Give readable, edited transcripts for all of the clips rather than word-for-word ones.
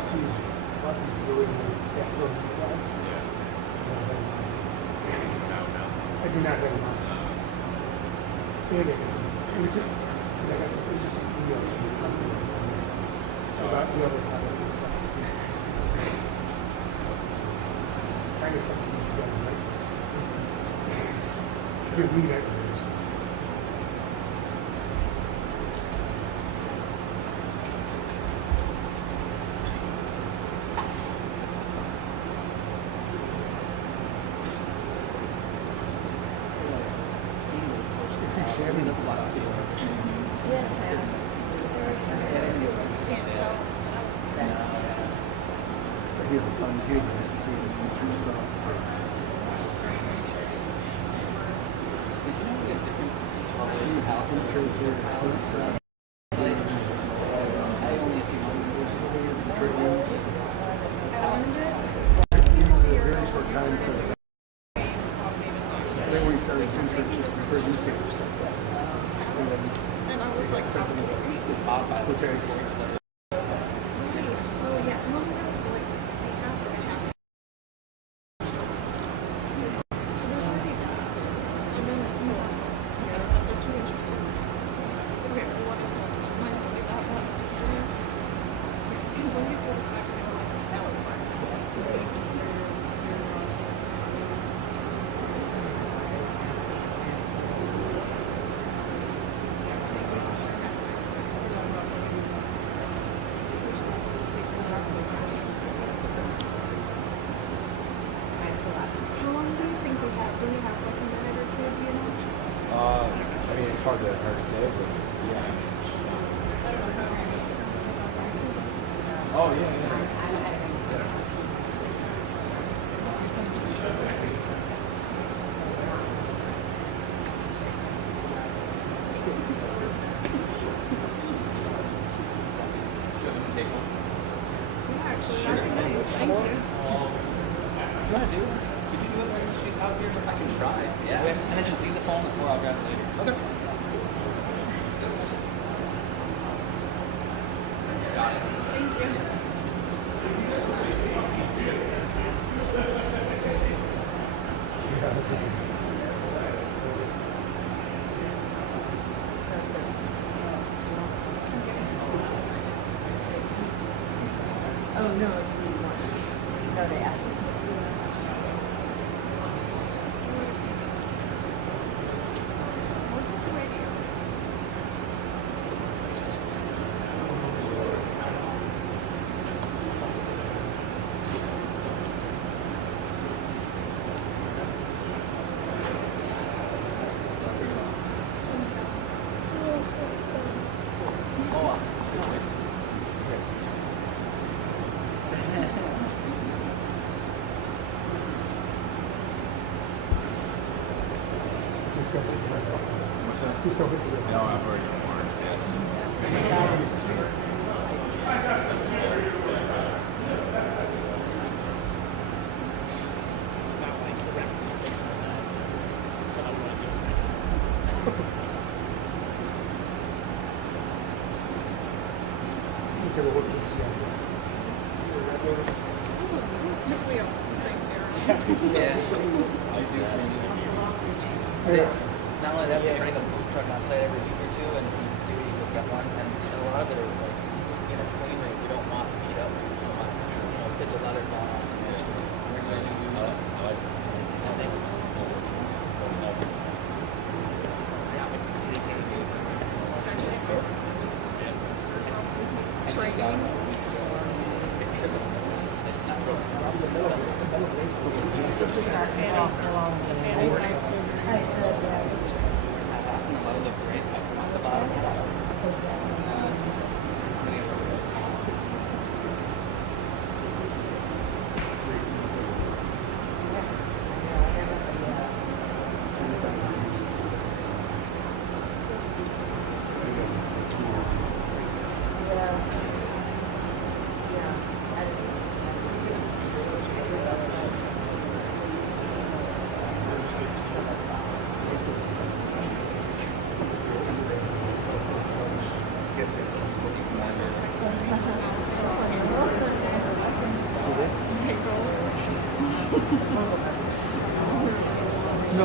really nice background guys. I do not have them on. And I got some interesting emails from the company about the other products and stuff. Kind of something you guys like. Give me that news. Here's a fun gig, just creating future stuff. Did you know we have different features here? I only a few months ago. Very short time for then we started internship for newspaper stuff. And I was like, Which I I mean, it's hard to say, but yeah. Oh, yeah. I can try. Yeah. And then just leave the phone before I'll grab it later. Okay. Got it. thank you. Oh, no, no, they asked me. What's that? Just don't hit the No, I've already marked, yes. Not like the rapidly fixing on that. So I want to do Okay, well, what do you guys like? We are the same era. Yes. Yeah. Not only that, they bring a boot truck on site every week or two, and if you do, you get one. And a lot of it is like, in a clean room, you don't want to beat up. You know, bits of leather falling off.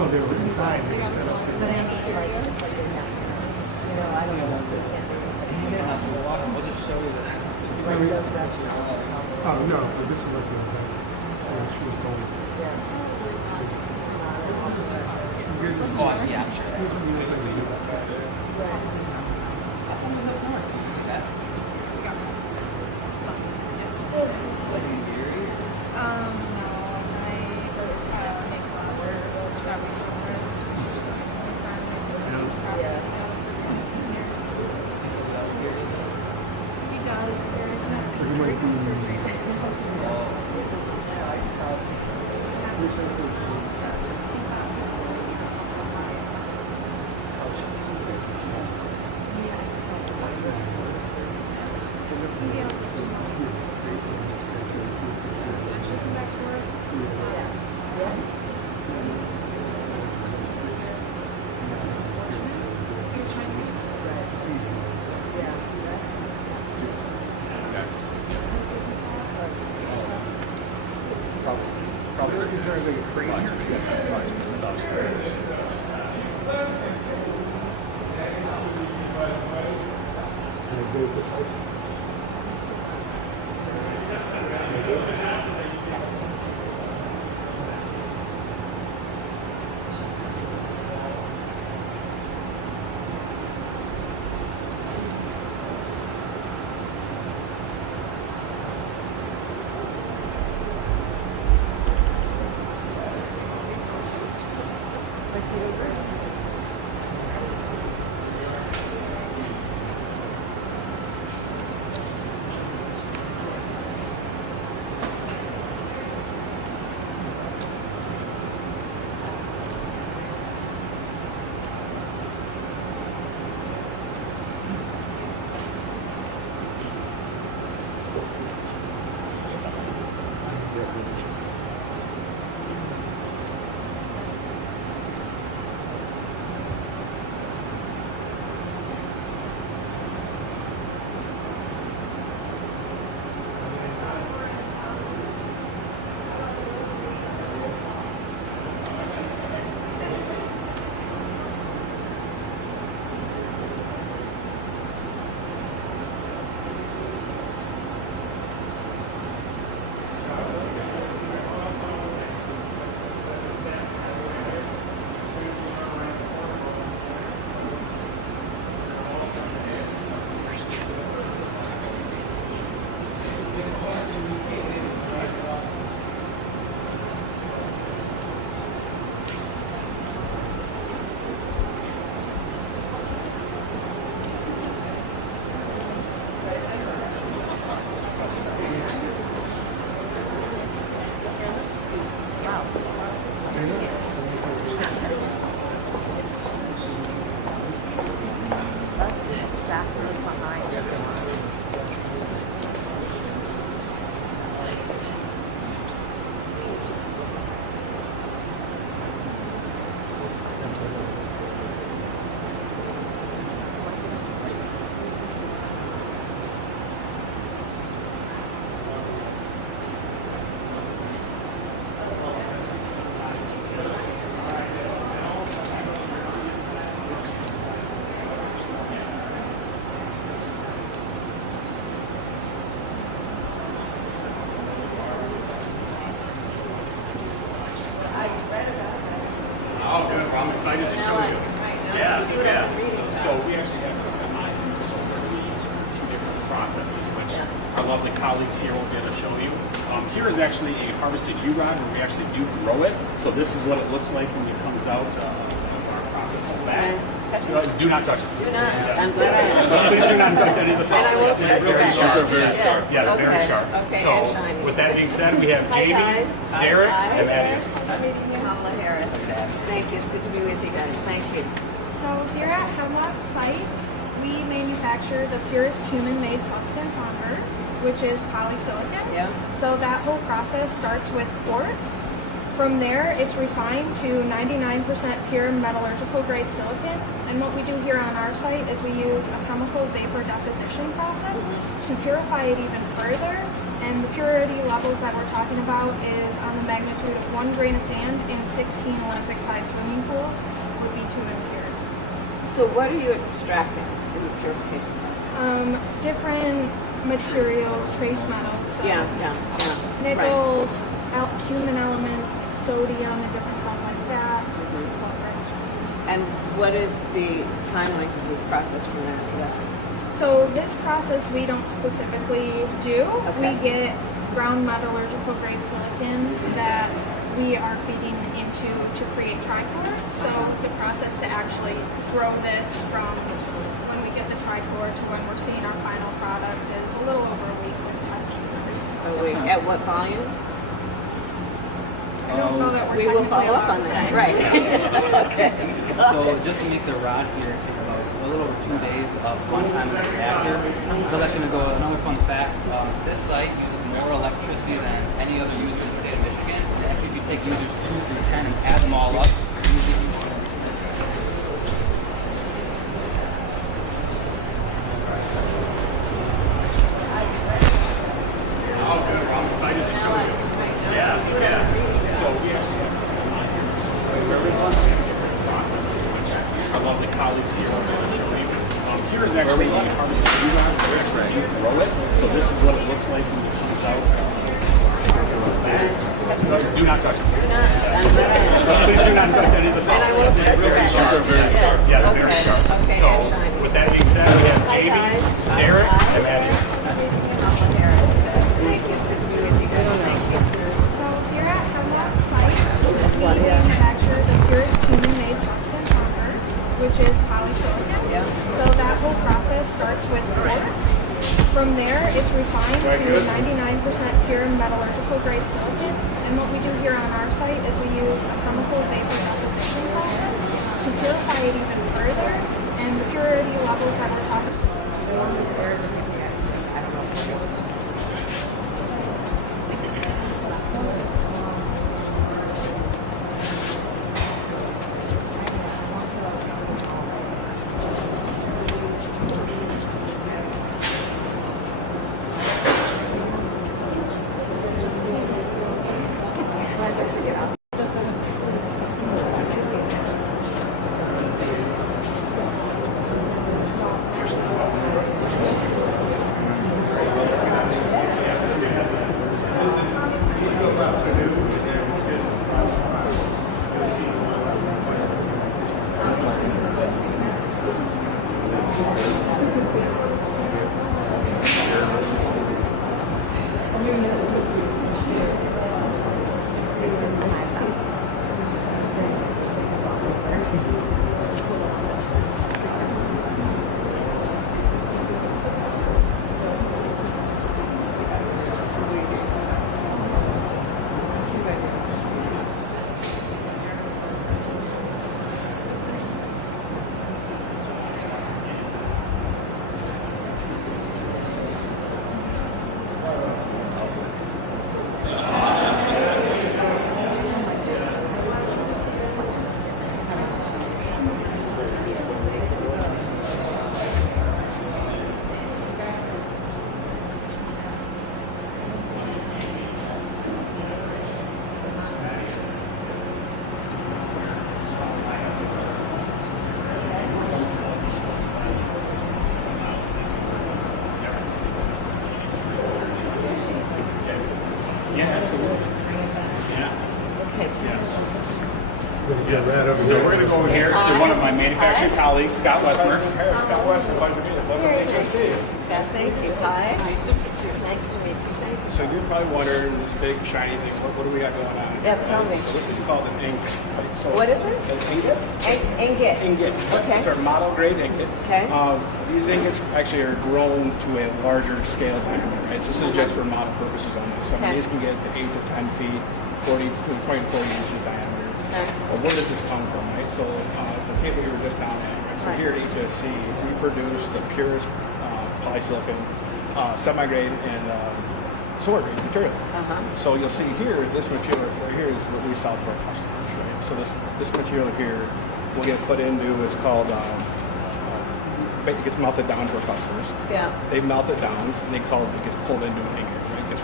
No, they were inside. They got a slide. But I mean, like, it's like in that, you know, I don't know if they can. You didn't have to walk. We'll just show you that. I mean, oh no, but this was like the event. She was going. Yes. Oh, yeah, I'm sure. Here's what we were saying to do. Right. See that? He does. There is no But you might be. surgery. I just saw it. Maybe I'll see if Did she come back to work? He's trying to Is there anything free here? And I gave this out. I'm excited to show you. Yeah. So we actually have a two different processes, which our lovely colleagues here will be able to show you. Here is actually a harvested U-rod where we actually do grow it. So this is what it looks like when it comes out of our process of that. Do not touch it. Do not. Yes. I'm glad I So please do not touch any of the And I won't products. touch Very that. sharp. Yes. Yes, very Okay. sharp. Okay, So and shiny. with that being said, we have Hi, Jamie, guys. Derek, Hi. and Thaddeus. Kamala Harris. Thank you. It's good to be with you guys. Thank you. So here at Hemlock site, we manufacture the purest human-made substance on Earth, which is polysilicon. Yeah. So that whole process starts with quartz. From there, it's refined to 99% pure metallurgical grade silicon. And what we do here on our site is we use a chemical vapor deposition process to purify it even further And the purity levels that we're talking about is on the magnitude of 1 grain of sand in 16 Olympic-sized swimming pools would be too impure. So what are you extracting in the purification process? Different materials, trace metals, so Yeah. nickels, human elements, sodium, and different stuff like that. Mhm. Is what we're extracting. And what is the time length of the process from that to that? So this process we don't specifically do. Okay. We get ground metallurgical grade silicon that we are feeding into to create trichlor. So the process to actually grow this from when we get the trichlor to when we're seeing our final product is a little over a week with testing and everything. Oh, wait, at what volume? I don't know that we're We will technically follow up allowed on to that. say. Right. Okay. So just to make the rod here, it takes about a little over 2 days of runtime in the reactor. So that's going to go, another fun fact, this site uses more electricity than any other user in the state of Michigan. And actually, if you take users 2 through 10 and add them all up, I'm excited to show you. Yeah. So we actually have very fun processes, which I love the colleagues here are going to show you. Here is actually the harvested Ingot. You grow it, so this is what it looks like when it comes out. Do not touch it. Do not touch any of the And I will pellets. touch Very that. sharp. Yes. Yeah, Okay. very sharp. Okay, So and shiny. with that being said, we have Hi, Jamie, guys. Derek, Hi. and Maddie. Kamala Harris. Thank you for being with you. Thank you. So here at Hemlock site, we manufacture the purest human-made substance on Earth, which is polysilicon. Yeah. So that whole process starts with quartz. From there, it's refined to 99% pure metallurgical grade silicon. And what we do here on our site is we use a chemical vapor deposition process to purify it even further. And the purity levels that we're talking about. Yeah, absolutely. Yeah. Okay. Yes. So we're going to go over here to one of my manufacturing colleagues, Scott Westmer. Scott Westman, glad to meet you. Lovely to see you. Yes, thank you. Hi. Nice to meet you. Nice to meet you. Thank you. So you're probably wondering this big shiny thing. What do we got going on? Yes, tell me. So this is called an ingot. Right? So What is it? An ingot. Ingot. Ingot. Okay. It's our model grade ingot. Okay. These ingots actually are grown to a larger scale diameter. Right? So this is just for model purposes only. Some of Okay. these can get to 8 to 10 feet, 20 to 40 inches diameter. Okay. Well, where does this come from, right? So the table you were just down at, right? So Right. here at HSC, we produce the purest polysilicon, semi-grade, and solar-grade material. Uh-huh. So you'll see here, this material right here is what we sell to our customers, right? So this material here will get put into, it's called, it gets melted down to our customers. Yeah. They melt it down, and it gets pulled into an ingot, right? It gets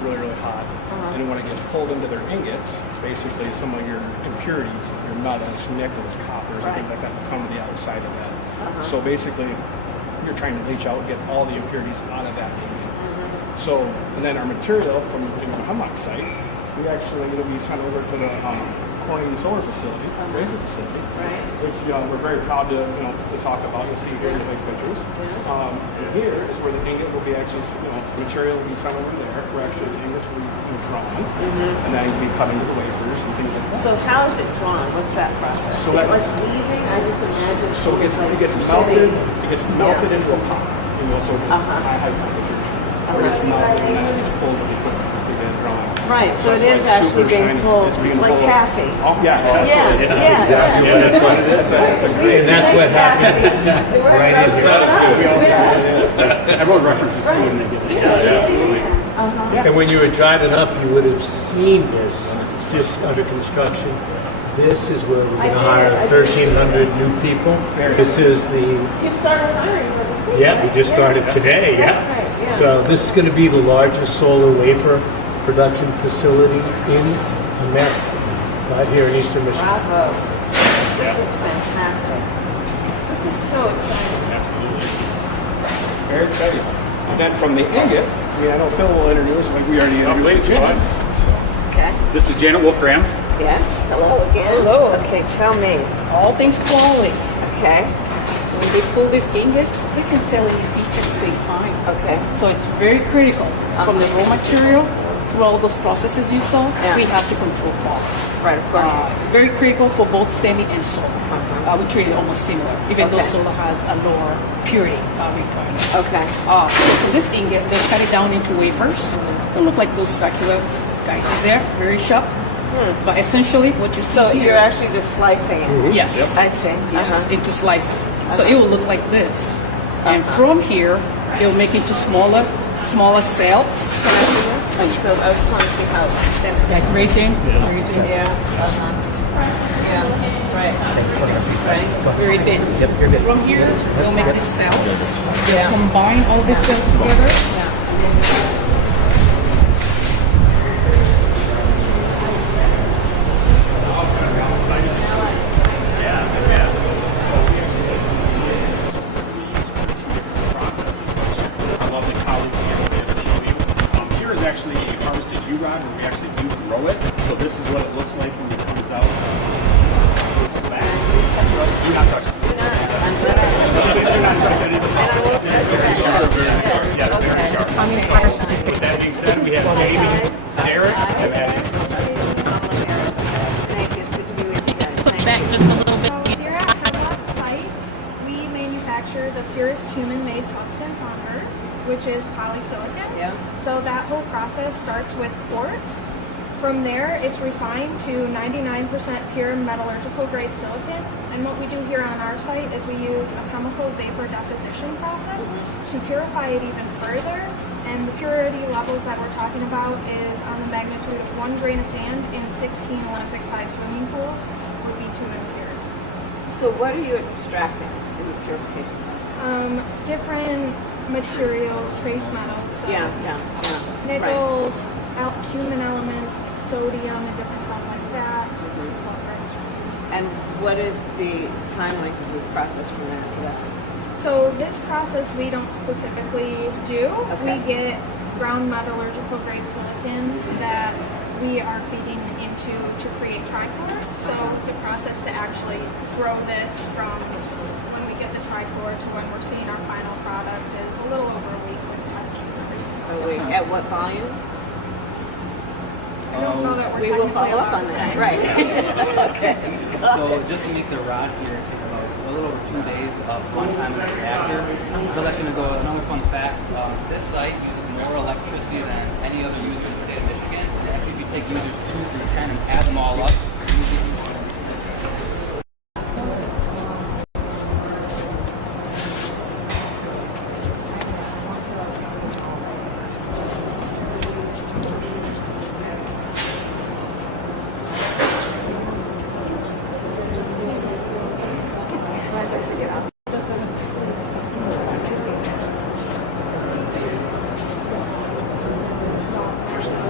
really, really hot. And when it gets pulled into their ingots, basically some of your impurities, your metals, nickels, coppers, and things like that will come to the outside of that. So basically, you're trying to leach out, get all the impurities out of that ingot. So, and then our material from the Hemlock site, we actually, it'll be sent over to the Corning solar facility, Wafer facility. Which we're very proud to talk about. You'll see here in the big pictures. And here is where the ingot will be actually, material will be sent over there, where actually the ingots will be drawn, and then will be cut into wafers and things like that. So how is it drawn? What's that process? So it's that, like weaving. I just imagine. So it gets melted. It gets melted into a pot. So it's high temperature. Where it gets melted and then it gets pulled with the equipment. Right, so it is like actually being shiny. pulled, It's being like pulled. taffy. Oh, yes, absolutely. Yeah. That's what it is. It's a great. And that's what happens right in here. Everyone references food and they get it. Yeah, absolutely. And when you were driving up, you would have seen this. It's just under construction. This is where we're going to hire 1,300 new people. This is the... You've started hiring for this thing. Yeah, we just started today, That's right, yeah. So this is going to be the largest solar wafer production facility in America, right here in Eastern Michigan. Bravo. This is fantastic. This is so exciting. Absolutely. Very exciting. And then from the ingot, I know Phil will introduce, we already introduced Janet. Okay. This is Janet Wolfgram. Yes. Hello again. Hello. Okay, tell me. It's all things quality. Okay. So when they pull this ingot, we can tell any defects they find. Okay. So it's very critical. From the raw material through all those processes you saw, we have to control quality. Right, of course. Very critical for both semi and solar. We treat it almost similar, even though solar has a lower purity requirement. Okay. So for this ingot, they cut it down into wafers. They look like those circular guys there, very sharp. But essentially, what you see So here, you're actually just slicing it. yes, I see. yes, into slices. So it will look like this, and from here, it will make it into smaller cells. Can I see this? So I just want to see how That's rating. Yeah. Yeah. Right. Very thin. From here, they'll make these cells. They'll combine all these cells together. Actually a harvested U-rod where we actually do grow it. So this is what it looks like when it comes out. Back. Do not touch it. Do not touch it. Yeah, very sharp. With that being said, we have Jamie, Derek, and Back just a little bit. So here at Hemlock site, we manufacture the purest human-made substance on Earth, which is polysilicon. So that whole process starts with quartz. From there, it's refined to 99% pure metallurgical grade silicon. And what we do here on our site is we use a chemical vapor deposition process to purify it even further. And the purity levels that we're talking about is on the magnitude of 1 grain of sand in 16 Olympic-sized swimming pools would be too impure. So what are you extracting in the purification process? Different materials, trace metals. So nickels, human elements, like sodium and different stuff like that. And what is the time length of the process from that to that? So this process we don't specifically do. We get ground metallurgical grade silicon that we are feeding into to create trichlor. So the process to actually grow this from when we get the trichlor to when we're seeing our final product is a little over a week with testing and everything. A week. At what volume? I don't know that we will follow up on that. Right. Okay. So just to make the rod here, it takes about a little over 2 days of runtime in the reactor. So that's going to go, another fun fact, this site uses more electricity than any other user in the state of Michigan. And actually if you take users 2 through 10 and add them all up,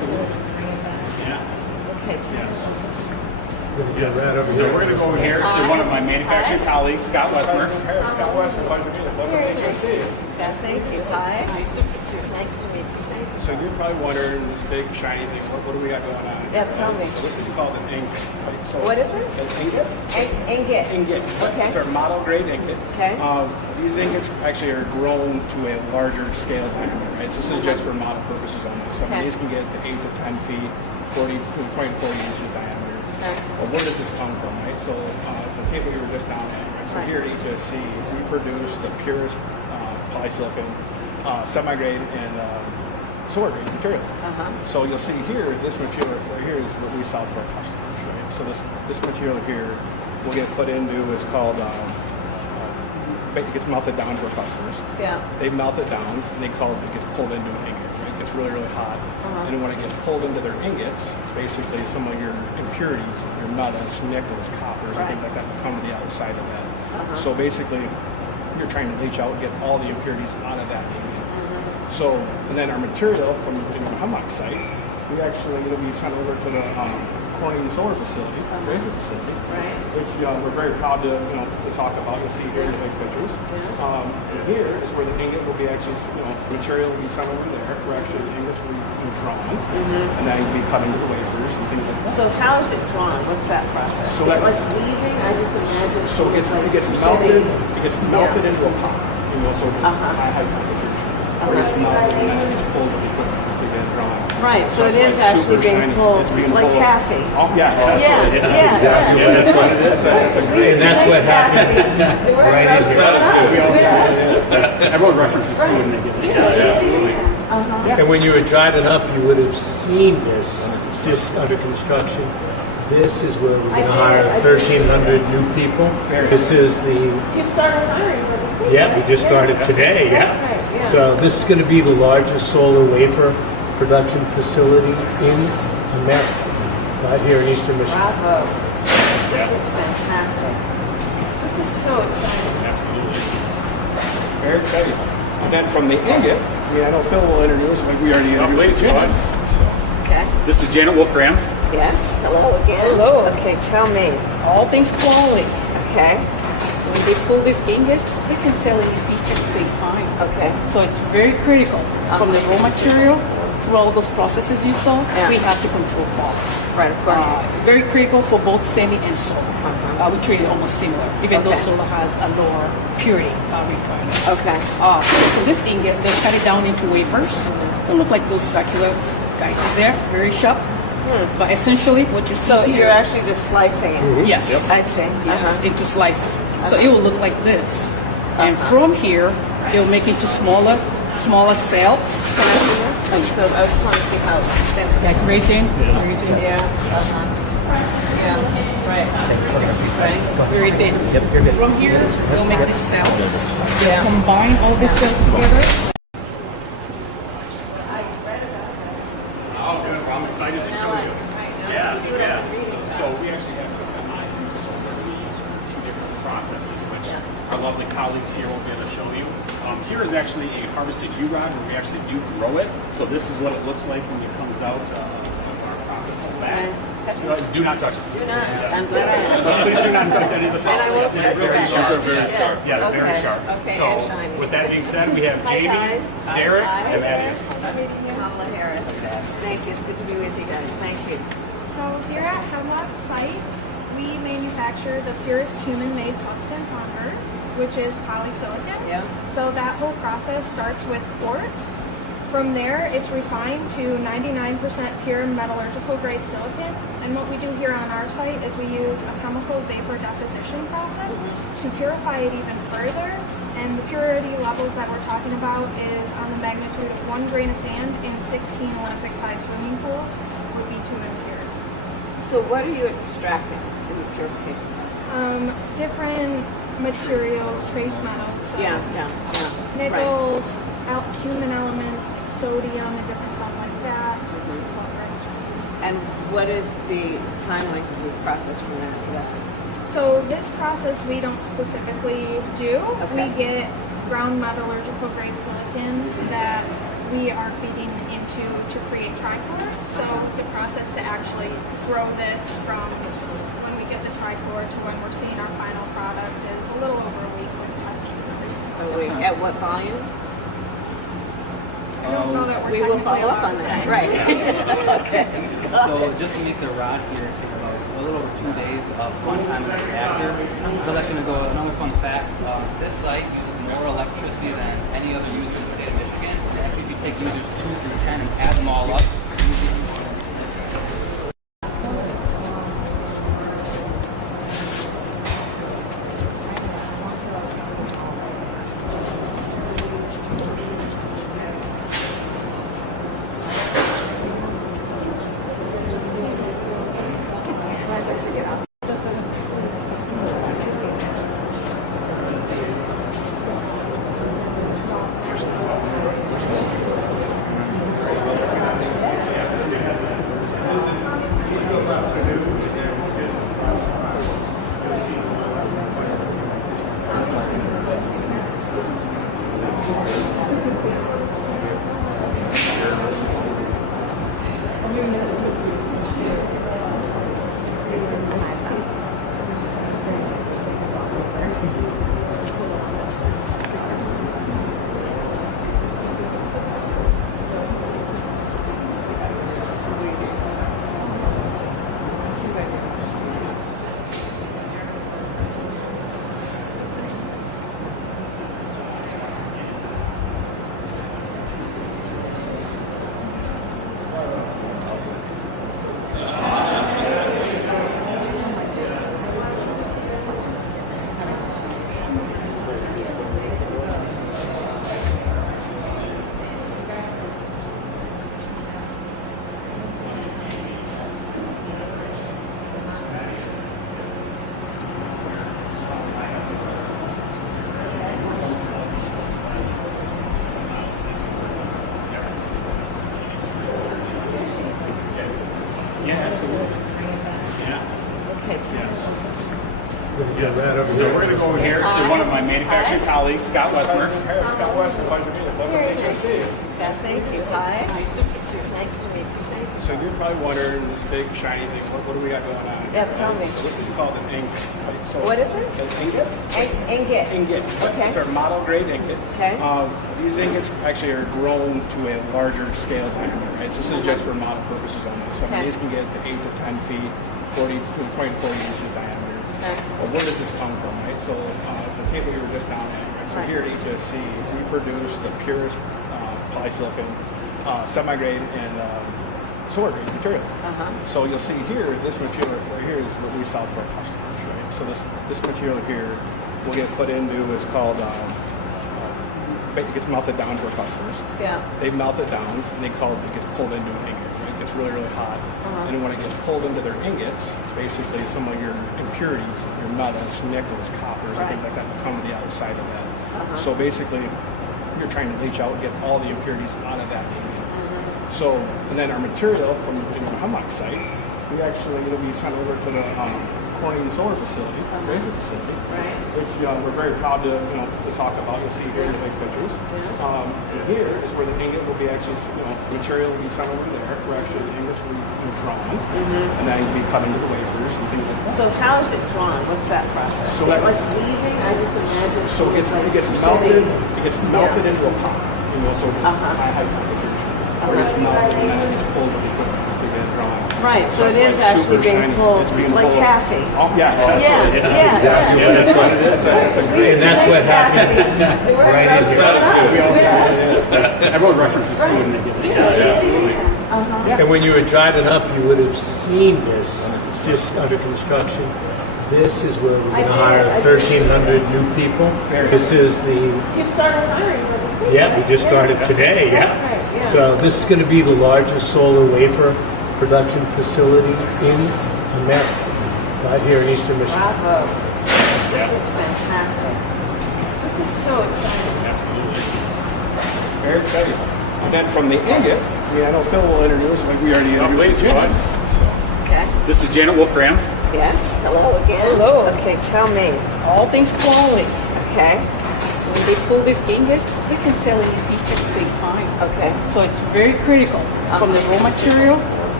Okay. Yes. So we're going to go over here to one of my manufacturing colleagues, Scott Westmer. Scott Westmer, glad to meet you. Welcome to HSC. Thank you. Hi. Nice to meet you. Nice to meet you. Thank you. So you're probably wondering this big shiny thing. What do we got going on? Yeah, tell me. So this is called an ingot. Right? So What is it? An ingot. Ingot. Ingot. Okay. It's our model grade ingot. Okay. These ingots actually are grown to a larger scale diameter, right? So this is just for model purposes only. So Okay. these can get to 8 to 10 feet, 20 to 40 inches in diameter. Okay. Well, where does this come from, right? So the table you were just down at, right? So Right. here at HSC, we produce the purest polysilicon, semi-grade, and solar grade material. So you'll see here, this material right here is what we sell to our customers, right? So this material here will get put into, it's called, it gets melted down to our customers. Yeah. They melt it down, and it gets pulled into an ingot, right? It gets really, really hot. And then when it gets pulled into their ingots, basically some of your impurities, your metals, nickels, coppers, and things like that will come to the outside of that. So basically, you're trying to leach out, get all the impurities out of that ingot. So, and then our material from the Hemlock site, we actually, it'll be sent over to the Corning solar facility, Wafer facility. Right. Which we're very proud to talk about. You'll see here in the big pictures. And here is where the ingot will be actually, material will be sent over there. Where actually the ingots will be drawn, and then will be cut into wafers and things like that. So how is it drawn? What's that process? So It's that- like weaving. I just imagine. So it gets melted. It gets melted into a pot. So it's high temperature. Where it's melted and then it gets pulled with the equipment to begin drawing. Right. So it it's is like actually super being shiny. pulled It's being like pulled. taffy. Oh, yes. Yeah. Exactly. Yeah. That's what it is. It's a great. And that's what happened right in here. Everyone references food and they get it. Yeah, absolutely. And when you were driving up, you would have seen this. It's just under construction. This is where we're going to hire 1,300 new people. This is the, You've started hiring for this thing. yeah, we just started today, yeah. So this is going to be the largest solar wafer production facility in America, right here in Eastern Michigan. Bravo. This is fantastic. This is so exciting. Absolutely. Very exciting. And then from the ingot, I know Phil will introduce. We already introduced Janet. Okay. This is Janet Wolfgram. Yes. Hello again. Hello. Okay, tell me. It's all things quality. Okay. So when they pull this ingot, they can tell any defects they find. Okay. So it's very critical. From the raw material through all those processes you saw, we have to control quality. Right, of course. Very critical for both semi and solar. We treat it almost similar, even though solar has a lower purity requirement. Okay. So for this ingot, they cut it down into wafers. They look like those circular guys there, very sharp. But essentially, what you see So here, you're actually just slicing it. yes, I see. yes, into slices. So it will look like this, and from here, it will make into smaller cells. Can I see this? So I just want to see how thin. That's raging. Yeah. Yeah. Right. Very thin. From here, we'll make the cells. Combine all the cells together. I'm excited to show you. Yeah. So we actually have a semi-solar. We use two different processes, which our lovely colleagues here will be able to show you. Here is actually a harvested U-rod where we actually do grow it. So this is what it looks like when it comes out of our process on the back. Do not touch it. Do not. I'm glad I So please do not touch any of the And I will touch very that. sharp. Yes. Yes, Okay. very sharp. Okay, and So shiny. with that being said, we have Hi, Jamie, guys. Derek, Hi. and Thaddeus. Kamala Harris. Thank you. It's good to be with you guys. Thank you. So here at Hemlock site, we manufacture the purest human-made substance on Earth, which is polysilicon. Yeah. So that whole process starts with quartz. From there, it's refined to 99% pure metallurgical grade silicon. And what we do here on our site is we use a chemical vapor deposition process to purify it even further. And the purity levels that we're talking about is on the magnitude of 1 grain of sand in 16 Olympic-sized swimming pools would be too impure. So what are you extracting in the purification process? Different materials, trace metals, so nickels, human elements, like sodium and different stuff like that. So we're extracting. And what is the time length of the process from that to that? So this process we don't specifically do. Okay. We get ground metallurgical grade silicon that we are feeding into to create trichlor. So the process to actually grow this from when we get the tri-core to when we're seeing our final product is a little over a week with testing and everything. Oh, wait, at what volume? I don't know that we're We will technically follow up allowed on to that. say. Right. Okay. So just to make the rod here, it takes about a little over 2 days of runtime in the reactor. So that's going to go, another fun fact, this site uses more electricity than any other user in the state of Michigan. And actually, if you take users 2 through 10 and add them all up, So we're going to go over here to one of my manufacturing colleagues, Scott Westmer. Scott Westmer, pleasure to meet you. Love to meet you. Yes, thank you. Hi. Nice to meet you. Nice to meet you. Thank you. So you're probably wondering this big shiny thing. What do we got going on? Yes, tell me. So this is called an ingot. Right? So What is it? An ingot. Ingot. Ingot. Okay. It's our model grade ingot. Okay. These ingots actually are grown to a larger scale diameter. Right? So this is just for model purposes only. So Okay. these can get to 8 to 10 feet, 20 to 40 inches in diameter. Okay. Well, where does this come from, right? So the table you were just down at, right? So Right. here at HSC, we produce the purest polysilicon, semi-grade, and solar grade material. So you'll see here, this material right here is what we sell to our customers, right? So this material here will get put into, it's called, it gets melted down to our customers. Yeah. They melt it down, and it gets pulled into an ingot. Right? It gets really, really hot. And then when it gets pulled into their ingots, basically some of your impurities, your metals, nickels, coppers, and things like that will come to the outside of that. So basically, you're trying to leach out and get all the impurities out of that ingot. So, and then our material from the Hemlock site, we actually, it'll be sent over to the Corning Solar Facility, Wafer facility, which we're very proud to talk about. You'll see here in the big pictures. And here is where the ingot will be actually, material will be sent over there, where actually the ingots will be drawn, and then will be cut into the wafers and things like that. So how is it drawn? What's that process? So It's that- like weaving? I just imagine. So it gets melted. It gets melted into a pot. So it's high temperature. Where it's melted and then it gets pulled with the equipment to get it drawn. Right. So it it's is like actually super being shiny. pulled It's being like pulled. taffy. Oh, yes, absolutely. Yeah. That's what it is. It's a great. And that's what happens right in here. Everyone references food and they get it. Yeah, absolutely. And when you were driving up, you would have seen this. It's just under construction. This is where we're going to hire 1,300 new people. This is the, You've started hiring. we just started today, So this is going to be the largest solar wafer production facility in America, right here in Eastern Michigan. Bravo. This is fantastic. This is so exciting. Absolutely. Very exciting. And then from the ingot, I know Phil will introduce. We already introduced Janet. Okay. This is Janet Wolfram. Yes. Hello again. Hello. Okay, tell me. It's all things quality. Okay. So when they pull this ingot, you can tell any defects they find. Okay. So it's very critical from the raw material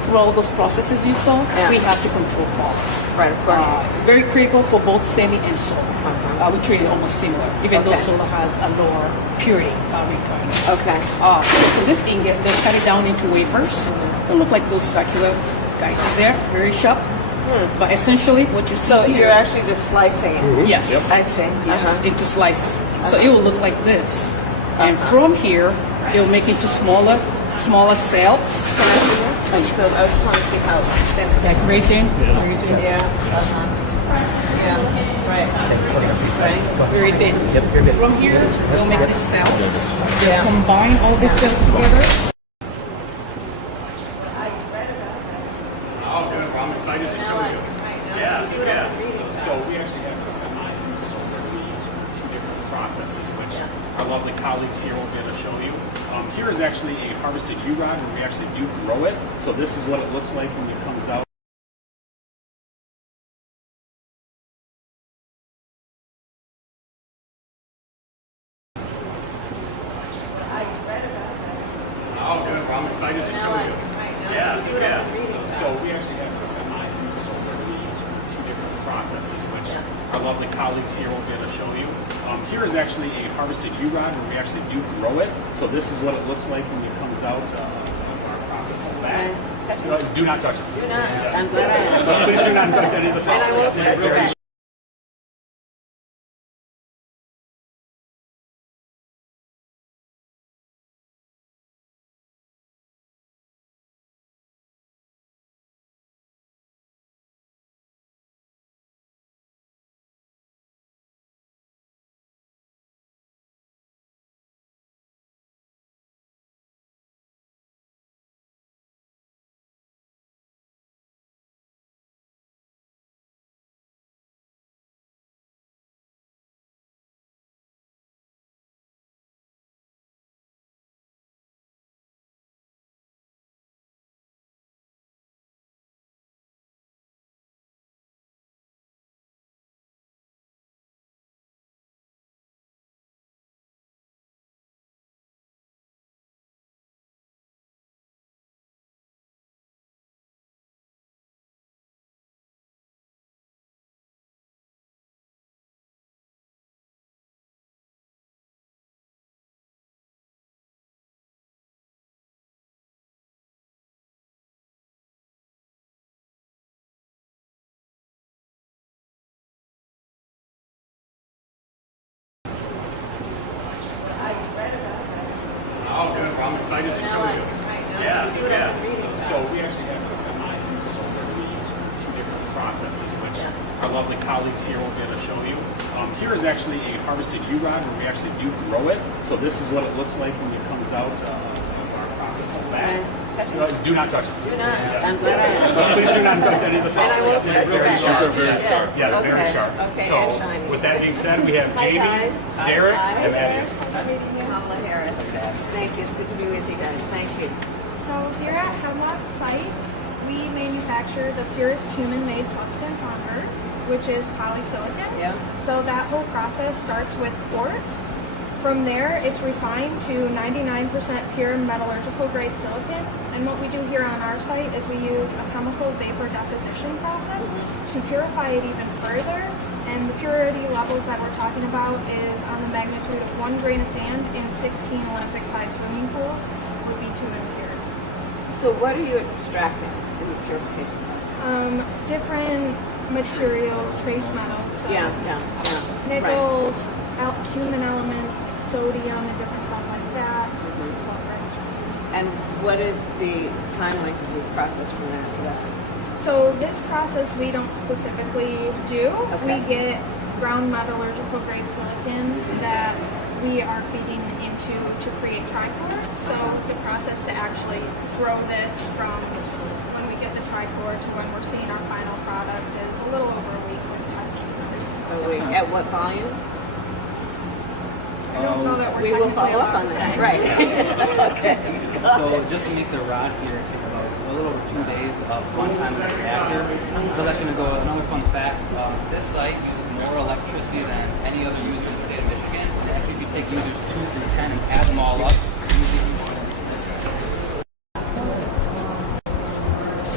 through all those processes you saw, Yeah. we have to control quality. Right, of course. Very critical for both semi and solar. We treat it almost similar, even though Okay. solar has a lower purity requirement. Okay. So for this ingot, they cut it down into wafers. They look like those circular guys there, very sharp. But essentially, what you see So here, you're actually just slicing it. yes, I see. yes, into slices. So it will look like this, and from here, it will make into smaller cells. Can I see this? So I just want to see how thin. That's very thin. Yeah. Yeah. Right. Right. Very thin. From here, we'll make the cells. Combine all these cells together. Oh, good. Well, I'm excited to show you. Yeah. So we actually have the semi and solar. We use two different processes, which our lovely colleagues here will be able to show you. Here is actually a harvested U-rod where we actually do grow it. So this is what it looks like when it comes out. Oh, good. Well, I'm excited to show you. Yeah. So we actually have the semi and solar. We use two different processes, which our lovely colleagues here will be able to show you. Here is actually a harvested U-rod where we actually do grow it. So this is what it looks like when it comes out of our process of that. Do not touch it. Do not. I'm glad I asked. Please do not touch any of the And I won't touch it. Oh, good. Well, I'm excited to show you. Yeah. So we actually have the semi and solar. We use two different processes, which our lovely colleagues here will be able to show you. Here is actually a harvested U-rod where we actually do grow it. So this is what it looks like when it comes out of our process of that. Do not touch it. Do not. I'm glad I asked. Please do not touch any of the And I won't touch it. Very sharp. Very sharp. Yes, Okay. very sharp. Okay, So and shiny. with that being said, we have Hi, Jamie, guys. Derek, Hi. and Eddie. Kamala Harris. Thank you. It's good to be with you guys. Thank you. So here at Hemlock's site, we manufacture the purest human-made substance on Earth, which is polysilicon. Yeah. So that whole process starts with quartz. From there, it's refined to 99% pure metallurgical grade silicon. And what we do here on our site is we use a chemical vapor deposition process to purify it even further. And the purity levels that we're talking about is on the magnitude of 1 grain of sand in 16 Olympic-sized swimming pools would be too impure. So what are you extracting in the purification process? Different materials, trace metals. So Yeah. Right. nickels, human elements, like sodium, and different stuff like that. Is what we're extracting. And what is the time length of the process from that to that? So this process we don't specifically do. Okay. We get ground metallurgical grade silicon that we are feeding into to create trichlor. So the process to actually grow this from when we get the trichlor to when we're seeing our final product is a little over a week with testing and everything. At what volume? I don't know that we're We will technically follow up allowed on to that. say. Right. Okay. So just to make the rod here, it takes about a little over 2 days of runtime in the reactor. So that's going to go, another fun fact, this site uses more electricity than any other user in the state of Michigan. And actually if you take users 2 through 10 and add them all up,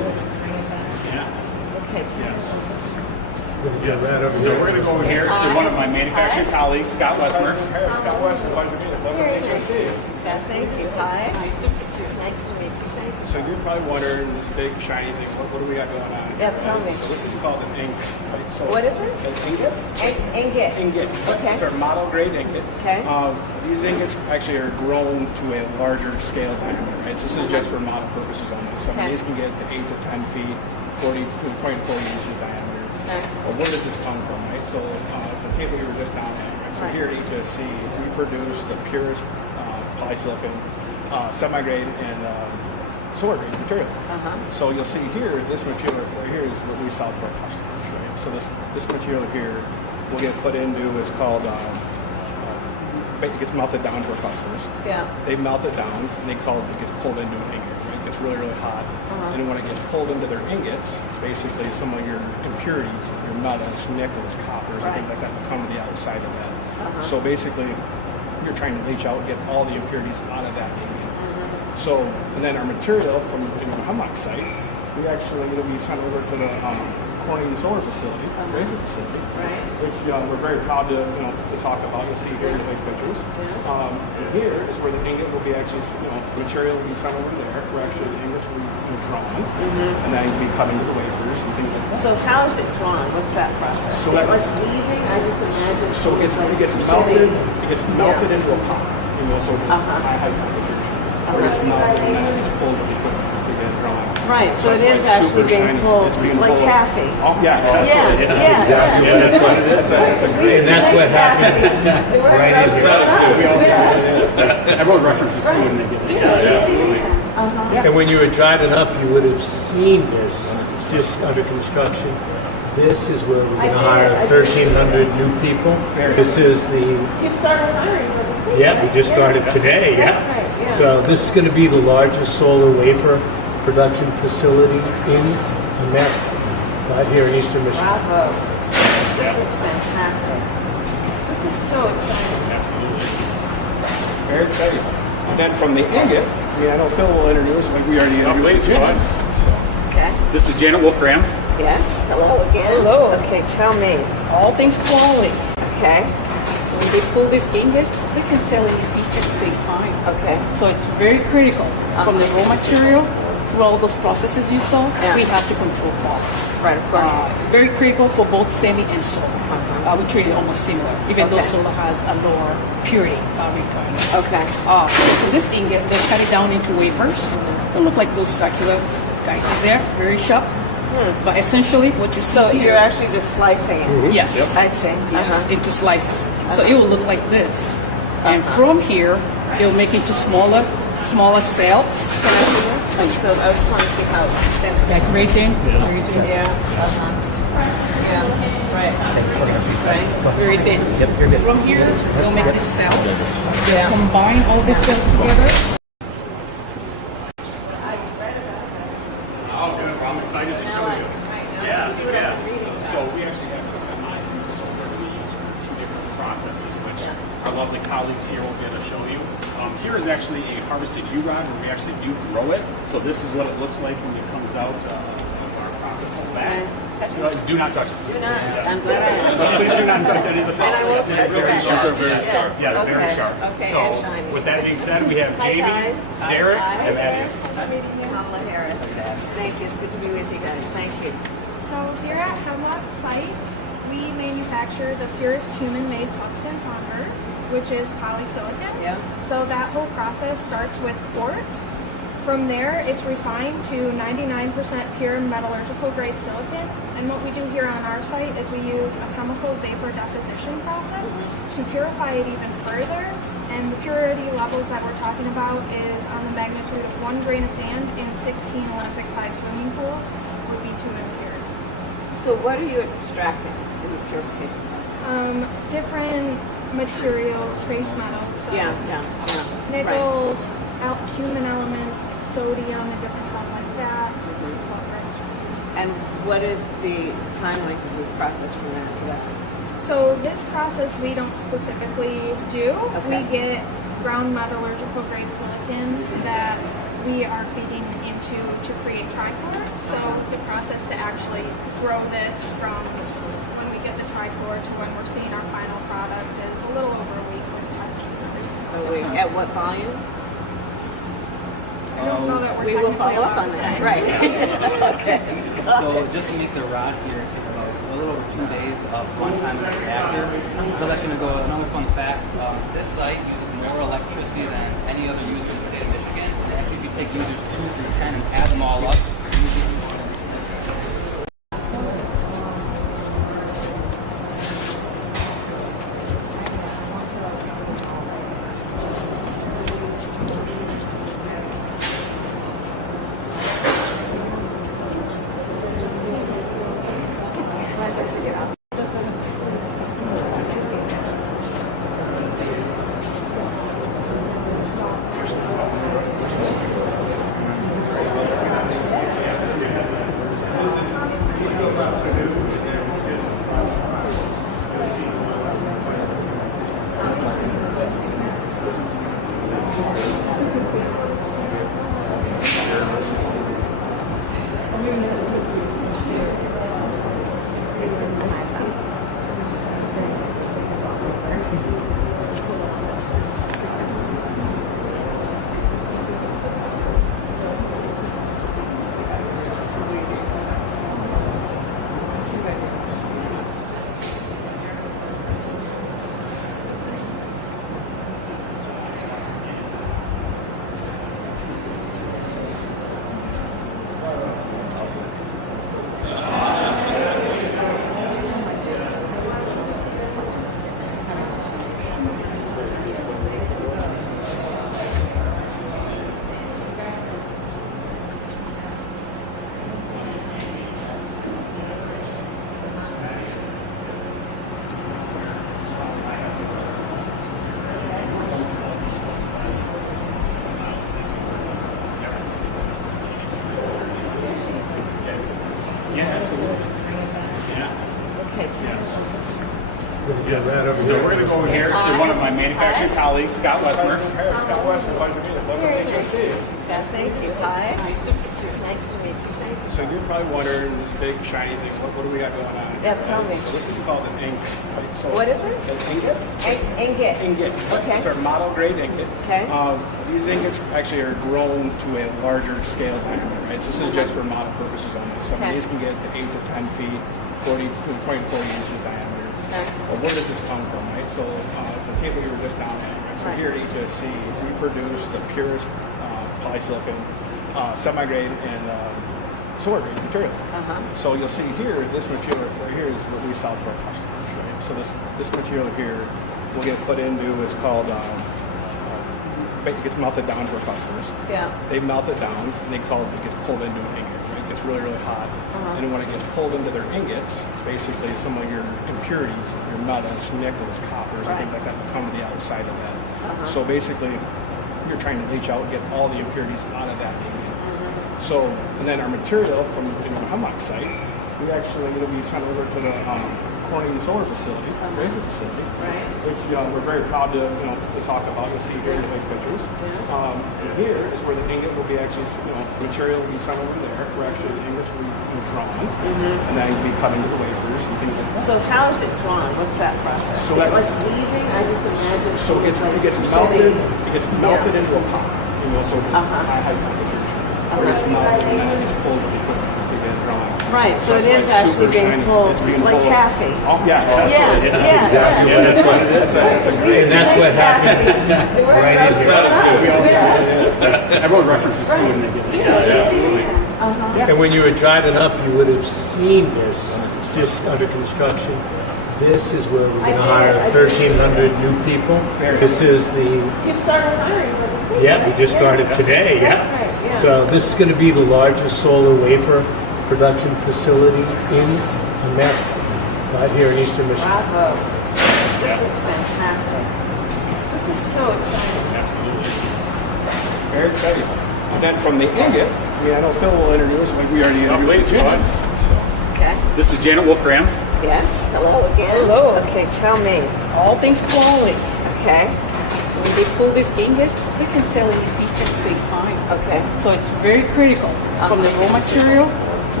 Gonna get right over So here. we're going to go over here to one of my manufacturing colleagues, Scott Westmer. Scott Westman, it's pleasure to meet you. Welcome to HSC. Thank you. Hi. Nice to meet you. Nice to meet you. Thank you. So you're probably wondering this big shiny thing. What do we got going on? Yes, tell me. So this is called an ingot. Right? So What is it? An ingot. Ingot. Ingot. Okay. It's our model grade ingot. Okay. These ingots actually are grown to a larger scale diameter. Right? So this is just for model purposes only. Some of these can get to 8 to 10 feet, 20 to 40 inches diameter. Okay. Well, where does this come from, right? So the table you were just down at, right? So here at HSC, we produce the purest polysilicon, semi-grade, and solar grade material. So you'll see here, this material right here is what we sell to our customers, right? So this material here will get put into, it's called, it gets melted down to our customers. Yeah. They melt it down, and it gets pulled into an ingot, right? It gets really, really hot. And when it gets pulled into their ingots, basically some of your impurities, your metals, nickels, coppers, and things like that will come to the outside of that. So basically, you're trying to leach out and get all the impurities out of that ingot. So, and then our material from the Hemlock site, we actually, we sent over to the Corning solar facility, Wafer facility, which we're very proud to talk about. You'll see here in the big pictures. And here is where the ingot will be actually, material will be sent over there, where actually the ingots will be drawn, and then will be cut into the wafers and things like that. So how is it drawn? What's that process? So it's like weaving. I just imagine. So it gets melted. It gets melted into a pot. So it's high temperature, where it's melted and then it gets pulled with the equipment to get it drawn. Right, so it is like actually super being shiny. pulled It's being like pulled. taffy. Oh, yes, absolutely. Yeah, that's what it is. And that's what happens right in here. Everyone references food and they get it. Yeah, absolutely. And when you were driving up, you would have seen this. It's just under construction. This is where we're going to hire 1,300 new people. This is the... You've started hiring for the state. Yeah, we just started today, That's right, yeah. So this is going to be the largest solar wafer production facility in America, right here in Eastern Michigan. Bravo. This is fantastic. This is so exciting. Absolutely. Very exciting. And then from the ingot, I know Phil will introduce, like we already introduced. Okay. This is Janet Wolfram. Yes. Hello again. Hello. Okay, tell me. It's all things quality. Okay. So when they pull this ingot, we can tell if defects they find. Okay. So it's very critical. From the raw material through all those processes you saw, we have to control quality. Right, of course. Very critical for both semi and solar. We treat it almost similar, even though solar has a lower purity requirement. Okay. So this ingot, they cut it down into wafers. They look like those circular guys there, very sharp. But essentially, what you see So here, you're actually just slicing it. yes, I see. yes, into slices. So it will look like this, and from here, it will make into smaller cells. Can I see this? So I just want to see how That's raging. Yeah. Yeah. Right. Right. Very thin. From here, they'll make the cells. Combine all the cells together. I'm excited to show you. Yeah. So we actually have a semi-solar. We use two different processes, which our lovely colleagues here will be able to show you. Here is actually a harvested U-rod where we actually do grow it. So this is what it looks like when it comes out of our process back. Do not touch it. Do not. I'm glad I So please do not touch any of the And I won't touch very that. sharp. Yes. Yes, very Okay. sharp. Okay, So and shiny. with that being said, we have Hi, Jamie, guys. Derek, Hi. and Thaddeus. Kamala Harris. Thank you. It's good to be with you guys. Thank you. So here at Hemlock site, we manufacture the purest human-made substance on Earth, which is polysilicon. Yeah. So that whole process starts with quartz. From there, it's refined to 99% pure metallurgical grade silicon. And what we do here on our site is we use a chemical vapor deposition process to purify it even further. And the purity levels that we're talking about is on the magnitude of 1 grain of sand in 16 Olympic-sized swimming pools would be too impure. So what are you extracting in the purification process? Different materials, trace metals, so nickels, human elements, sodium, and different stuff like that. That's what we're extracting. And what is the time length of the process from that to that? So this process we don't specifically do. Okay. We get ground metallurgical grade silicon that we are feeding into to create trichlor. So the process to actually grow this from triport to when we're seeing our final product is a little over a week with testing. At what volume? I don't know that We will follow up on that. Right. Okay. So just to make the rod here, it takes about a little over 2 days of runtime in the reactor. So that's going to go, another fun fact, this site uses more electricity than any other user in the state of Michigan. And actually, if you take users 2 through 10 and add them all up, So we're going to go over here to one of my manufacturing colleagues, Scott Westmer. Scott Westmer, glad to meet you. Yes, thank you. Hi. Nice to meet you. Nice to meet you. Thank you. So you're probably wondering this big shiny thing. What do we got going on? Yes, tell me. So this is called an ingot. So What is it? An ingot. Ingot. Ingot. Okay. It's our model grade ingot. Okay. These ingots actually are grown to a larger scale diameter, right? So this is just for model purposes only. So Okay. these can get to 8 to 10 feet, 20 to 40 inches diameter. Okay. Well, where does this come from, right? So the table you were just down at, right? So Right. here at HSC, we produce the purest polysilicon, semi-grade, and solar grade material. So you'll see here, this material right here is what we sell to our customers, right? So this material here will get put into, it's called, it gets melted down to our customers. Yeah. They melt it down, and it gets pulled into an ingot. Right? It gets really, really hot. And when it gets pulled into their ingots, basically some of your impurities, your metals, nickels, coppers, and things like that will come to the outside of that. So basically, you're trying to leach out, get all the impurities out of that ingot. So, and then our material from the Hemlock site, we actually, we sent over to the Corning solar facility, Wafer facility, which we're very proud to talk about. You'll see here in the big pictures. And here is where the ingot will be actually, material will be sent over there, where actually the ingots will be drawn, and then will be cut into the wafers and things like that. So how is it drawn? What's that process? So it's that- like weaving? I just imagine. So it gets melted. It gets melted into a pot. So it's high temperature. Where it's melted and then it gets pulled and they get drawn. Right. So it it's is like actually super being shiny. pulled It's being like pulled. taffy. Oh, yeah. Yeah. That's what it is. It's a great. And that's what happens right in here. Everyone references food and they get it. Absolutely. And when you were driving up, you would have seen this. It's just under construction. This is where we're going to hire 1,300 new people. This is the You've started hiring for this thing. Yeah, we just started today, That's right, yeah. So this is going to be the largest solar wafer production facility in America, right here in Eastern Michigan. Bravo. This is fantastic. This is so exciting. Absolutely. Very exciting. And then from the ingot, I know Phil will introduce, but we already introduced please, Janet. Okay. This is Janet Wolfram. Yes. Hello again. Hello. Okay, tell me. All things quality. Okay. So when they pull this ingot, you can tell any defects they find. Okay. So it's very critical from the raw material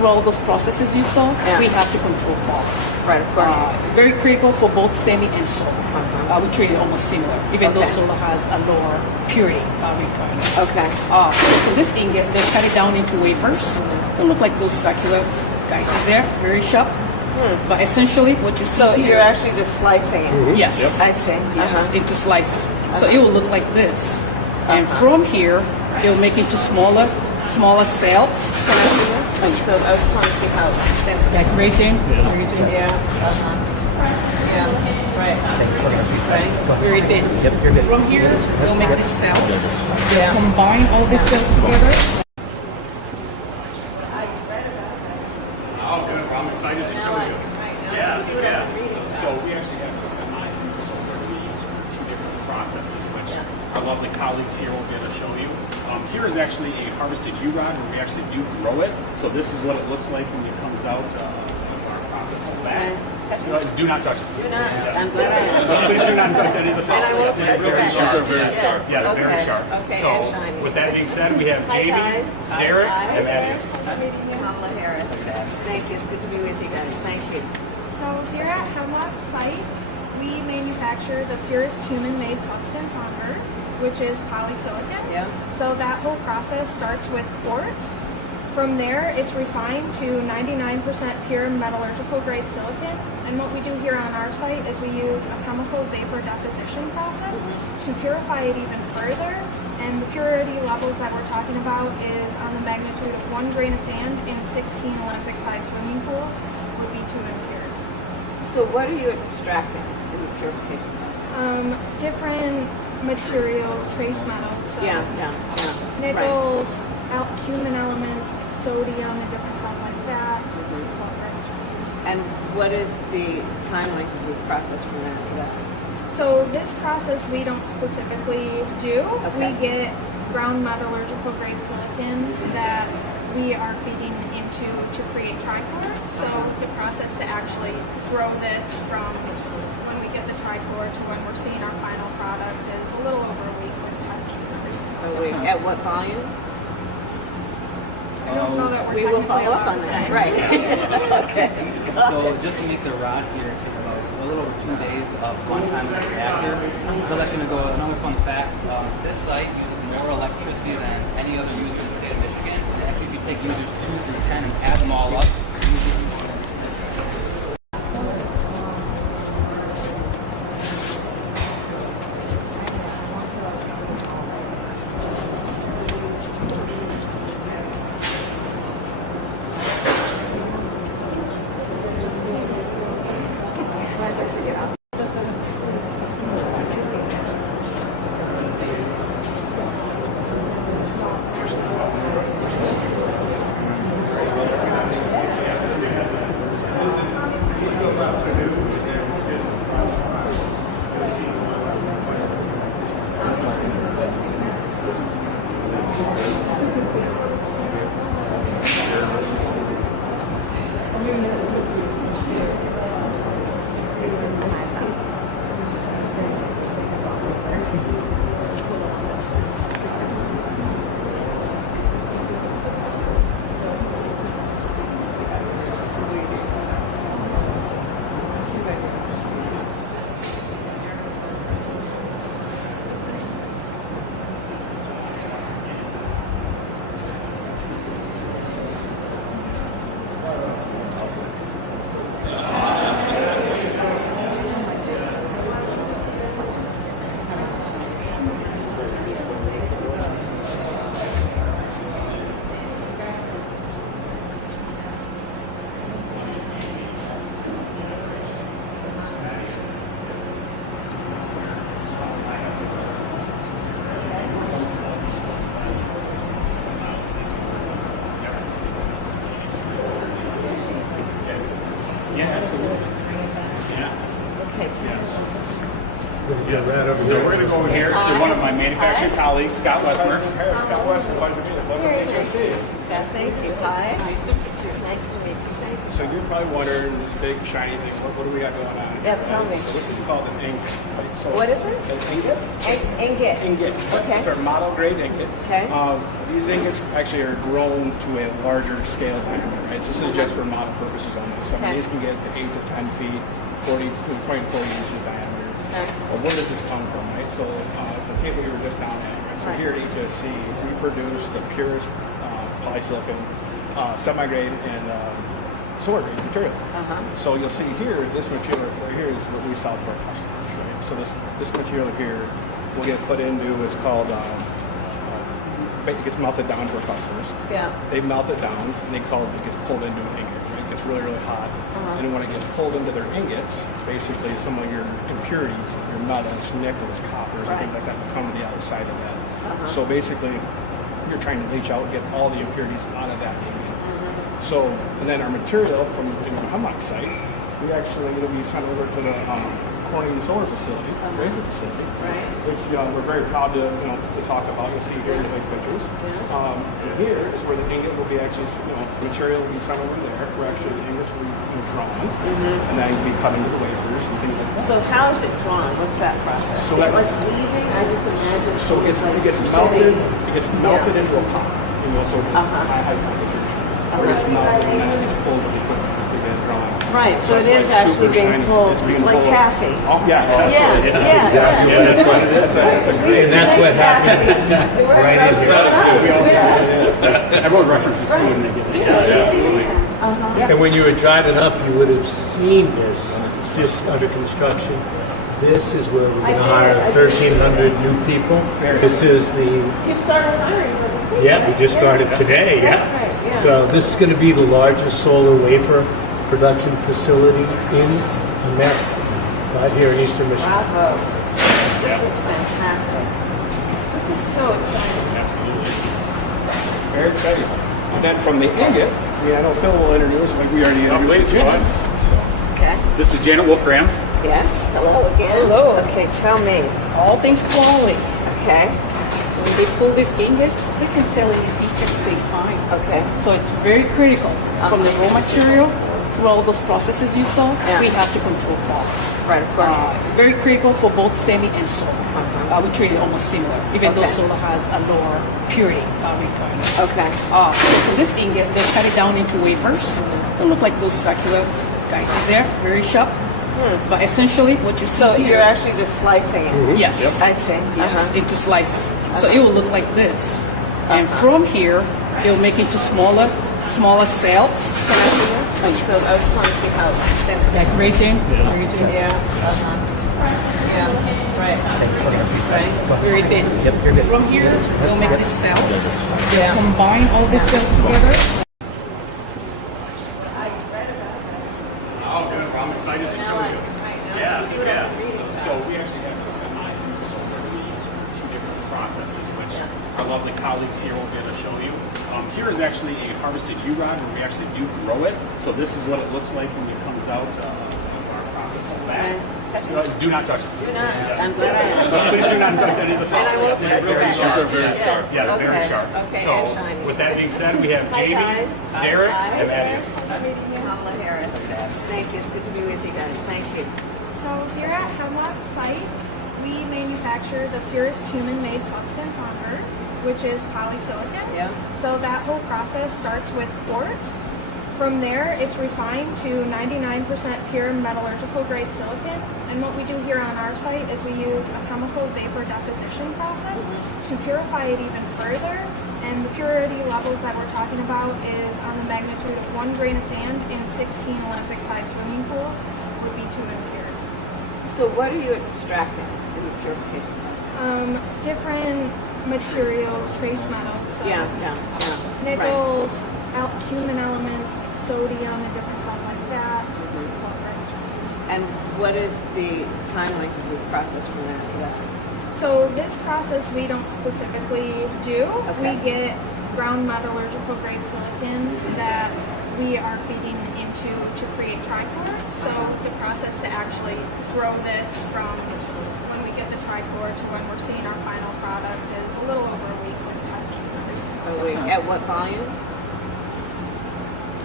through all those processes you saw, Yeah. we have to control quality. Right, of course. Very critical for both semi and solar. We treat it almost similar, even though Okay. solar has a lower purity requirement. Okay. So this ingot, they cut it down into wafers. They look like those circular guys there, very sharp. But essentially, what you see So here, you're actually just slicing it. yes, I see. yes, into slices. So it will look like this, and from here, it will make it into smaller cells. Can I see this? Oh, yes. So I just want to see how thin. That's very thin. It's very thin. Yeah. Yeah. Right. Right. Very thin. From here, they'll make the cells. They'll Yeah. combine all the cells together. Oh, good. I'm excited to show you. Yeah, yeah. So we actually have a semi-solar. We use two different processes, which our lovely colleagues here will get to show you. Here is actually a harvested U-rod where we actually do grow it. So this is what it looks like when it comes out of our process of that. Do not touch it. Do not. Yes. I'm glad I So please do not touch any of the And I won't Yes, touch very that. sharp. Yes. Yes, very Okay. sharp. Okay, So and shiny. with that being said, we have Hi, Jamie, guys. Derek, Hi. and Thaddeus. Kamala Harris. Thank you. It's good to be with you guys. Thank you. So here at Hemlock's site, we manufacture the purest human-made substance on Earth, which is polysilicon. Yeah. So that whole process starts with quartz. From there, it's refined to 99% pure metallurgical grade silicon. And what we do here on our site is we use a chemical vapor deposition process to purify it even further. And the purity levels that we're talking about is on the magnitude of 1 grain of sand in 16 Olympic-sized swimming pools would be too impure. So what are you extracting in the purification process? Different materials, trace metals, so Yeah. Right. nickels, human elements, like sodium and different stuff like that. That's what we're extracting. And what is the time length of the process from that to that? So this process we don't specifically do. Okay. We get ground metallurgical grade silicon that we are feeding into to create trichlor. So the process to actually grow this from when we get the trichlor to when we're seeing our final product is a little over a week with testing and everything. Oh, wait. At what volume? I don't know that we're We will technically follow up allowed on to that. say. Right. Okay. So just to make the rod here, it takes about a little over 2 days of runtime in the reactor. So that's going to go, another fun fact, this site uses more electricity than any other user in the state of Michigan. And actually, if you take users 2 through 10 and add them all up, Yes. So we're going to go over here to one of my manufacturing colleagues, Scott Westmer. Scott Westmer, glad to meet you. Welcome to HSC. Thank you. Hi. Nice to meet you. Nice to meet you. Thank you. So you're probably wondering this big shiny thing. What do we got going on? Yeah, tell me. So this is called an ingot. Right? So What is it? An ingot. Ingot. Ingot. Okay. It's our model grade ingot. Okay. These ingots actually are grown to a larger scale diameter, right? So this is just for model purposes only. So Okay. these can get to 8 to 10 feet, 20 to 40 inches diameter. Okay. Well, where does this come from, right? So the table you were just down at, right? So Right. here at HSC, we produce the purest polysilicon, semi-grade, and solar grade material. So you'll see here, this material right here is what we sell to our customers, right? So this material here will get put into what's called, it gets melted down to our customers. Yeah. They melt it down, and it gets pulled into an ingot, right? It gets really, really hot. And when it gets pulled into their ingots, basically some of your impurities, your metals, nickels, coppers, and things like that will come to the outside of that. So basically, you're trying to leach out and get all the impurities out of that ingot. So, and then our material from the Hemlock site, we actually, it'll be sent over to the Corning Solar Facility, Wafer facility, which we're very proud to talk about. You'll see here in the big pictures. And here is where the ingot will be actually, material will be sent over there, where actually the ingots will be drawn, and then will be cut into the wafers and things like that. So how is it drawn? What's that process? So it's that- like weaving. I just imagine. So it gets melted. It gets melted into a pot. So it's high temperature. Where it gets melted and then it gets pulled with equipment to get drawn. Right. So it it's is like actually super being shiny. pulled It's being like pulled. taffy. Oh yeah, absolutely. Yeah. That's what it is. That's a great. And that's what happens right in here. Everyone references food and they get it. Yeah, absolutely. And when you were driving up, you would have seen this. It's just under construction. This is where we're going to hire 1,300 new people. This is the You've started hiring for this thing. Yeah, we just started today, That's right, yeah. So this is going to be the largest solar wafer production facility in America, right here in Eastern Michigan. Bravo. This is fantastic. This is so exciting. Absolutely. Very exciting. And then from the ingot, I know Phil will introduce, like we already introduced please, Janet. go Okay. This is Janet Wolfgram. Yes. Hello again. Hello. Okay, tell me. All things quality. Okay. So when they pull this ingot, they can tell any defects they find. Okay. So it's very critical. From the raw material through all those processes you saw, we have to control quality. Right, of course. Very critical for both semi and solar. We treat it almost similar, even though solar has a lower purity requirement. Okay. For this ingot, they cut it down into wafers. They look like those circular guys there, very sharp. But essentially, what you see So here, you're actually just slicing it. yes, I see. yes, into slices. So it will look like this, and from here, it will make into smaller cells. Can I see this? Oh, yes. So I just want to see how thin. That's raging. Yeah. Yeah. Right. Very thin. From here, we'll make the cells. Combine all the cells together. I'm excited to show you. Yeah. So we actually have a semi and solar leads, two different processes, which our lovely colleagues here will get to show you. Here is actually a harvested U-rod where we actually do grow it. So this is what it looks like when it comes out of our process of that. Do not touch it. Do not. I'm glad I asked. Please do not touch any of the And I won't touch very it. sharp. Very Yes. sharp. Yes, very Okay. sharp. Okay, So and shiny. with that being said, we have Hi, Jamie, guys. Derek, Hi. and Thaddeus. Kamala Harris. Thank you. It's good to be with you guys. Thank you. So here at Hemlock site, we manufacture the purest human-made substance on Earth, which is polysilicon. Yeah. So that whole process starts with quartz. From there, it's refined to 99% pure metallurgical grade silicon. And what we do here on our site is we use a chemical vapor deposition process to purify it even further. And the purity levels that we're talking about is on the magnitude of 1 grain of sand in 16 Olympic-sized swimming pools would be too impure. So what are you extracting in the purification process? Different materials, trace metals, so Yeah. Right. nickels, human elements, like sodium and different stuff like that. Is what we're extracting. And what is the time length of the process from that to that? So this process we don't specifically do. Okay. We get ground metallurgical grade silicon that we are feeding into to create trichlor. So the process to actually grow this from when we get the trichlor to when we're seeing our final product is a little over a week with testing and everything. A week. At what volume?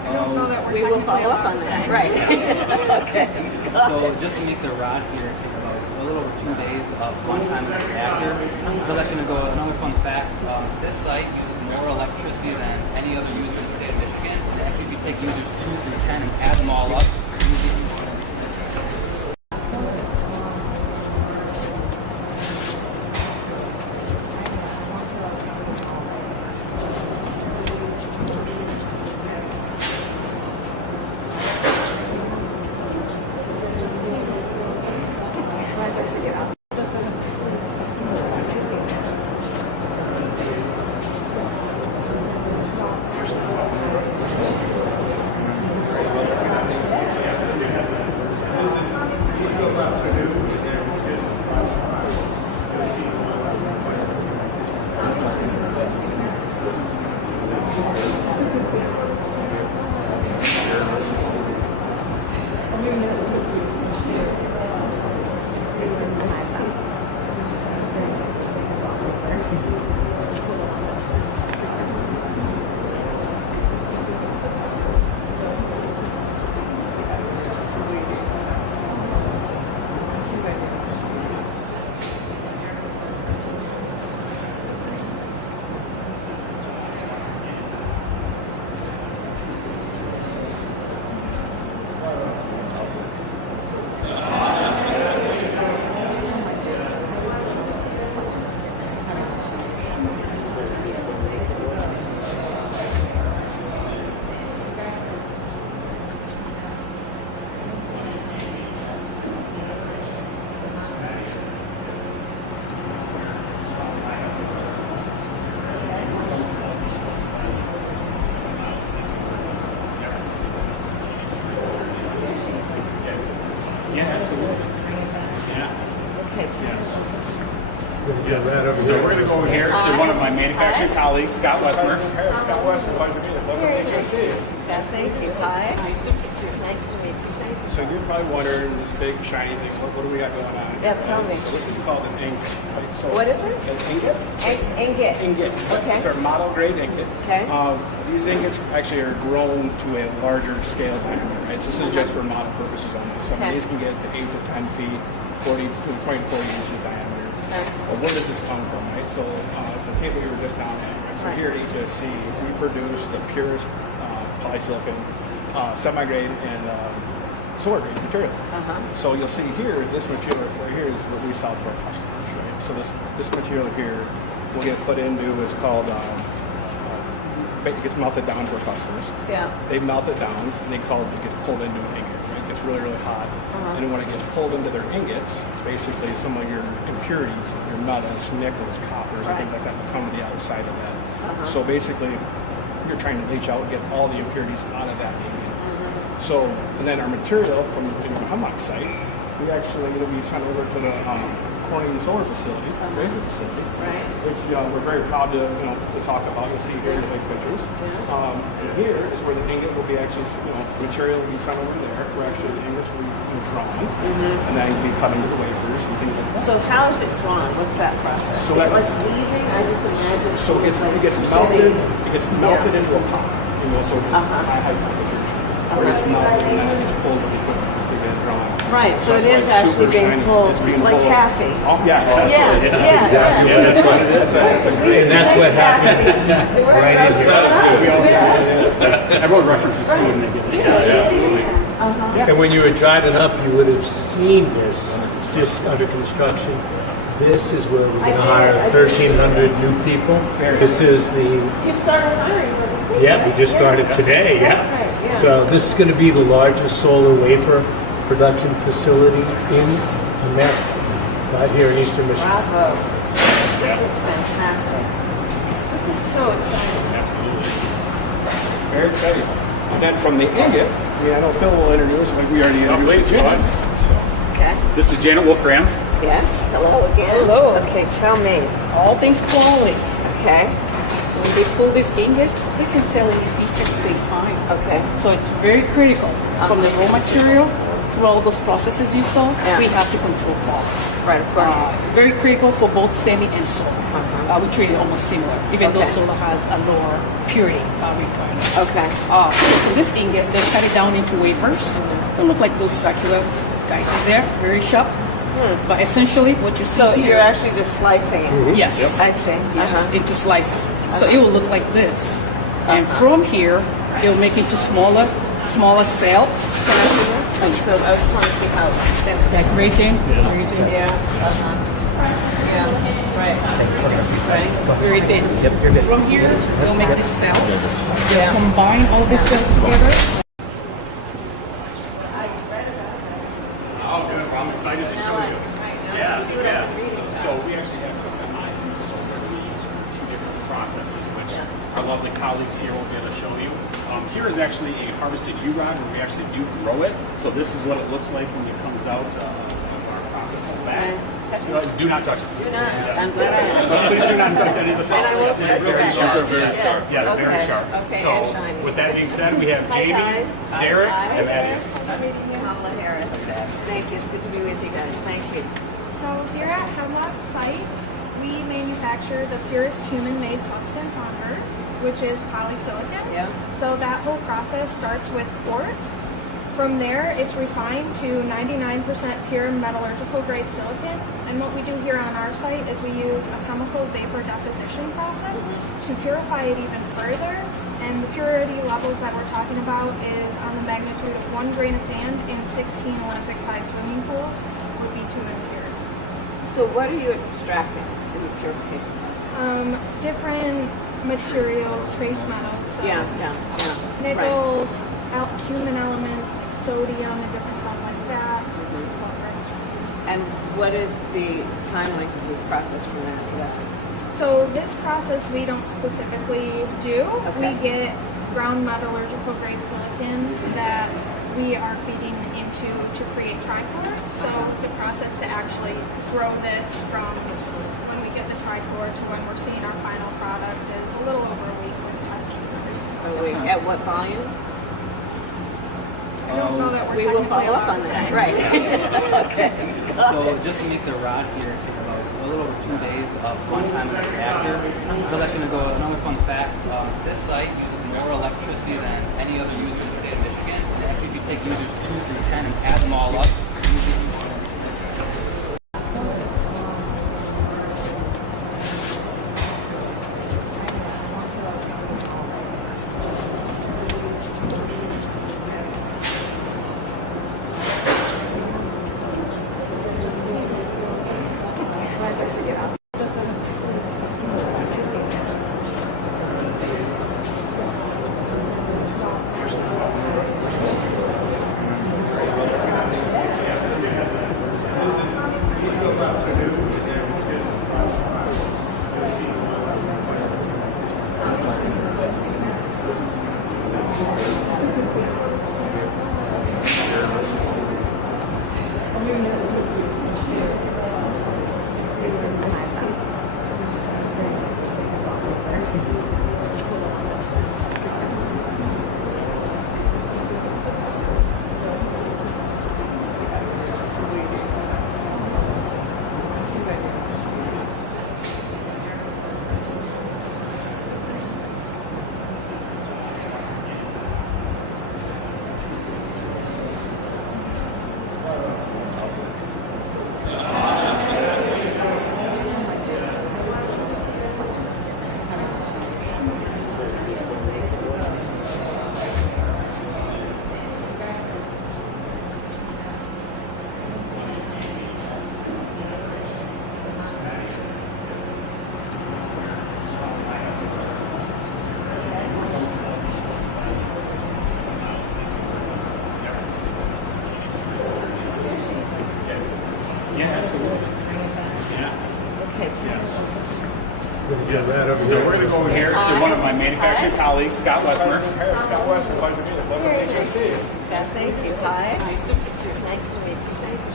I don't know that we're We will technically follow up allowed on to that. say. Right. Okay. So just to make the rod here, it takes about a little over 2 days of runtime in the reactor. So that's going to go, another fun fact, this site uses more electricity than any other user in the state of Michigan. And actually, if you take users 2 through 10 and add them all up, So we're going to go over here to one of my manufacturing colleagues, Scott Westmer. Scott Westmer, pleasure to meet you. Lovely to see you. Yeah, thank you. Hi. Nice to meet you. Nice to meet you. Thank you. So you're probably wondering this big shiny thing. What do we got going on? Yeah, tell me. So this is called an ingot. Right? So What is it? An ingot. Ingot. Ingot. Okay. It's our model grade ingot. Okay. These ingots actually are grown to a larger scale diameter. Right? So this is just for model purposes only. Some of these can get to 8 to 10 feet, 20 to 40 inches of diameter. Well, where does this come from, right? So the table you were just down at, right? So here at HSC, we produce the purest polysilicon, semi-grade, and solar grade material. So you'll see here, this material right here is what we sell to our customers, right? So this material here will get put into, it's called, it gets melted down to our customers. Yeah. They melt it down, and it gets pulled into an ingot, right? It gets really, really hot. And then when it gets pulled into their ingots, basically some of your impurities, your metals, nickels, coppers, and things like that will come to the outside of that. So basically, you're trying to leach out and get all the impurities out of that ingot. So, and then our material from the Hemlock site, we actually, we sent over to the Corning Solar Facility, Wafer facility. Right. Which we're very proud to talk about. You'll see here the big pictures. And here is where the ingot will be actually, material will be sent over there, where actually the ingots will be drawn, and then be cut into the wafers and things like that. So how is it drawn? What's that process? So is that- it like weaving? I just imagine. So it gets melted. It gets melted into a pot. So it gets high temperature. Where it gets melted and then it gets pulled with the equipment to get it drawn. Right. So it it's is like actually super being shiny. pulled It's being like pulled. taffy. Oh, yeah. Exactly. Yeah. That's what it is. It's a great. And that's what happened right in here. Everyone references food and they get it. Absolutely. And when you were driving up, you would have seen this. It's just under construction. This is where we're going to hire 1,300 new people. This is the, You've started hiring for this thing. yeah, we just started today, That's right, yeah. So this is going to be the largest solar wafer production facility in America, right here in Eastern Michigan. Bravo. This is fantastic. This is so exciting. Absolutely. Very exciting. And then from the ingot, I know Phil will introduce, but we already introduced Janet. Okay. This is Janet Wolfram. Yes. Hello again. Hello. Okay, tell me. It's all things quality. Okay. So when they pull this ingot, they can tell any defects they find. Okay. So it's very critical from the raw material to through all those processes you saw, Yeah. we have to control quality. Right, of course. Very critical for both semi and solar. Uh-huh. We treat it almost similar, even though Okay. solar has a lower purity requirement. Okay. For this ingot, they cut it down into wafers. They look like those circular guys there, very sharp. But essentially, what you see So here, you're actually just slicing it. yes, I see. yes, into slices. So it will look like this, and from here, it will make into smaller cells. Can I see this? Oh, yes. So I just want to see how That's rating. Yeah. Yeah. Right. Right. Very thin. From here, we'll make the cells. Yeah. Combine all the cells together. Oh, good. Well, I'm excited to show you. Yeah, yeah. So we actually have the semiconductor. We use two different processes, which our lovely colleagues here will be able to show you. Here is actually a harvested U-rod where we actually do grow it. So this is what it looks like when it comes out of our process in the back. Do not touch it. Do not. Yes. I'm glad I Yes. So please do not touch any of the And I won't Yes, touch very that. sharp. Very Yes. sharp. Yes, very Okay. sharp. Okay, So and shiny. with that being said, we have Hi, Jamie, guys. Derek, Hi. and Thaddeus. Kamala Harris. Thank you. It's good to be with you guys. Thank you. So here at Hemlock's site, we manufacture the purest human-made substance on Earth, which is polysilicon. Yeah. So that whole process starts with quartz. From there, it's refined to 99% pure metallurgical grade silicon. And what we do here on our site is we use a chemical vapor deposition process to purify it even further. And the purity levels that we're talking about is on the magnitude of 1 grain of sand in 16 Olympic-sized swimming pools would be too impure. So what are you extracting in the purification process? Different materials, trace metals, so Yeah. nickels, human elements like sodium and different stuff like that. So it runs from- And what is the time length of the process from that to that? So this process we don't specifically do. Okay. We get ground metallurgical grade silicon that we are feeding into to create trichlor. So the process to actually grow this from when we get the trichlor to when we're seeing our final product is a little over a week with testing and everything. At what volume? I don't know that we're We will technically follow up allowed on to that. say. Right. Okay. So just to make the rod here, it takes about a little over 2 days of runtime in the reactor. So that's going to go, another fun fact, this site uses more electricity than any other user in the state of Michigan. And actually if you take users 2 through 10 and add them all up, Yeah, absolutely. Yeah. Okay. Yes. So we're going to go over here to one of my manufacturing colleagues, Scott Westmer. Scott Westmer, glad to meet you. Lovely to see you. Scott, thank you. Hi. Nice to meet you. Nice to meet you. Thank you.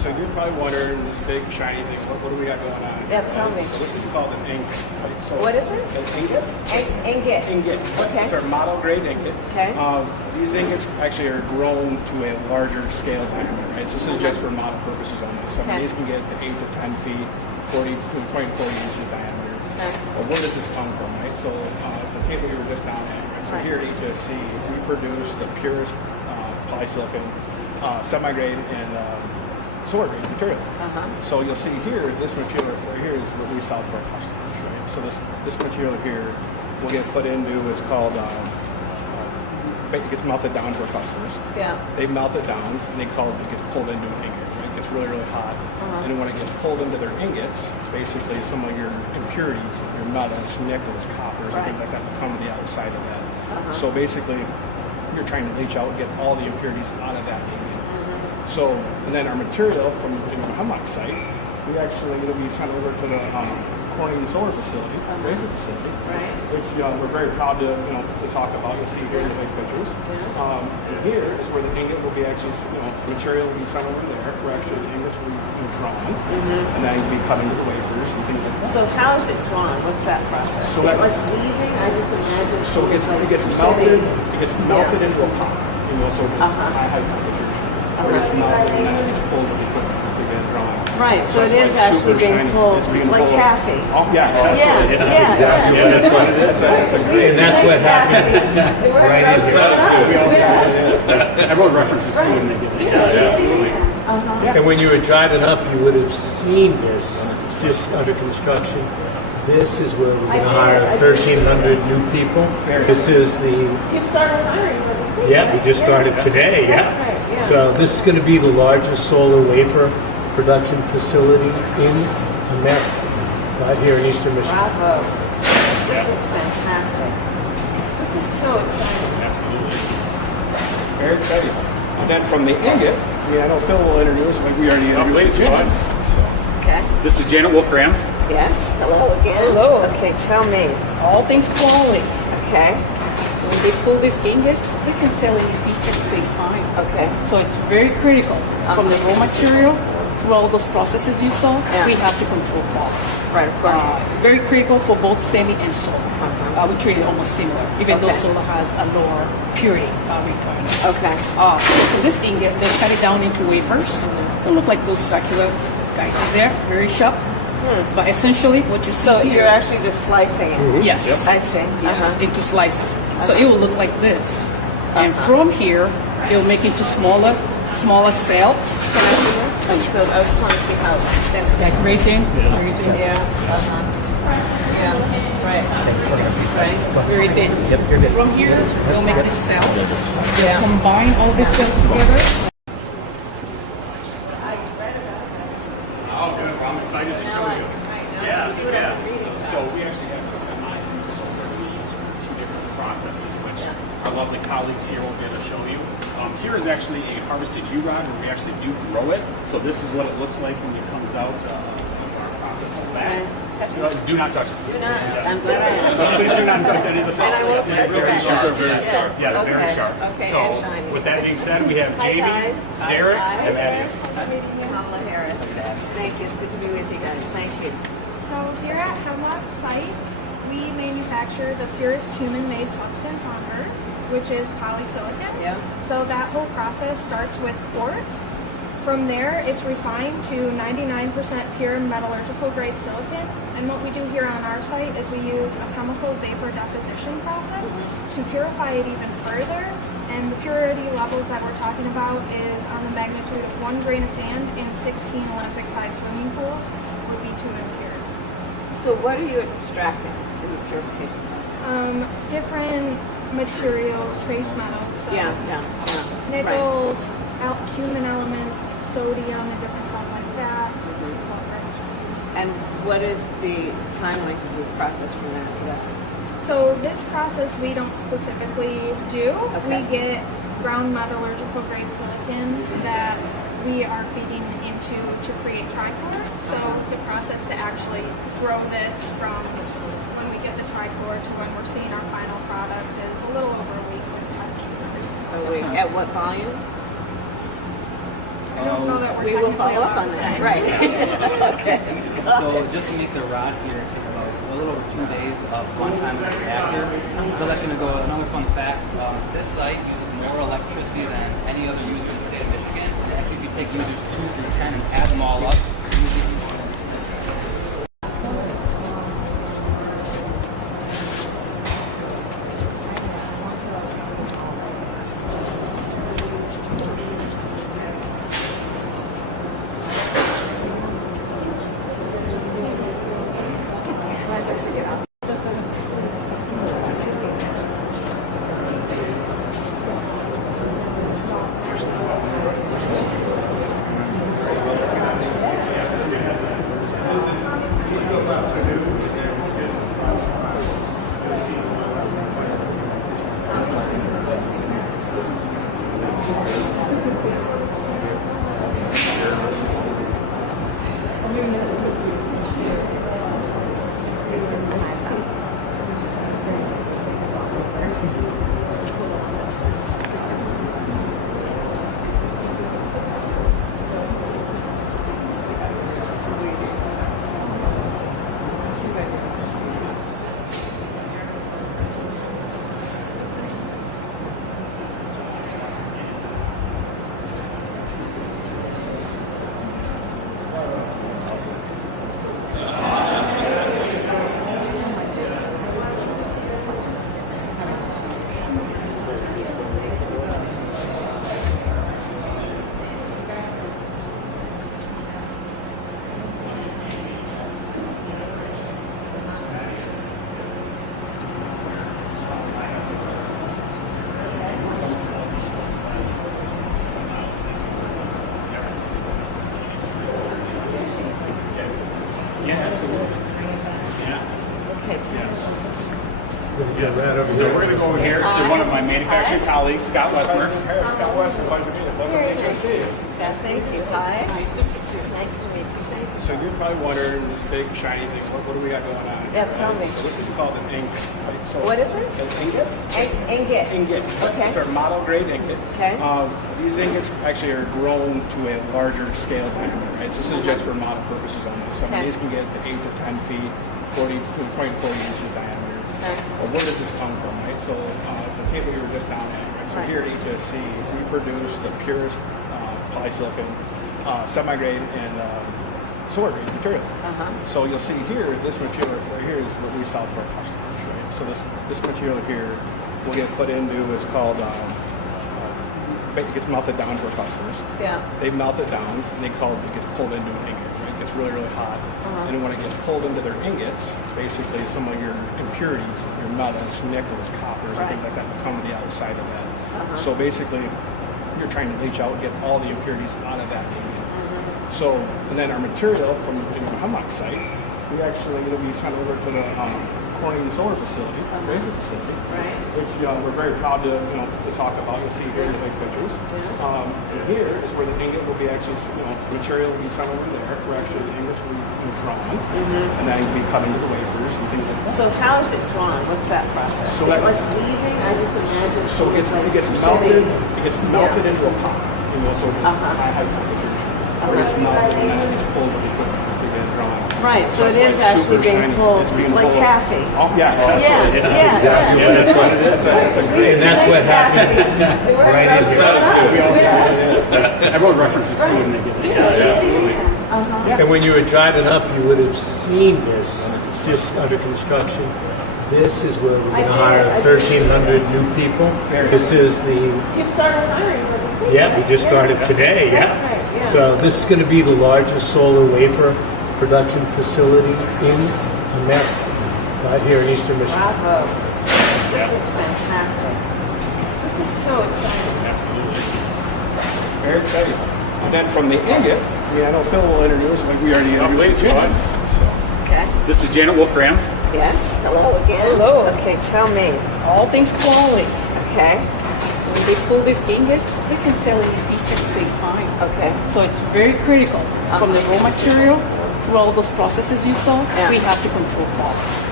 So you're probably wondering this big shiny thing. What do we got going on? Yeah, tell me. So this is called an ingot. Right? So What is it? An ingot. Ingot. Ingot. Okay. It's our model grade ingot. Okay. These ingots actually are grown to a larger scale diameter. Right. So this is just for model purposes only. So Okay. these can get to 8 to 10 feet, 20 to 40 inches in diameter. Okay. Well, where does this come from? Right. So the table you were just down at. Right? So Right. here at HSC, we produce the purest polysilicon, semi-grade, and solar grade material. So you'll see here, this material right here is what we sell to our customers, right? So this material here will get put into, it's called, it gets melted down to our customers. Yeah. They melt it down, and it gets pulled into an ingot, right? It gets really, really hot. And then when it gets pulled into their ingots, basically some of your impurities, your metals, nickels, coppers, and things like that will come to the outside of that. So basically, you're trying to leach out and get all the impurities out of that ingot. So, and then our material from the Hemlock site, we actually, it'll be sent over to the Corning Solar Facility, Wafer Facility. Right. Which we're very proud to talk about. You'll see here in the big pictures. And here is where the ingot will be actually, material will be sent over there, where actually the ingots will be drawn, and then will be cut into wafers and things like that. So how is it drawn? What's that process? So It's that- like weaving? I just imagine. So it gets melted. It gets melted into a pot. So it's high temperature. Where it gets melted and then it gets pulled with the equipment to get drawn. Right. So it it's is like actually super being shiny. pulled It's being like pulled. taffy. Oh, yes, Yeah. absolutely. Yeah. That's what it is. That's a great. And that's what happens right in here. Everyone references food and they get it. Yeah, absolutely. And when you were driving up, you would have seen this. It's just under construction. This is where we're going to hire 1,300 new people. This is the, You've started hiring for the state. yeah, we just started today, That's right, yeah. So this is going to be the largest solar wafer production facility in America, right here in Eastern Michigan. Bravo. This is fantastic. This is so exciting. Absolutely. Very exciting. And then from the ingot, I know Phil will introduce, like we already introduced Janet. Okay. This is Janet Wolfgram. Yes. Hello again. Hello. Okay, tell me. All things quality. Okay. So when they pull this ingot, we can tell any defects they find. Okay. So it's very critical. From the raw material through all those processes you saw, we have to control quality. Right, of course. Very critical for both semi and solar. We treat it almost similar, even though solar has a lower purity requirement. Okay. So for this ingot, they cut it down into wafers. They look like those circular guys there, very sharp. But essentially, what you see So here, you're actually just slicing it. yes, I see. yes, into slices. So it will look like this, and from here, it will make into smaller cells. Can I see this? So I just want to see how thin. That's raging. Yeah. Yeah. Right. Right. Very thin. From here, they'll make these cells. Combine all these cells together. I'm excited to show you. Yeah. So we actually have a semi-solar. We use two different processes, which our lovely colleagues here will get to show you. Here is actually a harvested U-rod where we actually do grow it. So this is what it looks like when it comes out of our process of that. Do not touch it. Do not. I'm glad I So please do not touch any of the And I won't touch very that. sharp. Yes. Yes, Okay. very sharp. Okay, So and shiny. with that being said, we have Hi, Jamie, guys. Derek, Hi. and Thaddeus. Kamala Harris. Thank you. It's good to be with you guys. Thank you. So here at Hemlock site, we manufacture the purest human-made substance on Earth, which is polysilicon. Yeah. So that whole process starts with quartz. From there, it's refined to 99% pure metallurgical grade silicon. And what we do here on our site is we use a chemical vapor deposition process to purify it even further. And the purity levels that we're talking about is on the magnitude of 1 grain of sand in 16 Olympic-sized swimming pools would be too impure. So what are you extracting in the purification process? Different materials, trace metals, so Yeah. nickels, human elements, sodium, and different stuff like that. Is what we're extracting. And what is the time length of the process from that to that? So this process we don't specifically do. Okay. We get ground metallurgical grade silicon that we are feeding into to create trichlor. So the process to actually grow this from when we get the trichlor to when we're seeing our final product is a little over a week with testing and everything. Oh, wait, at what volume? I don't know that we're We will technically follow up allowed on to that. say. Right. Okay. So just to make the rod here, it takes about a little over 2 days of runtime in the reactor. So that's going to go, another fun fact, this site uses more electricity than any other user in the state of Michigan. And actually, if you take users 2 through 10 and add them all up, So we're going to go over here to one of my manufacturing colleagues, Scott Westmer. Scott Westmer, glad to meet you. Welcome to HSC. Yes, thank you. Hi. Nice to meet you. Nice to meet you. Thank you. So you're probably wondering this big shiny thing. What do we got going on? Yes, tell me. So this is called an ingot. Right? So What is it? An ingot. Ingot. Ingot. Okay. It's our model grade ingot. Okay. These ingots actually are grown to a larger scale diameter. Right? So this is just for model purposes only. So Okay. these can get to 8 to 10 feet, 20 to 40 inches diameter. Okay. Well, where does this come from, right? So the table you were just down at, right? So Right. here at HSC, we produce the purest polysilicon, semi-grade, and solar-grade material. So you'll see here, this material right here is what we sell to our customers, right? So this material here will get put into what's called, it gets melted down to our customers. Yeah. They melt it down, and it gets pulled into an ingot. Right? It gets really, really hot. And when it gets pulled into their ingots, basically some of your impurities, your metals, nickels, coppers, and things like that will come to the outside of that. So basically, you're trying to leach out and get all the impurities out of that ingot. So, and then our material from the Hemlock site, we actually, we sent over to the Corning solar facility, Wafer facility, which we're very proud to talk about. You'll see here in the big pictures. And here is where the ingot will be actually, material will be sent over there, where actually the ingots will be drawn, and then will be cut into the wafers and things like that. So how is it drawn? What's that process? So it's that- like weaving. I just imagine. So it gets melted. It gets melted into a pot. So it gets high temperature. It gets melted and then it gets pulled with the equipment to get drawn. Right. So it it's is like actually super being shiny. pulled It's being like pulled. taffy. Oh yeah, absolutely. Yeah. That's what it is. It's a great. And that's what happens right in here. Everyone references food and they get it. Yeah, absolutely. And when you were driving up, you would have seen this. It's just under construction. This is where we're going to hire 1,300 new people. This is the, You've started hiring for this thing. yeah, we just started today, That's yeah. right, yeah. So this is going to be the largest solar wafer production facility in America, right here in Eastern Michigan. Bravo. This is fantastic. This is so exciting. Absolutely. Very exciting. And then from the ingot, I know Phil will introduce, like we already introduced please, Janet. Okay. This is Janet Wolfram. Yes. Hello again. Hello. Okay, tell me. All things quality. Okay. So when they pull this ingot, you can tell any defects they find. Okay. So it's very critical. From the raw material through all those processes you saw, Yeah. we have to control quality.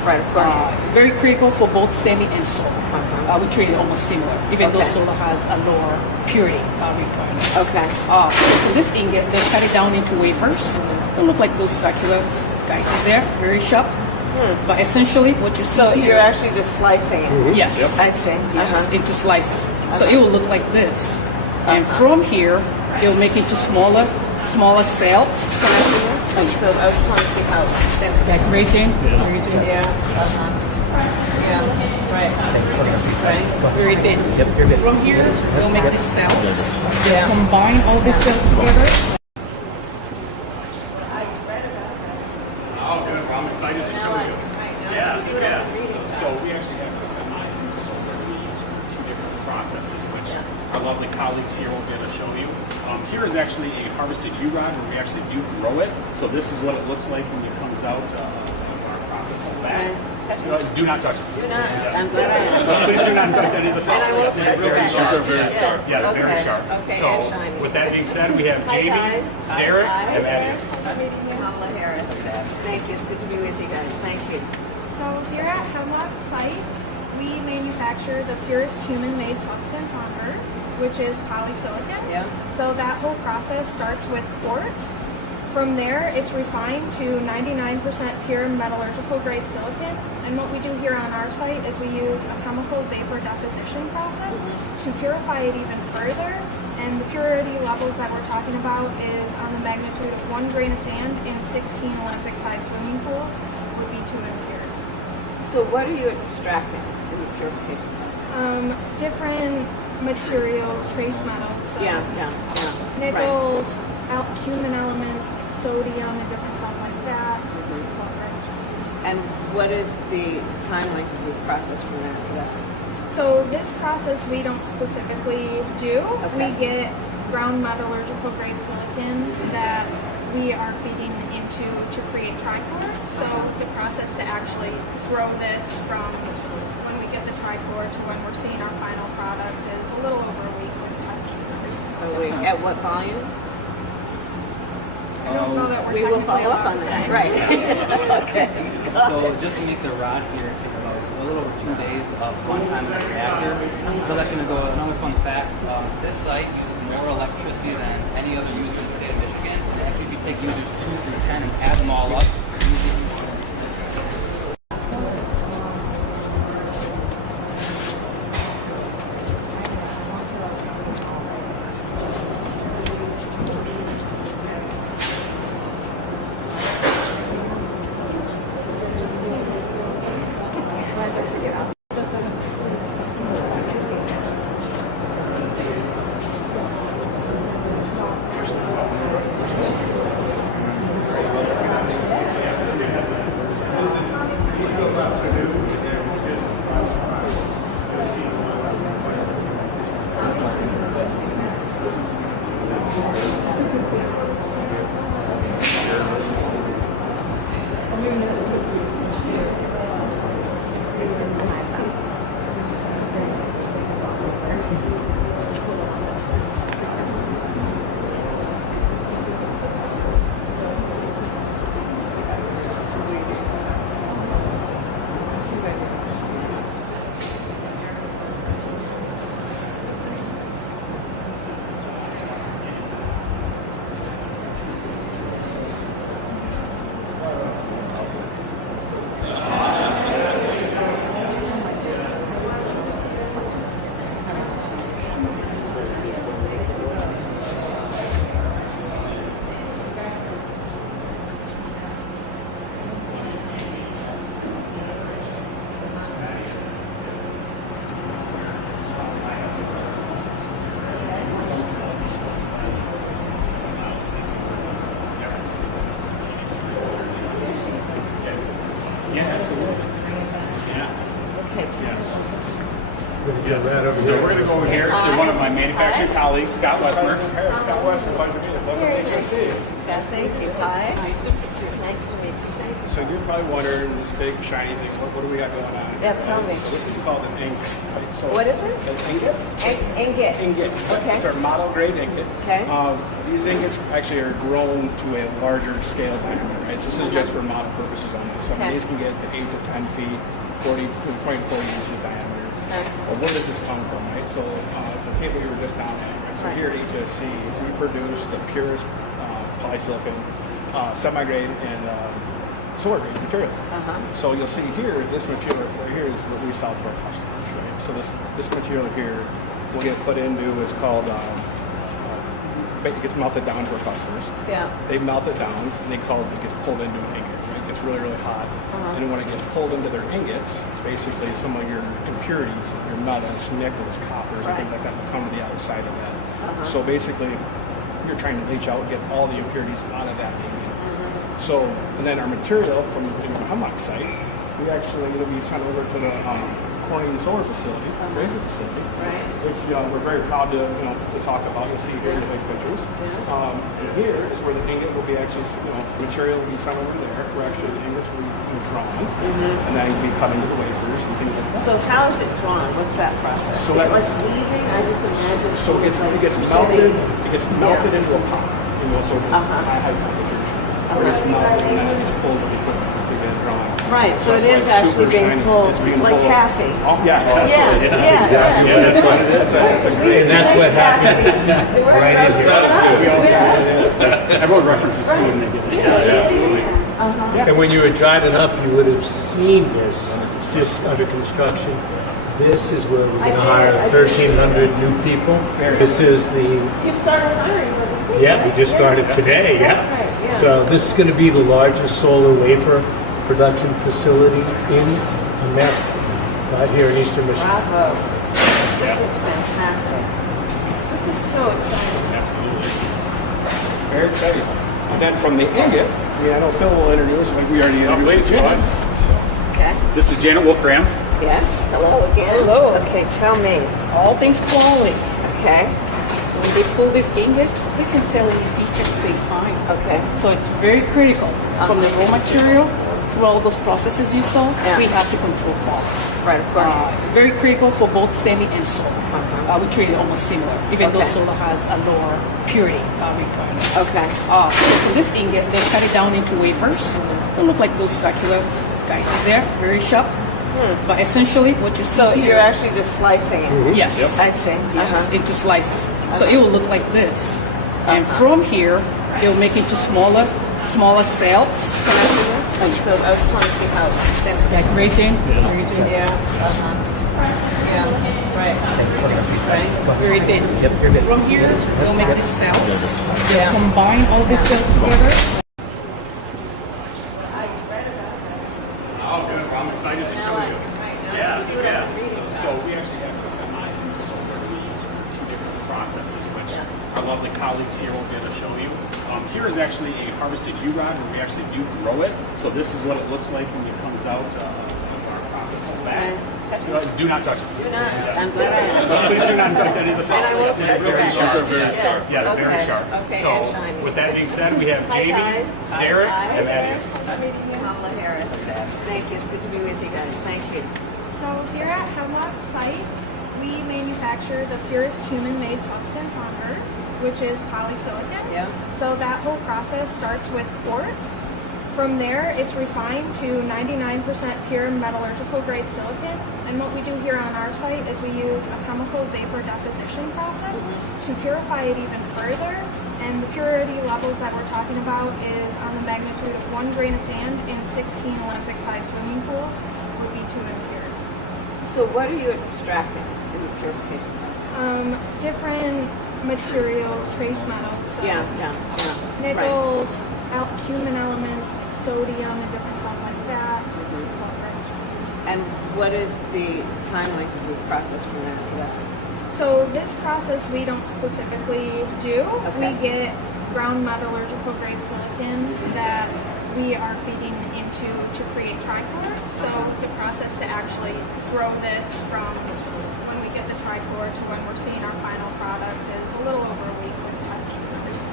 Right, of course. Very critical for both semi and solar. We treat it almost similar, even though Okay. solar has a lower purity requirement. Okay. For this ingot, they cut it down into wafers. They look like those circular guys there, very sharp. But essentially, what you see So here, you're actually just slicing it. yes, I see. yes, into slices. So it will look like this, and from here, it will make into smaller cells. Can I see this? Oh, yes. So I just want to see how That's very thin. Very thin. Yeah. Yeah. Right. Right. Very thin. From here, we'll make the cells. Combine all the cells together. Oh, good. Well, I'm excited to show you. Yeah, yeah. So we actually have a semiconductor. We use two different processes, which our lovely colleagues here will be able to show you. Here is actually a harvested U-rod where we actually do grow it. So this is what it looks like when it comes out of our process back. Do not touch it. Do not. Yes. I'm glad I So please do not touch any of the And I won't Yes, touch very that. sharp. Yes. Yes, very Okay. sharp. Okay, So and shiny. with that being said, we have Hi, Jamie, guys. Derek, Hi. and Thaddeus. Kamala Harris. Thank you. It's good to be with you guys. Thank you. So here at Hemlock's site, we manufacture the purest human-made substance on Earth, which is polysilicon. Yeah. So that whole process starts with quartz. From there, it's refined to 99% pure metallurgical grade silicon. And what we do here on our site is we use a chemical vapor deposition process to purify it even further. And the purity levels that we're talking about is on the magnitude of 1 grain of sand in 16 Olympic-sized swimming pools would be too impure. So what are you extracting in the purification process? Different materials, trace metals, so Yeah. Right. nickels, human elements, like sodium and different stuff like that. Is what we're extracting. And what is the time length of the process from there to that? So this process we don't specifically do. Okay. We get ground metallurgical grade silicon that we are feeding into to create trichlor. So the process to actually grow this from when we get the trichlor to when we're seeing our final product is a little over a week with testing and everything. Oh, wait, at what volume? I don't know that we're We will technically follow up allowed on to that. say. Right. Okay. So just to make the rod here, it takes about a little over 2 days of runtime in the reactor. So that's going to go, another fun fact, this site uses more electricity than any other user in the state of Michigan. And actually, if you take users 2 through 10 and add them all up, So we're going to go over here to one of my manufacturing colleagues, Scott Westmer. Scott Westman, glad to be there. Welcome to HSC. Yeah, thank you. Hi. Nice to meet you. Nice to meet you. Thank you. So you're probably wondering this big shiny thing. What do we got going on? Yeah, tell me. So this is called an ingot. Right? So What is it? An ingot. Ingot. Ingot. Okay. It's our model grade ingot. Okay. These ingots actually are grown to a larger scale diameter, right? So this is just for model purposes only. So Okay. these can get to 8 to 10 feet, 20 to 40 inches diameter. Okay. Well, where does this come from, right? So the table you were just down at, right? So Right. here at HSC, we produce the purest polysilicon, semi-grade, and solar-grade material. So you'll see here, this material right here is what we sell to our customers, right? So this material here will get put into what's called, it gets melted down to our customers. Yeah. They melt it down, and it gets pulled into an ingot. Right? It gets really, really hot. And when it gets pulled into their ingots, basically some of your impurities, your metals, nickels, coppers, and things like that will come to the outside of that. So basically, you're trying to leach out and get all the impurities out of that ingot. So, and then our material from the Hemlock site, we actually, we sent over to the Corning Solar Facility, Wafer facility. Right. Which we're very proud to talk about. You'll see here the big pictures. And here is where the ingot will be actually, material will be sent over there, where actually the ingots will be drawn, and then will be cut into the wafers and things like that. So how is it drawn? What's that process? So It's that- like weaving. I just imagine. So it gets melted. It gets melted into a pot. So it gets high temperature. It gets melted and then it gets pulled with equipment to get drawn. Right. So it it's is like actually super being shiny. pulled It's being like pulled. taffy. Oh, yeah, Yeah. Yeah, that's what it is. That's a great. And that's what happens right in here. Everyone references food and they get it. Yeah, absolutely. And when you were driving up, you would have seen this. It's just under construction. This is where we're going to hire 1,300 new people. This is the You've started hiring for this thing. Yeah, we just started today, That's right, yeah. So this is going to be the largest solar wafer production facility in America, right here in Eastern Michigan. Bravo. This is fantastic. This is so exciting. Absolutely. Very exciting. And then from the ingot, I know Phil will introduce, like we already introduced please, Janet. go Okay. This is Janet Wolfgram. Yes. Hello again. Hello. Okay, tell me. All things quality. Okay. So when they pull this ingot, you can tell any defects they find. Okay. So it's very critical. From the raw material through all those processes you saw, we have to control quality. Right, of course. Very critical for both semi and solar. We treat it almost similar, even though Okay. solar has a lower purity requirement. Okay. So for this ingot, they cut it down into wafers. They look like those circular guys there, very sharp. But essentially, what you see So here, you're actually just slicing it. yes, I see. yes, into slices. So it will look like this, and from here, it will make it into smaller cells. Can I see this? Oh, yes. So I just want to see how thin. Like rating, rating. Yeah. Yeah. Right. Right. Very thin. From here, we'll make these cells. They'll combine all these cells together. I'm excited to show you. Yeah. So we actually have a semi and solar. We use two different processes, which our lovely colleagues here will be able to show you. Here is actually a harvested U-rod where we actually do grow it. So this is what it looks like when it comes out of our process of that. Do not touch it. Do not. Yes. I'm glad I Yes. So please do not touch any of the And I will Yes, touch very that. sharp. Yes. Yes, Okay. very sharp. Okay, So and shiny. with that being said, we have Hi, Jamie, guys. Derek, Hi. and Thaddeus. Kamala Harris. Thank you. It's good to be with you guys. Thank you. So here at Hemlock site, we manufacture the purest human-made substance on Earth, which is polysilicon. Yeah. So that whole process starts with quartz. From there, it's refined to 99% pure metallurgical grade silicon. And what we do here on our site is we use a chemical vapor deposition process to purify it even further. And the purity levels that we're talking about is on the magnitude of 1 grain of sand in 16 Olympic-sized swimming pools would be too impure. So what are you extracting in the purification process? Different materials, trace metals, so Yeah. nickels, human elements, like sodium and different stuff like that. That's what we're extracting. And what is the time length of the process from that to that? So this process we don't specifically do. Okay. We get ground metallurgical grade silicon that we are feeding into to create trichlor. So the process to actually grow this from when we get the trichlor to when we're seeing our final product is a little over a week with testing and everything.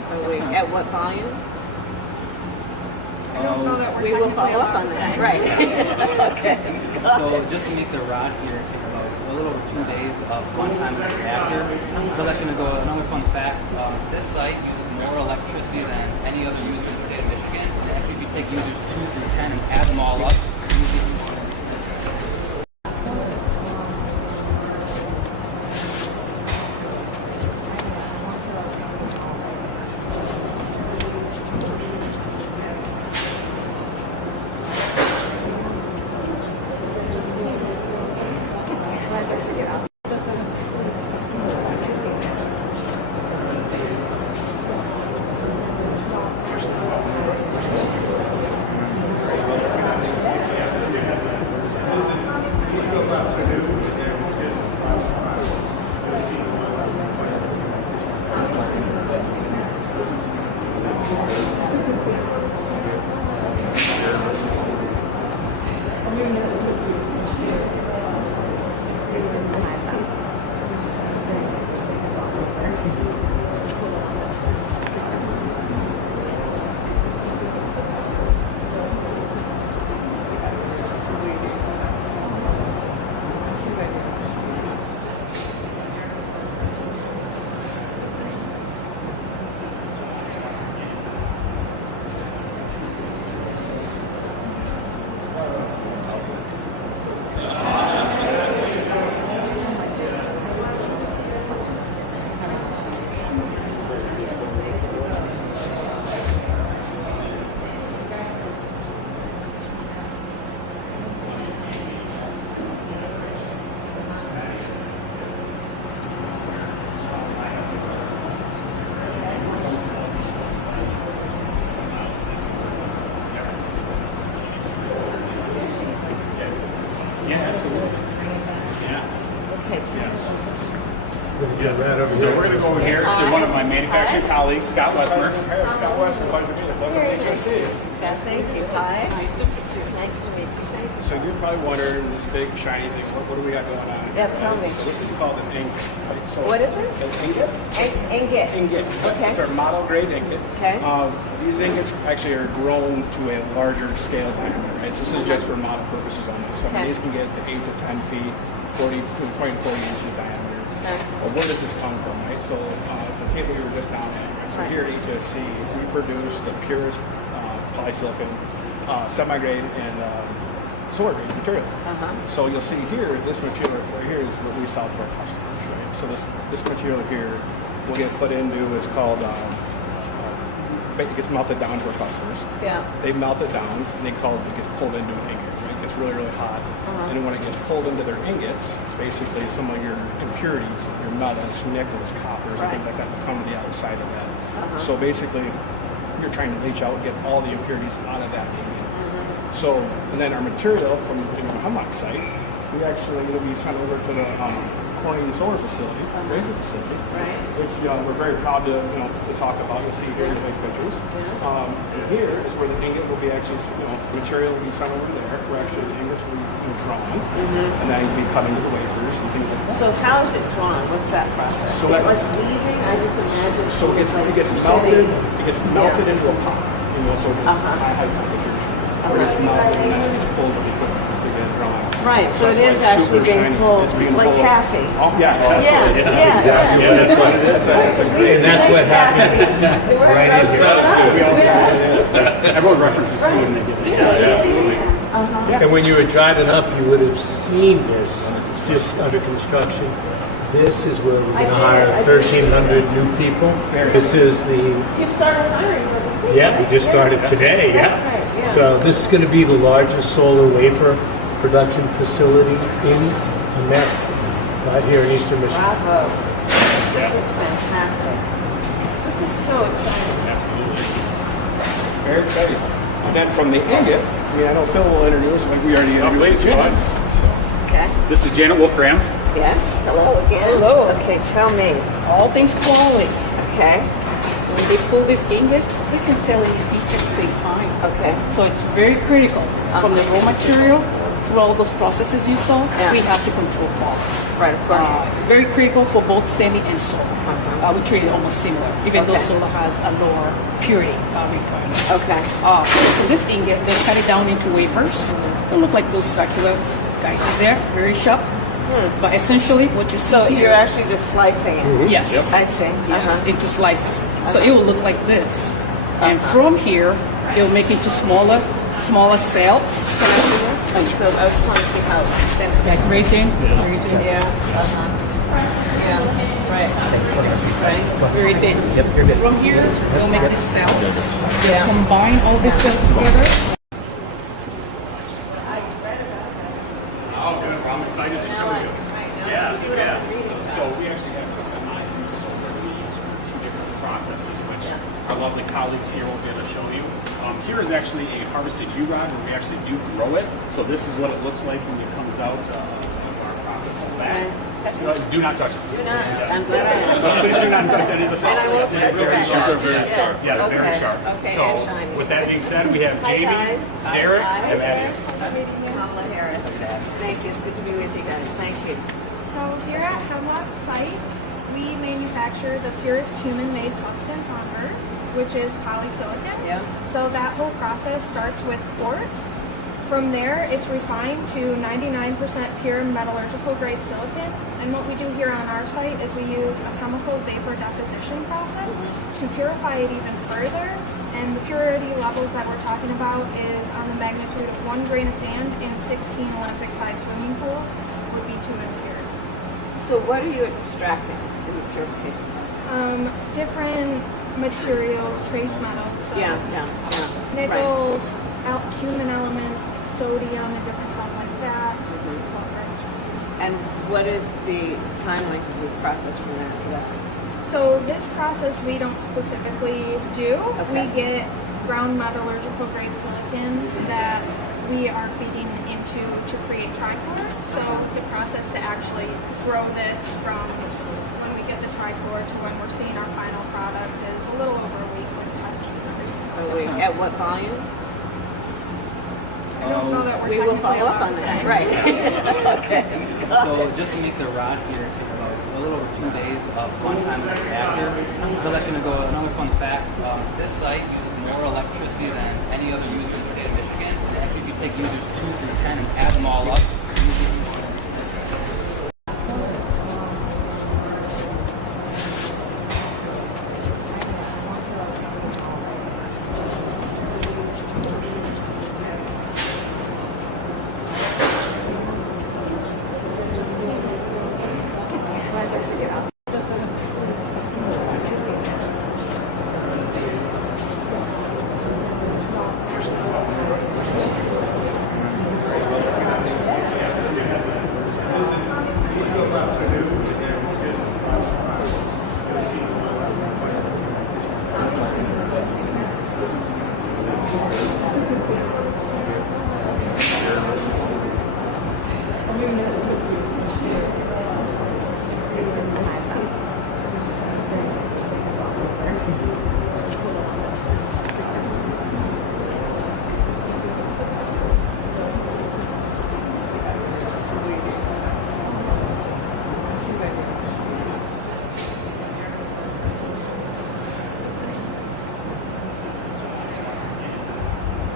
Oh, wait, at what volume? I don't know that we're We will technically follow up allowed on to that, say. right. Okay. So just to make the rod here, it takes about a little over 2 days of runtime of the reactor. So that's going to go, another fun fact, this site uses more electricity than any other user in the state of Michigan. And actually, if you take users 2 through 10 and add them all up, Yes. So we're going to go over here to one of my manufacturing colleagues, Scott Westmer. Scott Westmer, like to meet you. Welcome to HSC. Scott, thank you. Hi. Nice to meet you. Nice to meet you. Thank you. So you're probably wondering this big shiny thing. What do we got going on? Yeah, tell me. So this is called an ingot. Right? So What is it? An ingot. Ingot. Ingot. Okay. It's our model grade ingot. Okay. These ingots actually are grown to a larger scale diameter. Right? So this is just for model purposes only. So Okay. these can get to 8 to 10 feet, 20 to 40 inches in diameter. Okay. Well, where does this come from, right? So the table we were just down at, right? So Right. here at HSC, we produce the purest polysilicon, semi-grade, and solar-grade material. So you'll see here, this material right here is what we sell to our customers, right? So this material here will get put into, it's called, it gets melted down to our customers. Yeah. They melt it down, and it gets pulled into an ingot, right? It gets really, really hot. And when it gets pulled into their ingots, basically some of your impurities, your metals, nickels, coppers, and things like that will come to the outside of that. So basically, you're trying to leach out, get all the impurities out of that ingot. So, and then our material from the Hemlock site, we actually, we sent over to the Corning Solar Facility, Wafer facility. Right. Which we're very proud to, to talk about. You'll see here the big pictures. And here is where the ingot will be actually, material will be sent over there, where actually the ingots will be drawn, and then will be cut into the wafers and things like that. So how is it drawn? What's that process? So Is it that- like weaving? I just imagine. So it gets melted. It gets melted into a pot. So it's high temperature. Where it gets melted and then it gets pulled with the equipment to get drawn. Right. So it it's is like actually super being shiny. pulled It's being like pulled. taffy. Oh yes, Yeah. absolutely. Yeah. Yeah, that's what it is. It's a great. And that's what happened right in here. Everyone references food and they get it. Yeah, absolutely. And when you were driving up, you would have seen this. It's just under construction. This is where we're going to hire 1,300 new people. This is the, You've started hiring for this thing. yeah, we just started today, That's yeah. right, yeah. So this is going to be the largest solar wafer production facility in America, right here in Eastern Michigan. Bravo. This is fantastic. This is so exciting. Absolutely. Very exciting. And then from the ingot, I know Phil will introduce. We already introduced Janet. Okay. This is Janet Wolfgram. Yes. Hello again. Hello. Okay, tell me. It's all things quality. Okay. So when they pull this ingot, we can tell any defects they find. Okay. So it's very critical from the raw material through all those processes you saw, Yeah. we have to control quality. Right, of course. Very critical for both semi and solar. We treat it almost similar, even though Okay. solar has a lower purity requirement. Okay. So for this ingot, they cut it down into wafers. They look like those circular guys there, very sharp. But essentially, what you see So here, you're actually just slicing it. yes, I see. yes, Uh-huh. into slices. So it will look like this, and from here, it will make it into smaller cells. Can I see this? So I just want to see how thin it is. That's raging. It's very thin. Yeah. Uh-huh. Yeah. Right. Right. Very thin. From here, we'll make the cells. Yeah. Combine all the cells together. Oh, good. I'm excited to show you. Yeah, yeah. So we actually have a semi-solar. We use two different processes, which our lovely colleagues here will be able to show you. Here is actually a harvested U-rod where we actually do grow it. So this is what it looks like when it comes out of our process of that. Do not touch it. Do not. Yes. I'm glad I Yes. So please do not touch any of the And I won't Yes, touch very that. sharp. Yes. Yes, yes, Okay. very sharp. Okay, So and shiny. with that being said, we have Hi, Jamie, guys. Derek, Hi. and Thaddeus. Kamala Harris. Thank you. It's good to be with you guys. Thank you. So here at Hemlock site, we manufacture the purest human-made substance on Earth, which is polysilicon. Yeah. So that whole process starts with quartz. From there, it's refined to 99% pure metallurgical grade silicon. And what we do here on our site is we use a chemical vapor deposition process to purify it even further. And the purity levels that we're talking about is on the magnitude of 1 grain of sand in 16 Olympic-sized swimming pools would be too impure. So what are you extracting in the purification process? Different materials, trace metals, so Yeah. Right. nickels, human elements, sodium, and different stuff like that. Is what we're extracting. And what is the time length of the process from that to that? So this process we don't specifically do. Okay. We get ground metallurgical grade silicon that we are feeding into to create trichlor. So the process to actually grow this from when we get the trichlor to when we're seeing our final product is a little over a week with testing and everything. Oh, wait, at what volume? I don't know that we're We will technically follow up allowed on to that. say. Right. Okay. So just to make the rod here, it takes about a little over 2 days of runtime in the reactor. So that's going to go, another fun fact, this site uses more electricity than any other user in the state of Michigan. And actually, if you take users 2 through 10 and add them all up,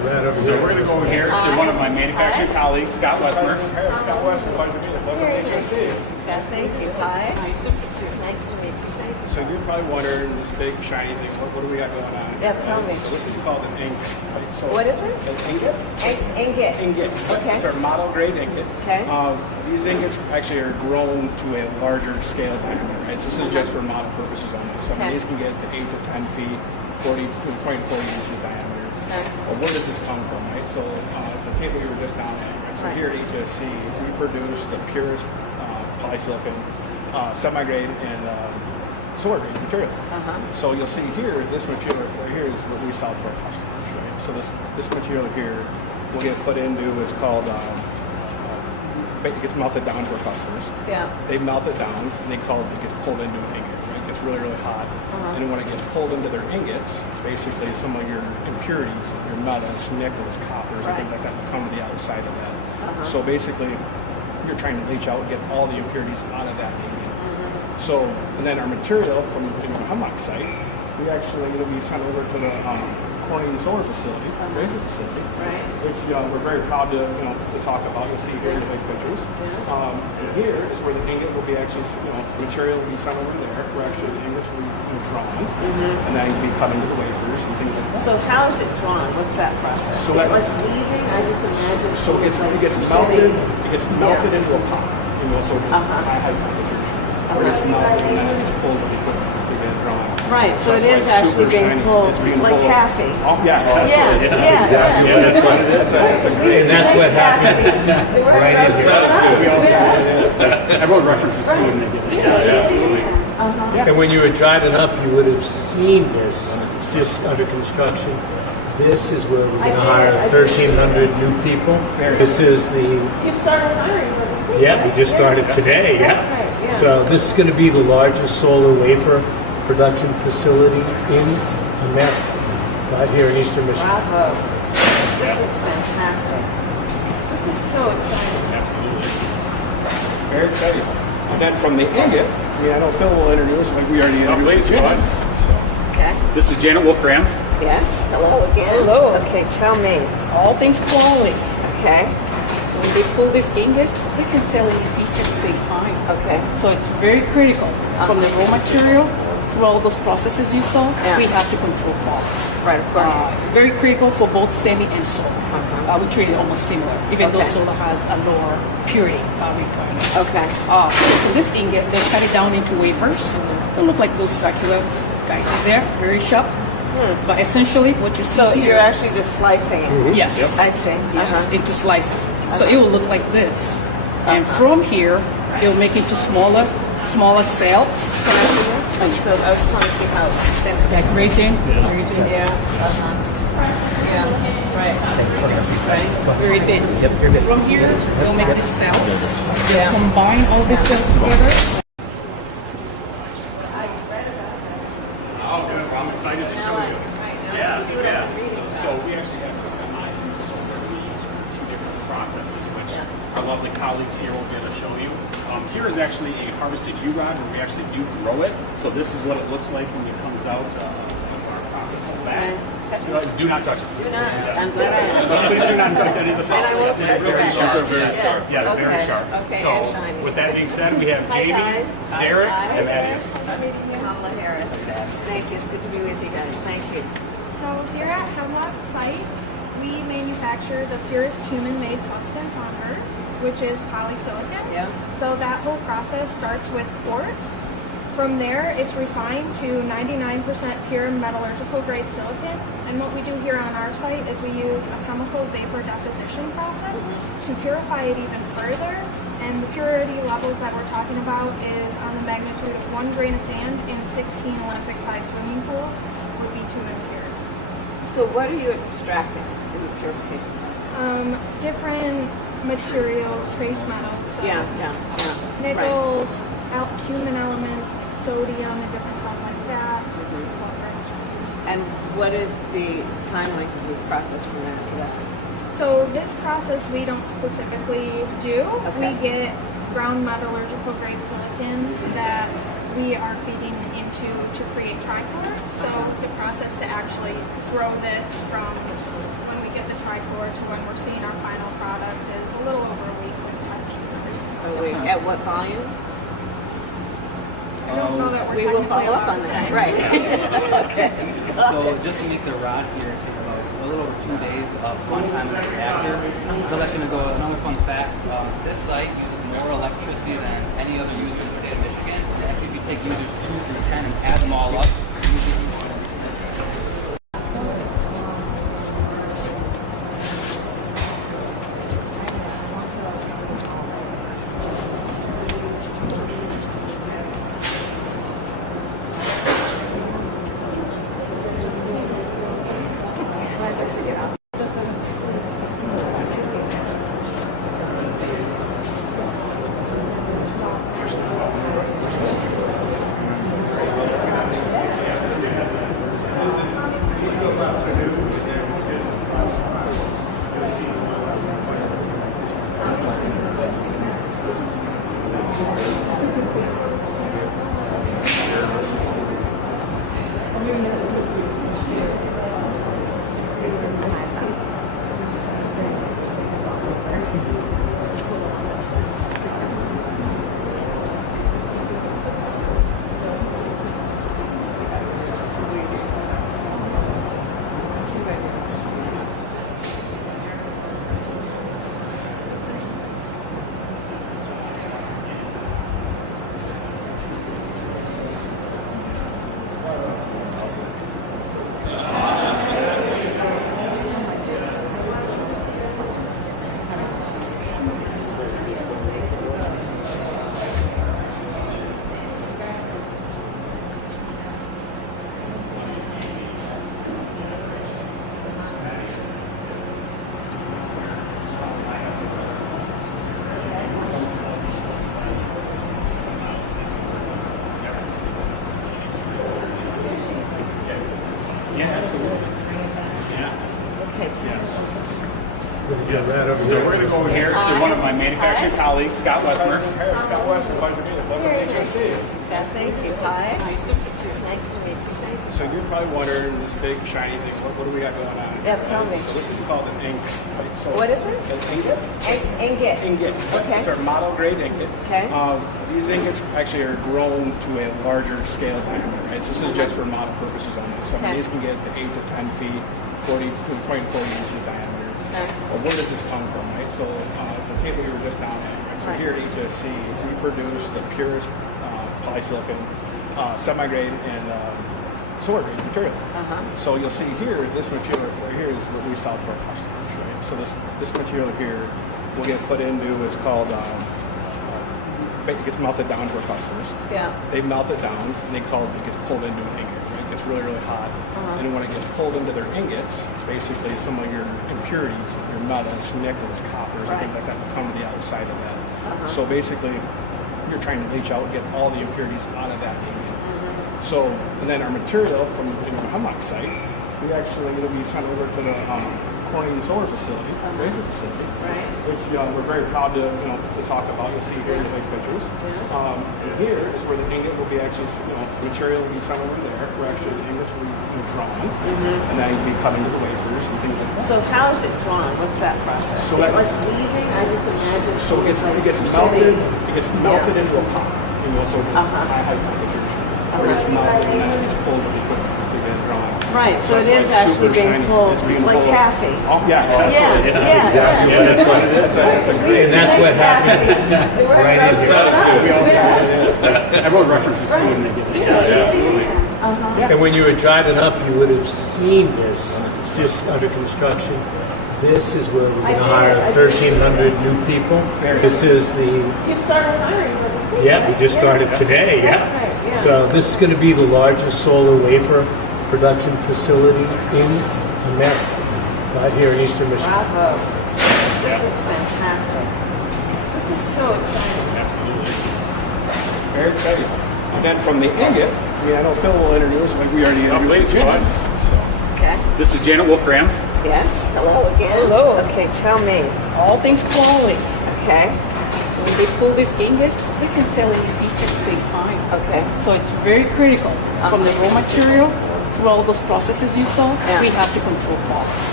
right over So here. we're going to go here to one of my manufacturing colleagues, Scott Westmer. Hey, Scott Westman, glad to meet you. Welcome to HSC. Yes, thank you. Hi. Nice to meet you. Nice to meet you. Thank you. So you're probably wondering this big shiny thing. What do we got going on? Yes, tell me. So this is called an ingot. Right? So What is it? An ingot. Ingot. Ingot. Okay. It's our model grade ingot. Okay. These ingots actually are grown to a larger scale diameter. Right? So this is just for model purposes only. So Okay. these can get to 8 to 10 feet, 20 to 40 inches in diameter. Okay. Well, where does this come from? Right. So the table you were just down at. Right? So Right. here at HSC, we produce the purest polysilicon, semi-grade, and solar grade material. So you'll see here, this material right here is what we sell to our customers, right? So this material here will get put into what's called, it gets melted down to our customers. Yeah. They melt it down, and it gets pulled into an ingot, right? It gets really, really hot. And when it gets pulled into their ingots, basically some of your impurities, your metals, nickels, coppers, and things like that will come to the outside of that. So basically, you're trying to leach out and get all the impurities out of that ingot. So, and then our material from the Hemlock site, we actually, we sent over to the Corning Solar Facility, Wafer facility, Right. which we're very proud to talk about. You'll see here in the big pictures. And here is where the ingot will be actually, material will be sent over there, where actually the ingots will be drawn, and then it can be cut into wafers and things like that. So how is it drawn? What's that process? So It's that- like weaving. I just imagine. So it gets melted. It gets melted into a pot. So it gets high temperature. Where it's melted and then it gets pulled with the equipment to get it drawn. Right. So it it's is like actually super being shiny. pulled It's being like pulled. taffy. Oh, yeah, Yeah. absolutely. Yeah. That's what it is. It's a great. And that's what happens right in here. Everyone references food and they get it. Yeah, absolutely. And when you were driving up, you would have seen this. It's just under construction. This is where we're going to hire 1,300 new people. This is the You've started hiring for this thing. Yeah, we just started today, That's right, yeah. So this is going to be the largest solar wafer production facility in America, right here in Eastern Michigan. Bravo. This is fantastic. This is so exciting. Absolutely. Very exciting. And then from the ingot, I know Phil will introduce, like we already introduced please, Janet. go Okay. This is Janet Wolfgram. Yes. Hello again. Hello. Okay, tell me. All things quality. Okay. So when they pull this ingot, you can tell any defects they find. Okay. So it's very critical. From the raw material through all those processes you saw, Yeah. we have to control quality. Right, of course. Very critical for both semi and solar. We treat it almost similar, even though Okay. solar has a lower purity requirement. Okay. So this ingot, they cut it down into wafers. They look like those circular guys there, very sharp. But essentially, what you see So here, you're actually just slicing it. yes, I see. yes, into slices. So it will look like this, and from here, it will make it into smaller cells. Can I see this? Yes. So I just want to see how thin it is. That's raging. Yeah. Yeah. Right. Very thin. From here, they'll make the cells. Yeah. Combine all the cells together. I'm excited to show you. Yeah. So we actually have a semi and solar. We use two different processes, which our lovely colleagues here will be able to show you. Here is actually a harvested U-rod where we actually do grow it. So this is what it looks like when it comes out of our process of that. Do not touch it. Do not. I'm glad I asked. Please do not touch any of the And I won't touch very that. sharp. Very Yes. sharp. Yes, very Okay. sharp. Okay, So and shiny. with that being said, we have Hi, Jamie, guys. Derek, Hi, and guys. Matthews. Kamala Harris. Thank you. It's good to be with you guys. Thank you. So here at Hemlock site, we manufacture the purest human-made substance on Earth, which is polysilicon. Yeah. So that whole process starts with quartz. From there, it's refined to 99% pure metallurgical grade silicon. And what we do here on our site is we use a chemical vapor deposition process to purify it even further. And the purity levels that we're talking about is on the magnitude of 1 grain of sand in 16 Olympic-sized swimming pools would be too impure. So what are you extracting in the purification process? Different materials, trace metals, so Yeah. Right. nickels, human elements, like sodium and different stuff like that. Is what we're extracting. And what is the time length of the process from that to that? So this process we don't specifically do. Okay. We get ground metallurgical grade silicon that we are feeding into to create trichlor. So the process to actually grow this from when we get the trichlor to when we're seeing our final product is a little over a week with testing and everything. At what volume? I don't know that we're We will technically follow up allowed on to that. say. Right. Okay. So just to make the rod here, it takes about a little over 2 days of runtime in the reactor. So that's going to go, another fun fact, this site uses more electricity than any other user in the state of Michigan. And actually, if you take users 2 through 10 and add them all up, So we're going to go over here to one of my manufacturing colleagues, Scott Westmer. Scott Westman, pleasure to meet you. Welcome to HSC. Thank you. Hi. Nice to meet you. Nice to meet you. So you're probably wondering this big shiny thing. What do we got going on? Yes, tell me. So this is called an ingot. Right? So What is it? An ingot. Ingot. Ingot. Okay. It's our model grade ingot. Okay. These ingots actually are grown to a larger scale diameter. Right? So this is just for model purposes only. So Okay. these can get to 8 to 10 feet, 20 to 40 inches in diameter. Okay. Well, where does this come from, right? So the table you were just down at, right? So Right. here at HSC, we produce the purest polysilicon, semi-grade, and solar grade material. So you'll see here, this material right here is what we sell to our customers, right? So this material here will get put into what's called, it gets melted down to our customers. Yeah. They melt it down, and it gets pulled into an ingot, right? It gets really, really hot. And when it gets pulled into their ingots, basically some of your impurities, your metals, nickels, coppers, and things like that will come to the outside of that. So basically, you're trying to leach out and get all the impurities out of that ingot. So, and then our material from the Hemlock site, we actually, we sent over to the Corning Solar Facility, Wafer facility, which we're very proud to talk about. You'll see here the big pictures. And here is where the ingot will be actually, material will be sent over there, where actually the ingots will be drawn, and then be cut into wafers and things like that. So how is it drawn? What's that process? So Is that- it like weaving? I just imagine. So it gets melted. It gets melted into a pot. So it's high temperature. Where it gets melted and then it gets pulled with the equipment to get it drawn. Right. So it it's is like actually super being shiny. pulled It's being like pulled. taffy. Oh, yeah, Yeah. That's what it is. It's a great. And that's what happened right in here. Everyone references food and they get it. Yeah, absolutely. And when you were driving up, you would have seen this. It's just under construction. This is where we're going to hire 1,300 new people. This is the, You've started hiring for this week. yeah, we just started today, yeah. So this is going to be the largest solar wafer production facility in America, right here in Eastern Michigan. Bravo. This is fantastic. This is so exciting. Absolutely. Very exciting. And then from the ingot, I know Phil will introduce, like we already introduced Janet. Okay. This is Janet Wolfgram. Yes. Hello again. Hello. Okay, tell me. It's all things quality. Okay. So when they pull this ingot, we can tell any defects they find. Okay. So it's very critical. From the raw material through all those processes you saw, we have to control quality.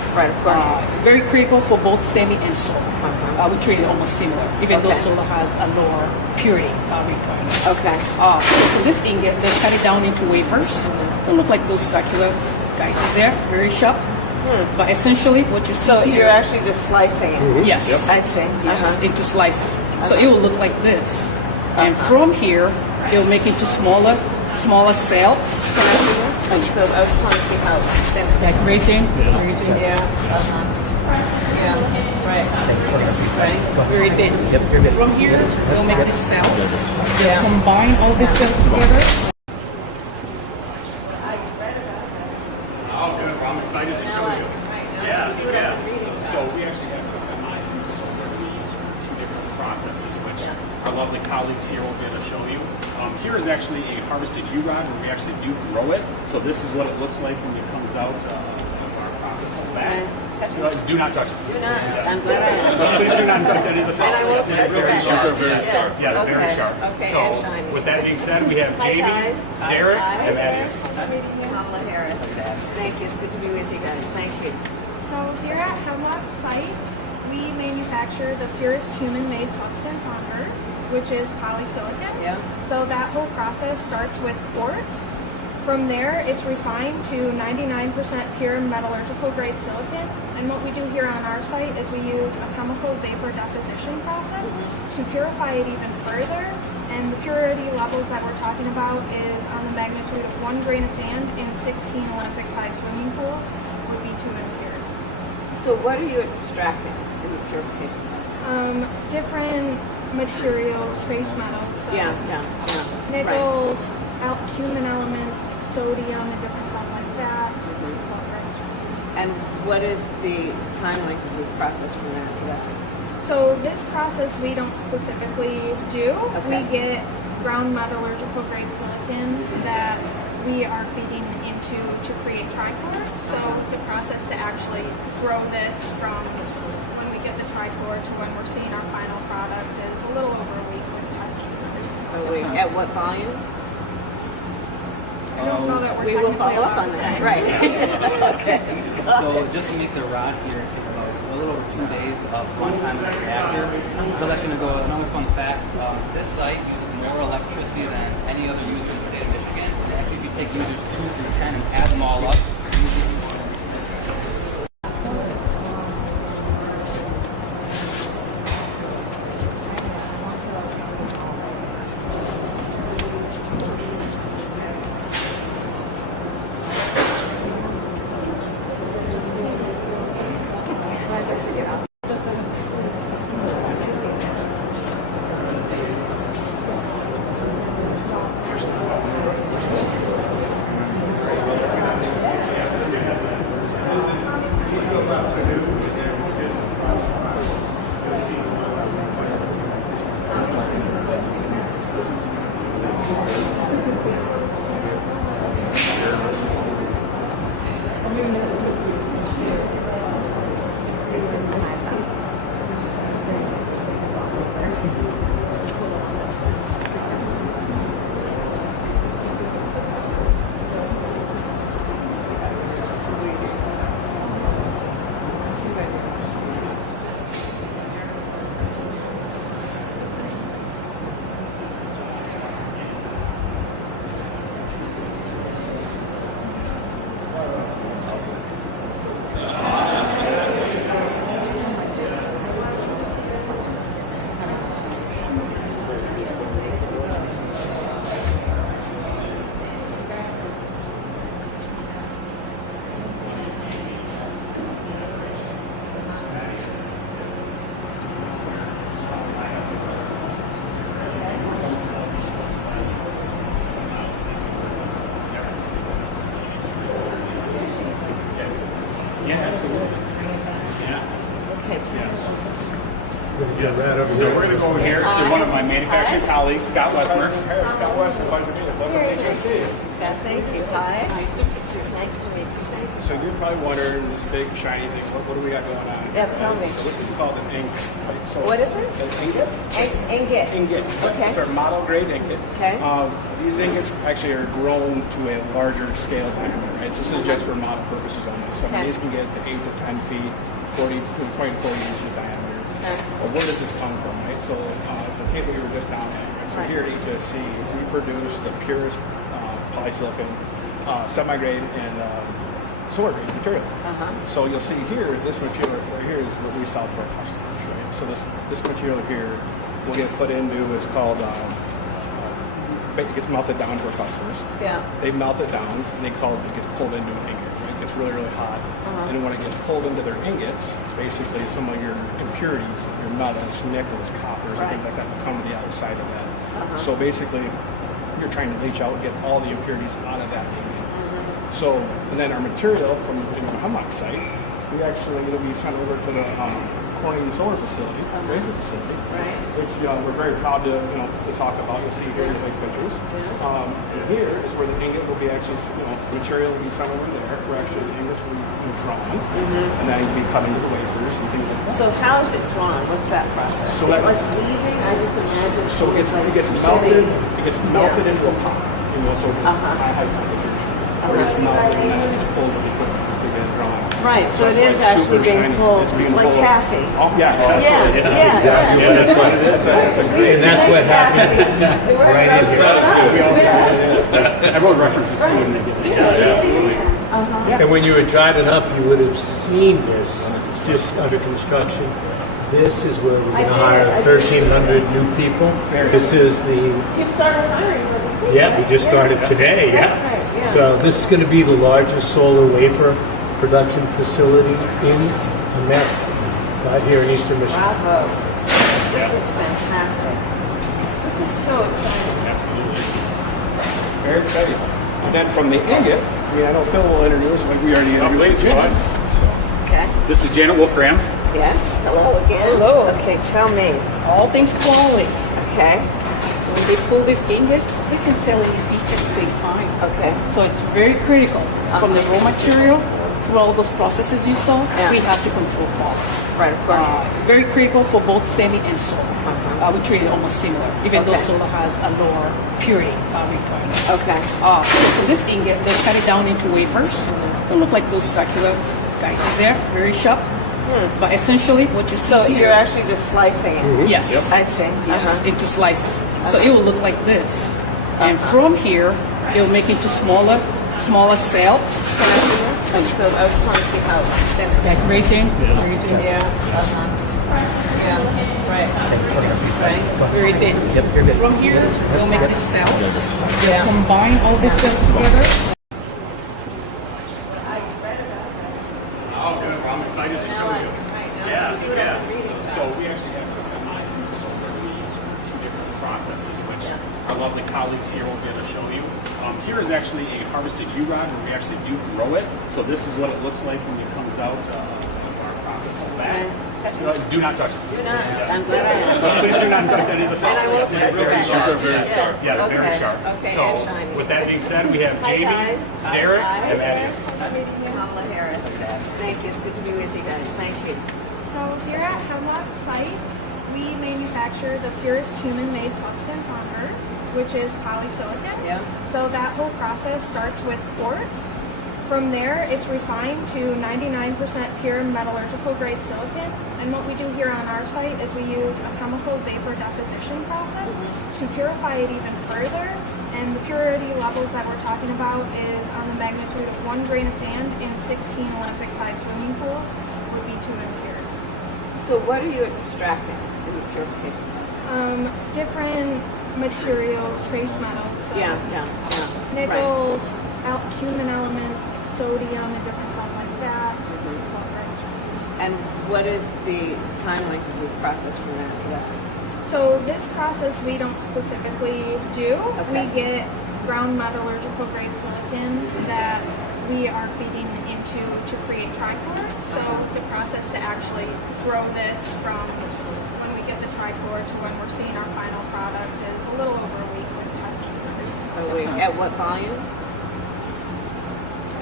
Right, of course. Very critical for both semi and solar. We treat it almost similar, even though Okay. solar has a lower purity requirement. Okay. So for this ingot, they cut it down into wafers. They look like those circular guys there, very sharp. But essentially, what you see So here, you're actually just slicing it. yes, I see. yes, into slices. So it will look like this, and from here, it will make into smaller cells. Can I see this? Oh, yes. So I just want to see how thin it is. That's rating. Yeah. Yeah. Right. Right. Very thin. From here, we'll make the cells. Combine all the cells together. Oh, good. I'm excited to show you. Yeah, yeah. So we actually have the semiconductors, two different processes, which our lovely colleagues here will be able to show you. Here is actually a harvested U-rod where we actually do grow it. So this is what it looks like when it comes out of our process of that. Do not touch it. Do not. Yes. I'm glad I So please do not touch any of the And I won't touch very that. sharp. Very Yes. sharp. Yes, very Okay. sharp. Okay, So and shiny. with that being said, we have Hi, Jamie, guys. Derek, Hi. and Thaddeus. Kamala Harris. Thank you. It's good to be with you guys. Thank you. So here at Hemlock's site, we manufacture the purest human-made substance on Earth, which is polysilicon. Yeah. So that whole process starts with quartz. From there, it's refined to 99% pure metallurgical grade silicon. And what we do here on our site is we use a chemical vapor deposition process to purify it even further. And the purity levels that we're talking about is on the magnitude of 1 grain of sand in 16 Olympic-sized swimming pools would be too impure. So what are you extracting in the purification process? Different materials, trace metals, so Yeah. nickels, human elements, like sodium and different stuff like that. So it runs from- And what is the time length of the process from that to that? So this process we don't specifically do. Okay. We get ground metallurgical grade silicon that we are feeding into to create trichlor. So the process to actually grow this from when we get the trichlor to when we're seeing our final product is a little over a week with testing and everything. At what volume? I don't know that we're We will technically follow up allowed on to that. say. Right. Okay. So just to make the rod here, it takes about a little over 2 days of runtime in the reactor. So that's going to go, another fun fact, this site uses more electricity than any other user in the state of Michigan. And actually if you take users 2 through 10 and add them all up, Yeah, absolutely. Yeah. Okay. Yes. So we're going to go over here to one of my manufacturing colleagues, Scott Westmer. Scott Westmer, glad to meet you. Lovely to see you. Scott, thank you. Hi. Nice to meet you. Nice to meet you. Thank you. So you're probably wondering this big shiny thing. What do we got going on? Yes, tell me. So this is called an ingot. Right? So What is it? An ingot. Ingot. Ingot. Okay. It's our model grade ingot. Okay. These ingots actually are grown to a larger scale diameter. Right. So this is just for model purposes only. So Okay. these can get to 8 to 10 feet, 20 to 40 inches of diameter. Okay. Well, where does this come from? Right. So the table you were just down at. Right? So Right. here at HSC, we produce the purest polysilicon, semi-grade, and solar grade material. So you'll see here, this material right here is what we sell to our customers, right? So this material here will get put into, it's called, it gets melted down to our customers. Yeah. They melt it down, and it gets pulled into an ingot, right? It gets really, really hot. And when it gets pulled into their ingots, basically some of your impurities, your metals, nickels, coppers, and things like that will come to the outside of that. So basically, you're trying to leach out and get all the impurities out of that ingot. So, and then our material from the Macomb site, we actually, it'll be sent over to the Corning solar facility, Wafer facility. Right. Which we're very proud to, to talk about. You'll see here the big pictures. And here is where the ingot will be actually, material will be sent over there, where actually the ingots will be drawn, and then it'll be cut into the wafers and things like that. So how is it drawn? What's that process? So It's that- like weaving? I just imagine. So it gets melted. It gets melted into a pot. So it's high temperature. Where it's melted and then it gets pulled and they get drawn. Right. So it it's is like actually super being shiny. pulled It's being like pulled. taffy. Oh, yes, absolutely. Yeah. That's what it is. That's a great. And that's what happened right in here. Everyone references food and they get it. Yeah, absolutely. And when you were driving up, you would have seen this. It's just under construction. This is where we're going to hire 1,300 new people. This is the, You've started hiring for the state. yeah, we just started today, That's right, yeah. So this is going to be the largest solar wafer production facility in America, right here in Eastern Michigan. Bravo. This is fantastic. This is so exciting. Absolutely. Very exciting. And then from the ingot, I know Phil will introduce, we already introduced please, Janet. Okay. This is Janet Wolfram. Yes. Hello again. Hello. Okay, tell me. All things quality. Okay. So when they pull this ingot, we can tell any defects they find. Okay. So it's very critical. From the raw material through all those processes you saw, we have to control quality. Right, of course. Very critical for both semi and solar. We treat it almost similar, even though Okay. solar has a lower purity requirement. Okay. So for this ingot, they cut it down into wafers. They look like those circular guys there, very sharp. But essentially, what you see So here, you're actually just slicing it. yes, I see. yes, into slices. So it will look like this, and from here, it will make into smaller cells. Can I see this? So I just want to see how That's rating. Yeah. Yeah. Right. Right. Very thin. From here, we'll make the cells. We'll combine all the cells together. I'm excited to show you. Yeah. So we actually have a semi and solar. We use two different processes, which our lovely colleagues here will get to show you. Here is actually a harvested U-rod where we actually do grow it. So this is what it looks like when it comes out of our process of that. Do not touch it. Do not. Yes. I'm glad. So please do not touch any of the And I will Yes, touch very that. sharp. Yes. Yes, Okay. very sharp. Okay, So and shiny. with that being said, we have Hi, Jamie, guys. Derek, Hi. and Thaddeus. Kamala Harris. Thank you. It's good to be with you guys. Thank you. So here at Hemlock's site, we manufacture the purest human-made substance on Earth, which is polysilicon. Yeah. So that whole process starts with quartz. From there, it's refined to 99% pure metallurgical grade silicon. And what we do here on our site is we use a chemical vapor deposition process to purify it even further. And the purity levels that we're talking about is on the magnitude of 1 grain of sand in 16 Olympic-sized swimming pools would be too impure. So what are you extracting in the purification process? Different materials, trace metals, so Yeah. nickels, human elements, sodium, and different stuff like that. That's what we're extracting. And what is the time length of the process from that to that? So this process we don't specifically do. Okay. We get ground metallurgical grade silicon that we are feeding into to create trichlor. So the process to actually grow this from when we get the trichlor to when we're seeing our final product is a little over a week with testing and everything. Oh, wait, at what volume?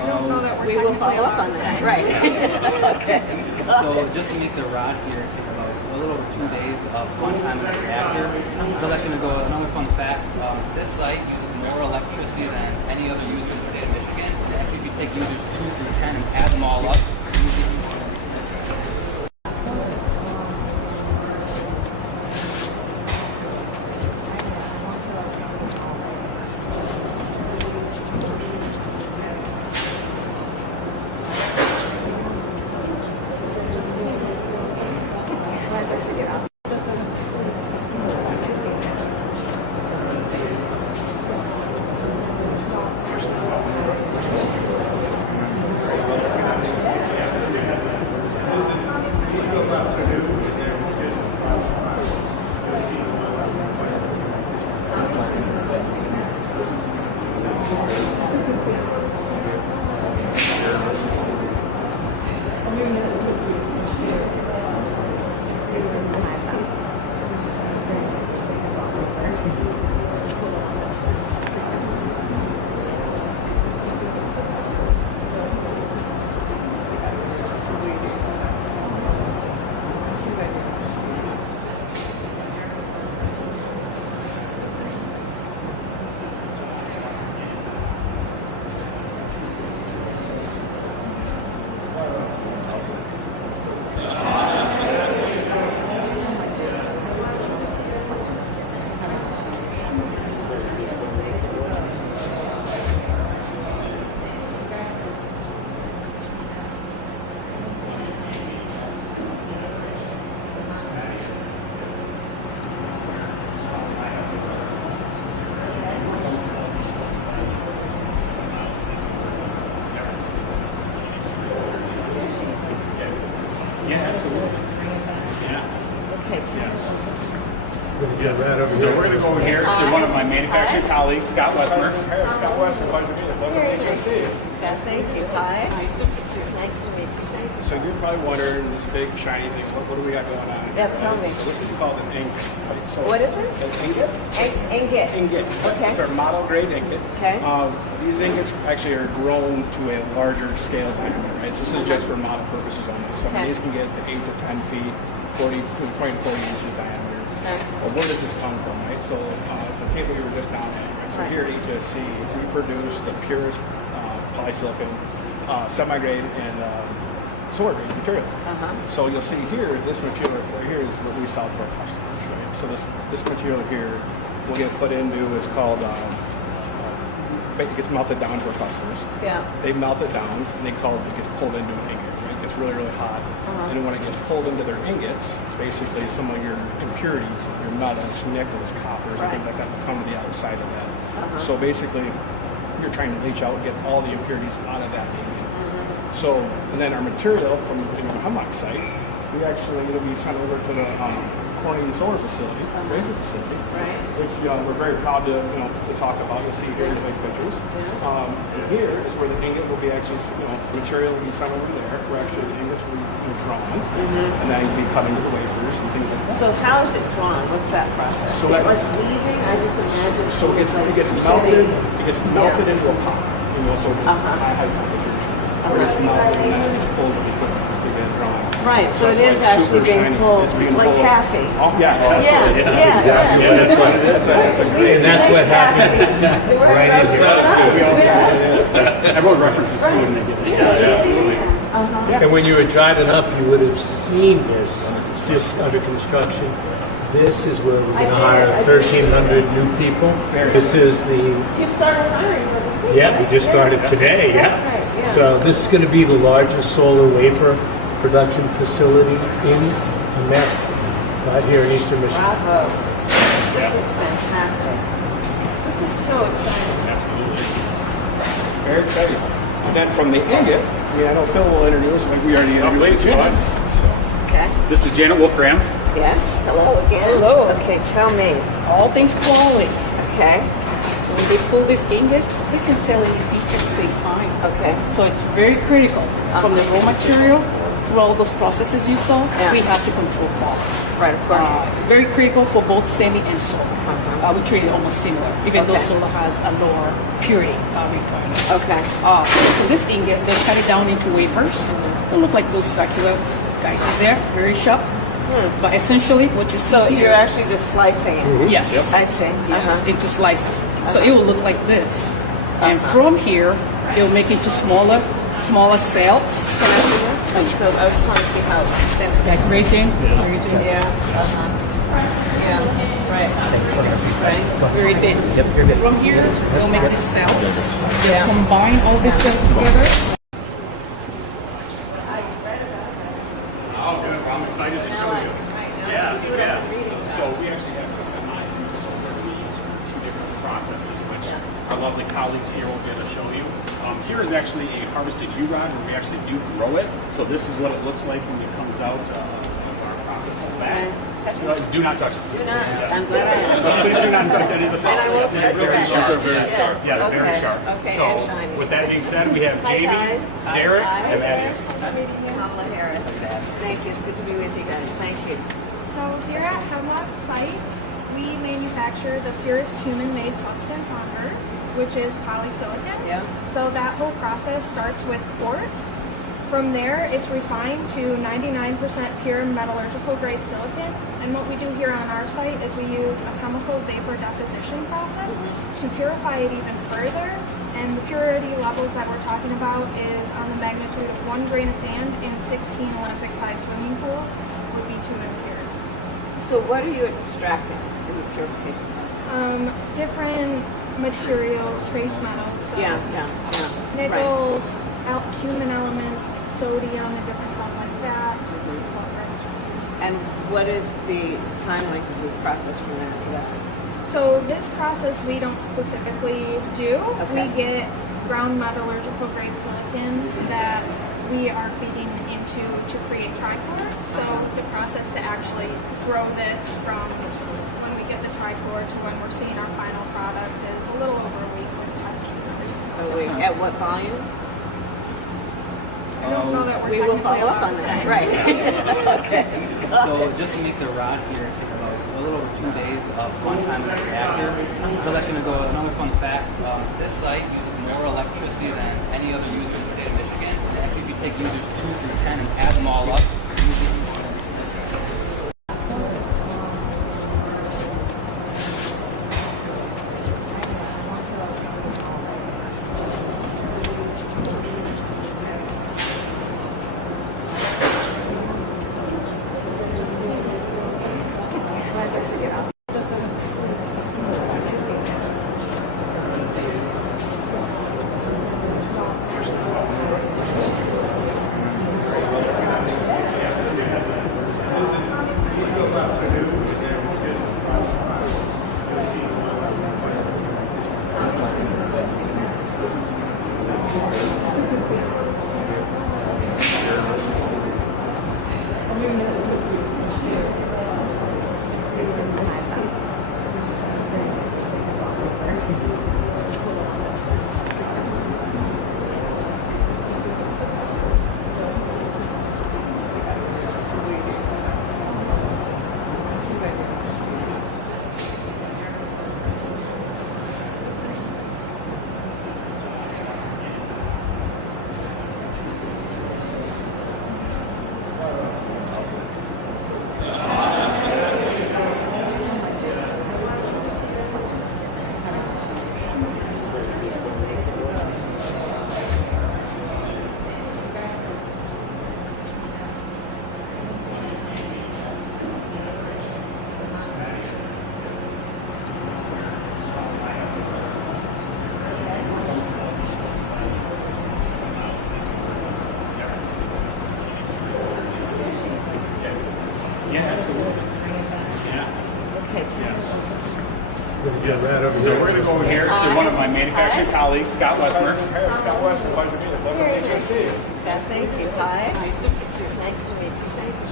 don't know that we're We will technically follow up allowed on to that. say. Right. Okay. So just to make the rod here, it takes about a little over 2 days of runtime in the reactor. So that's going to go, another fun fact, this site uses more electricity than any other user in the state of Michigan. And actually, if you take users 2 through 10 and add them all up, So we're going to go over here to one of my manufacturing colleagues, Scott Westmer. Scott Westmer, glad to meet you. Glad to see you. Thank you. Hi. Nice to meet you. Nice to meet you. Thank you. So you're probably wondering this big shiny thing. What do we got going on? Yes, tell me. So this is called an ingot. Right? So What is it? An ingot. Ingot. Ingot. Okay. It's our model grade ingot. Okay. These ingots actually are grown to a larger scale diameter, right? So this is just for model purposes only. So Okay. these can get to 8 to 10 feet, 20 to 40 inches diameter. Okay. Well, where does this come from, right? So the table you were just down at, right? So Right. here at HSC, we produce the purest polysilicon, semi-grade, and solar grade material. So you'll see here, this material right here is what we sell to our customers, right? So this material here will get put into, it's called, it gets melted down to our customers. Yeah. They melt it down, and it gets pulled into an ingot, right? It gets really, really hot. And when it gets pulled into their ingots, basically some of your impurities, your metals, nickels, coppers, and things like that will come to the outside of that. So basically, you're trying to leach out and get all the impurities out of that ingot. So, and then our material from the Hemlock site, we actually, we sent over to the Corning Solar Facility, Wafer facility. Right. Which we're very proud to talk about. You'll see here in the big pictures. And here is where the ingot will be actually, material will be sent over there, where actually the ingots will be drawn, and then will be cut into the wafers and things like that. So how is it drawn? What's that process? So Is it that- like weaving? I just imagine. So it gets melted. It gets melted into a pot. So it's high temperature. Where it's melted and then it gets pulled with equipment to get drawn. Right. So it it's is like actually super being shiny. pulled It's being like pulled. taffy. Oh yes, Yeah. absolutely. Yeah. That's what it is. It's a great. And that's what happens right in here. Everyone references food and they get it. Yeah, absolutely. And when you were driving up, you would have seen this. It's just under construction. This is where we're going to hire 1,300 new people. This is the, You've started hiring for this thing. yeah, we just started today, That's yeah. right, yeah. So this is going to be the largest solar wafer production facility in America, right here in Eastern Michigan. Bravo. This is fantastic. This is so exciting. Absolutely. Very exciting. And then from the ingot, I know Phil will introduce, but we already introduced please, Janet. yes. Okay. This is Janet Wolfram. Yes. Hello again. Hello. Okay, tell me. All things quality. Okay. So when they pull this ingot, they can tell any defects they find. Okay. So it's very critical. From the raw material through all those processes you saw, Yeah. we have to control quality. Right, of course. Very critical for both semi and solar. We treat it almost similar, even though Okay. solar has a lower purity requirement. Okay. So this ingot, they cut it down into wafers. They look like those circular guys there, very sharp. But essentially, what you see So here, you're actually just slicing it. yes, I see. yes, into slices. So it will look like this, and from here, it will make it to smaller cells. Can I see this? Yes. So I just want to see how thin it is. That's raging. Yeah. Yeah. Right. Right. Very thin. From here, they'll make the cells. They'll combine all the cells together. I'm excited to show you. Yeah, yeah. So we actually have a semiconductor. These are two different processes, which our lovely colleagues here will be able to show you. Here is actually a harvested U-rod where we actually do grow it. So this is what it looks like when it comes out of our process of that. Do not touch it. Do not. Yes. I'm glad I asked. So please do not touch any of the And I will Yes, touch very that. sharp. Yes. Yes, Yes. very Okay. sharp. Okay, So and shiny. with that being said, we have Hi, Jamie, guys. Derek, Hi. and Thaddeus. Kamala Harris. Thank you. It's good to be with you guys. Thank you. So here at Hemlock's site, we manufacture the purest human-made substance on Earth, which is polysilicon. Yeah. So that whole process starts with quartz. From there, it's refined to 99% pure metallurgical grade silicon. And what we do here on our site is we use a chemical vapor deposition process to purify it even further. And the purity levels that we're talking about is on the magnitude of 1 grain of sand in 16 Olympic-sized swimming pools would be too impure. So what are you extracting in the purification process? Different materials, trace metals, so Yeah. Right. nickels, human elements, like sodium and different stuff like that. So And what is the time length of the process from that to that? So this process we don't specifically do. Okay. We get ground metallurgical grade silicon that we are feeding into to create trichlor. So the process to actually grow this from when we get the trichlor to when we're seeing our final product is a little over a week with testing and everything. Oh, wait, at what volume? I don't know that we're We will technically follow up allowed on to that. say. Right. Okay. So just to make the rod here, it takes about a little over 2 days of runtime in the reactor. So that's going to go, another fun fact, this site uses more electricity than any other user in the state of Michigan. And actually, if you take users 2 through 10 and add them all up, So we're going to go over here to one of my manufacturing colleagues, Scott Westmer. Thank you. Hi. Nice to meet you. Nice to meet you.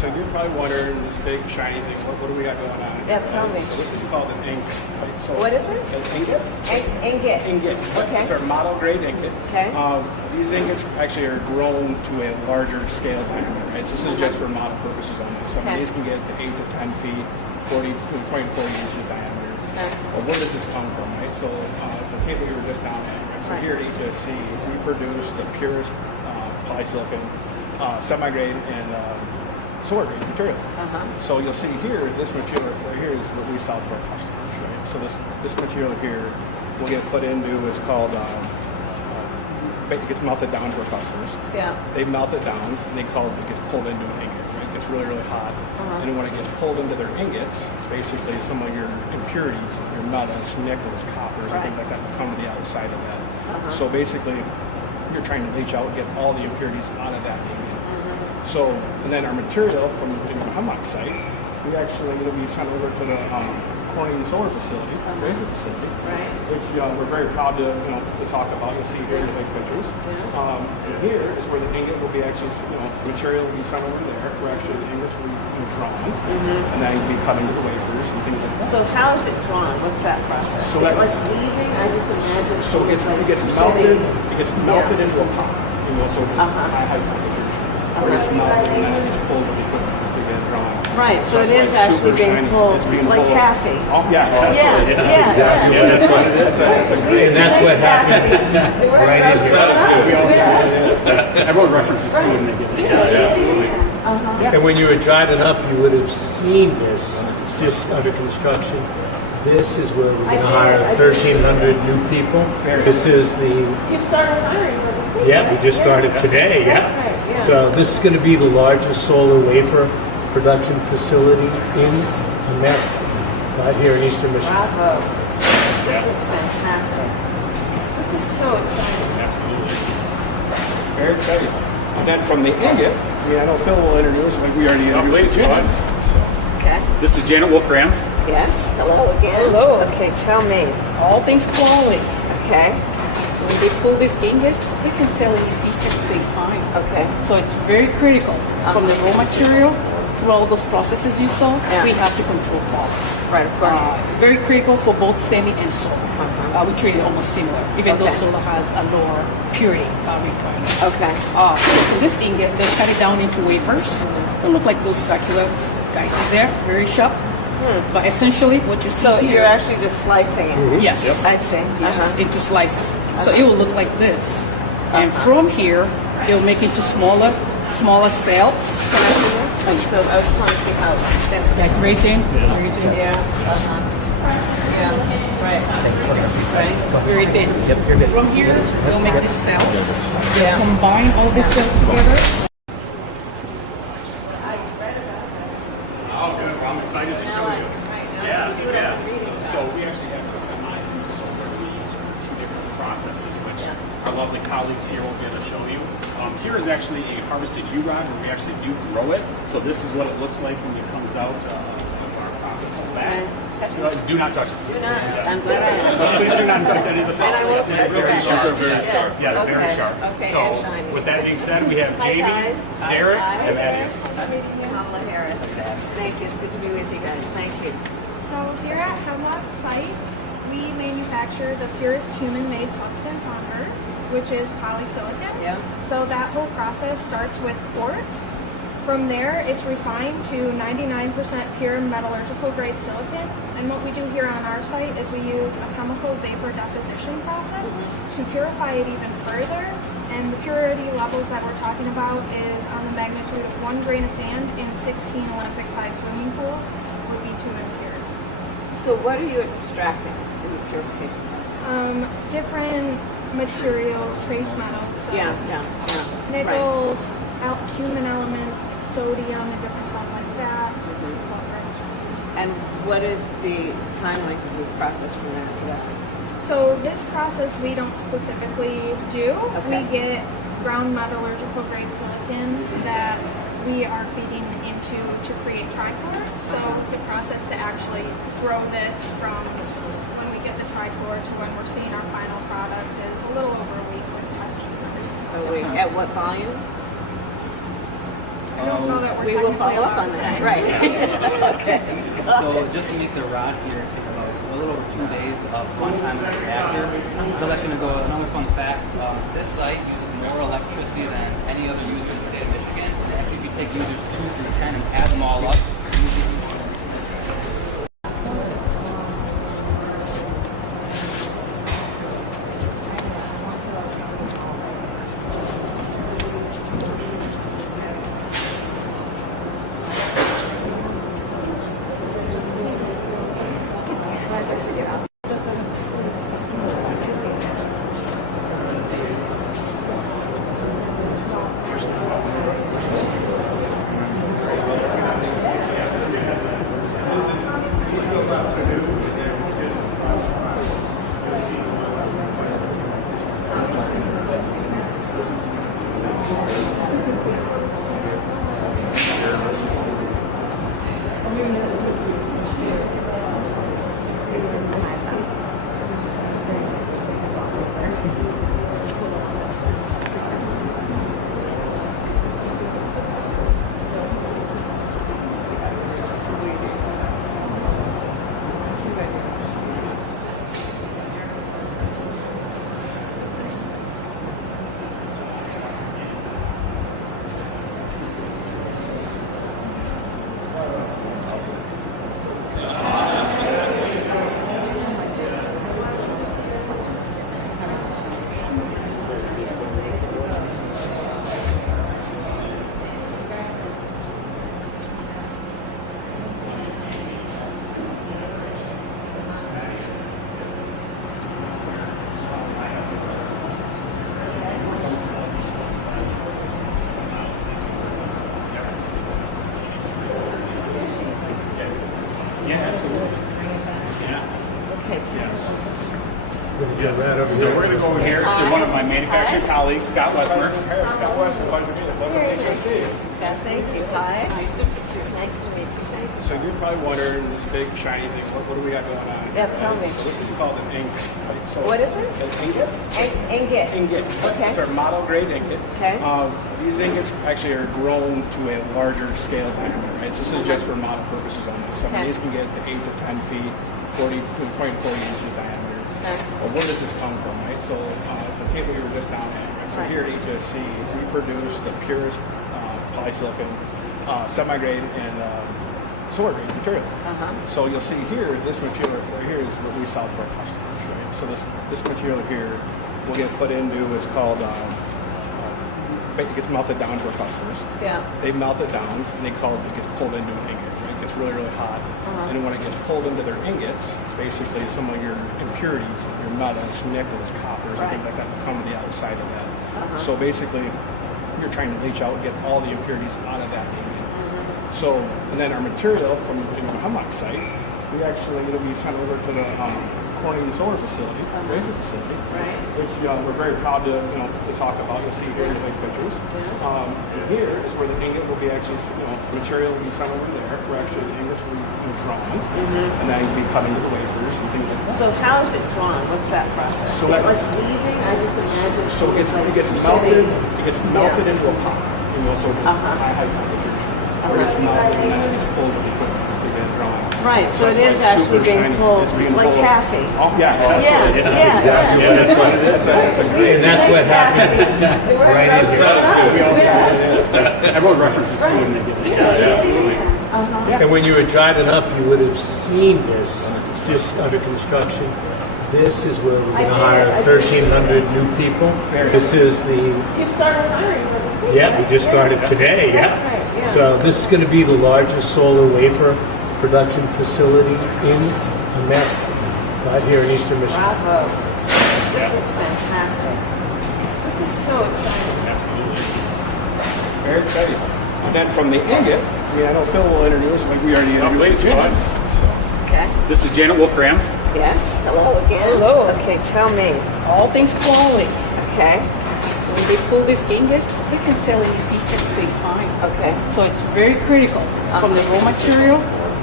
so you're probably wondering this big shiny thing. What do we got going on? Yeah, tell me. So this is called an ingot. Right? So What is it? An ingot. Ingot. Ingot. Okay. It's our model grade ingot. Okay. These ingots actually are grown to a larger scale diameter. Right? So this is just for model purposes only. So Okay. these can get to 8 to 10 feet, 20 to 40 inches diameter. Okay. Well, where does this come from, right? So the table you were just down at, right? So Right. here at HSC, we produce the purest polysilicon, semi-grade, and solar grade material. So you'll see here, this material right here is what we sell to our customers, right? So this material here will get put into what's called, it gets melted down to our customers. Yeah. They melt it down, and it gets pulled into an ingot, right? It gets really, really hot. And then when it gets pulled into their ingots, basically some of your impurities, your metals, nickels, coppers, and things like that will come to the outside of that. So basically, you're trying to leach out, get all the impurities out of that ingot. So, and then our material from the Hemlock site, we actually, we sent over to the Corning Solar Facility, Wafer facility. Right. Which we're very proud to talk about. You'll see here the big pictures. And here is where the ingot will be actually, material will be sent over there, where actually the ingots will be drawn, and then be cut into the wafers and things like that. So how is it drawn? What's that process? So Is that- it like weaving? I just imagine. So it gets melted. It gets melted into a pot. So it's high temperature. Where it gets melted and then it gets pulled with the equipment to get drawn. Right. So it it's is like actually super being shiny. pulled It's being like pulled. taffy. Oh, yeah, Yeah. That's what it is. It's a great. And that's what happens right in here. Everyone references food and they get it. Yeah, absolutely. And when you were driving up, you would have seen this. It's just under construction. This is where we're going to hire 1,300 new people. This is the, You've started hiring for this thing. yeah, we just started today, That's right, yeah. So this is going to be the largest solar wafer production facility in America, right here in Eastern Michigan. Bravo. This is fantastic. This is so exciting. Absolutely. Very exciting. And then from the ingot, I know Phil will introduce, like we already introduced please, Janet. go on. Okay. This is Janet Wolfgram. Yes. Hello again. Hello. Okay, tell me. All things quality. Okay. So when they pull this ingot, they can tell any defects they find. Okay. So it's very critical. From the raw material through all those processes you saw, we have to control quality. Right, of course. Very critical for both semi and solar. We treat it almost similar, even though Okay. solar has a lower purity requirement. Okay. For this ingot, they cut it down into wafers. They look like those circular guys there, very sharp. But essentially, what you see So here, you're actually just slicing it. yes, I see. yes, into slices. So it will look like this, and from here, it will make into smaller cells. Can I see this? So I just want to see how it's finished. That's right, Jane. It's very thin. Yeah. Yeah. Right. Right. Very thin. From here, we'll make the cells. Combine all the cells together. I'm excited to show you. Yeah. So we actually have the semi and solar. We use two different processes, which our lovely colleagues here will get to show you. Here is actually a harvested U-rod where we actually do grow it. So this is what it looks like when it comes out of our process on that. Do not touch it. Do not. I'm glad So please do not touch any of the And I won't touch Very that. sharp. Yes. Yes, Okay. very sharp. Okay, So and shiny. with that being said, we have Hi, Jamie, guys. Derek, Hi. and Thaddeus. Kamala Harris. Thank you. It's good to be with you guys. Thank you. So here at Hemlock site, we manufacture the purest human-made substance on Earth, which is polysilicon. Yeah. So that whole process starts with quartz. From there, it's refined to 99% pure metallurgical grade silicon. And what we do here on our site is we use a chemical vapor deposition process to purify it even further. And the purity levels that we're talking about is on the magnitude of 1 grain of sand in 16 Olympic-sized swimming pools would be too impure. So what are you extracting in the purification process? Different materials, trace metals, so nickels, human elements, sodium, and different stuff like that. Is what we're extracting. And what is the time length of the process from that to that? So this process we don't specifically do. Okay. We get ground metallurgical grade silicon that we are feeding into to create trichlor. So the process to actually grow this from when we get the trichlor to when we're seeing our final product is a little over a week with testing and everything. A week. At what volume? I don't know that we're We will technically follow up allowed on to that. say. Right. Okay. So just to make the rod here, it takes about a little over 2 days of runtime in the reactor. So that's going to go, another fun fact, this site uses more electricity than any other user in the state of Michigan. And actually, if you take users 2 through 10 and add them all up, So we're going to go over here to one of my manufacturing colleagues, Scott Westmer. Scott Westmer, glad to meet you. Welcome to HSC. Thank you. Hi. Nice to meet you. Nice to meet you. Thank you. So you're probably wondering this big shiny thing. What do we got going on? Yes, tell me. So this is called an ingot. Right? So What is it? An ingot. Ingot. Ingot. Okay. It's our model grade ingot. Okay. These ingots actually are grown to a larger scale diameter. Right? So this is just for model purposes only. So Okay. these can get to 8 to 10 feet, 20 to 40 inches diameter. Okay. Well, where does this come from, right? So the table you were just down at, right? So Right. here at HSC, we produce the purest polysilicon, semi-grade, and solar-grade material. So you'll see here, this material right here is what we sell to our customers, right? So this material here will get put into what's called, it gets melted down to our customers. Yeah. They melt it down, and it gets pulled into an ingot, right? It gets really, really hot. And when it gets pulled into their ingots, basically some of your impurities, your metals, nickels, coppers, and things like that will come to the outside of that. So basically, you're trying to leach out and get all the impurities out of that ingot. So, and then our material from the Hemlock site, we actually, we sent over to the Corning Solar Facility, Wafer facility, which we're very proud to talk about. You'll see here in big pictures. And here is where the ingot will be actually, material will be sent over there, where actually the ingots will be drawn, and then will be cut into wafers and things like that. So how is it drawn? What's that process? So it's that- like weaving. I just imagine. So it gets melted. It gets melted into a pot. So it's high temperature. Where it gets melted and then it gets pulled with equipment to get drawn. Right. So it it's is like actually super being shiny. pulled It's being like pulled. taffy. Oh yeah, absolutely. Yeah. That's what it is. It's a great. And that's what happens right in here. Everyone references food and they get it. Absolutely. And when you were driving up, you would have seen this. It's just under construction. This is where we're going to hire 1,300 new people. This is the You've started hiring for this thing. Yeah, we just started today, That's right, yeah. So this is going to be the largest solar wafer production facility in America, right here in Eastern Michigan. Bravo. This is fantastic. This is so exciting. Absolutely. Very exciting. And then from the ingot, I know Phil will introduce, like we already introduced please, Janet. go Okay. This is Janet Wolfgram. Yes. Hello again. Hello. Okay, tell me. All things quality. Okay. So when they pull this ingot, they can tell any defects they find. Okay. So it's very critical from the raw material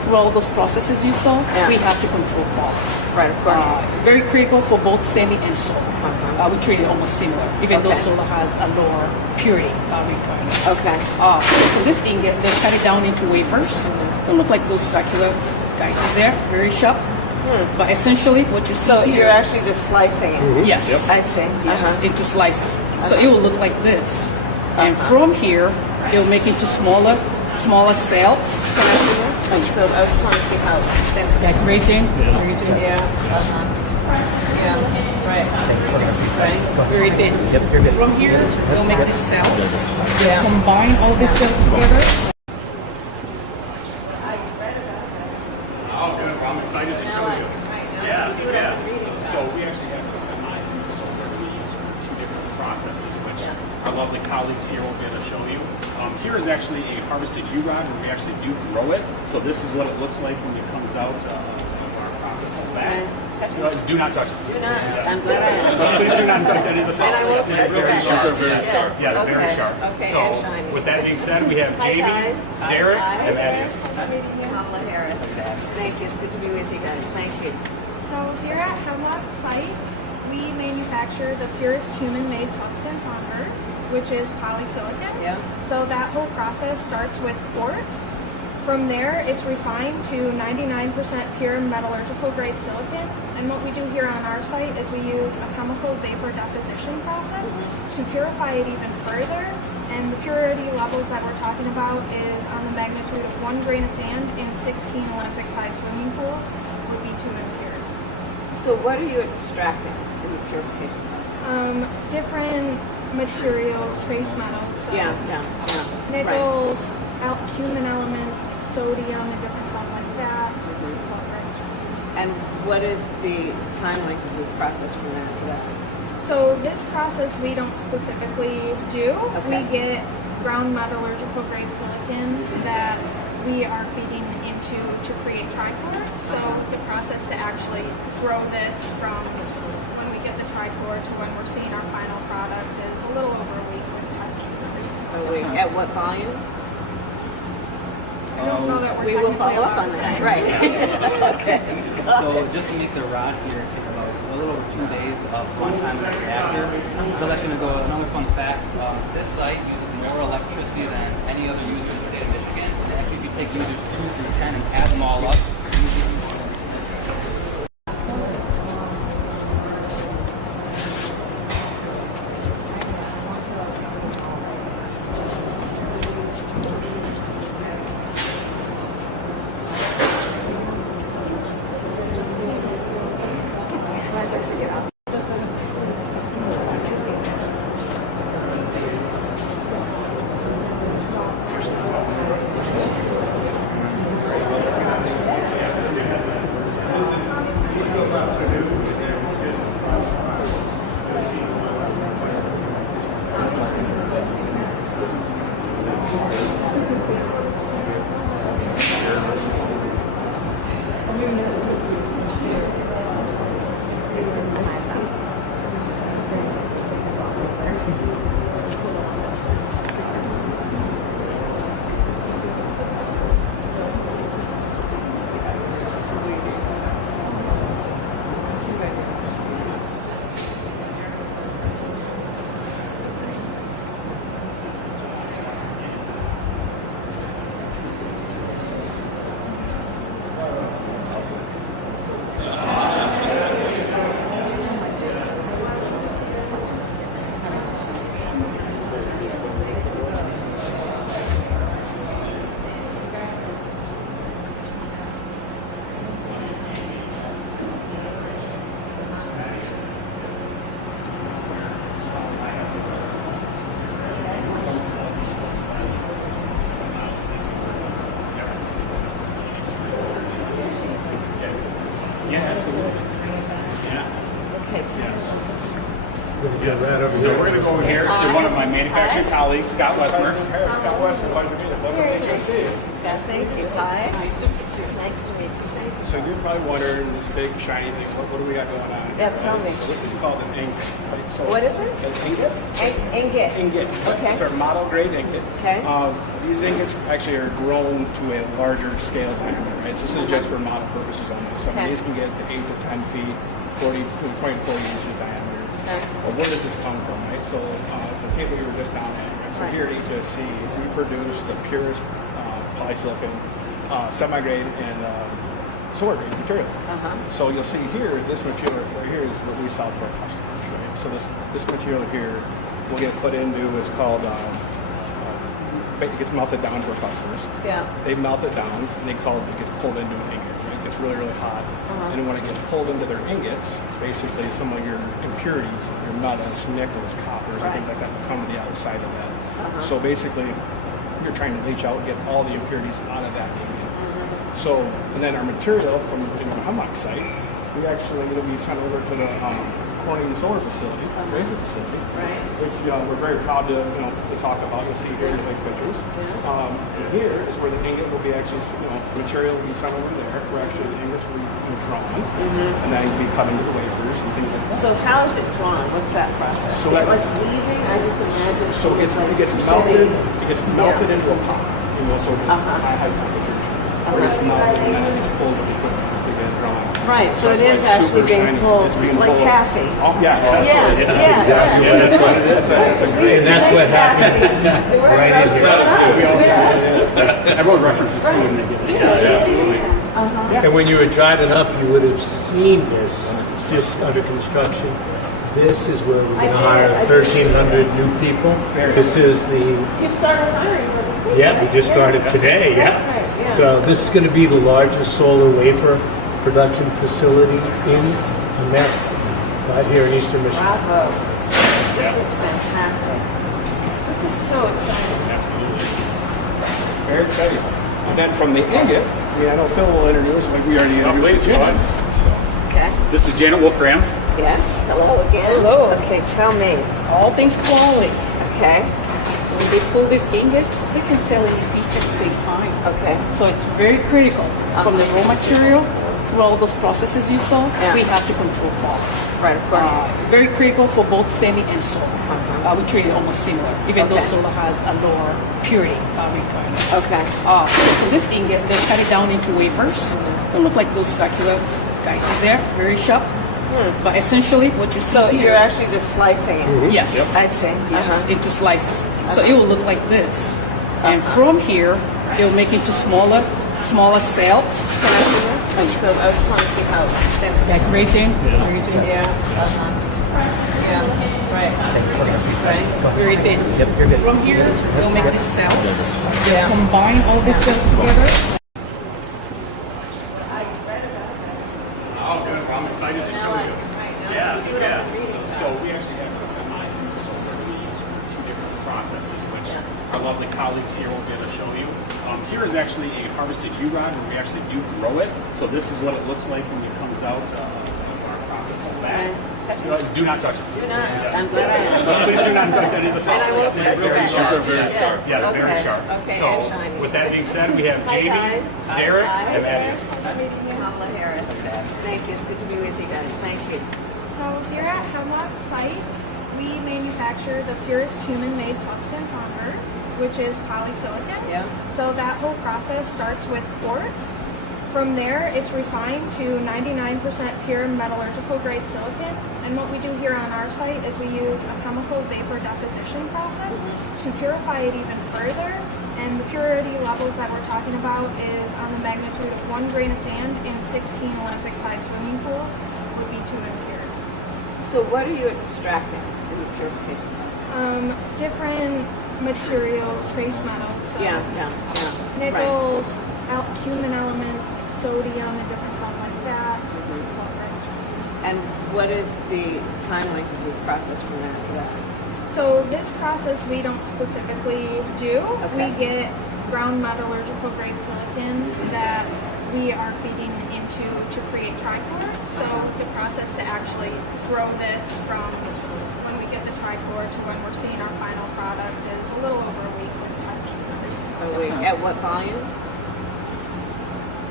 through all those processes you saw, Yeah. we have to control quality. Right, of course. Very critical for both semi and solar. We treat it almost similar, even though Okay. solar has a lower purity requirement. Okay. For this ingot, they cut it down into wafers. They look like those circular guys there, very sharp. But essentially, what you see So here, you're actually just slicing it. yes, I see. yes, into slices. So it will look like this, and from here, it will make into smaller cells. Can I see this? So I just want to see how thin. That's very thin. Very thin. Yeah. Yeah. Right. Very thin. From here, they'll make the cells. Yeah. Combine all these cells together. I'm excited to show you. Yeah, yeah. So we actually have a semi-solar. We use two different processes, which our lovely colleagues here will be able to show you. Here is actually a harvested U-rod where we actually do grow it. So this is what it looks like when it comes out of our process of that. Do not touch it. Do not. Yes. I'm glad I So please do not touch any of the And I will Yes, touch very that. sharp. Yes. Yes, Okay. very sharp. Okay, So and shiny. with that being said, we have Hi, Jamie, guys. Derek, Hi. and Thaddeus. Kamala Harris. Thank you. It's good to be with you guys. Thank you. So here at Hemlock's site, we manufacture the purest human-made substance on Earth, which is polysilicon. Yeah. So that whole process starts with quartz. From there, it's refined to 99% pure metallurgical grade silicon. And what we do here on our site is we use a chemical vapor deposition process to purify it even further. And the purity levels that we're talking about is on the magnitude of 1 grain of sand in 16 Olympic-sized swimming pools would be too impure. So what are you extracting in the purification process? Different materials, trace metals, so Yeah. nickels, human elements, like sodium and different stuff like that. Is what we're extracting. And what is the time length of the process from that to that? So this process we don't specifically do. Okay. We get ground metallurgical grade silicon that we are feeding into to create trichlor. So the process to actually grow this from when we get the trichlor to when we're seeing our final product is a little over a week with testing and everything. At what volume? I don't know that we're We will technically follow up allowed on to that. say. Right. Okay. So just to make the rod here, it takes about a little over 2 days of runtime in the reactor. So that's going to go, another fun fact, this site uses more electricity than any other user in the state of Michigan. And actually, if you take users 2 through 10 and add them all up, Yeah, absolutely. Yeah. Okay. Yes. So we're going to go over here to one of my manufacturing colleagues, Scott Westmer. Scott, thank you. Hi. Nice to meet you. Nice to meet you. Thank you. So you're probably wondering this big shiny thing. What do we got going on? Yes, tell me. So this is called an ingot. Right? So What is it? An ingot. Ingot. Ingot. Okay. It's our model grade ingot. Okay. These ingots actually are grown to a larger scale diameter. Right. So this is just for model purposes only. So Okay. these can get to 8 to 10 feet, 20 to 40 inches in diameter. Okay. Well, where does this come from? Right. So the table you were just down at. Right? So Right. here at HSC, we produce the purest polysilicon, semi-grade, and solar grade material. So you'll see here, this material right here is what we sell to our customers. Right? So this material here will get put into what's called, it gets melted down to our customers. Yeah. They melt it down, and it gets pulled into an ingot. Right? It gets really, really hot. And when it gets pulled into their ingots, basically some of your impurities, your metals, nickels, coppers, and things like that will come to the outside of that. So basically, you're trying to leach out and get all the impurities out of that ingot. So, and then our material from the Hemlock site, we actually, it'll be sent over to the Corning Solar Facility, Wafer facility. Right. Which we're very proud to talk about. You'll see here the big pictures. And here is where the ingot will be actually, material will be sent over there, where actually the ingots will be drawn, and then will be cut into wafers and things like that. So how is it drawn? What's that process? So It's that- like weaving? I just imagine. So it gets melted. It gets melted into a pot. So it's high temperature. Where it gets melted and then it gets pulled to get drawn. Right. So it it's is like actually super being shiny. pulled It's being like pulled. taffy. Oh, yes, Yeah. absolutely. Yeah. That's what it is. That's a great. And that's what happens right in here. Everyone references food and they get it. Yeah, absolutely. And when you were driving up, you would have seen this. It's just under construction. This is where we're going to hire 1,300 new people. This is the, You started hiring for the state. yeah, we just started today, That's yeah. right, yeah. So this is going to be the largest solar wafer production facility in America, right here in Eastern Michigan. Bravo. This is fantastic. This is so exciting. Absolutely. Very exciting. And then from the ingot, I know Phil will introduce, like we already introduced. Please, Okay. This is Janet Wolfgram. Yes. Hello again. Hello. Okay, tell me. All things quality. Okay. So when they pull this ingot, they can tell any defects they find. Okay. So it's very critical. From the raw material through all those processes you saw, we have to control quality. Right, of course. Very critical for both semi and solar. We treat it almost similar, even though Okay. solar has a lower purity requirement. Okay. So for this ingot, they cut it down into wafers. They look like those circular guys there, very sharp. But essentially, what you see So here, you're actually just slicing it. yes, I see. yes, into slices. So it will look like this, and from here, it will make into smaller cells. Can I see this? So I just want to see how thin. That's raging. Yeah. Yeah. Right. Right. Very thin. From here, they'll make these cells. Combine all these cells together. I'm excited to show you. Yeah. So we actually have a semi and solar. We use two different processes, which our lovely colleagues here will get to show you. Here is actually a harvested U-rod where we actually do grow it. So this is what it looks like when it comes out of our process of that. Do not touch it. Do not. I'm glad I So please do not touch any of the And I won't touch very that. sharp. Yes. Yes, yes, Okay. very sharp. Okay, So and shiny. with that being said, we have Hi, Jamie, guys. Derek, Hi. and Thaddeus. Kamala Harris. Thank you. It's good to be with you guys. Thank you. So here at Hemlock site, we manufacture the purest human-made substance on Earth, which is polysilicon. Yeah. So that whole process starts with quartz. From there, it's refined to 99% pure metallurgical grade silicon. And what we do here on our site is we use a chemical vapor deposition process to purify it even further. And the purity levels that we're talking about is on the magnitude of 1 grain of sand in 16 Olympic-sized swimming pools would be too impure. So what are you extracting in the purification process? Different materials, trace metals, so Yeah. Right. nickels, human elements, sodium, and different stuff like that. Sulfides. And what is the time length of the process from that to that? So this process we don't specifically do. Okay. We get ground metallurgical grade silicon that we are feeding into to create trichlor. So the process to actually grow this from when we get the trichlor to when we're seeing our final product is a little over a week with testing and everything. At what volume?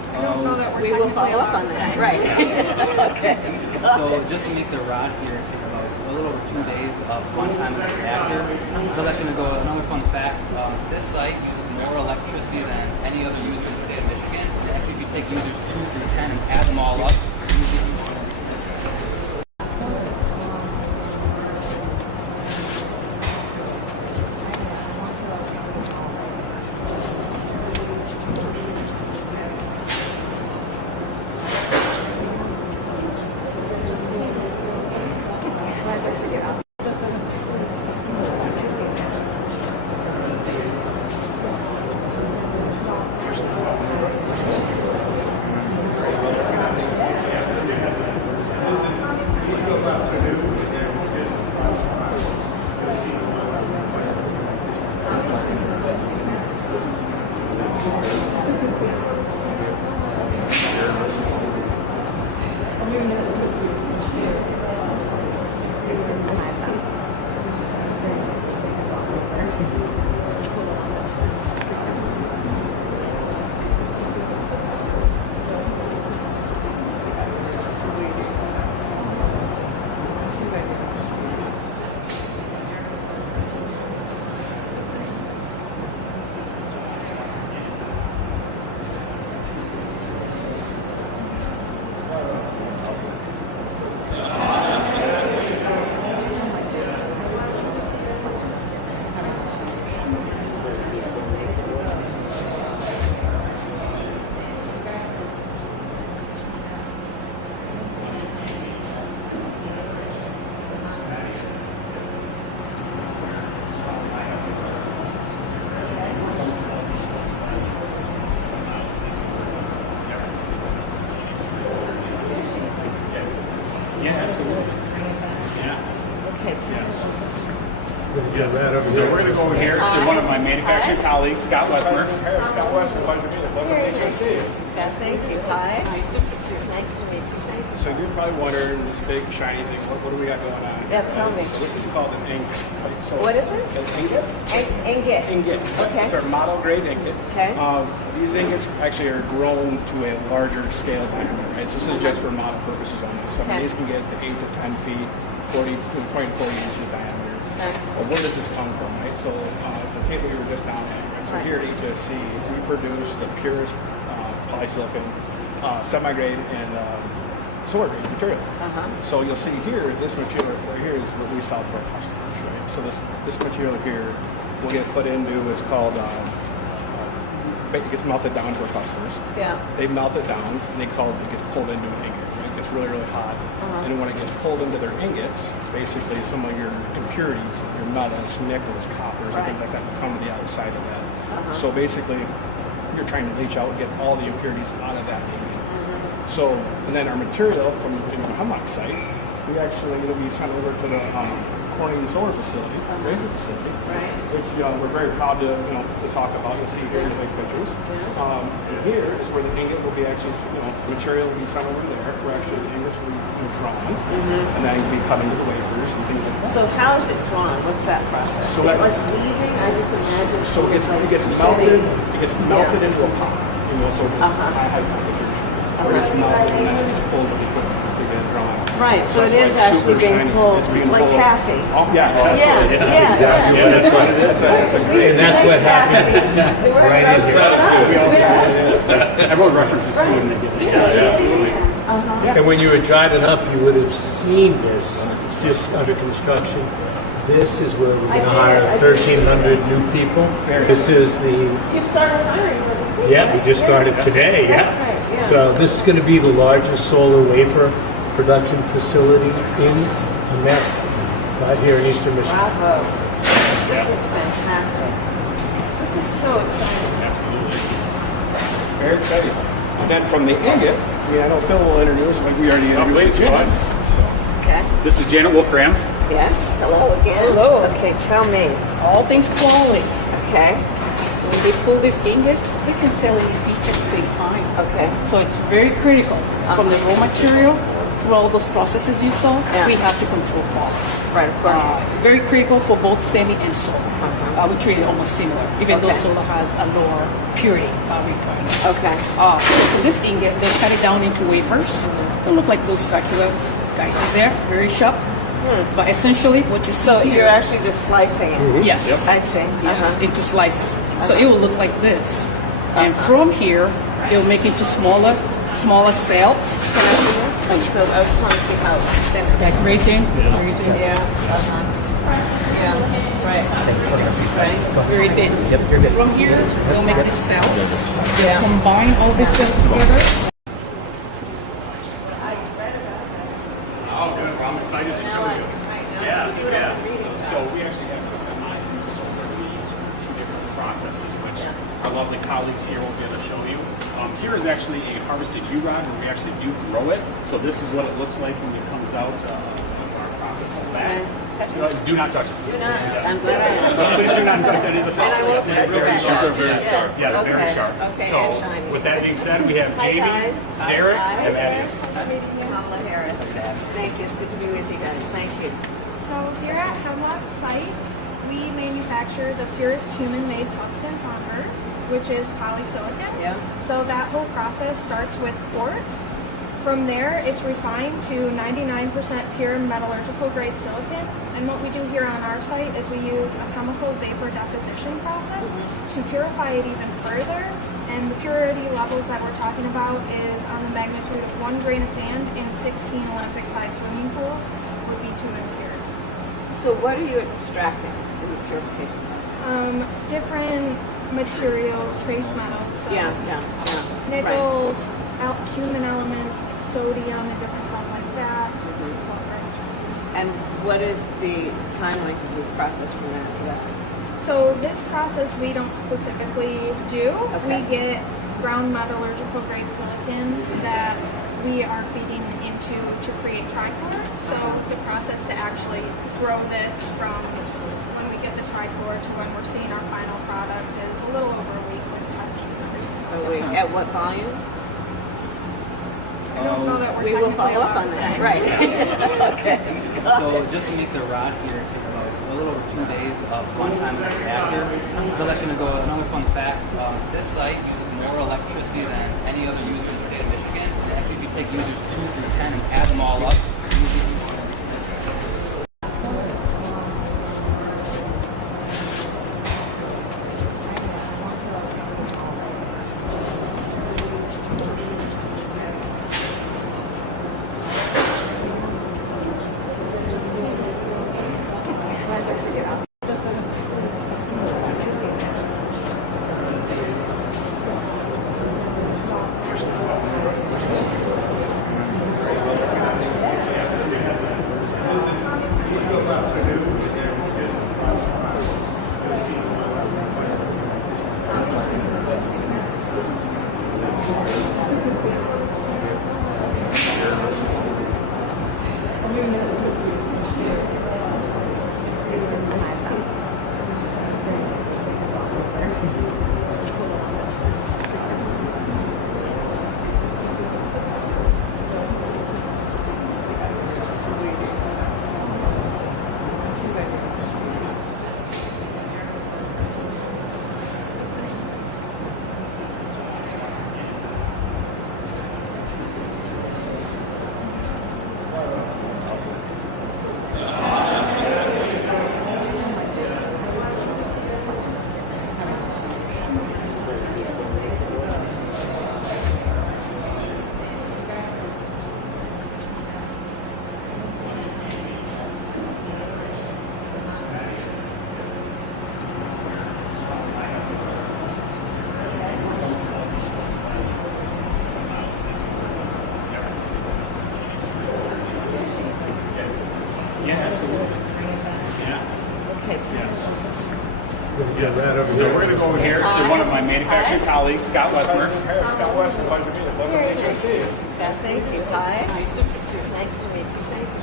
I don't know that we're We will technically follow up allowed on to that. say. Right. Okay. So just to make the rod here, it takes about a little over 2 days of runtime in the reactor. So that's going to go, another fun fact, this site uses more electricity than any other user in the state of Michigan. And actually, if you take users 2 through 10 and add them all up, So we're going to go over here to one of my manufacturing colleagues, Scott Westmer. Scott Westmer, pleasure to meet you. Pleasure to see you. Yes, thank you. Hi. Nice to meet you. Nice to meet you. Thank you. So you're probably wondering this big shiny thing. What do we got going on? Yes, tell me. So this is called an ingot. Right? So What is it? An ingot. Ingot. Ingot. Okay. It's our model grade ingot. Okay. These ingots actually are grown to a larger scale diameter. Right? So this is just for model purposes only. So Okay. these can get to 8 to 10 feet, 20 to 40 inches in diameter. Okay. Well, where does this come from, right? So the table you were just down at, right? So Right. here at HSC, we produce the purest polysilicon, semi-grade, and solar grade material. So you'll see here, this material right here is what we sell to our customers, right? So this material here will get put into what's called, it gets melted down to our customers. Yeah. They melt it down, and it gets pulled into an ingot. Right? It gets really, really hot. And when it gets pulled into their ingots, basically some of your impurities, your metals, nickels, coppers, and things like that will come to the outside of that. So basically, you're trying to leach out and get all the impurities out of that ingot. So, and then our material from the Hemlock site, we actually, we sent over to the Corning Solar Facility, Wafer facility. Right. Which we're very proud to talk about. You'll see here in the big pictures. And here is where the ingot will be actually, material will be sent over there, where actually the ingots will be drawn, and then it will be cut into the wafers and things like that. So how is it drawn? What's that process? So It's that- like weaving? I just imagine. So it gets melted. It gets melted into a pot. So it's high temperature. Where it gets melted and then it gets pulled with the equipment to get it drawn. Right. So it it's is like actually super being shiny. pulled It's being like pulled. taffy. Oh, yes, Yeah. absolutely. Yeah. That's what it is. It's a great. And that's what happens right in here. Everyone references food and they get it. Yeah, absolutely. And when you were driving up, you would have seen this. It's just under construction. This is where we're going to hire 1,300 new people. This is the, You've started hiring for this thing, yeah, right? we just started today, That's yeah. right, yeah. So this is going to be the largest solar wafer production facility in America, right here in Eastern Michigan. Bravo. This is fantastic. This is so exciting. Absolutely. Very exciting. And then from the ingot, I know Phil will introduce, like we already introduced please, Janet. So, Okay. This is Janet Wolfram. Yes. Hello again. Hello. Okay, tell me. It's all things quality. Okay. So when they pull this ingot, you can tell any defects they find. Okay. So it's very critical from the raw material to through all those processes you saw, Yeah. we have to control quality. Right, of course. Very critical for both semi and solar. We treat it almost similar, even though Okay. solar has a lower purity requirement. Okay. So this ingot, they cut it down into wafers. They look like those circular guys there, very sharp. But essentially, what you see So here, you're actually just slicing it. yes, I see. yes, into slices. So it will look like this, and from here, it will make it into smaller cells. Can I see this? Oh, yes. So I just want to see how thin it is. That's very thin. It's very thin. Yeah. Yeah. Right. Right. Very thin. From here, they'll make the cells. Yeah. Combine all these cells together. Oh, good. Well, I'm excited to show you. Yeah, yeah. So we actually have a semi-solar leads for 2 different processes, which our lovely colleagues here will be able to show you. Here is actually a harvested U-rod where we actually do grow it. So this is what it looks like when it comes out of our process of that. Do not touch it. Do not. Yes. I'm glad I So please do not touch any of the And I will Yes, touch very that. sharp. Yes. Yes, yes, Okay. very sharp. Okay, So and shiny. with that being said, we have Hi, Jamie, guys. Derek, Hi. and Thaddeus. Kamala Harris. Thank you. It's good to be with you guys. Thank you. So here at Hemlock's site, we manufacture the purest human-made substance on Earth, which is polysilicon. Yeah. So that whole process starts with quartz. From there, it's refined to 99% pure metallurgical grade silicon. And what we do here on our site is we use a chemical vapor deposition process to purify it even further. And the purity levels that we're talking about is on the magnitude of 1 grain of sand in 16 Olympic-sized swimming pools would be too impure. So what are you extracting in the purification process? Different materials, trace metals, so Yeah. nickels, human elements, sodium, and different stuff like that. So And what is the time length of the process from that to that? So this process we don't specifically do. Okay. We get ground metallurgical grade silicon that we are feeding into to create trichlor. So the process to actually grow this from when we get the trichlor to when we're seeing our final product is a little over a week with testing and everything. Oh, wait, at what volume? I don't know that we're We will technically follow up allowed on to that. say. Right. Okay. So just to make the rod here, it takes about a little over 2 days of runtime in the reactor. So that's going to go, another fun fact, this site uses more electricity than any other user in the state of Michigan. And actually, if you take users 2 through 10 and add them all up, So we're going to go over here to one of my manufacturing colleagues, Scott Westmer. Scott Westman, pleasure to meet you. Lovely to meet you. See you. Thank you. Hi. Nice to meet you. Nice to meet you.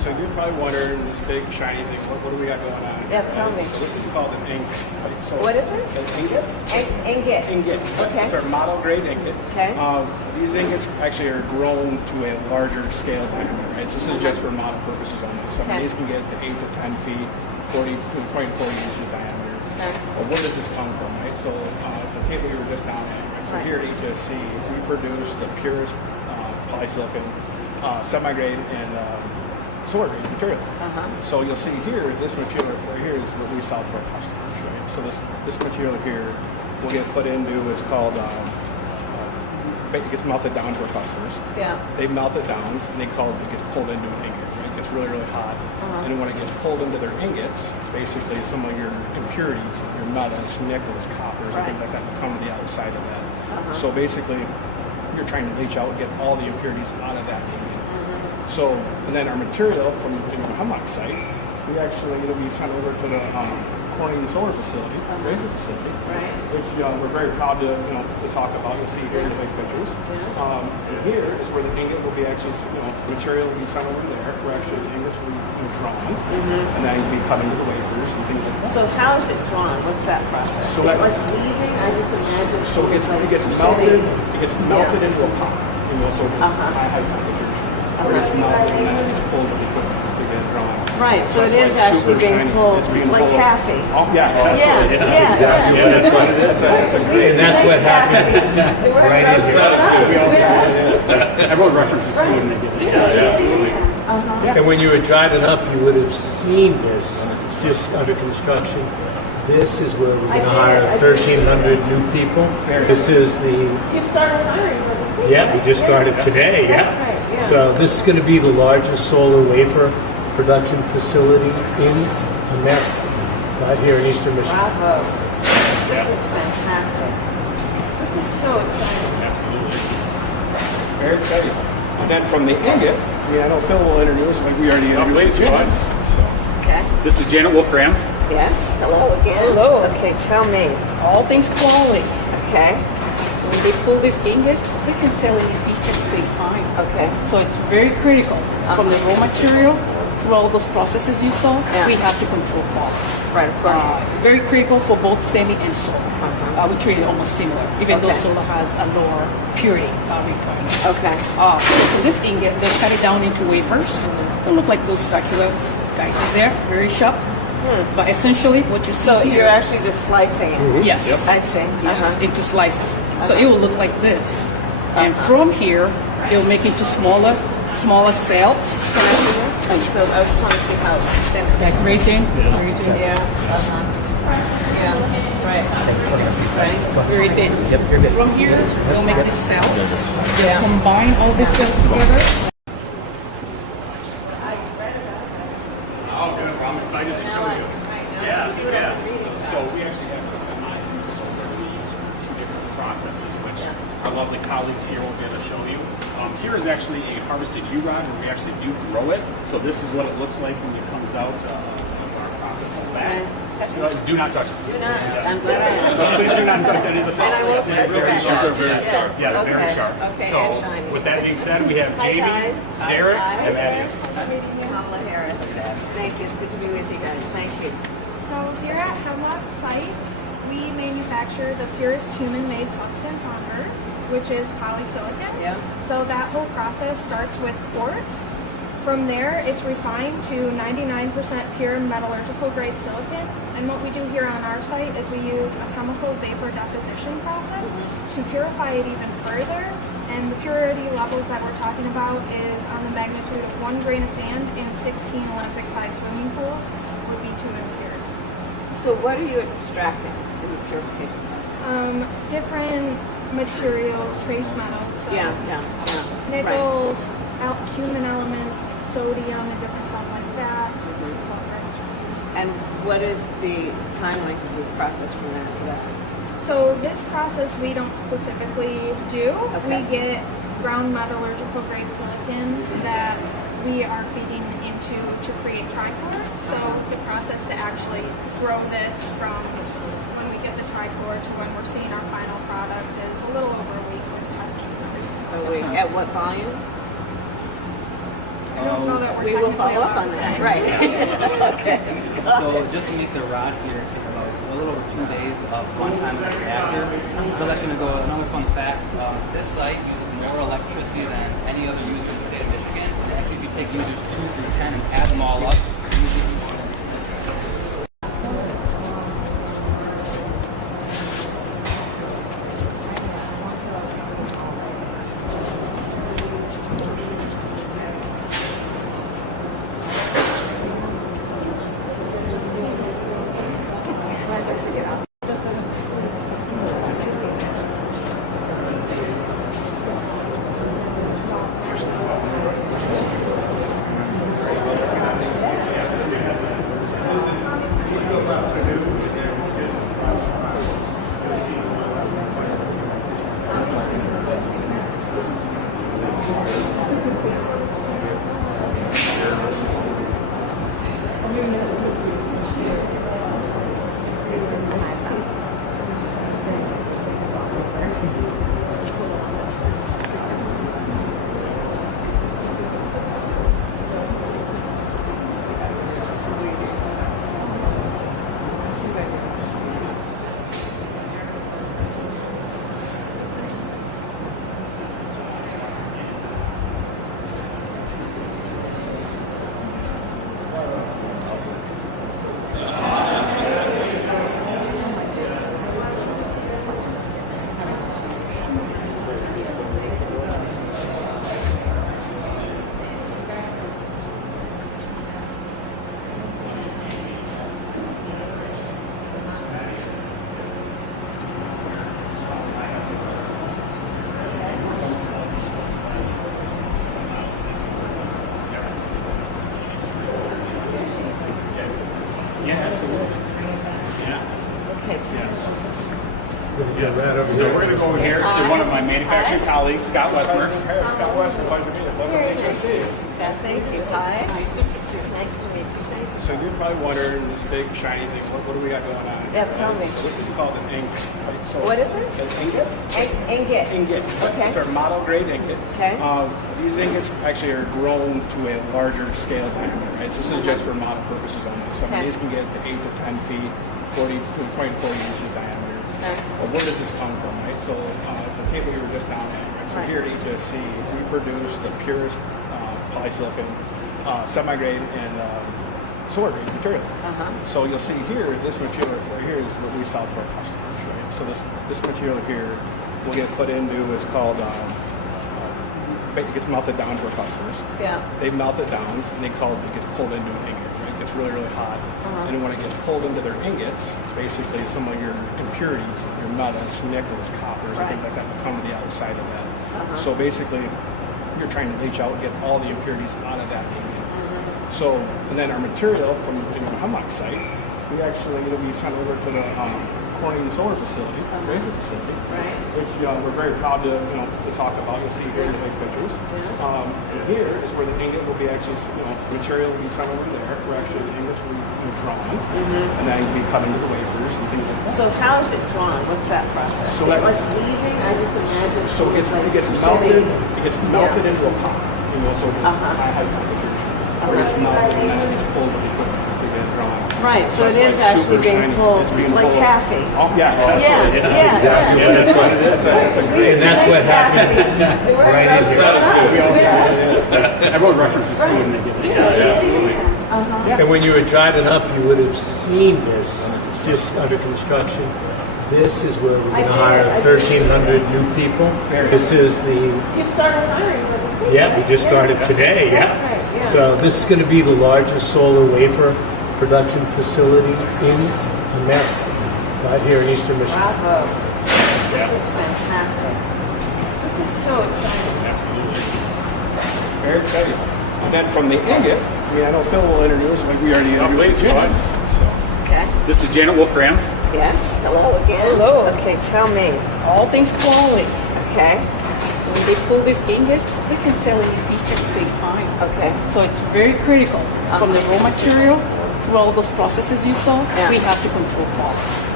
so you're probably wondering this big shiny thing. What do we got going on? Yeah, tell me. So this is called an ingot. Right? So What is it? An ingot. Ingot. Ingot. Okay. It's our model grade ingot. Okay. These ingots actually are grown to a larger scale diameter. Right? So this is just for model purposes only. So Okay. these can get to 8 to 10 feet, 20 to 40 inches in diameter. Okay. Well, where does this come from? Right. So the table you were just down at. Right? So Right. here at HSC, we produce the purest polysilicon, semi-grade, and solar grade material. So you'll see here, this material right here is what we sell to our customers, right? So this material here will get put into what's called, it gets melted down to our customers. Yeah. They melt it down, and it gets pulled into an ingot, right? It gets really, really hot. And then when it gets pulled into their ingots, basically some of your impurities, your metals, nickels, coppers, and things like that will come to the outside of that. So basically, you're trying to leach out and get all the impurities out of that ingot. So, and then our material from the Hemlock site, we actually, we sent over to the Corning Solar Facility, Wafer facility. Right. Which we're very proud to talk about. You'll see here in the big pictures. And here is where the ingot will be actually, material will be sent over there, where actually the ingots will be drawn, and then be cut into the wafers and things like that. So how is it drawn? What's that process? So It's that- like weaving. I just imagine. So it gets melted. It gets melted into a pot. So it gets high temperature. Where it gets melted and then it gets pulled with the equipment to get it drawn. Right. So it it's is like actually super being shiny. pulled It's being like pulled. taffy. Oh, yeah, essentially. Yeah. That's what it is. It's a great. And that's what happened right in here. Everyone references food and they get it. Yeah, absolutely. And when you were driving up, you would have seen this. It's just under construction. This is where we're going to hire 1,300 new people. This is the, You've started hiring for this week. yeah, we just started today, That's right, yeah. So this is going to be the largest solar wafer production facility in America, right here in Eastern Michigan. Bravo. This is fantastic. This is so exciting. Absolutely. Very exciting. And then from the ingot, I know Phil will introduce, but we already introduced please, Janet. So. Okay. This is Janet Wolfgram. Yes. Hello again. Hello. Okay, tell me. All things quality. Okay. So when they pull this ingot, we can tell any defects they find. Okay. So it's very critical. From the raw material through all those processes you saw, we have to control quality. Right, of course. Very critical for both semi and solar. We treat it almost similar, even though solar has a lower purity requirement. Okay. So this ingot, they cut it down into wafers. They look like those circular guys there, very sharp. But essentially, what you see So here, you're actually just slicing it. yes, I see. yes, into slices. So it will look like this, and from here, it will make into smaller cells. Can I see this? So I just want to see how it's finished. That's right, Jane. Yeah. Yeah. Right. Right. Very thin. From here, we'll make the cells. We'll combine all the cells together. I'm excited to show you. Yeah. So we actually have a semi and solar. These are two different processes, which our lovely colleagues here will be able to show you. Here is actually a harvested U-rod where we actually do grow it. So this is what it looks like when it comes out of our process in the back. Do not touch it. Do not. I'm glad I asked. Please do not touch any of the And I won't touch very it. sharp. Very Yes. sharp. Yeah, very Okay. sharp. Okay, So and shiny. with that being said, we have Hi, Jamie, guys. Derek, Hi. and Thaddeus. Kamala Harris. Thank you. It's good to be with you guys. Thank you. So here at Hemlock site, we manufacture the purest human-made substance on Earth, which is polysilicon. Yeah. So that whole process starts with quartz. From there, it's refined to 99% pure metallurgical grade silicon. And what we do here on our site is we use a chemical vapor deposition process to purify it even further. And the purity levels that we're talking about is on the magnitude of 1 grain of sand in 16 Olympic-sized swimming pools would be too impure. So what are you extracting in the purification process? Different materials, trace metals, so nickels, human elements, sodium, and different stuff like that. That's what we're extracting. And what is the time length of the process from that to that? So this process we don't specifically do. Okay. We get ground metallurgical grade silicon that we are feeding into to create trichlor. So the process to actually grow this from when we get the trichlor to when we're seeing our final product is a little over a week with testing and everything. A week. At what volume? I don't know that we're We will technically follow up allowed on to that, say. right. Okay. So just to make the rod here, it takes about a little over 2 days of runtime in the reactor. So that's going to go, another fun fact, this site uses more electricity than any other user in the state of Michigan. And actually, if you take users 2 through 10 and add them all up, So we're going to go over here to one of my manufacturing colleagues, Scott Westmer. Scott Westmer, pleasure to meet you. Welcome to HSC. Thank you. Hi. Nice to meet you. Nice to meet you. Thank you. So you're probably wondering this big shiny thing. What do we got going on? Yes, tell me. So this is called an ingot. Right? So What is it? An ingot. Ingot. Ingot. Okay. It's our model grade ingot. Okay. These ingots actually are grown to a larger scale diameter. Right? So this is just for model purposes only. So Okay. these can get to 8 to 10 feet, 20 to 40 inches in diameter. Okay. Well, where does this come from, right? So the table you were just down at, right? So Right. here at HSC, we produce the purest polysilicon, semi-grade, and solar grade material. So you'll see here, this material right here is what we sell to our customers, right? So this material here will get put into, it's called, it gets melted down to our customers. Yeah. They melt it down, and it gets pulled into an ingot, right? It gets really, really hot. And then when it gets pulled into their ingots, basically some of your impurities, your metals, nickels, coppers, and things like that will come to the outside of that. So basically, you're trying to leach out and get all the impurities out of that ingot. So, and then our material from the Hemlock site, we actually, it'll be sent over to the Corning Solar Facility, Wafer facility, which we're very proud to talk about. You'll see here the big pictures. And here is where the ingot will be actually, material will be sent over there, where actually the ingots will be drawn, and then will be cut into the wafers and things like that. So how is it drawn? What's that process? So It's that- like weaving? I just imagine. So it gets melted. It gets melted into a pot. So it's high temperature. Where it gets melted and then it gets pulled with the equipment to get it drawn. Right. So it it's is like actually super being shiny. pulled It's being like pulled. taffy. Oh yes, absolutely. Yeah. That's what it is. It's a great. And that's what happens right in here. Everyone references food and they get it. Yeah, absolutely. And when you were driving up, you would have seen this. It's just under construction. This is where we're going to hire 1,300 new people. This is the, You've started hiring for the state. yeah, we just started today, That's right, yeah. So this is going to be the largest solar wafer production facility in America, right here in Eastern Michigan. Bravo. This is fantastic. This is so exciting. Absolutely. Very exciting. And then from the ingot, I know Phil will introduce. We already introduced Janet. Okay. This is Janet Wolfgram. Yes. Hello again. Hello. Okay, tell me. It's all things quality. Okay. So when they pull this ingot, we can tell these defects stay fine. Okay. So it's very critical. From the raw material through all those processes you saw, Yeah. we have to control quality.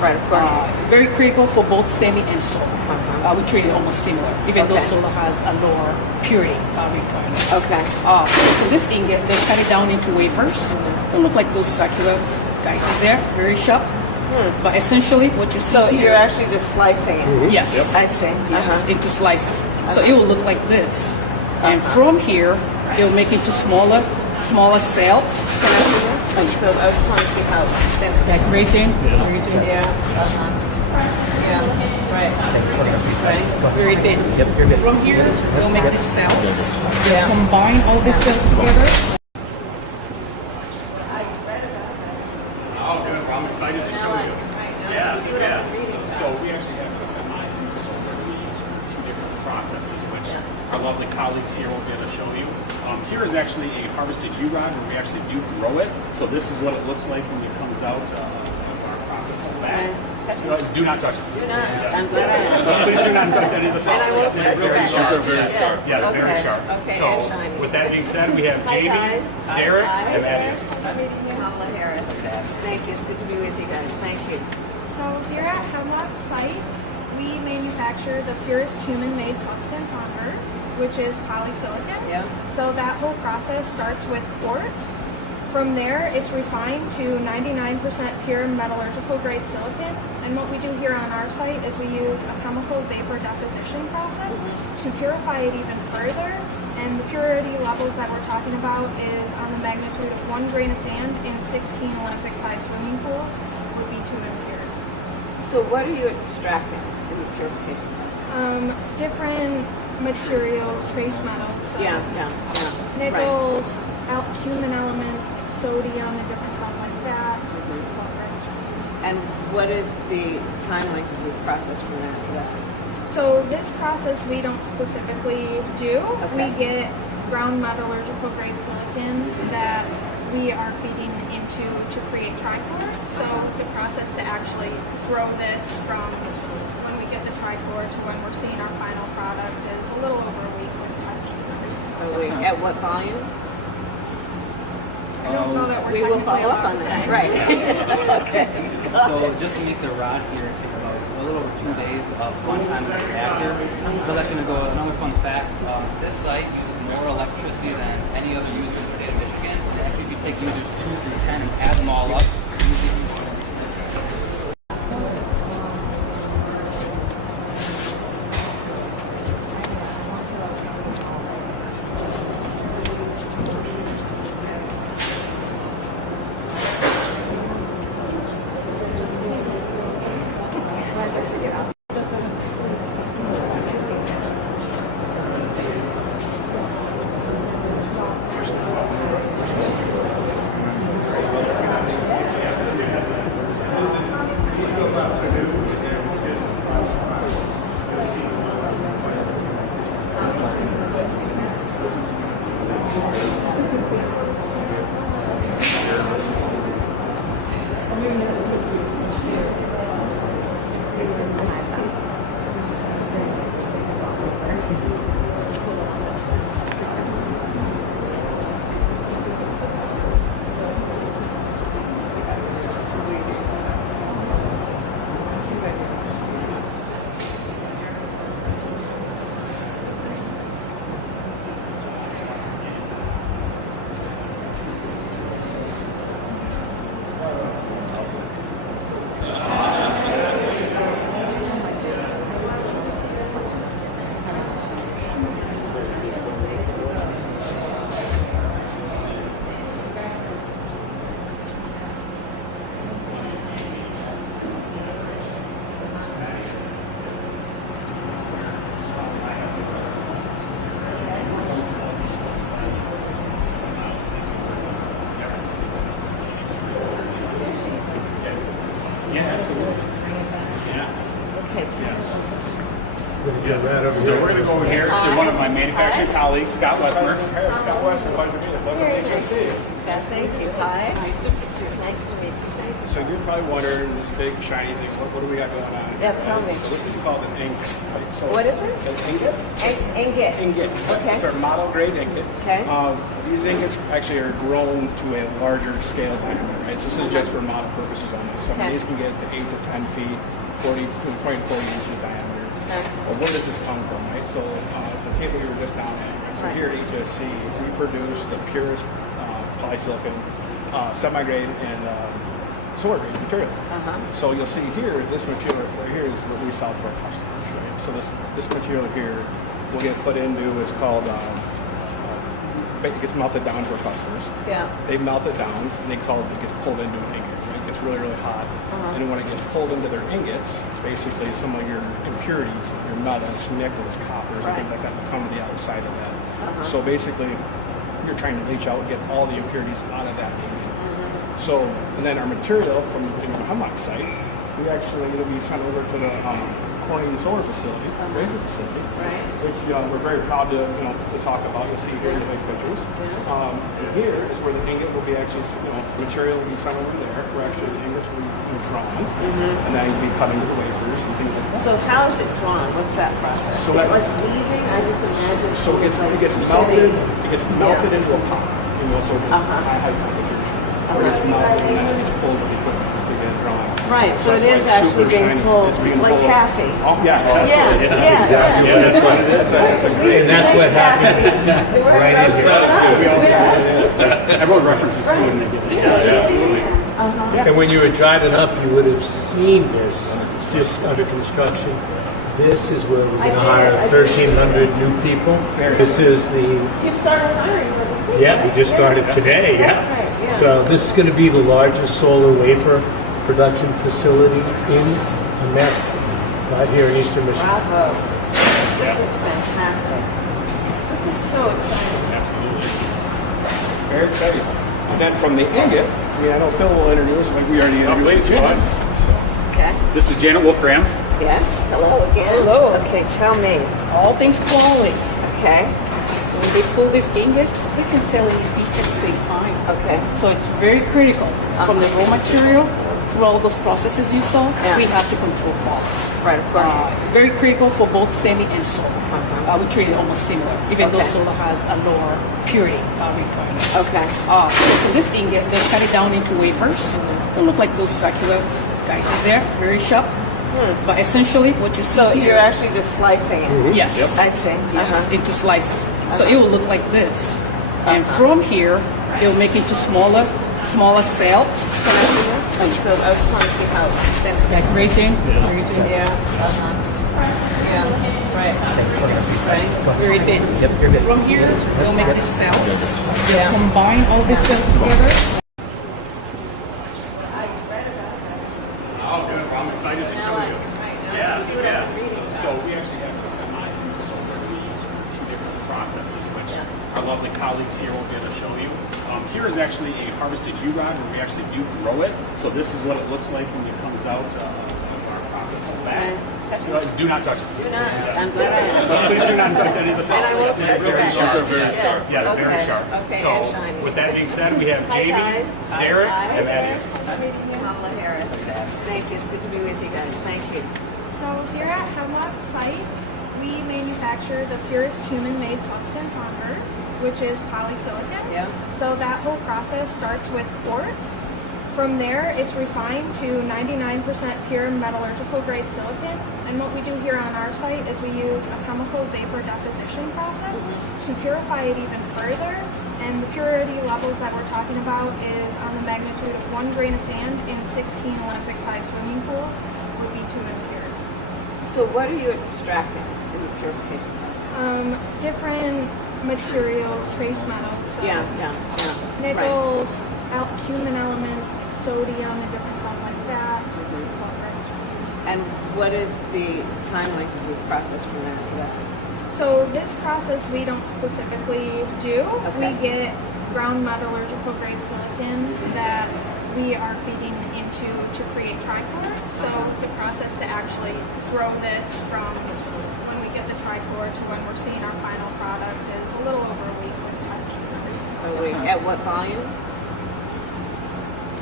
Right, of course. Very critical for both semi and solar. We treat it almost similar, even though Okay. solar has a lower purity requirement. Okay. For this ingot, they cut it down into wafers. They look like those circular guys there, very sharp. But essentially, what you see So here, you're actually just slicing it. yes, I see. yes, into slices. So it will look like this, and from here, it will make into smaller cells. Can I see this? So I just want to see how thin. That's very thin. Very thin. Yeah. Yeah. Right. Right. Very thin. From here, we'll make the cells. Yeah. Combine all these cells together. Oh, good. I'm excited to show you. Yeah, yeah. So we actually have a semi-solar. We use two different processes, which our lovely colleagues here will be able to show you. Here is actually a harvested U-rod where we actually do grow it. So this is what it looks like when it comes out of our process of that. Do not touch it. Do not. Yes. I'm glad I So please do not touch any of the And I won't Yes, touch very that. sharp. Yes. Yes, very Okay. sharp. Okay, So and shiny. with that being said, we have Hi, Jamie, guys. Derek, Hi. and Thaddeus. Kamala Harris. Thank you. It's good to be with you guys. Thank you. So here at Hemlock site, we manufacture the purest human-made substance on Earth, which is polysilicon. Yeah. So that whole process starts with quartz. From there, it's refined to 99% pure metallurgical grade silicon. And what we do here on our site is we use a chemical vapor deposition process to purify it even further. And the purity levels that we're talking about is on the magnitude of 1 grain of sand in 16 Olympic-sized swimming pools would be too impure. So what are you extracting in the purification process? Different materials, trace metals, so Yeah. Right. nickels, human elements, like sodium and different stuff like that. That's what we're extracting. And what is the time length of the process from that to that? So this process we don't specifically do. Okay. We get ground metallurgical grade silicon that we are feeding into to create trichlor. So the process to actually grow this from when we get the trichlor to when we're seeing our final product is a little over a week with testing and everything. At what volume? I don't know that We will follow up on that. Right. Okay. So just to make the rod here, it takes about a little over 2 days of runtime in the reactor. So that's going to go, another fun fact, this site uses more electricity than any other user in the state of Michigan. And actually, if you take users 2 through 10 and add them all up, So we're going to go over here to one of my manufacturing colleagues, Scott Westmer. Scott Westmer, like to meet you. Scott, thank you. Hi. Nice to meet you. Nice to meet you. Thank you. So you're probably wondering this big shiny thing. What do we got going on? Yes, tell me. So this is called an ingot. Right? So What is it? An ingot. Ingot. Ingot. Okay. It's our model grade ingot. Okay. These ingots actually are grown to a larger scale diameter, right? So this is just for model purposes only. So Okay. these can get to 8 to 10 feet, 20 to 40 inches diameter. Okay. Well, where does this come from, right? So the table you were just down at, right? So Right. here at HSC, we produce the purest polysilicon, semi-grade, and solar grade material. So you'll see here, this material right here is what we sell to our customers, right? So this material here will get put into, it's called, it gets melted down to our customers. Yeah. They melt it down, and it gets pulled into an ingot. Right? It gets really, really hot. And when it gets pulled into their ingots, basically some of your impurities, your metals, nickels, coppers, and things like that will come to the outside of that. So basically, you're trying to leach out and get all the impurities out of that ingot. So, and then our material from the Hemlock site, we actually, it'll be sent over to the Corning solar facility, Wafer facility, which we're very proud to talk about. You'll see here in the big pictures. And here is where the ingot will be actually, material will be sent over there, where actually the ingots will be drawn, and then will be cut into wafers and things like that. So how is it drawn? What's that process? So it's that- like weaving. I just imagine. So it gets melted. It gets melted into a pot. So it gets high temperature. Where it gets melted and then it gets pulled with the equipment to get drawn. Right. So it it's is like actually super being shiny. pulled It's being like pulled. taffy. Oh, yeah. That's what it is. It's a great. And that's what happened right in here. Everyone references food and they get it. Yeah, absolutely. And when you were driving up, you would have seen this. It's just under construction. This is where we're going to hire 1,300 new people. This is the You've started hiring for this thing. Yeah, we just started today, That's right, yeah. So this is going to be the largest solar wafer production facility in America, right here in Eastern Michigan. Bravo. This is fantastic. This is so exciting. Absolutely. Very exciting. And then from the ingot, I know Phil will introduce, like we already introduced please, Janet. yes. Okay. This is Janet Wolfram. Yes. Hello again. Hello. Okay, tell me. All things quality. Okay. So when they pull this ingot, you can tell any defects they find. Okay. So it's very critical. From the raw material through all those processes you saw, we have to control quality. Right, of course. Very critical for both semi and solar. We treat it almost similar, even though Okay. solar has a lower purity requirement. Okay. So for this ingot, they cut it down into wafers. They look like those circular guys there, very sharp. But essentially, what you see So here, you're actually just slicing it. yes, I see. yes, into slices. So it will look like this, and from here, it will make into smaller cells. Can I see this? Oh, yes. So I just want to see how thin it is. That's rating. Yeah. Yeah. Right. Right. Very thin. From here, we'll make the cells. We'll combine all the cells together. I'm excited to show you. Yeah. So we actually have a semi and solar. We use two different processes, which our lovely colleagues here will be able to show you. Here is actually a harvested U-rod where we actually do grow it. So this is what it looks like when it comes out of our process of that. Do not touch it. Do not. I'm glad I asked. So please do not touch any of the And I will Yes, touch very that. sharp. Yes. Yes, very Okay. sharp. Okay, So and shiny. with that being said, we have Hi, Jamie, guys. Derek, Hi. and Thaddeus. Kamala Harris. Thank you. It's good to be with you guys. Thank you. So here at Hemlock site, we manufacture the purest human-made substance on Earth, which is polysilicon. Yeah. So that whole process starts with quartz. From there, it's refined to 99% pure metallurgical grade silicon. And what we do here on our site is we use a chemical vapor deposition process to purify it even further. And the purity levels that we're talking about is on the magnitude of 1 grain of sand in 16 Olympic-sized swimming pools would be too impure. So what are you extracting in the purification process? Different materials, trace metals, so Yeah. nickels, human elements, sodium, and different stuff like that. Is what we're extracting. And what is the time length of the process from that to that? So this process we don't specifically do. Okay. We get ground metallurgical grade silicon that we are feeding into to create trichlor. So the process to actually grow this from when we get the trichlor to when we're seeing our final product is a little over a week with testing and everything. At what volume?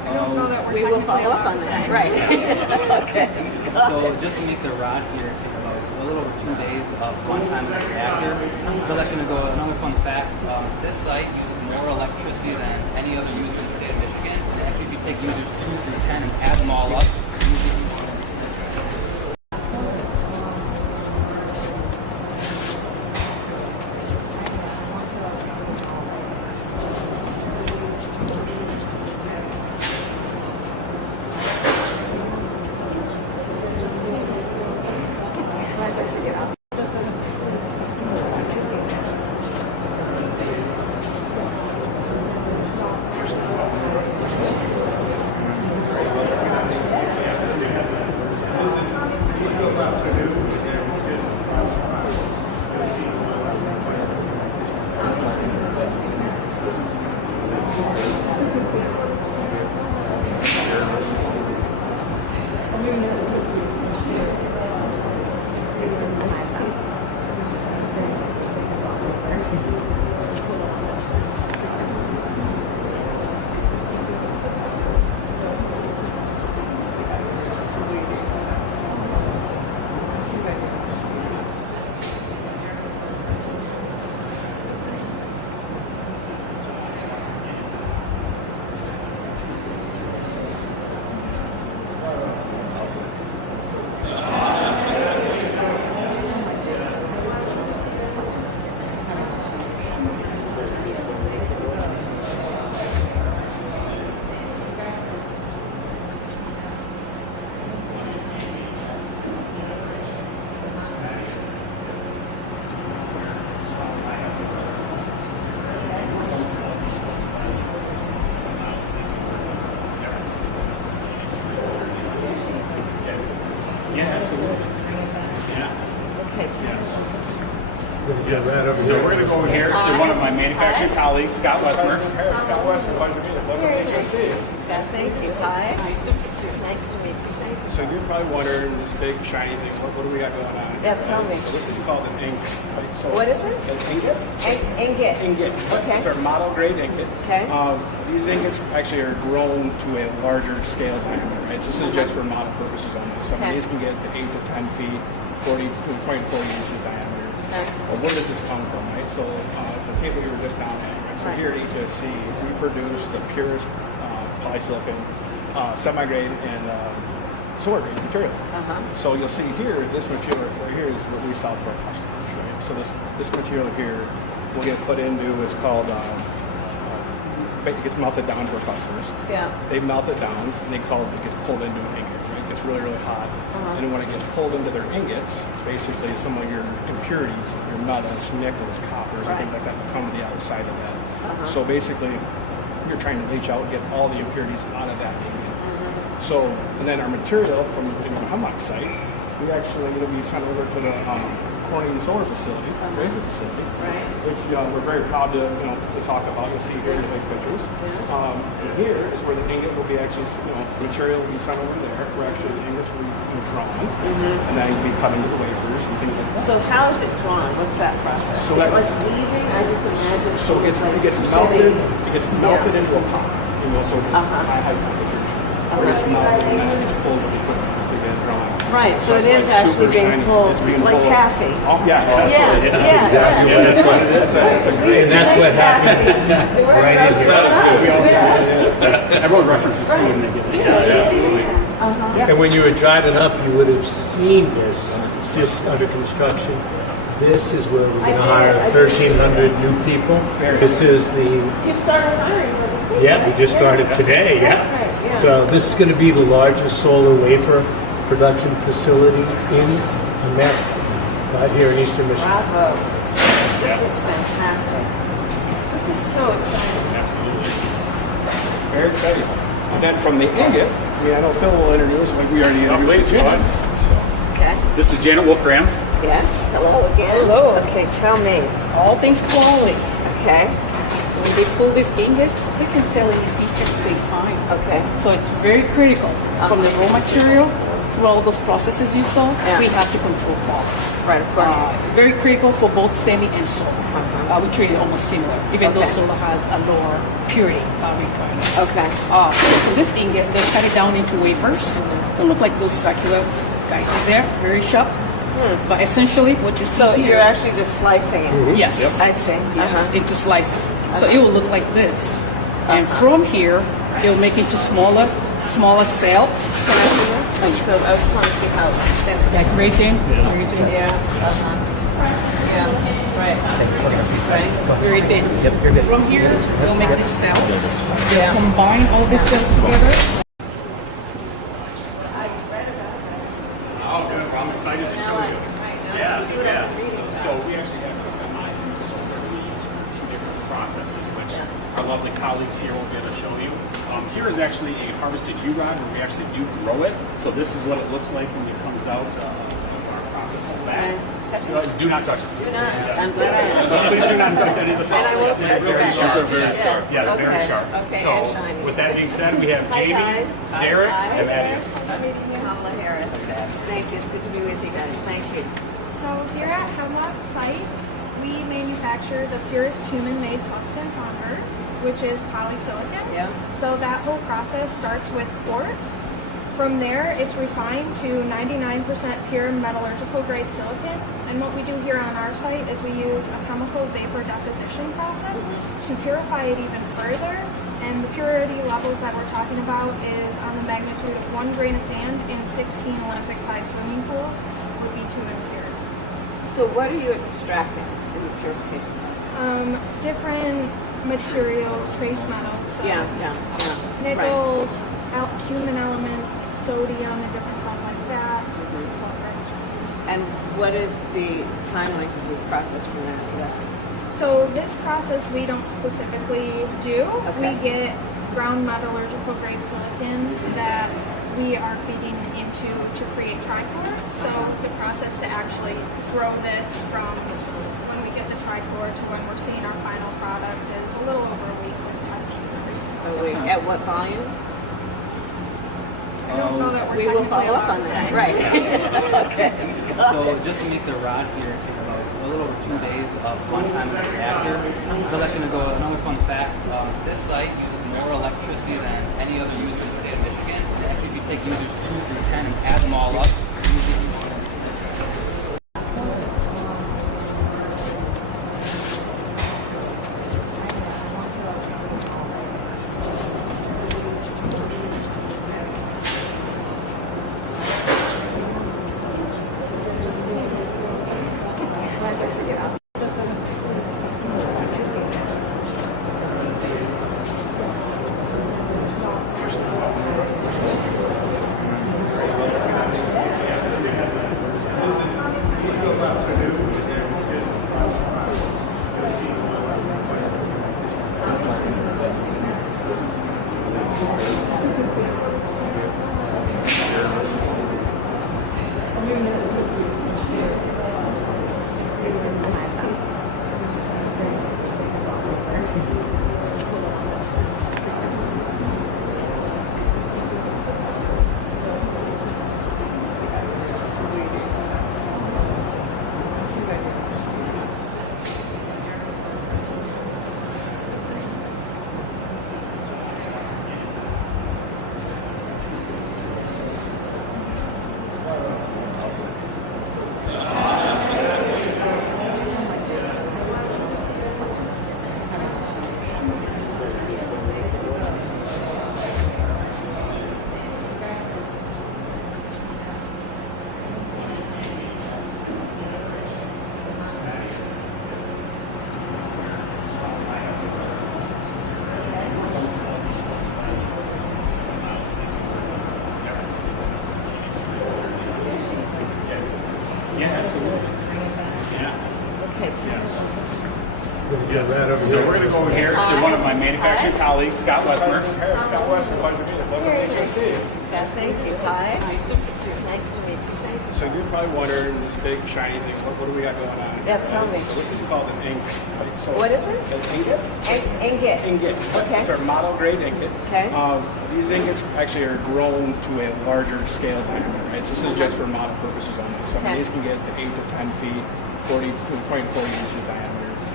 I don't know that we're We will technically follow up allowed on to that. say. Right. Okay. So just to make the rod here, it takes about a little over 2 days of runtime in the reactor. So that's going to go, another fun fact, this site uses more electricity than any other user in the state of Michigan. And actually, if you take users 2 through 10 and add them all up, So we're going to go over here to one of my manufacturing colleagues, Scott Westmer. Scott Westmer, pleasure to meet you. Welcome to HSC. Thank you. Hi. Nice to meet you. Nice to meet you. So you're probably wondering this big shiny thing. What do we got going on? Yeah, tell me. So this is called an ingot. Right? So What is it? An ingot. Ingot. Ingot. Okay. It's our model grade ingot. Okay. These ingots actually are grown to a larger scale diameter. Right? So this is just for model purposes only. So Okay. these can get to 8 to 10 feet, 20 to 40 inches diameter. Okay. Well, where does this come from, right? So the table you were just down at, right? So Right. here at HSC, we produce the purest polysilicon, semi-grade, and solar grade material. So you'll see here, this material right here is what we sell to our customers, right? So this material here will get put into, it's called, it gets melted down to our customers. Yeah. They melt it down, and it gets pulled into an ingot, right? It gets really, really hot. And then when it gets pulled into their ingots, basically some of your impurities, your metals, nickels, coppers, and things like that will come to the outside of that. So basically, you're trying to leach out, get all the impurities out of that ingot. So, and then our material from our Hemlock site, we actually, we sent over to the Corning Solar Facility, Wafer facility, which we're very proud to, to talk about. You'll see here the big pictures. And here is where the ingot will be actually, material will be sent over there, where actually the ingots will be drawn, and then will be cut into wafers and things like that. So how is it drawn? What's that process? So Is that- it like weaving? I just imagine. So it gets melted. It gets melted into a pot. So it gets high temperature. Where it gets melted and then it gets pulled with equipment to get drawn. Right. So it it's is like actually super being shiny. pulled It's being like pulled. taffy. Oh, yeah, absolutely. That's what it is. It's a great. And that's what happens right in here. Everyone references food and they get it. Yeah, absolutely. And when you were driving up, you would have seen this. It's just under construction. This is where we're going to hire 1,300 new people. This is the, You started hiring with the yeah, we just started today, yeah. So this is going to be the largest solar wafer production facility in America, right here in Eastern Michigan. Bravo. This is fantastic. This is so exciting. Absolutely. Very exciting. And then from the ingot, I know Phil will introduce, like we already introduced. please, Janet. Okay. This is Janet Wolfgram. Yes. Hello again. Hello. Okay, tell me. All things quality. Okay. So when they pull this ingot, they can tell any defects they find. Okay. So it's very critical. From the raw material through all those processes you saw, we have to control quality. Right, of course. Very critical for both semi and solar. we treat it almost similar, even though Okay. solar has a lower purity requirement. Okay. For this ingot, they cut it down into wafers. They look like those circular guys there, very sharp. But essentially, what you see So here, you're actually just slicing it. yes, I see. yes, into slices. So it will look like this, and from here, it will make into smaller cells. Can I see this? Yes. So I just want to see how it's thin. That's rating. Yeah. Yeah. Right. Very thin. From here, we'll make the cells. Combine all the cells together. Oh, good. Well, I'm excited to show you. Yeah. So we actually have a semi-solar. We use two different processes, which our lovely colleagues here will be able to show you. Here is actually a harvested U-rod where we actually do grow it. So this is what it looks like when it comes out of our process bag. Do not touch it. Do not. I'm glad I So please do not touch any of the And I won't touch very it. sharp. Very Yes. sharp. Yes, very Okay. sharp. Okay, So and shiny. with that being said, we have Hi, Jamie, guys. Derek, Hi. and Thaddeus. Kamala Harris. Thank you. It's good to be with you guys. Thank you. So here at Hemlock's site, we manufacture the purest human-made substance on Earth, which is polysilicon. Yeah. So that whole process starts with quartz. From there, it's refined to 99% pure metallurgical grade silicon. And what we do here on our site is we use a chemical vapor deposition process to purify it even further. And the purity levels that we're talking about is on the magnitude of 1 grain of sand in 16 Olympic-sized swimming pools would be too impure. So what are you extracting in the purification process? Different materials, trace metals, so Yeah. nickels, human elements, like sodium and different stuff like that. So that's- And what is the time length of the process from that to that? So this process we don't specifically do. Okay. We get ground metallurgical grade silicon that we are feeding into to create trichlor. So the process to actually grow this from when we get the trichlor to when we're seeing our final product is a little over a week with testing and everything. Oh, wait, at what volume? I don't know that we're We will technically follow up allowed on to that. say. Right. Okay. So just to make the rod here, it takes about a little over 2 days of runtime in the reactor. So that's going to go, another fun fact, this site uses more electricity than any other user in the state of Michigan. And actually if you take users 2 through 10 and add them all up, Yeah, absolutely. Yeah. Okay. Yes. So we're going to go over here to one of my manufacturing colleagues, Scott Westmer. Scott Westman, pleasure to meet you. Lovely to see you. Yes, thank you. Hi. Nice to meet you. Nice to meet you. Thank you. So you're probably wondering this big shiny thing. What do we got going on? Yes, tell me. So this is called an ingot. Right? So What is it? An ingot. Ingot. Ingot. Okay. It's our model grade ingot. Okay. These ingots actually are grown to a larger scale diameter. Right? So this is just for model purposes only. So Okay. these can get to 8 to 10 feet, 20 to 40 inches diameter.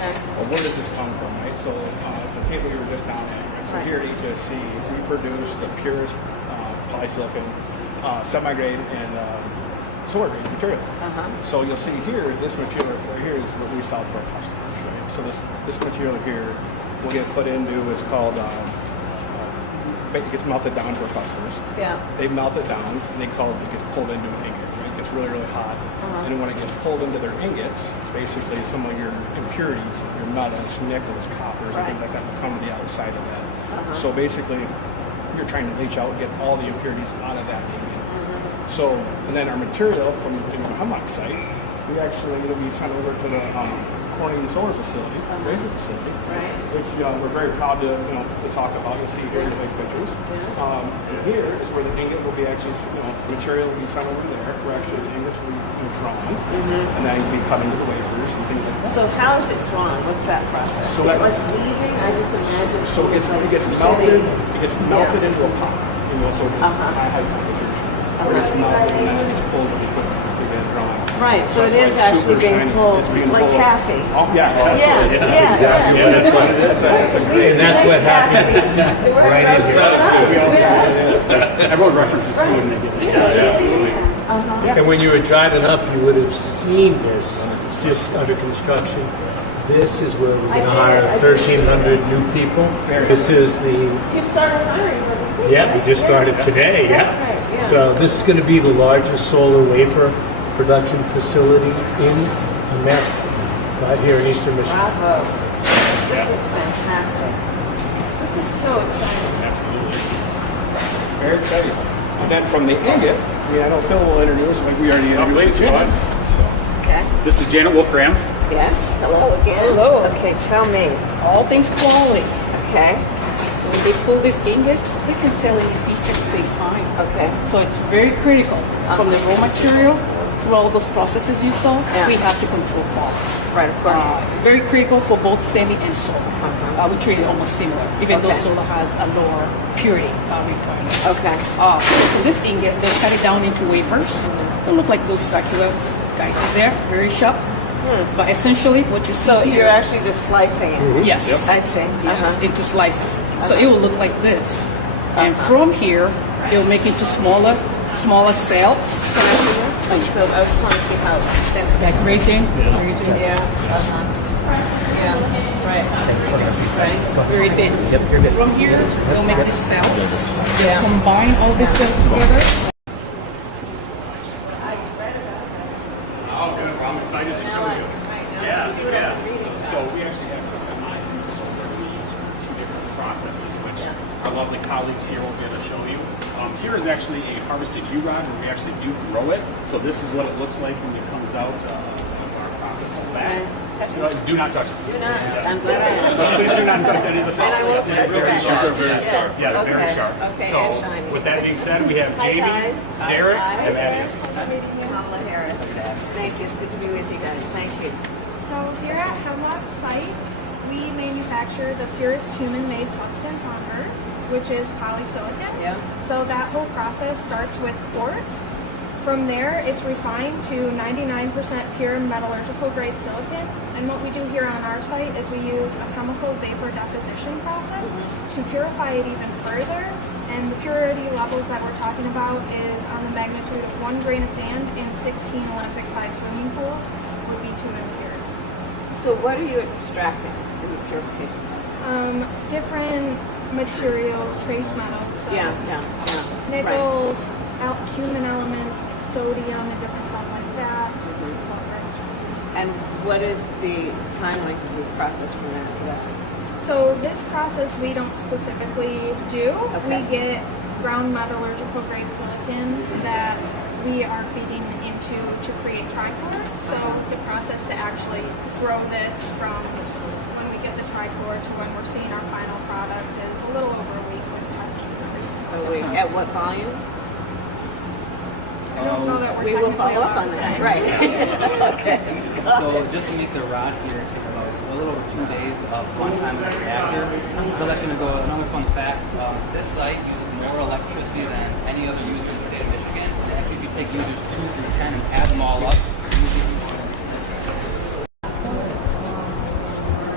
Okay. Well, where does this come from, right? So the table you were just down at, right? So here at HSC, we produce the purest polysilicon, semi-grade, and solar grade material. So you'll see here, this material right here is what we sell to our customers, right? So this material here will get put into what's called, it gets melted down to our customers. Yeah. They melt it down, and it gets pulled into an ingot, right? It gets really, really hot. And when it gets pulled into their ingots, basically some of your impurities, your metals, nickels, coppers, and things like that will come to the outside of that. So basically, you're trying to leach out, get all the impurities out of that ingot. So, and then our material from the Hemlock site, we actually, it'll be sent over to the Corning Solar Facility, Wafer Facility, which we're very proud to talk about. You'll see here in the big pictures. And here is where the ingot will be actually, material will be sent over there, where actually the ingots will be drawn, and then will be cut into the wafers and things like that. So how is it drawn? What's that process? So it's like weaving. I just imagine. So it gets melted. It gets melted into a pot. So it's high temperature. Where it gets melted and then it gets pulled and put drawn. Right, so it is actually being pulled like taffy. Oh, yes, absolutely. Yeah, that's what it is. And that's what happens right in here. Everyone references food and they get it. Yeah, absolutely. And when you were driving up, you would have seen this. It's just under construction. This is where we're going to hire 1,300 new people. This is the... You've started hiring for the city. Yeah, we just started today, So this is going to be the largest solar wafer production facility in America, right here in Eastern Michigan. Bravo. This is fantastic. This is so exciting. Absolutely. Very exciting. And then from the ingot, I know Phil will introduce, we already introduced Janet. Okay. This is Janet Wolfram. Yes. Hello again. Hello. Okay, tell me. It's all things quality. Okay. So when they pull this ingot, they can tell any defects they find. Okay. So it's very critical. From the raw material through all those processes you saw, we have to control quality. Right, of course. Very critical for both semi and solar. We treat it almost similar, even though solar has a lower purity requirement. Okay. So for this ingot, they cut it down into wafers. They look like those circular guys there, very sharp. But essentially, what you see So here, you're actually just slicing it. yes, I see. yes, into slices. So it will look like this, and from here, it will make into smaller cells. Can I see this? So I just want to see how That's raging. Yeah. Yeah. Right. Very thin. From here, they'll make these cells. Combine all these cells together. I'm excited to show you. Yeah. So we actually have a semi and solar. We use two different processes, which our lovely colleagues here will get to show you. Here is actually a harvested U-rod where we actually do grow it. So this is what it looks like when it comes out of our process on that. Do not touch it. Do not. Yes. I'm glad. So please do not touch any of the And I will products. touch Very that. sharp. Yes. Yes, very sharp. Okay, So and shiny. with that being said, we have Hi, Jamie, guys. Derek, Hi. and Thaddeus. Kamala Harris. Thank you. It's good to be with you guys. Thank you. So here at Hemlock site, we manufacture the purest human-made substance on Earth, which is polysilicon. Yeah. So that whole process starts with quartz. From there, it's refined to 99% pure metallurgical grade silicon. And what we do here on our site is we use a chemical vapor deposition process to purify it even further. And the purity levels that we're talking about is on the magnitude of 1 grain of sand in 16 Olympic-sized swimming pools would be to impurity. So what are you extracting in the purification process? Different materials, trace metals, so nickels, human elements, sodium, and different stuff like that. That's what we're extracting. And what is the time length of the process from that to that? So this process we don't specifically do. Okay. We get ground metallurgical grade silicon that we are feeding into to create trichlor. So the process to actually grow this from when we get the trichlor to when we're seeing our final product is a little over a week with testing and everything. A week. At what volume? I don't know that We will follow up on that. Right. Okay. So just to make the rod here, it takes about a little over 2 days of runtime in the reactor. So that's going to go, another fun fact, this site uses more electricity than any other user in the state of Michigan. And actually, if you take users 2 through 10 and add them all up,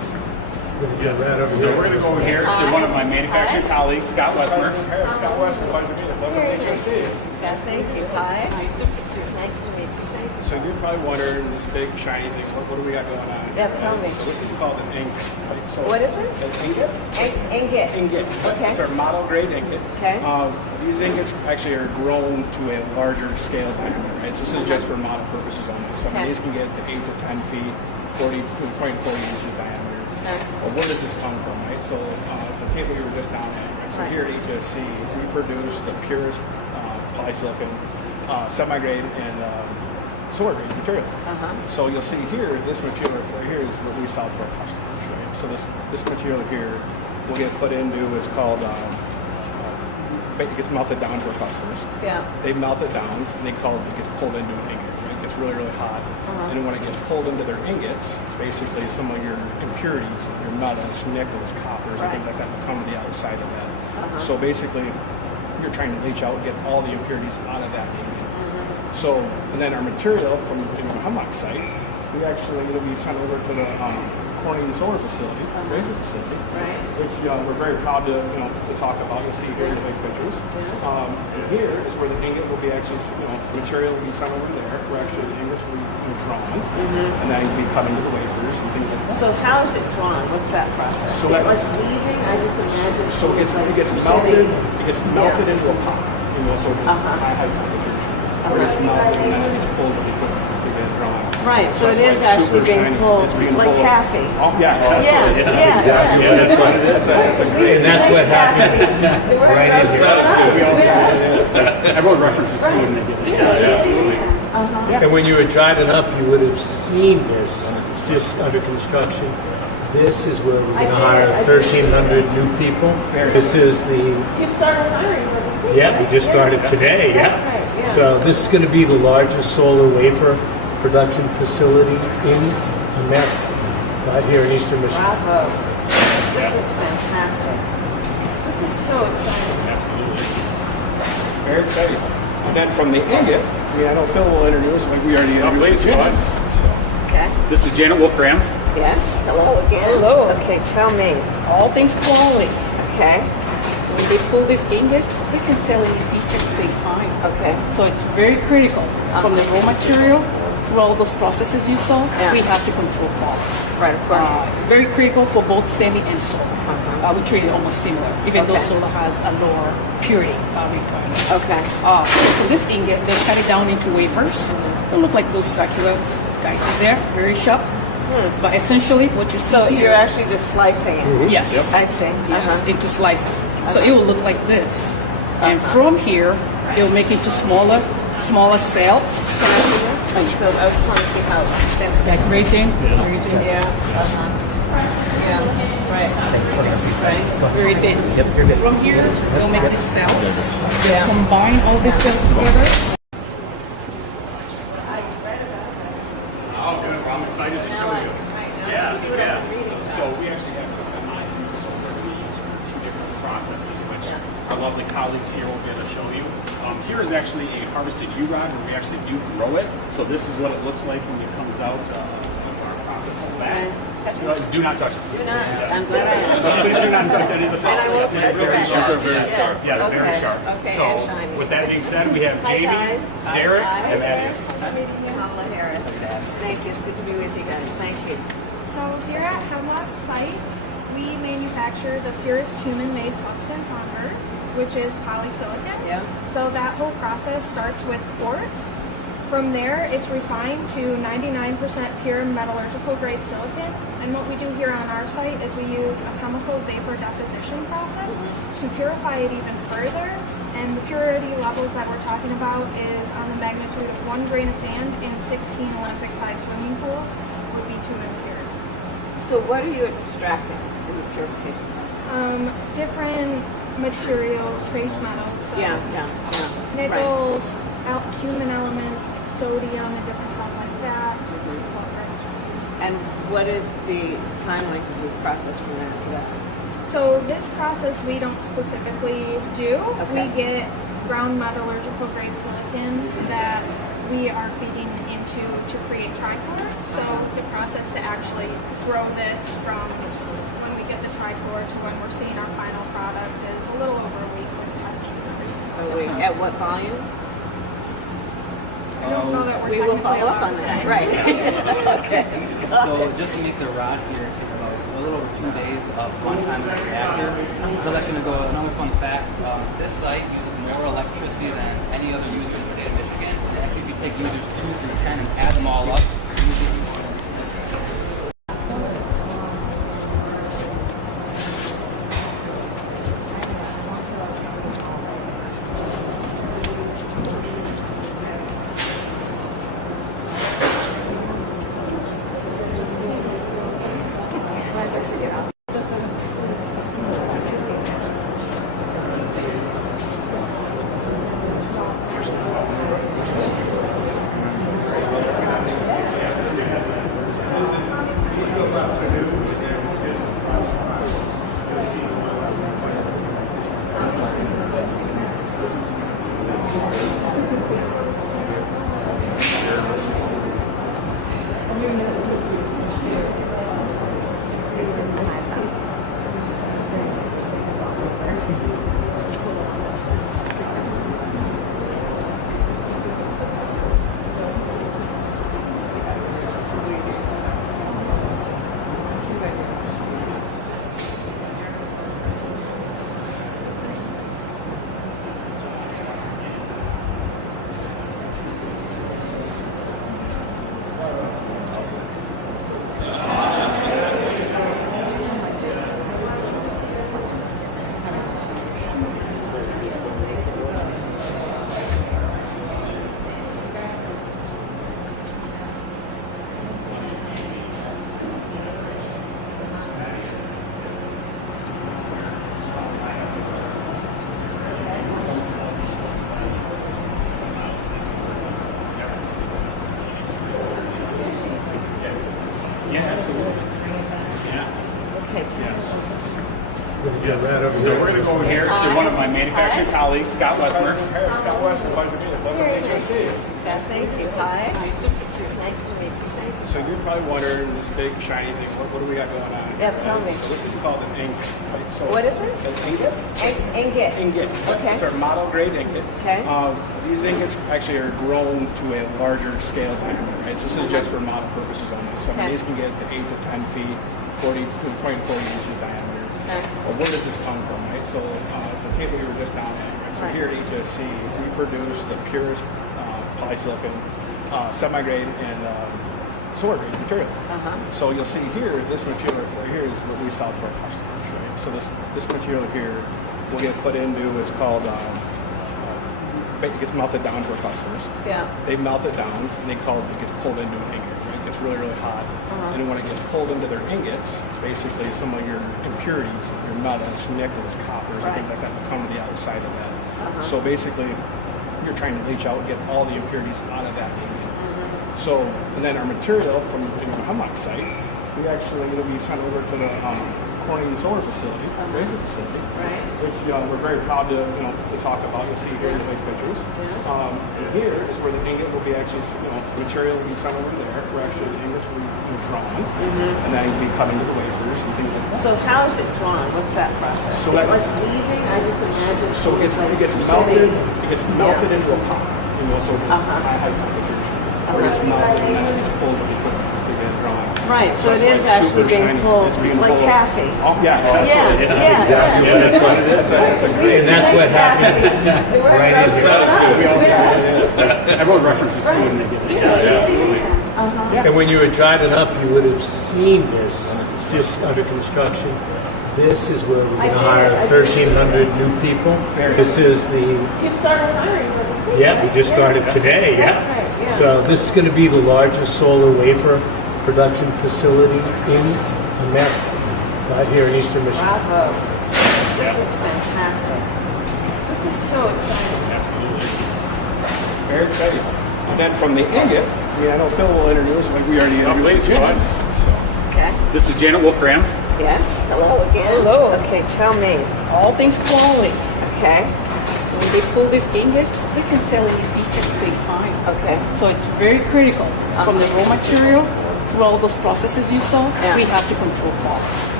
Yes. Right over So here. we're going to go over here to one of my manufacturing colleagues, Scott Westmer. Scott Westman, welcome to HSC. Thank you. Hi. Nice to meet you. Nice to meet you. Thank you. So you're probably wondering this big shiny thing. What do we got going on? Yes, tell me. So this is called an ingot. Right? So What is it? An ingot. Ingot. Ingot. Okay. It's our model grade ingot. Okay. These ingots actually are grown to a larger scale diameter. Right? So this is just for model purposes only. So Okay. these can get to 8 to 10 feet, 20 to 40 inches in diameter. Okay. Well, where does this come from, right? So the table you were just down at, right? So Right. here at HSC, we produce the purest polysilicon, semi-grade, and solar-grade material. So you'll see here, this material right here is what we sell to our customers, right? So this material here will get put into what's called, it gets melted down to our customers. Yeah. They melt it down, and it gets pulled into an ingot. Right? It gets really, really hot. And when it gets pulled into their ingots, basically some of your impurities, your metals, nickels, coppers, and things like that will come to the outside of that. So basically, you're trying to leach out and get all the impurities out of that ingot. So, and then our material from the Hemlock site, we sent over to the Corning solar facility, Wafer facility, which we're very proud to talk about. You'll see here in the big pictures. And here is where the ingot will be actually, material will be sent over there, where actually the ingots will be drawn, and then will be cut into the wafers and things like that. So how is it drawn? What's that process? So it's that- like weaving. I just imagine. So it gets melted. It gets melted into a pot. So it's high temperature. Where it's melted and then it gets pulled with the equipment to get it drawn. Right. So it it's is like actually super being shiny. pulled It's being like pulled. taffy. Oh, yeah, absolutely. Yeah, that's what it is. It's a great. And that's what happens right in here. Everyone references food and they get it. Yeah, absolutely. And when you were driving up, you would have seen this. It's just under construction. This is where we're going to hire 1,300 new people. This is the You've started hiring for this thing. Yeah, we just started today, That's right, yeah. So this is going to be the largest solar wafer production facility in America, right here in Eastern Michigan. Bravo. This is fantastic. This is so exciting. Absolutely. Very exciting. And then from the ingot, I know Phil will introduce, like we already introduced please, Janet. go Okay. This is Janet Wolfram. Yes. Hello again. Hello. Okay, tell me. All things quality. Okay. So when they pull this ingot, they can tell any defects they find. Okay. So it's very critical. From the raw material through all those processes you saw, Yeah. we have to control quality. Right, of course. Very critical for both semi and solar. We treat it almost similar, even though Okay. solar has a lower purity requirement. Okay. So this ingot, they cut it down into wafers. They look like those circular guys there, very sharp. But essentially, what you see So here, you're actually just slicing it. yes, I see. yes, into slices. So it will look like this, and from here, it will make it into smaller cells. Can I see this? Yes. So I just want to see how it's Like right in, very thin. Yeah. Yeah. Right. Right. Very thin. From here, they'll make the cells. They'll combine all the cells together. I'm excited to show you. Yeah. So we actually have a semi and solar. We use two different processes, which our lovely colleagues here will be able to show you. Here is actually a harvested U-rod where we actually do grow it. So this is what it looks like when it comes out of our process on the back. Do not touch it. Do not. I'm glad I asked. Do not touch any of the And I will Yes, touch very it. sharp. Yes. Yes, Okay. very sharp. Okay, So and shiny. with that being said, we have Hi, Jamie, guys. Derek, Hi. and Thaddeus. Kamala Harris. Thank you. It's good to be with you guys. Thank you. So here at Hemlock site, we manufacture the purest human-made substance on Earth, which is polysilicon. Yeah. So that whole process starts with quartz. From there, it's refined to 99% pure metallurgical grade silicon. And what we do here on our site is we use a chemical vapor deposition process to purify it even further. And the purity levels that we're talking about is on the magnitude of 1 grain of sand in 16 Olympic-sized swimming pools would be too impure. So what are you extracting in the purification process? Different materials, trace metals, so Yeah. nickels, human elements, like sodium and different stuff like that. Is what we're extracting. And what is the time length of the process from that to that? So this process we don't specifically do. Okay. We get ground metallurgical grade silicon that we are feeding into to create tricolor. So the process to actually grow this from when we get try for to when we're seeing our final product is a little over a week with testing. At what volume? I don't know that we're We will technically follow up allowed on to that. say. Right. Okay. So just to make the rod here, it takes about a little over 2 days of runtime in the reactor. So that's going to go, another fun fact, this site uses more electricity than any other user in the state of Michigan. And actually, if you take users 2 through 10 and add them all up, So we're going to go over here to one of my manufacturing colleagues, Scott Westmer. Hey, Scott Westman, pleasure to meet you. Welcome to HSC. Thank you. Hi. Nice to meet you. Nice to meet you. Thank you. So you're probably wondering this big shiny thing. What do we got going on? Yes, tell me. So this is called an ingot. Right? So What is it? An ingot. Ingot. Ingot. Okay. It's our model grade ingot. Okay. These ingots actually are grown to a larger scale diameter. Right? So this is just for model purposes only. So Okay. these can get to 8 to 10 feet, 20 to 40 inches in diameter. Okay. Well, where does this come from, right? So the table you were just down at, right? So Right. here at HSC, we produce the purest polysilicon, semi-grade, and solar grade material. So you'll see here, this material right here is what we sell to our customers, right? So this material here will get put into what's called, it gets melted down to our customers. Yeah. They melt it down, and it gets pulled into an ingot, right? It gets really, really hot. And then when it gets pulled into their ingots, basically some of your impurities, your metals, nickels, coppers, and things like that will come to the outside of that. So basically, you're trying to leach out and get all the impurities out of that ingot. So, and then our material from the Hemlock site, we actually, we sent over to the Corning solar facility, Wafer facility, which we're very proud to, to talk about. You'll see here the big pictures. And here is where the ingot will be actually, material will be sent over there, where actually the ingots will be drawn, and then be cut into the wafers and things like that. So how is it drawn? What's that process? So It's that- like weaving? I just imagine. So it gets melted. It gets melted into a pot. So it gets high temperature. Where it gets melted and then it gets pulled with the equipment to get it drawn. Right. So it it's is like actually super being shiny. pulled It's being like pulled. taffy. Oh, yeah. That's what it is. It's a great. And that's what happens right in here. Everyone references food and they get it. Yeah, absolutely. And when you were driving up, you would have seen this. It's just under construction. This is where we're going to hire 1,300 new people. This is the, You've started hiring with us. yeah, we just started today, yeah. So this is going to be the largest solar wafer production facility in America, right here in Eastern Michigan. Bravo. This is fantastic. This is so exciting. Absolutely. Very exciting. And then from the ingot, I know Phil will introduce, like we already introduced. Okay. This is Janet Wolfgram. Yes. Hello again. Hello. Okay, tell me. It's all things quality. Okay. So when they pull this ingot, we can tell any defects they find. Okay. So it's very critical. From the raw material through all those processes you saw, we have to control quality.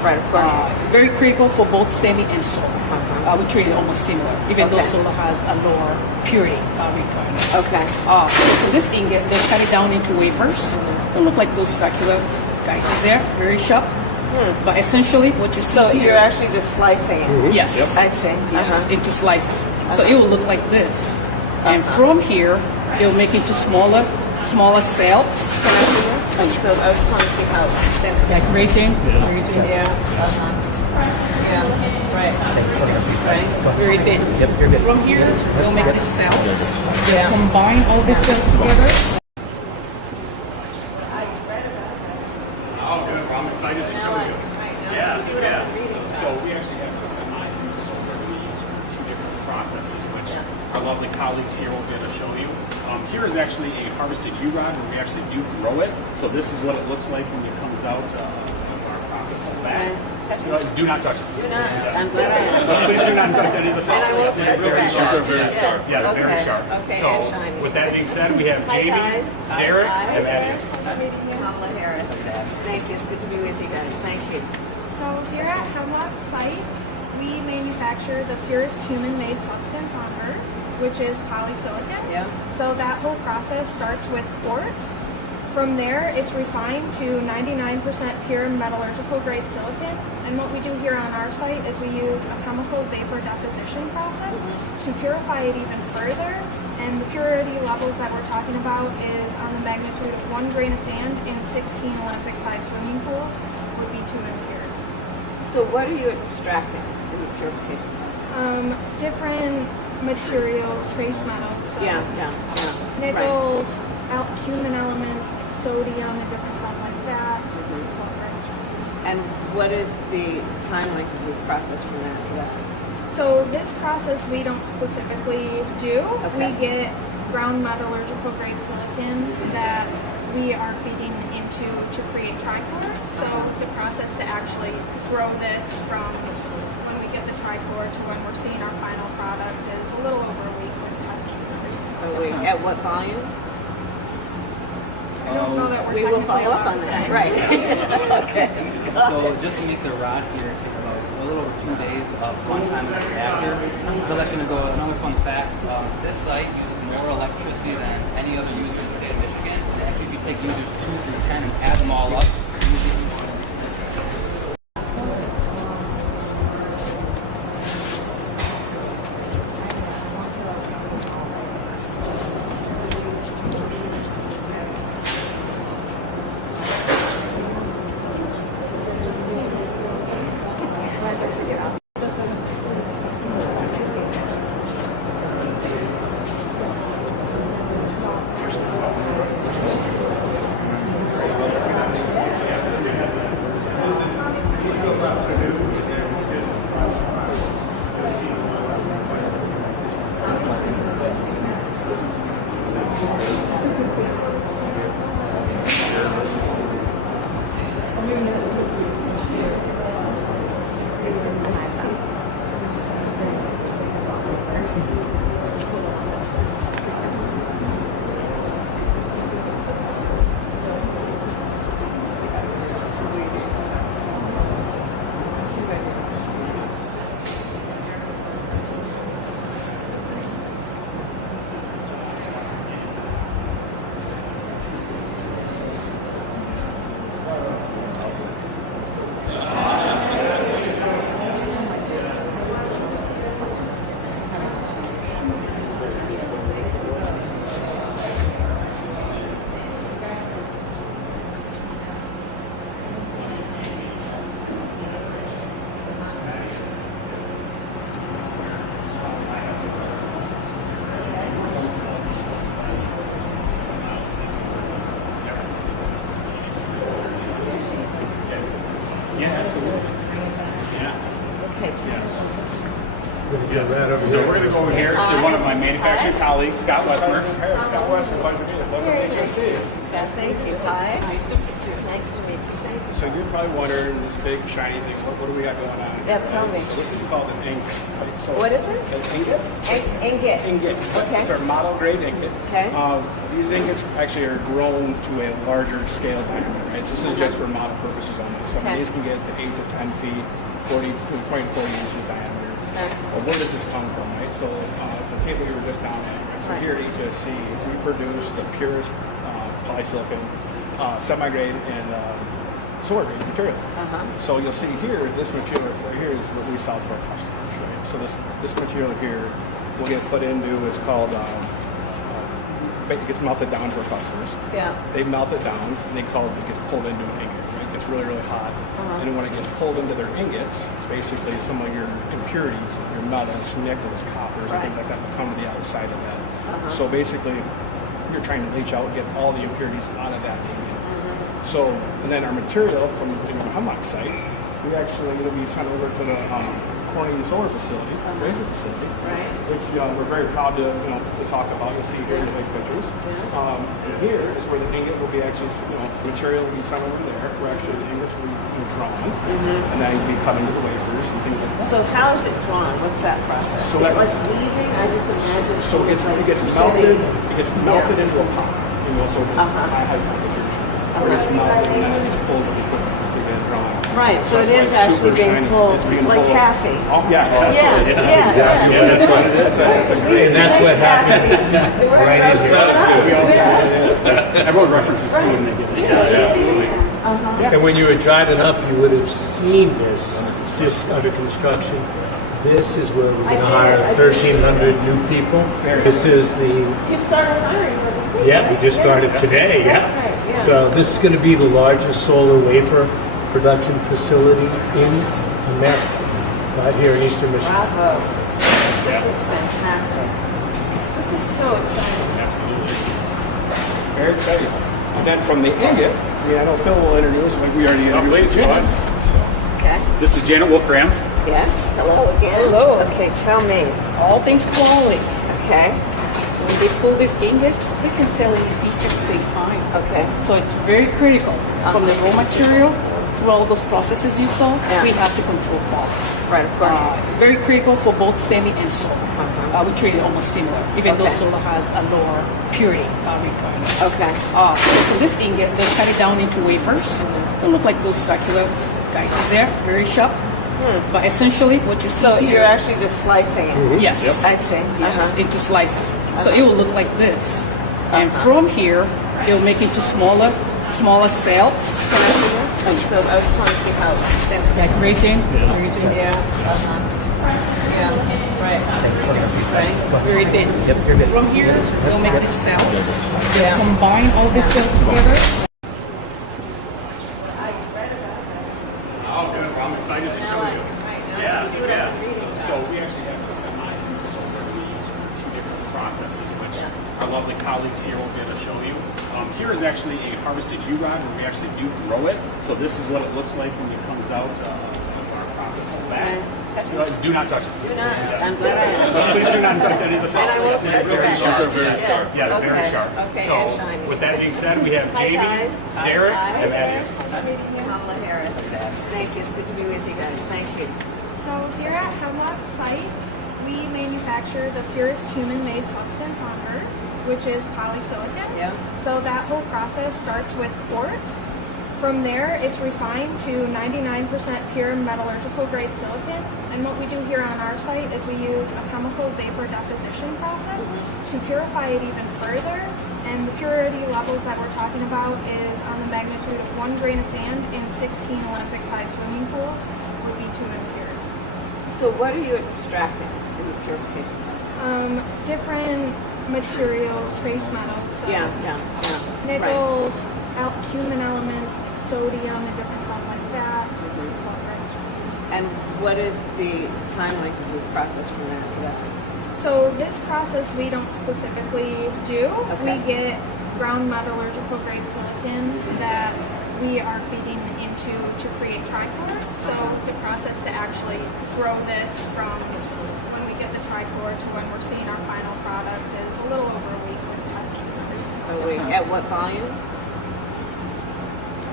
Right, of course. Very critical for both semi and solar. We treat it almost similar, even though Okay. solar has a lower purity requirement. Okay. For this ingot, they cut it down into wafers. They look like those circular guys there, very sharp. But essentially, what you see So here, you're actually just slicing it. yes, I see. yes, into slices. So it will look like this, and from here, it will make into smaller cells. Can I see this? Oh, yes. So I just want to see how it's finished. Like rating, Yeah. Yeah. Right. Right. very thin. From here, we'll make the cells. Yeah. Combine all the cells together. Oh, good. Well, I'm excited to show you. Yeah, yeah. So we actually have the semi-solar. We use two different processes, which our lovely colleagues here will be able to show you. Here is actually a harvested U-rod where we actually do grow it. So this is what it looks like when it comes out of our process of that. Do not touch it. Do not. I'm glad I asked. Please do not touch any of the And I won't touch very it. sharp. Yes, Very yes. sharp. Yes, very Okay. sharp. Okay, So and shiny. with that being said, we have Hi, Jamie, guys. Derek, Hi. and Eddie. Kamala Harris. Thank you. It's good to be with you guys. Thank you. So here at Hemlock's site, we manufacture the purest human-made substance on Earth, which is polysilicon. Yeah. So that whole process starts with quartz. From there, it's refined to 99% pure metallurgical grade silicon. And what we do here on our site is we use a chemical vapor deposition process to purify it even further. And the purity levels that we're talking about is on the magnitude of 1 grain of sand in 16 Olympic-sized swimming pools would be too impure. So what are you extracting in the purification process? Different materials, trace metals, so Yeah. nickels, human elements like sodium and different stuff like that. That's what we're extracting. And what is the time length of the process from that to that? So this process we don't specifically do. Okay. We get ground metallurgical grade silicon that we are feeding into to create trichlor. So the process to actually grow this from when we get the trichlor to when we're seeing our final product is a little over a week with testing and everything. Oh, wait, at what volume? I don't know that we're We will technically follow up allowed on to that. say. Right. Okay. So just to make the rod here, it takes about a little over 2 days of runtime in the reactor. So that's going to go, another fun fact, this site uses more electricity than any other user in the state of Michigan. And actually if you take users 2 through 10 and add them all up, So we're going to go over here to one of my manufacturing colleagues, Scott Westmer. Scott Westmer, glad to meet you. Lovely to see you. Thank you. Hi. Nice to meet you. Nice to meet you. Thank you. So you're probably wondering this big shiny thing. What do we got going on? Yeah, tell me. So this is called an ingot. Right? So What is it? An ingot. Ingot. Ingot. Okay. It's our model grade ingot. Okay. These ingots actually are grown to a larger scale diameter. Right? So this is just for model purposes only. Some of these can get to 8 to 10 feet, 20 to 40 inches in diameter. Okay. Well, where does this come from? Right. So the table you were just down at. Right? So here at HSC, we produce the purest polysilicon, semi-grade, and solar grade material. So you'll see here, this material right here is what we sell to our customers. Right? So this material here will get put into what's called, it gets melted down to our customers. Yeah. They melt it down, and it gets pulled into an ingot. Right? It gets really, really hot. And when it gets pulled into their ingots, it's basically some of your impurities, your metals, nickels, coppers, and things like that will come to the outside of that. So basically, you're trying to leach out and get all the impurities out of that ingot. So, and then our material from the Hemlock site, we actually, we sent over to the Corning Solar Facility, Wafer facility, which we're very proud to talk about. You'll see here in the big pictures. And here is where the ingot will be actually, material will be sent over there, where actually the ingots will be drawn, and then will be cut into the wafers and things like that. So how is it drawn? What's that process? So it's that, like weaving. I just imagine. So it gets melted. It gets melted into a pot. And also gets high temperature. Or it's melted and then it gets pulled with equipment to get drawn. Right, so it is like actually super being shiny. pulled It's being like pulled. taffy. Oh, yeah, absolutely. Yeah, that's what it is. It's a great. And that's what happens right in here. Everyone references food when they get it. Yeah, absolutely. And when you were driving up, you would have seen this. It's just under construction. This is where we're going to hire 1,300 new people. This is the. You've started hiring for this thing. Yeah, we just started today. Yeah. So this is going to be the largest solar wafer production facility in America, right here in Eastern Michigan. Bravo. This is fantastic. This is so exciting. Absolutely. Very exciting. And then from the ingot, I know Phil will introduce, like we already introduced Janet. Okay. This is Janet Wolfram. Yes. Hello again. Hello. Okay, tell me. It's all things quality. Okay. So when they pull this ingot, they can tell any defects they find. Okay. So it's very critical. From the raw material through all those processes you saw, we have to control quality. Right, of course. Very critical for both semi and solar. We treat it almost similar, even though solar has a lower purity requirement. Okay. So for this ingot, they cut it down into wafers. They look like those circular guys there, very sharp. But essentially, what you see So here, you're actually just slicing it. yes, I see. yes, into slices. So it will look like this, and from here, it will make into smaller cells. Can I see this? So I just want to see how thin it is. Like very thin. Yeah. Yeah. Right. Very thin. From here, they'll make the cells. They'll combine all the cells together. I'm excited to show you. Yeah. So we actually have a semi and solar. We use two different processes, which our lovely colleagues here will be able to show you. Here is actually a harvested U-rod where we actually do grow it. So this is what it looks like when it comes out of our process on the back. Do not touch it. Do not. I'm glad I asked. So please do not touch any of the And I will touch Very that. sharp. Very Yes. sharp. Yes, very Okay. sharp. Okay, So and shiny. with that being said, we have Hi, Jamie, guys. Derek, Hi. and Thaddeus. Kamala Harris. Thank you. It's good to be with you guys. Thank you. So here at Hemlock site, we manufacture the purest human-made substance on Earth, which is polysilicon. Yeah. So that whole process starts with quartz. From there, it's refined to 99% pure metallurgical grade silicon. And what we do here on our site is we use a chemical vapor deposition process to purify it even further. And the purity levels that we're talking about is on the magnitude of 1 grain of sand in 16 Olympic-sized swimming pools would be too impure. So what are you extracting in the purification process? Different materials, trace metals, so nickels, human elements, sodium, and different stuff like that. And what is the time length of the process from that to that? So this process we don't specifically do. Okay. We get ground metallurgical grade silicon that we are feeding into to create trichor. So the process to actually grow this from when we get the trichor to when we're seeing our final product is a little over a week with testing and everything. A week. At what volume?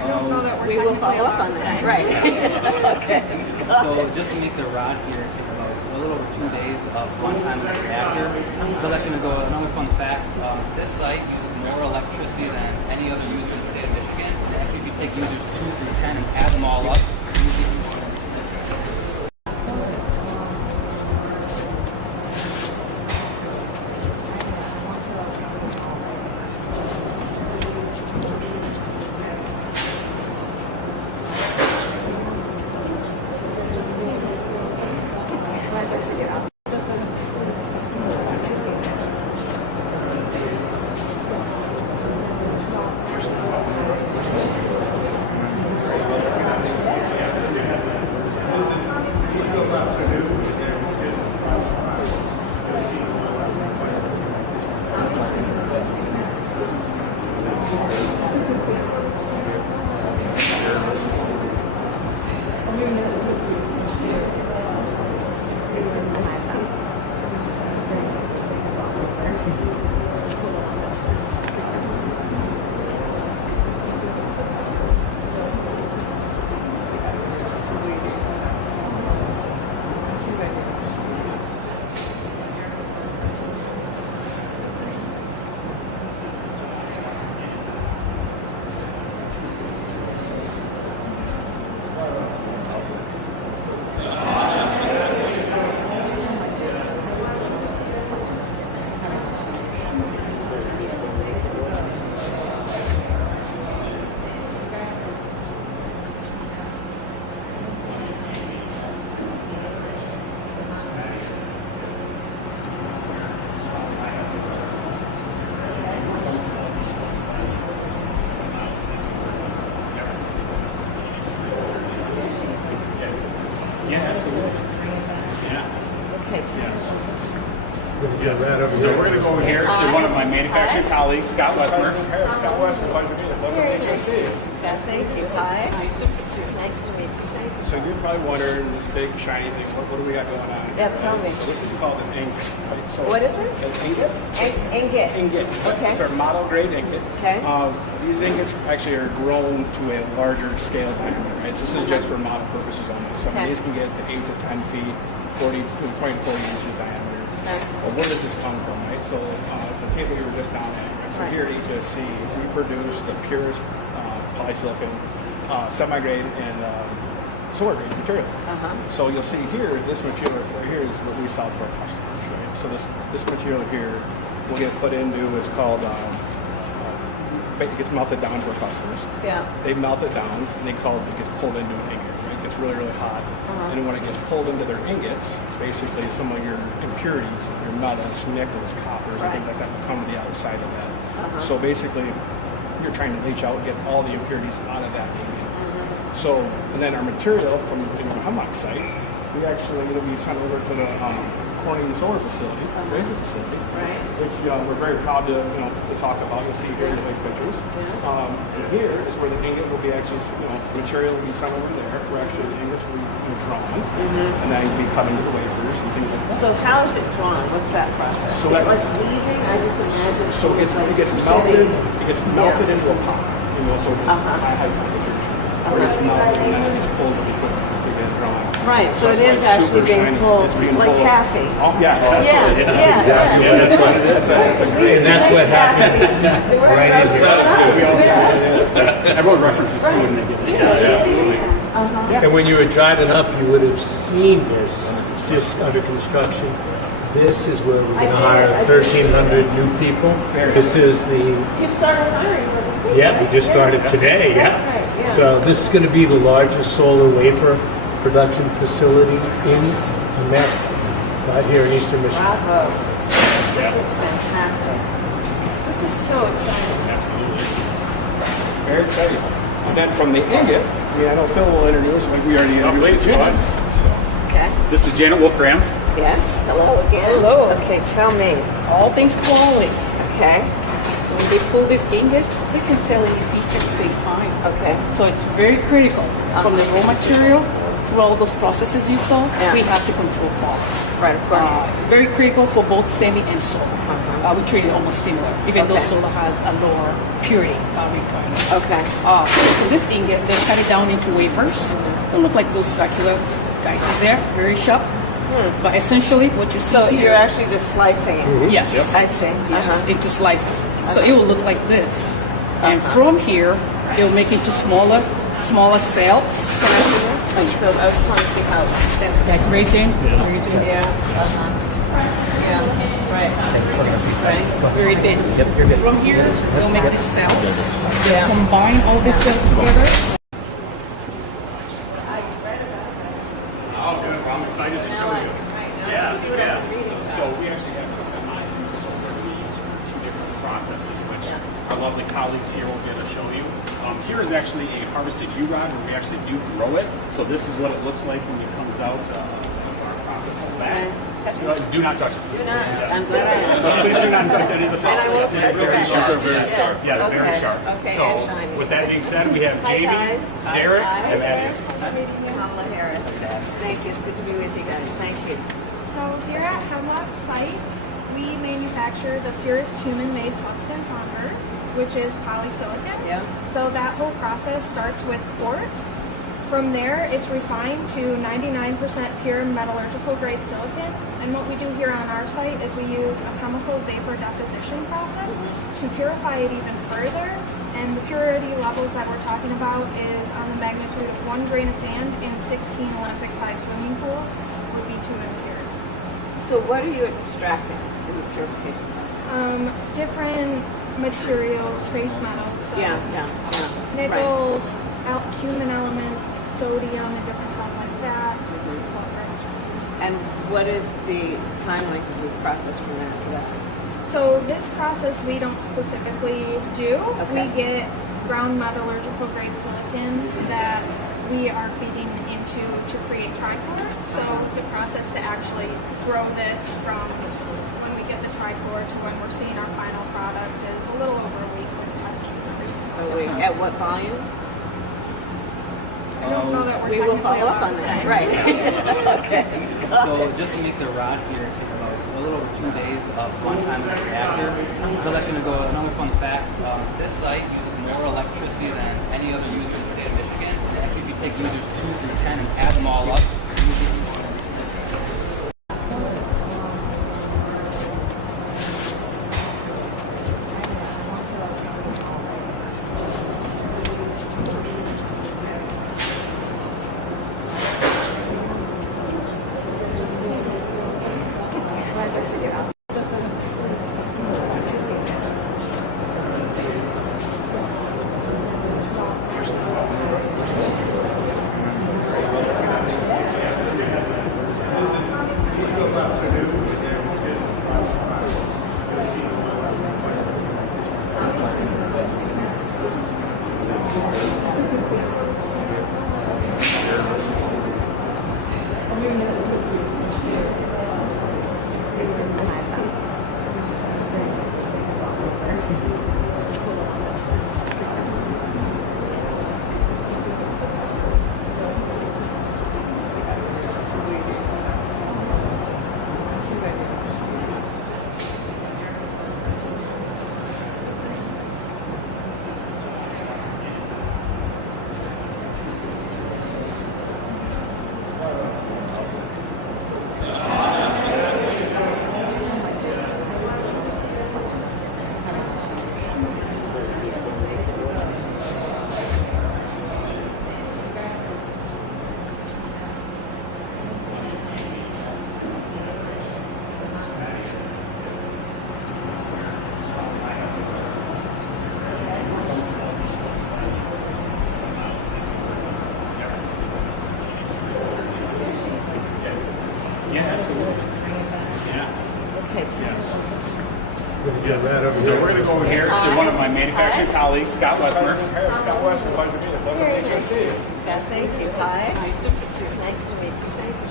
I don't know that we're We will technically follow up allowed on to that. say. Right. Okay. So just to make the rod here, it takes about a little over 2 days of runtime of the reactor. So that's going to go, another fun fact, this site uses more electricity than any other user in the state of Michigan. And actually, if you take users 2 through 10 and add them all up, So we're going to go over here to one of my manufacturing colleagues, Scott Westmer. Scott Westmer, pleasure to meet you. Welcome to HSC. Thank you. Hi. Nice to meet you. Nice to meet you. So you're probably wondering this big shiny thing. What do we got going on? Yeah, tell me. So this is called an ingot. Right? So What is it? An ingot. Ingot. Ingot. Okay. It's our model grade ingot. Okay. These ingots actually are grown to a larger scale diameter. Right? So this is just for model purposes only. So Okay. these can get to 8 to 10 feet, 20 to 40 inches diameter. Okay. Well, where does this come from, right? So the table you were just down at, right? So Right. here at HSC, we produce the purest polysilicon, semi-grade, and solar grade material. So you'll see here, this material right here is what we sell to our customers, right? So this material here will get put into, it's called, it gets melted down to our customers. Yeah. They melt it down, and it gets pulled into an ingot, right? It gets really, really hot. And when it gets pulled into their ingots, basically some of your impurities, your metals, nickels, coppers, and things like that will come to the outside of that. So basically, you're trying to leach out, get all the impurities out of that ingot. So, and then our material from our Hemlock site, we actually, we sent over to the Corning solar facility, Wafer facility, which we're very proud to, to talk about. You'll see here the big pictures. And here is where the ingot will be actually, material will be sent over there, where actually the ingots will be drawn, and then be cut into wafers and things like that. So how is it drawn? What's that process? So Is that- it like weaving? I just imagine. So it gets melted. It gets melted into a pot. So it gets high temperature. Where it gets melted and then it gets pulled with equipment to get drawn. Right. So it it's is like actually super being shiny. pulled It's being like pulled. taffy. Oh, yes, that's Yeah, what it is. yeah, Exactly. yeah. That's what. It's a great. And that's what happens right in here. Everyone references food and they get it. Yeah, absolutely. And when you were driving up, you would have seen this. It's just under construction. This is where we're going to hire 1,300 new people. This is the. You started hiring for this week. Yeah, we just started today. Yeah. So this is going to be the largest solar wafer production facility in America, right here in Eastern Michigan. Bravo. This is fantastic. This is so exciting. Absolutely. Very exciting. And then from the ingot, I know Phil will introduce. We already introduced Janet. Okay. This is Janet Wolfgram. Yes. Hello again. Hello. Okay, tell me. It's all things quality. Okay. So when they pull this ingot, you can tell any defects they find. Okay. So it's very critical from the raw material to through all those processes you saw, Yeah. we have to control quality. Right, of course. Very critical for both semi and solar. We treat it almost similar, even though Okay. solar has a lower purity requirement. Okay. For this ingot, they cut it down into wafers. They look like those circular guys there, very sharp. But essentially, what you see So here, you're actually just slicing it. yes, I see. yes, into slices. So it will look like this, and from here, it will make it into smaller cells. Can I see this? Yes. So I just want to see how thin. That's raging. Yeah. Yeah. Right. Right. Very thin. From here, they'll make the cells. They'll combine all the cells together. Oh, good. Well, I'm excited to show you. Yeah, yeah. So we actually have a semi and solar. We use two different processes, which our lovely colleagues here will get to show you. Here is actually a harvested U-rod where we actually do grow it. So this is what it looks like when it comes out of our process bag. Do not touch it. Do not. I'm glad I asked. Please do not touch any of the And I won't powder. touch the Very powder. sharp. Very sharp. Yes, very Okay. sharp. Okay, So and shiny. with that being said, we have Hi, Jamie, guys. Derek, Hi. and Thaddeus. Kamala Harris. Thank you. It's good to be with you guys. Thank you. So here at Hemlock's site, we manufacture the purest human-made substance on Earth, which is polysilicon. Yeah. So that whole process starts with quartz. From there, it's refined to 99% pure metallurgical grade silicon. And what we do here on our site is we use a chemical vapor deposition process to purify it even further. And the purity levels that we're talking about is on the magnitude of 1 grain of sand in 16 Olympic-sized swimming pools would be too impure. So what are you extracting in the purification process? Different materials, trace metals, so Yeah. Right. nickels, human elements, like sodium and different stuff like that. Sulfurs. And what is the time length of the process from that to that? So this process we don't specifically do. Okay. We get ground metallurgical grade silicon that we are feeding into to create trichlor. So the process to actually grow this from when we get the trichlor to when we're seeing our final product is a little over a week with testing and everything. At what volume? I don't know that we're We will technically follow up allowed on to that. say. Right. Okay. So just to make the rod here, it takes about a little over 2 days of runtime in the reactor. So that's going to go, another fun fact, this site uses more electricity than any other user in the state of Michigan. And actually if you take users 2 through 10 and add them all up, Yeah, absolutely. Yeah. Okay. Yes. So we're going to go over here to one of my manufacturing colleagues, Scott Westmer. Scott, thank you. Hi. Nice to meet you. Nice to meet you.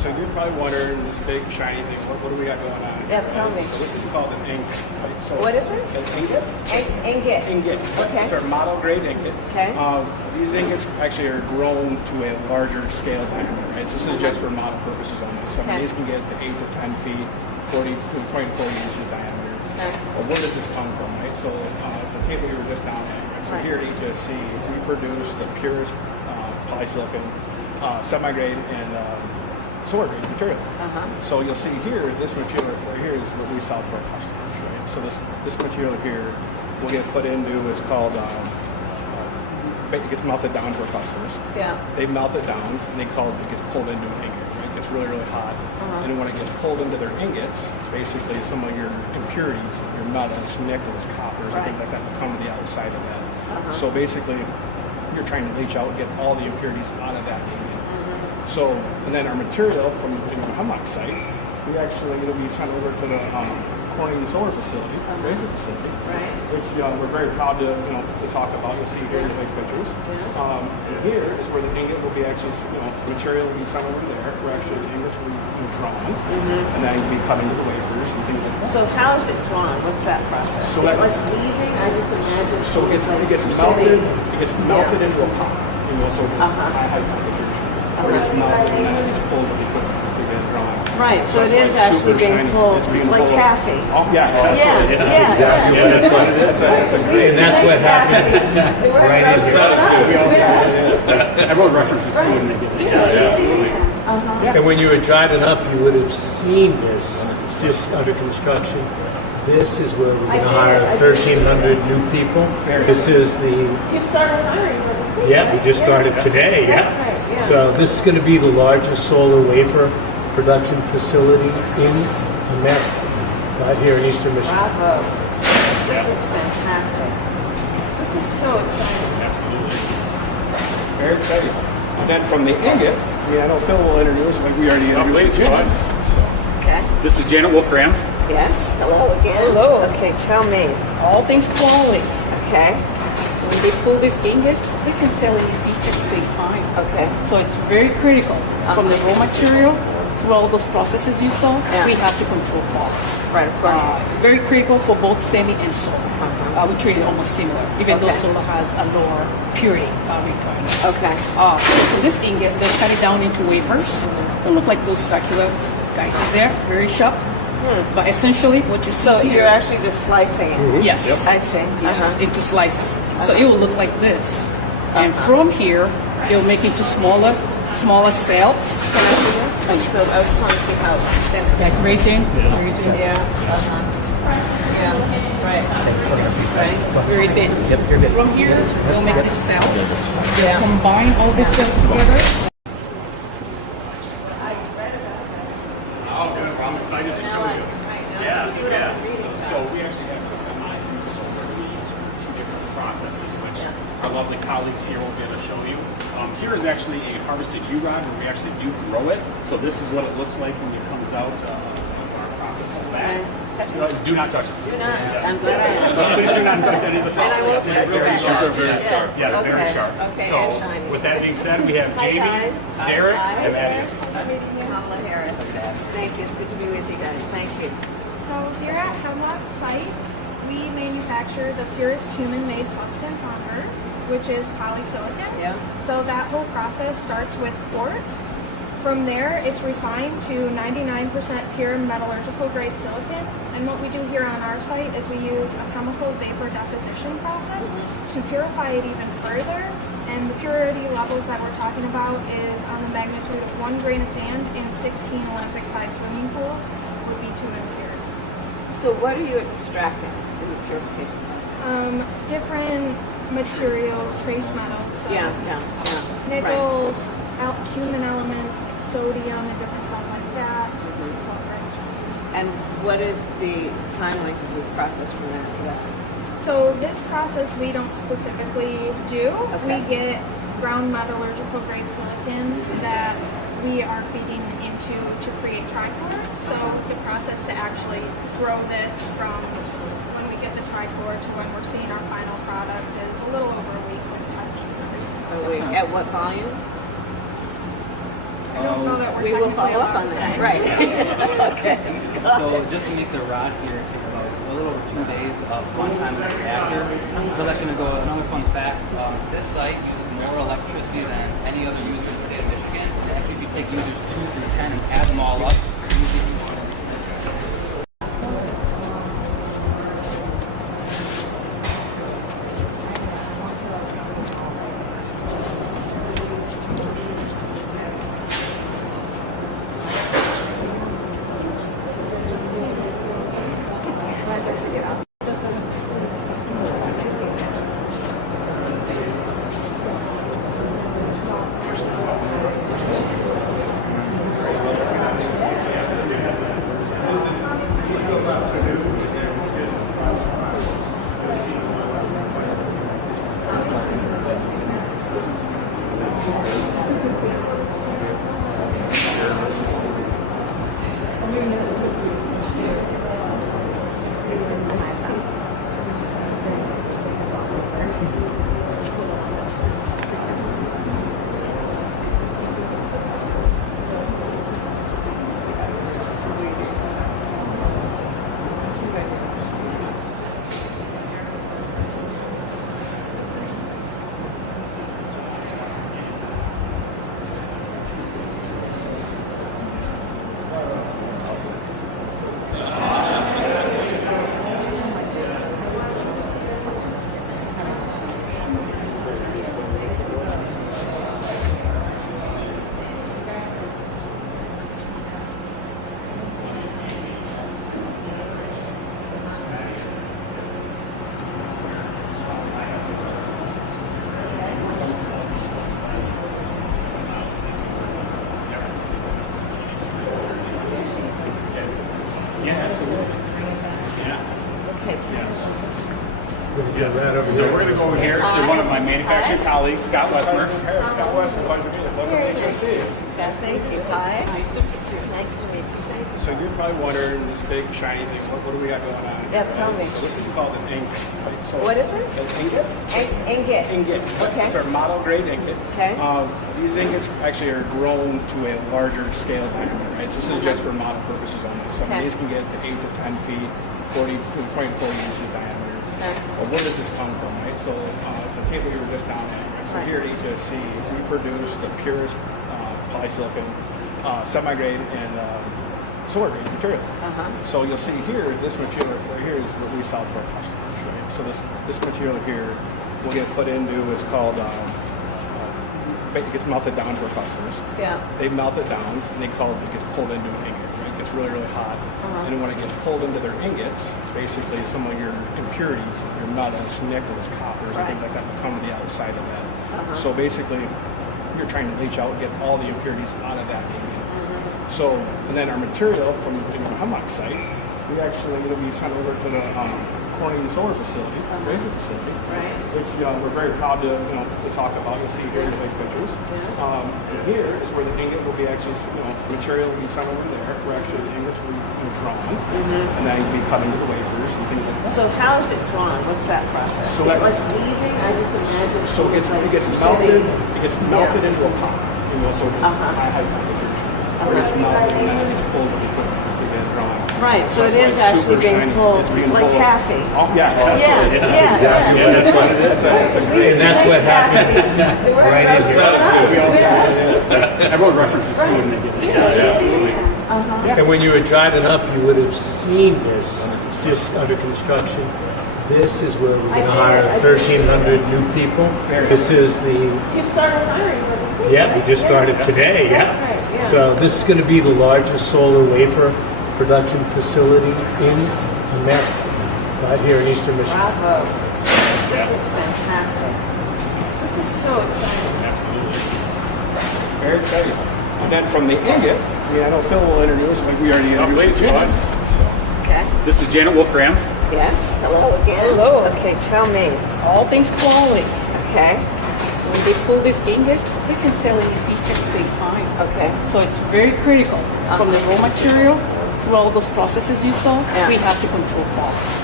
So you're probably wondering this big shiny thing. What do we got going on? Yes, tell me. So this is called an ingot. Right? So What is it? An ingot. Ingot. Ingot. Okay. It's our model grade ingot. Okay. These ingots actually are grown to a larger scale diameter. Right? So this is just for model purposes only. So Okay. these can get to 8 to 10 feet, 20 to 40 inches in diameter. Okay. Well, where does this come from? Right. So the table you were just down at. Right? So Right. here at HSC, we produce the purest polysilicon, semi-grade, and solar grade material. So you'll see here, this material right here is what we sell to our customers, right? So this material here will get put into, it's called, it gets melted down to our customers. Yeah. They melt it down, and it gets pulled into an ingot, right? It gets really, really hot. And when it gets pulled into their ingots, basically some of your impurities, your metals, nickels, coppers, and things like that will come to the outside of that. So basically, you're trying to leach out and get all the impurities out of that ingot. So, and then our material from the Hemlock site, we actually, it'll be sent over to the Corning Solar Facility, Wafer facility. Right. Which we're very proud to, to talk about. You'll see here the big pictures. And here is where the ingot will be actually, material will be sent over there, where actually the ingots will be drawn, and then will be cut into the wafers and things like that. So how is it drawn? What's that process? So It's that- like weaving? I just imagine. So it gets melted. It gets melted into a pot. So it's high temperature. Where it gets melted and then it gets pulled with the equipment to get it drawn. Right. So it it's is like actually super being shiny. pulled It's being like pulled. taffy. Oh, yes, absolutely. Yeah. That's what it is. It's a great. And that's what happens right in here. Everyone references food and they get it. Yeah, absolutely. And when you were driving up, you would have seen this. It's just under construction. This is where we're going to hire 1,300 new people. This is the, You've started hiring for this thing. yeah, we just started today, That's yeah. right, yeah. So this is going to be the largest solar wafer production facility in America, right here in Eastern Michigan. Bravo. This is fantastic. This is so exciting. Absolutely. Very exciting. And then from the ingot, I know Phil will introduce, like we already introduced Please, Janet. Okay. This is Janet Wolfgram. Yes. Hello again. Hello. Okay, tell me. All things quality. Okay. So when they pull this ingot, they can tell any defects they find. Okay. So it's very critical. From the raw material through all those processes you saw, we have to control quality. Right, of course. Very critical for both semi and solar. We treat it almost similar, even though Okay. solar has a lower purity requirement. Okay. So for this ingot, they cut it down into wafers. They look like those circular guys there, very sharp. But essentially, what you see So here, you're actually just slicing it. yes, I see. yes, into slices. So it will look like this, and from here, it will make into smaller cells. Can I see this? So I just want to see how that's That's raging. Yeah. Yeah. Right. Right. Very thin. From here, we'll make the cells. Combine all the cells together. I'm excited to show you. Yeah. So we actually have a semi and solar. We use two different processes, which our lovely colleagues here will be able to show you. Here is actually a harvested U-rod where we actually do grow it. So this is what it looks like when it comes out of our process of that. Do not touch it. Do not. I'm glad I So please do not touch any of the And I won't Yes, touch very that. sharp. Yes. Yes, Okay. very sharp. Okay, So and shiny. with that being said, we have Hi, Jamie, guys. Derek, Hi. and Thaddeus. Kamala Harris. Thank you. It's good to be with you guys. Thank you. So here at Hemlock site, we manufacture the purest human-made substance on Earth, which is polysilicon. Yeah. So that whole process starts with quartz. From there, it's refined to 99% pure metallurgical grade silicon. And what we do here on our site is we use a chemical vapor deposition process to purify it even further. And the purity levels that we're talking about is on the magnitude of 1 grain of sand in 16 Olympic-sized swimming pools would be too impure. So what are you extracting in the purification process? Different materials, trace metals, so Yeah. nickels, human elements, like sodium and different stuff like that. That's what we're extracting. And what is the time length of the process from that to that? So this process we don't specifically do. Okay. We get ground metallurgical grade silicon that we are feeding into to create trichlor. So the process to actually grow this from when we get the trichlor to when we're seeing our final product is a little over a week with testing and everything. At what volume? I don't know that we're We will technically follow up allowed on to that. say. Right. Okay. So just to make the rod here, it takes about a little over 2 days of runtime in the reactor. So that's going to go, another fun fact, this site uses more electricity than any other user in the state of Michigan. And actually, if you take users 2 through 10 and add them all up, So we're going to go over here to one of my manufacturing colleagues, Scott Westmer. Scott Westman, pleasure to meet you. Welcome to HSC. Thank you. Hi. Nice to meet you. Nice to meet you. Thank you. So you're probably wondering this big shiny thing. What do we got going on? Yes, tell me. So this is called an ingot. Right? So What is it? An ingot. Ingot. Ingot. Okay. It's our model grade ingot. Okay. These ingots actually are grown to a larger scale diameter, right? So this is just for model purposes only. So Okay. these can get to 8 to 10 feet, 20 to 40 inches diameter. Okay. Well, where does this come from, right? So the table you were just down at, right? So Right. here at HSC, we produce the purest polysilicon, semi-grade, and solar grade material. So you'll see here, this material right here is what we sell to our customers, right? So this material here will get put into what's called, it gets melted down to our customers. Yeah. They melt it down, and it gets pulled into an ingot, right? It gets really, really hot. And when it gets pulled into their ingots, basically some of your impurities, your metals, nickels, coppers, and things like that will come to the outside of that. So basically, you're trying to leach out and get all the impurities out of that ingot. So, and then our material from the Hemlock site, we actually, we sent over to the Corning solar facility, Wafer facility. Right. Which we're very proud to talk about. You'll see here, big pictures. And here is where the ingot will be actually, material will be sent over there, where actually the ingots will be drawn, and then will be cut into the wafers and things like that. So how is it drawn? What's that process? So It's that- like weaving. I just imagine. So it gets melted. It gets melted into a pot. So it's high temperature. Where it gets melted and then it gets pulled and put get drawn. Right. So it's it is like actually super being shiny. pulled It's being like pulled. taffy. Oh, yeah, absolutely. Yeah. That's what it is. It's a great. And that's what happens right in here. Everyone references food and they get it. Yeah, absolutely. And when you were driving up, you would have seen this. It's just under construction. This is where we're going to hire 1,300 new people. This is the, You've started hiring for this thing. yeah, we just started today, That's yeah. right, yeah. So this is going to be the largest solar wafer production facility in America, right here in Eastern Michigan. Bravo. This is fantastic. This is so exciting. Absolutely. Very exciting. And then from the ingot, I know Phil will introduce, like we already introduced please, Janet. yes. Okay. This is Janet Wolfgram. Yes. Hello again. Hello. Okay, tell me. It's all things quality. Okay. So when they pull this ingot, they can tell any defects they find. Okay. So it's very critical. From the raw material through all those processes you saw, Yeah. we have to control quality.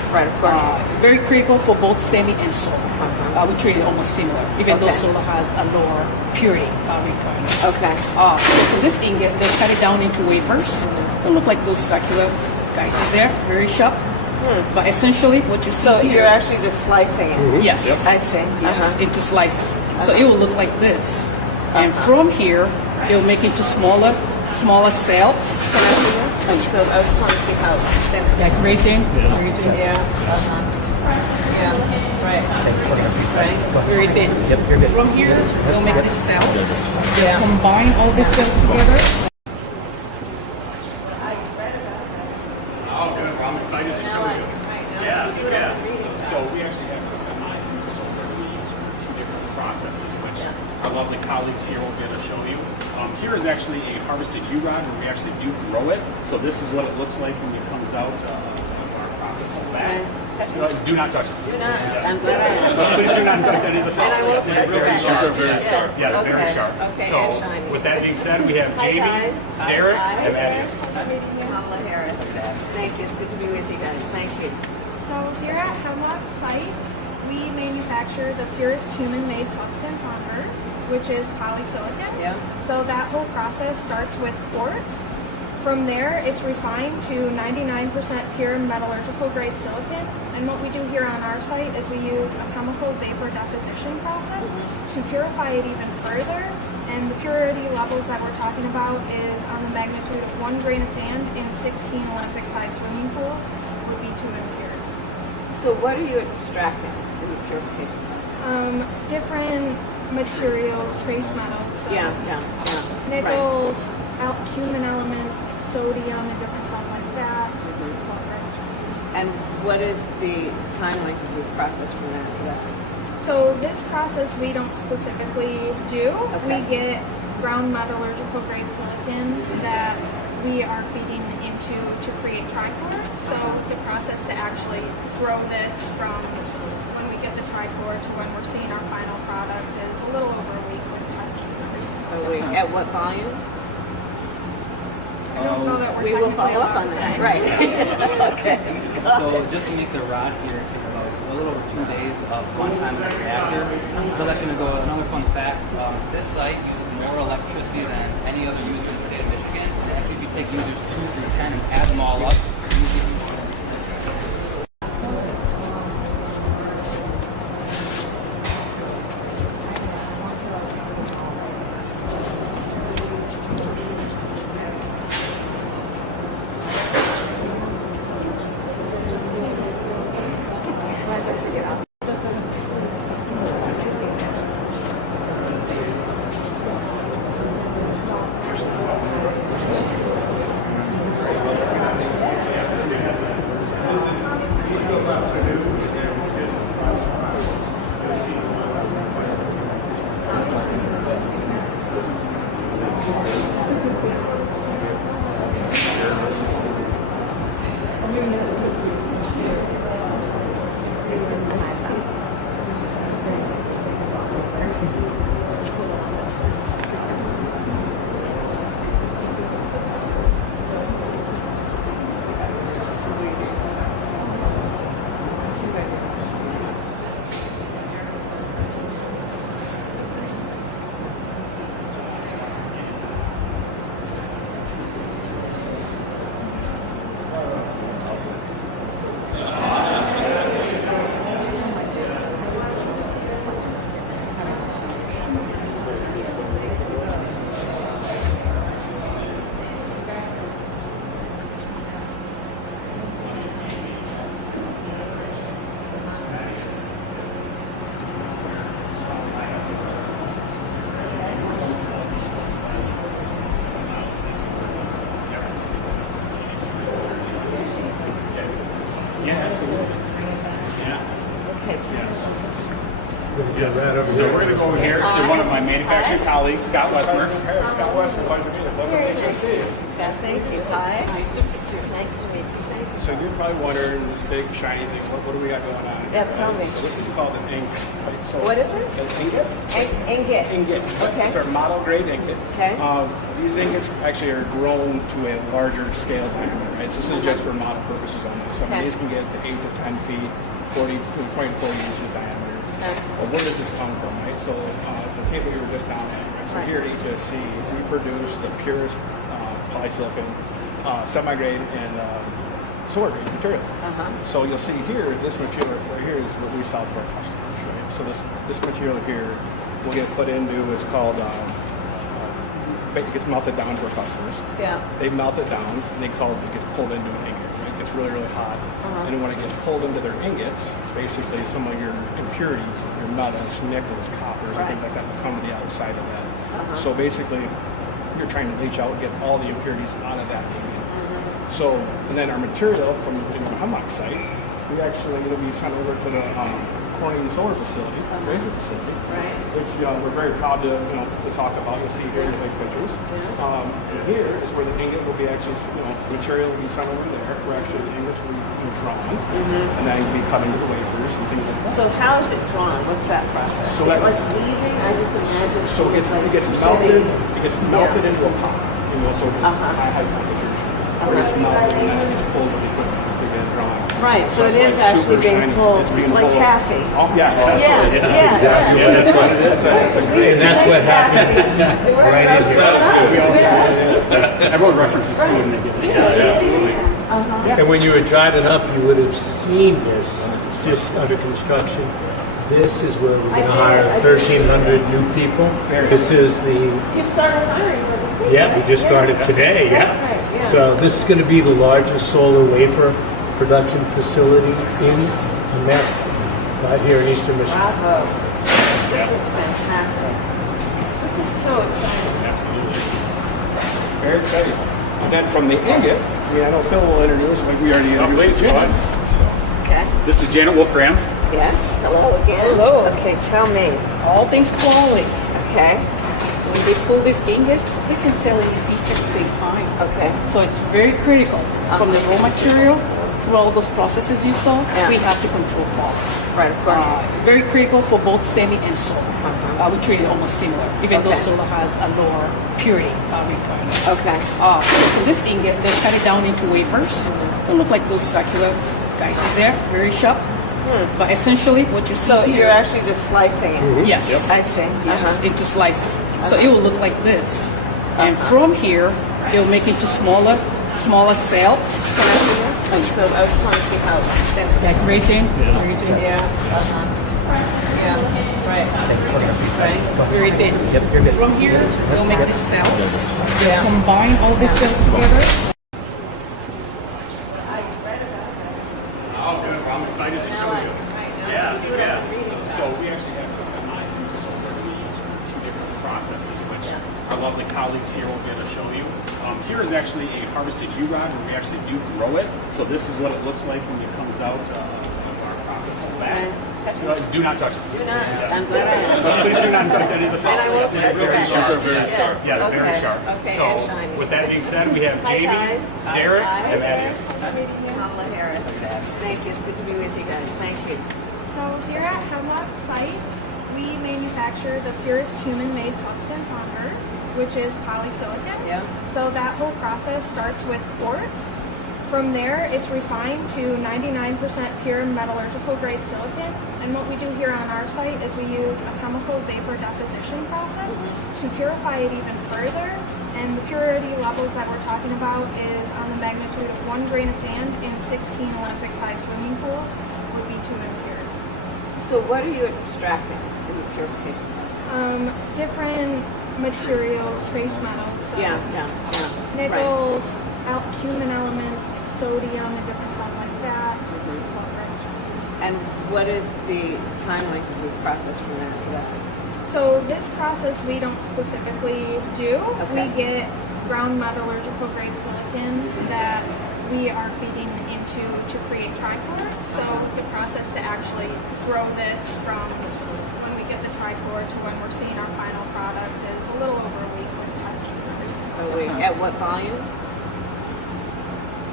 Right, of course. Very critical for both semi and solar. We treat it almost similar, even though Okay. solar has a lower purity requirement. Okay. So this ingot, they cut it down into wafers. They look like those circular guys there, very sharp. But essentially, what you see So here, you're actually just slicing it. yes, I see. yes, into slices. So it will look like this, and from here, it will make it into smaller cells. Can I see this? Oh, yes. So I just want to see how thin it is. That's rating. Yeah. Yeah. Right. Very thin. From here, they'll make the cells. They'll combine all the cells together. I'm excited to show you. Yeah. So we actually have a semi and solar. We use two different processes, which our lovely colleagues here will be able to show you. Here is actually a harvested U-rod where we actually do grow it. So this is what it looks like when it comes out of our process on the back. Do not touch it. Do not. I'm glad I asked. So please do not touch any of the And I will Yes, touch very that. sharp. Yes. Yes, Okay. very sharp. Okay, So and shiny. with that being said, we have Hi, Jamie, guys. Derek, Hi. and Thaddeus. Kamala Harris. Thank you. It's good to be with you guys. Thank you. So here at Hemlock's site, we manufacture the purest human-made substance on Earth, which is polysilicon. Yeah. So that whole process starts with quartz. From there, it's refined to 99% pure metallurgical grade silicon. And what we do here on our site is we use a chemical vapor deposition process to purify it even further. And the purity levels that we're talking about is on the magnitude of 1 grain of sand in 16 Olympic-sized swimming pools would be too impure. So what are you extracting in the purification process? Different materials, trace metals, so Yeah. nickels, human elements, like sodium and different stuff like that. That's what we're extracting. And what is the time length of the process from that to that? So this process we don't specifically do. Okay. We get ground metallurgical grade silicon that we are feeding into to create trichlor. So the process to actually grow this from when we get the trichlor to when we're seeing our final product is a little over a week with testing and everything. At what volume? I don't know that we're We will technically follow up allowed on to that. say. Right. Okay. So just to make the rod here, it takes about a little over 2 days of runtime in the reactor. So that's going to go, another fun fact, this site uses more electricity than any other user in the state of Michigan. And actually if you take users 2 through 10 and add them all up, So we're going to go over here to one of my manufacturing colleagues, Scott Westmer. Thank you. Hi. Nice to meet you. Nice to meet you. so you're probably wondering this big shiny thing. What do we got going on? Yeah, tell me. So this is called an ingot. Right? So What is it? An ingot. Ingot. Ingot. Okay. It's our model grade ingot. Okay. These ingots actually are grown to a larger scale diameter. Right? So this is just for model purposes only. So Okay. these can get to 8 to 10 feet, 20 to 40 inches in diameter. Okay. Well, where does this come from? Right. So the table you were just down at. Right? So Right. here at HSC, we produce the purest polysilicon, semi-grade, and solar grade material. So you'll see here, this material right here is what we sell to our customers. Right? So this material here will get put into, it's called, it gets melted down to our customers. Yeah. They melt it down, and it gets pulled into an ingot. Right? It gets really, really hot. And then when it gets pulled into their ingots, basically some of your impurities, your metals, nickels, coppers, and things like that will come to the outside of that. So basically, you're trying to leach out and get all the impurities out of that ingot. So, and then our material from our Hemlock site, we actually, it'll be sent over to the Corning Solar Facility, Wafer facility, which we're very proud to talk about. You'll see here the big pictures. And here is where the ingot will be actually, material will be sent over there, where actually the ingots will be drawn, and then be cut into wafers and things like that. So how is it drawn? What's that process? So It's that- like weaving. I just imagine. So it gets melted. It gets melted into a pot. So it gets high temperature. Where it gets melted and then it gets pulled with the equipment to get it drawn. Right. So it it's is like actually super being shiny. pulled It's being like pulled. taffy. Oh, yeah, Yeah. That's what it is. It's a great. And that's what happens right in here. Everyone references food and they get it. Yeah, absolutely. And when you were driving up, you would have seen this. It's just under construction. This is where we're going to hire 1,300 new people. This is the, You've started hiring for this thing. yeah, we just started today, That's right, yeah. So this is going to be the largest solar wafer production facility in America, right here in Eastern Michigan. Bravo. This is fantastic. This is so exciting. Absolutely. Very exciting. And then from the ingot, I know Phil will introduce, like we already introduced please, Janet. go on. Okay. This is Janet Wolfgram. Yes. Hello again. Hello. Okay, tell me. All things quality. Okay. So when they pull this ingot, you can tell any defects they find. Okay. So it's very critical. From the raw material through all those processes you saw, we have to control quality. Right, of course. Very critical for both semi and solar. We treat it almost similar, even though solar has a lower purity requirement. Okay. For this ingot, they cut it down into wafers. They look like those circular guys there, very sharp. But essentially, what you see So here, you're actually just slicing it. yes, I see. yes, into slices. So it will look like this, and from here, it will make it into smaller cells. Can I see this? So I just want to see how thin. That's right, Jane. Yeah. Yeah. Right. Right. Very thin. From here, we'll make the cells. We'll combine all the cells together. I'm excited to show you. Yeah. So we actually have a semi and solar. We use two different processes, which our lovely colleagues here will get to show you. Here is actually a harvested U-rod where we actually do grow it. So this is what it looks like when it comes out of our process of that. Do not touch it. Do not. Yes. I'm glad I So please do not touch any of the And I won't touch Very that. sharp. Very Yes. sharp. Yes, Okay. very sharp. Okay, So and shiny. with that being said, we have Hi, Jamie, guys. Derek, Hi. and Thaddeus. Kamala Harris. Thank you. It's good to be with you guys. Thank you. So here at Hemlock site, we manufacture the purest human-made substance on Earth, which is polysilicon. Yeah. So that whole process starts with quartz. From there, it's refined to 99% pure metallurgical grade silicon. And what we do here on our site is we use a chemical vapor deposition process to purify it even further. And the purity levels that we're talking about is on the magnitude of 1 grain of sand in 16 Olympic-sized swimming pools would be too impure. So what are you extracting in the purification process? Different materials, trace metals, so Yeah. nickels, human elements, sodium, and different stuff like that. That's what we're extracting. And what is the time length of the process from that to that? So this process we don't specifically do. Okay. We get ground metallurgical grade silicon that we are feeding into to create trichlor. So the process to actually grow this from when we get the trichlor to when we're seeing our final product is a little over a week with testing and everything. Oh, wait, at what volume?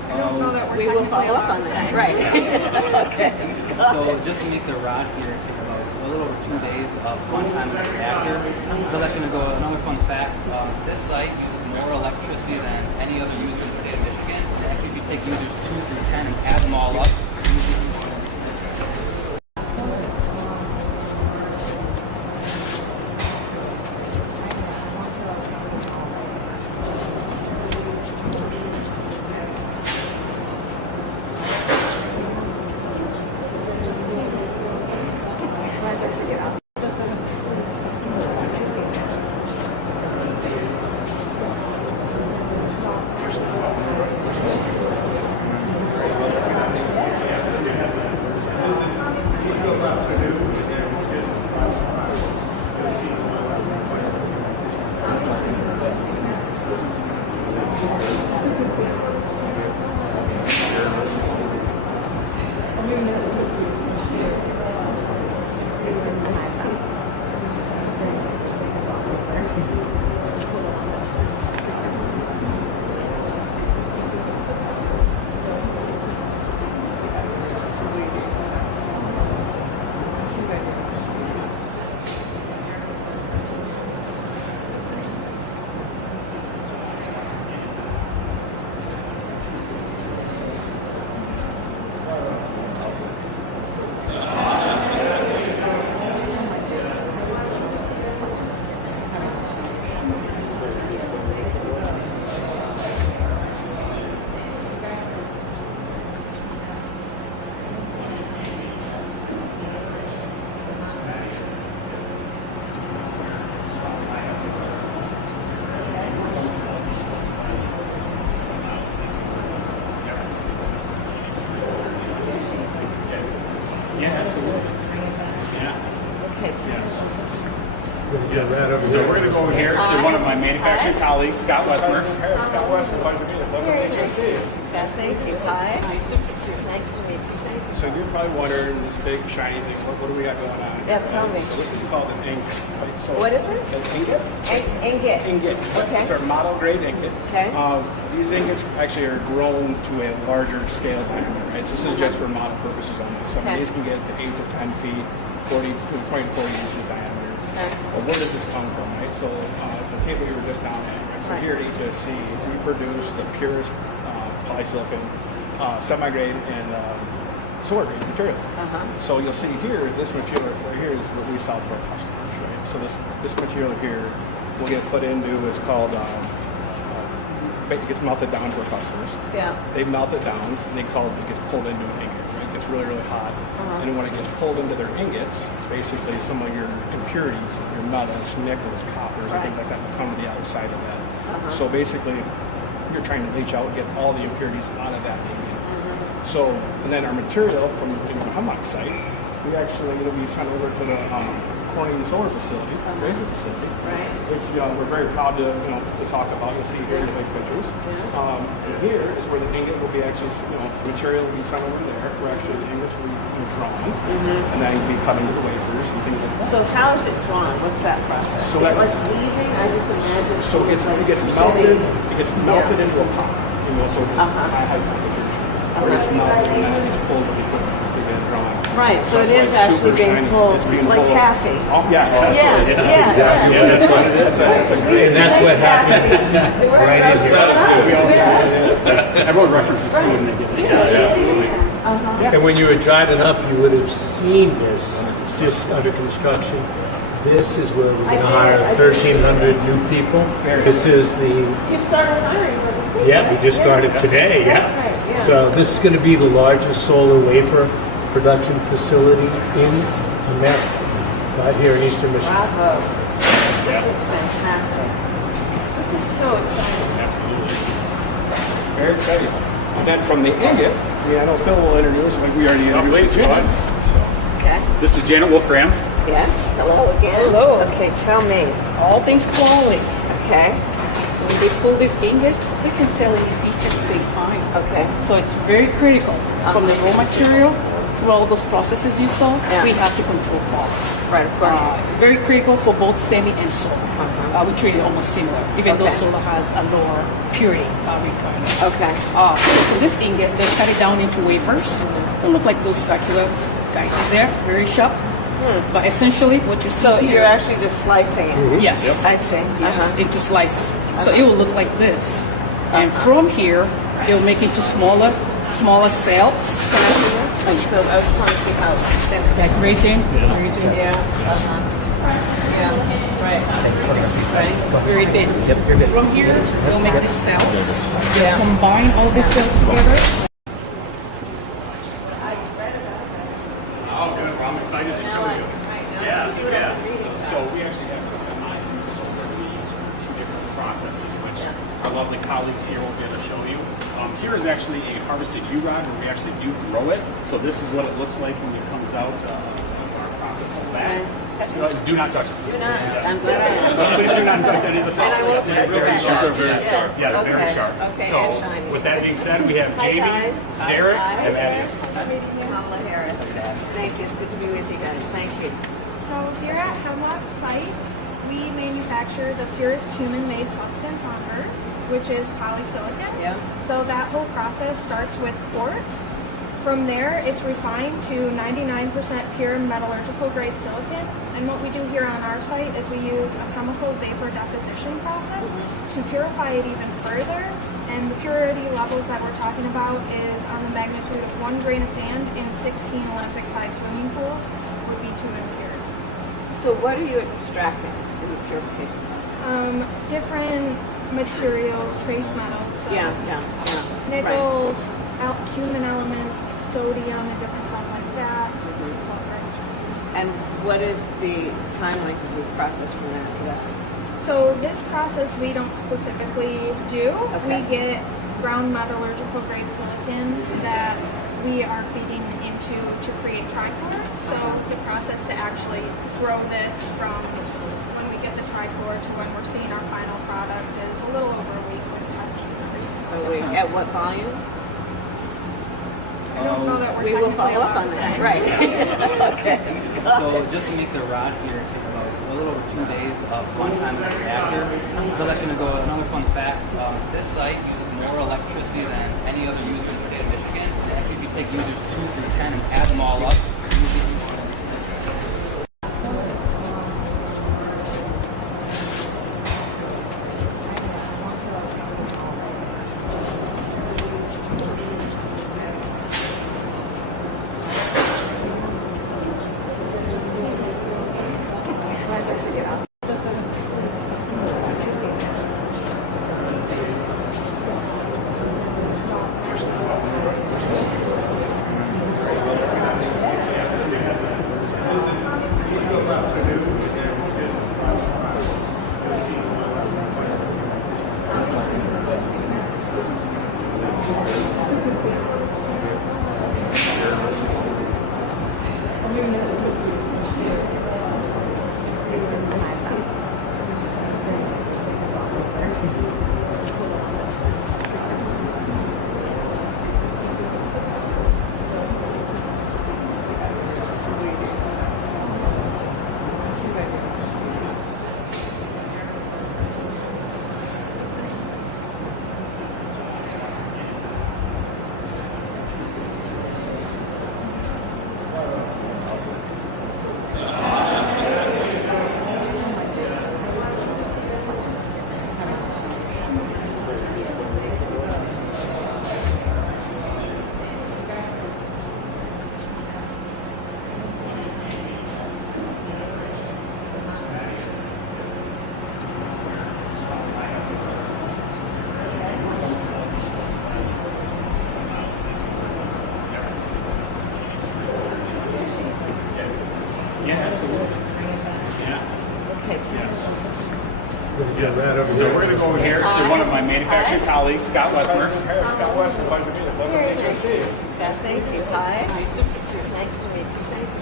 I don't know that we're We will technically follow up allowed on to that. say. Right. Okay. So just to make the rod here, it takes about a little over 2 days of runtime in the reactor. So that's going to go, another fun fact, this site uses more electricity than any other user in the state of Michigan. And actually, if you take users 2 through 10 and add them all up, So we're going to go over here to one of my manufacturing colleagues, Scott Westmer. Scott Westmer's on your video. Thank you. Hi. Nice to meet you. Nice to meet you. Thank you. So you're probably wondering this big shiny thing. What do we got going on? Yes, tell me. So this is called an ingot. Right? So What is it? An ingot. Ingot. Ingot. Okay. It's our model grade ingot. Okay. These ingots actually are grown to a larger scale diameter. Right? So this is just for model purposes only. So Okay. these can get to 8 to 10 feet, 20 to 40 inches diameter. Okay. But where does this come from, right? So the table you were just down at, right? So Right. here at HSC, we produce the purest polysilicon, semi-grade, and solar grade material. So you'll see here, this material right here is what we sell to our customers, right? So this material here will get put into what's called, it gets melted down to our customers. Yeah. They melt it down, and it gets pulled into an ingot, right? It gets really, really hot. And when it gets pulled into their ingots, basically some of your impurities, your metals, nickels, coppers, and things like that will come to the outside of that. So basically, you're trying to leach out and get all the impurities out of that ingot. So, and then our material from the Hemlock site, we actually, we sent over to the Corning solar facility, Wafer facility. Right. Which we're very proud to talk about. You'll see here the big pictures. And here is where the ingot will be actually, material will be sent over there, where actually the ingots will be drawn, and then be cut into wafers and things like that. So how is it drawn? What's that process? So It's that- like weaving? I just imagine. So it gets melted. It gets melted into a pot. So it gets high temperature. Where it gets melted and then it gets pulled with the equipment to get drawn. Right. So it it's is like actually super being shiny. pulled It's being like pulled. taffy. Oh, yeah, absolutely. Yeah. That's what it is. It's a great. And that's what happens right in here. Everyone references food and they get it. Absolutely. And when you were driving up, you would have seen this. It's just under construction. This is where we're going to hire 1,300 new people. This is the, You've started hiring for the state. yeah, we just started today, That's yeah. right, yeah. So this is going to be the largest solar wafer production facility in America, right here in Eastern Michigan. Bravo. This is fantastic. This is so exciting. Absolutely. Very exciting. And then from the ingot, I know Phil will introduce, like we already introduced please, go Janet. ahead. So, Okay. This is Janet Wolfgram. Yes. Hello again. Hello. Okay, tell me. All things quality. Okay. So when they pull this ingot, they can tell any defects they find. Okay. So it's very critical from the raw material through all those processes you saw, we have to control quality. Right, of course. Very critical for both semi and solar. We treat it almost similar, even though solar has a lower purity requirement. Okay. So for this ingot, they cut it down into wafers. They look like those circular guys there, very sharp. But essentially, what you see So here, you're actually just slicing it. yes, I see. yes, into slices. So it will look like this, and from here, it will make it into smaller cells. Can I see this? Yes. So I just want to see how thin it is. That's very thin. Very thin. Yeah. Yeah. Right. Very thin. From here, they'll make the cells. Combine all these cells together. Oh, good. Well, I'm excited to show you. Yeah, yeah. So we actually have the semi and solar. We use two different processes, which our lovely colleagues here will get to show you. Here is actually a harvested U-rod where we actually do grow it. So this is what it looks like when it comes out of our process of that. Do not touch it. Do not. I'm glad I asked. Please do not touch any of the And I won't touch very that. sharp. Very Yes. sharp. Yeah, Okay. very sharp. Okay, So and shiny. with that being said, we have Hi, Jamie, guys. Derek, Hi. and Thaddeus. Kamala Harris. Thank you. It's good to be with you guys. Thank you. So here at Hemlock's site, we manufacture the purest human-made substance on Earth, which is polysilicon. Yeah. So that whole process starts with quartz. From there, it's refined to 99% pure metallurgical grade silicon. And what we do here on our site is we use a chemical vapor deposition process to purify it even further. And the purity levels that we're talking about is on the magnitude of 1 grain of sand in 16 Olympic-sized swimming pools would be too impure. So what are you extracting in the purification process? Different materials, trace metals, so Yeah. nickels, human elements, sodium, and different stuff like that. So, And what is the time length of the process from there to that? so this process we don't specifically do. Okay. We get ground metallurgical grade silicon that we are feeding into to create trichlor. So the process to actually grow this from when we get the trichlor to when we're seeing our final product is a little over a week with testing and everything. Oh, wait, at what volume? I don't know that we're We will technically follow up allowed on to that. say. Right. Okay. So just to make the rod here, it takes about a little over 2 days of runtime in the reactor. So that's going to go, another fun fact, this site uses more electricity than any other user in the state of Michigan. And actually if you take users 2 through 10 and add them all up, So we're going to go over here to one of my manufacturing colleagues, Scott Westmer. Scott Westmer, glad to meet you. Lovely to see you. Scott, thank you. Hi. Nice to meet you. Nice to meet you.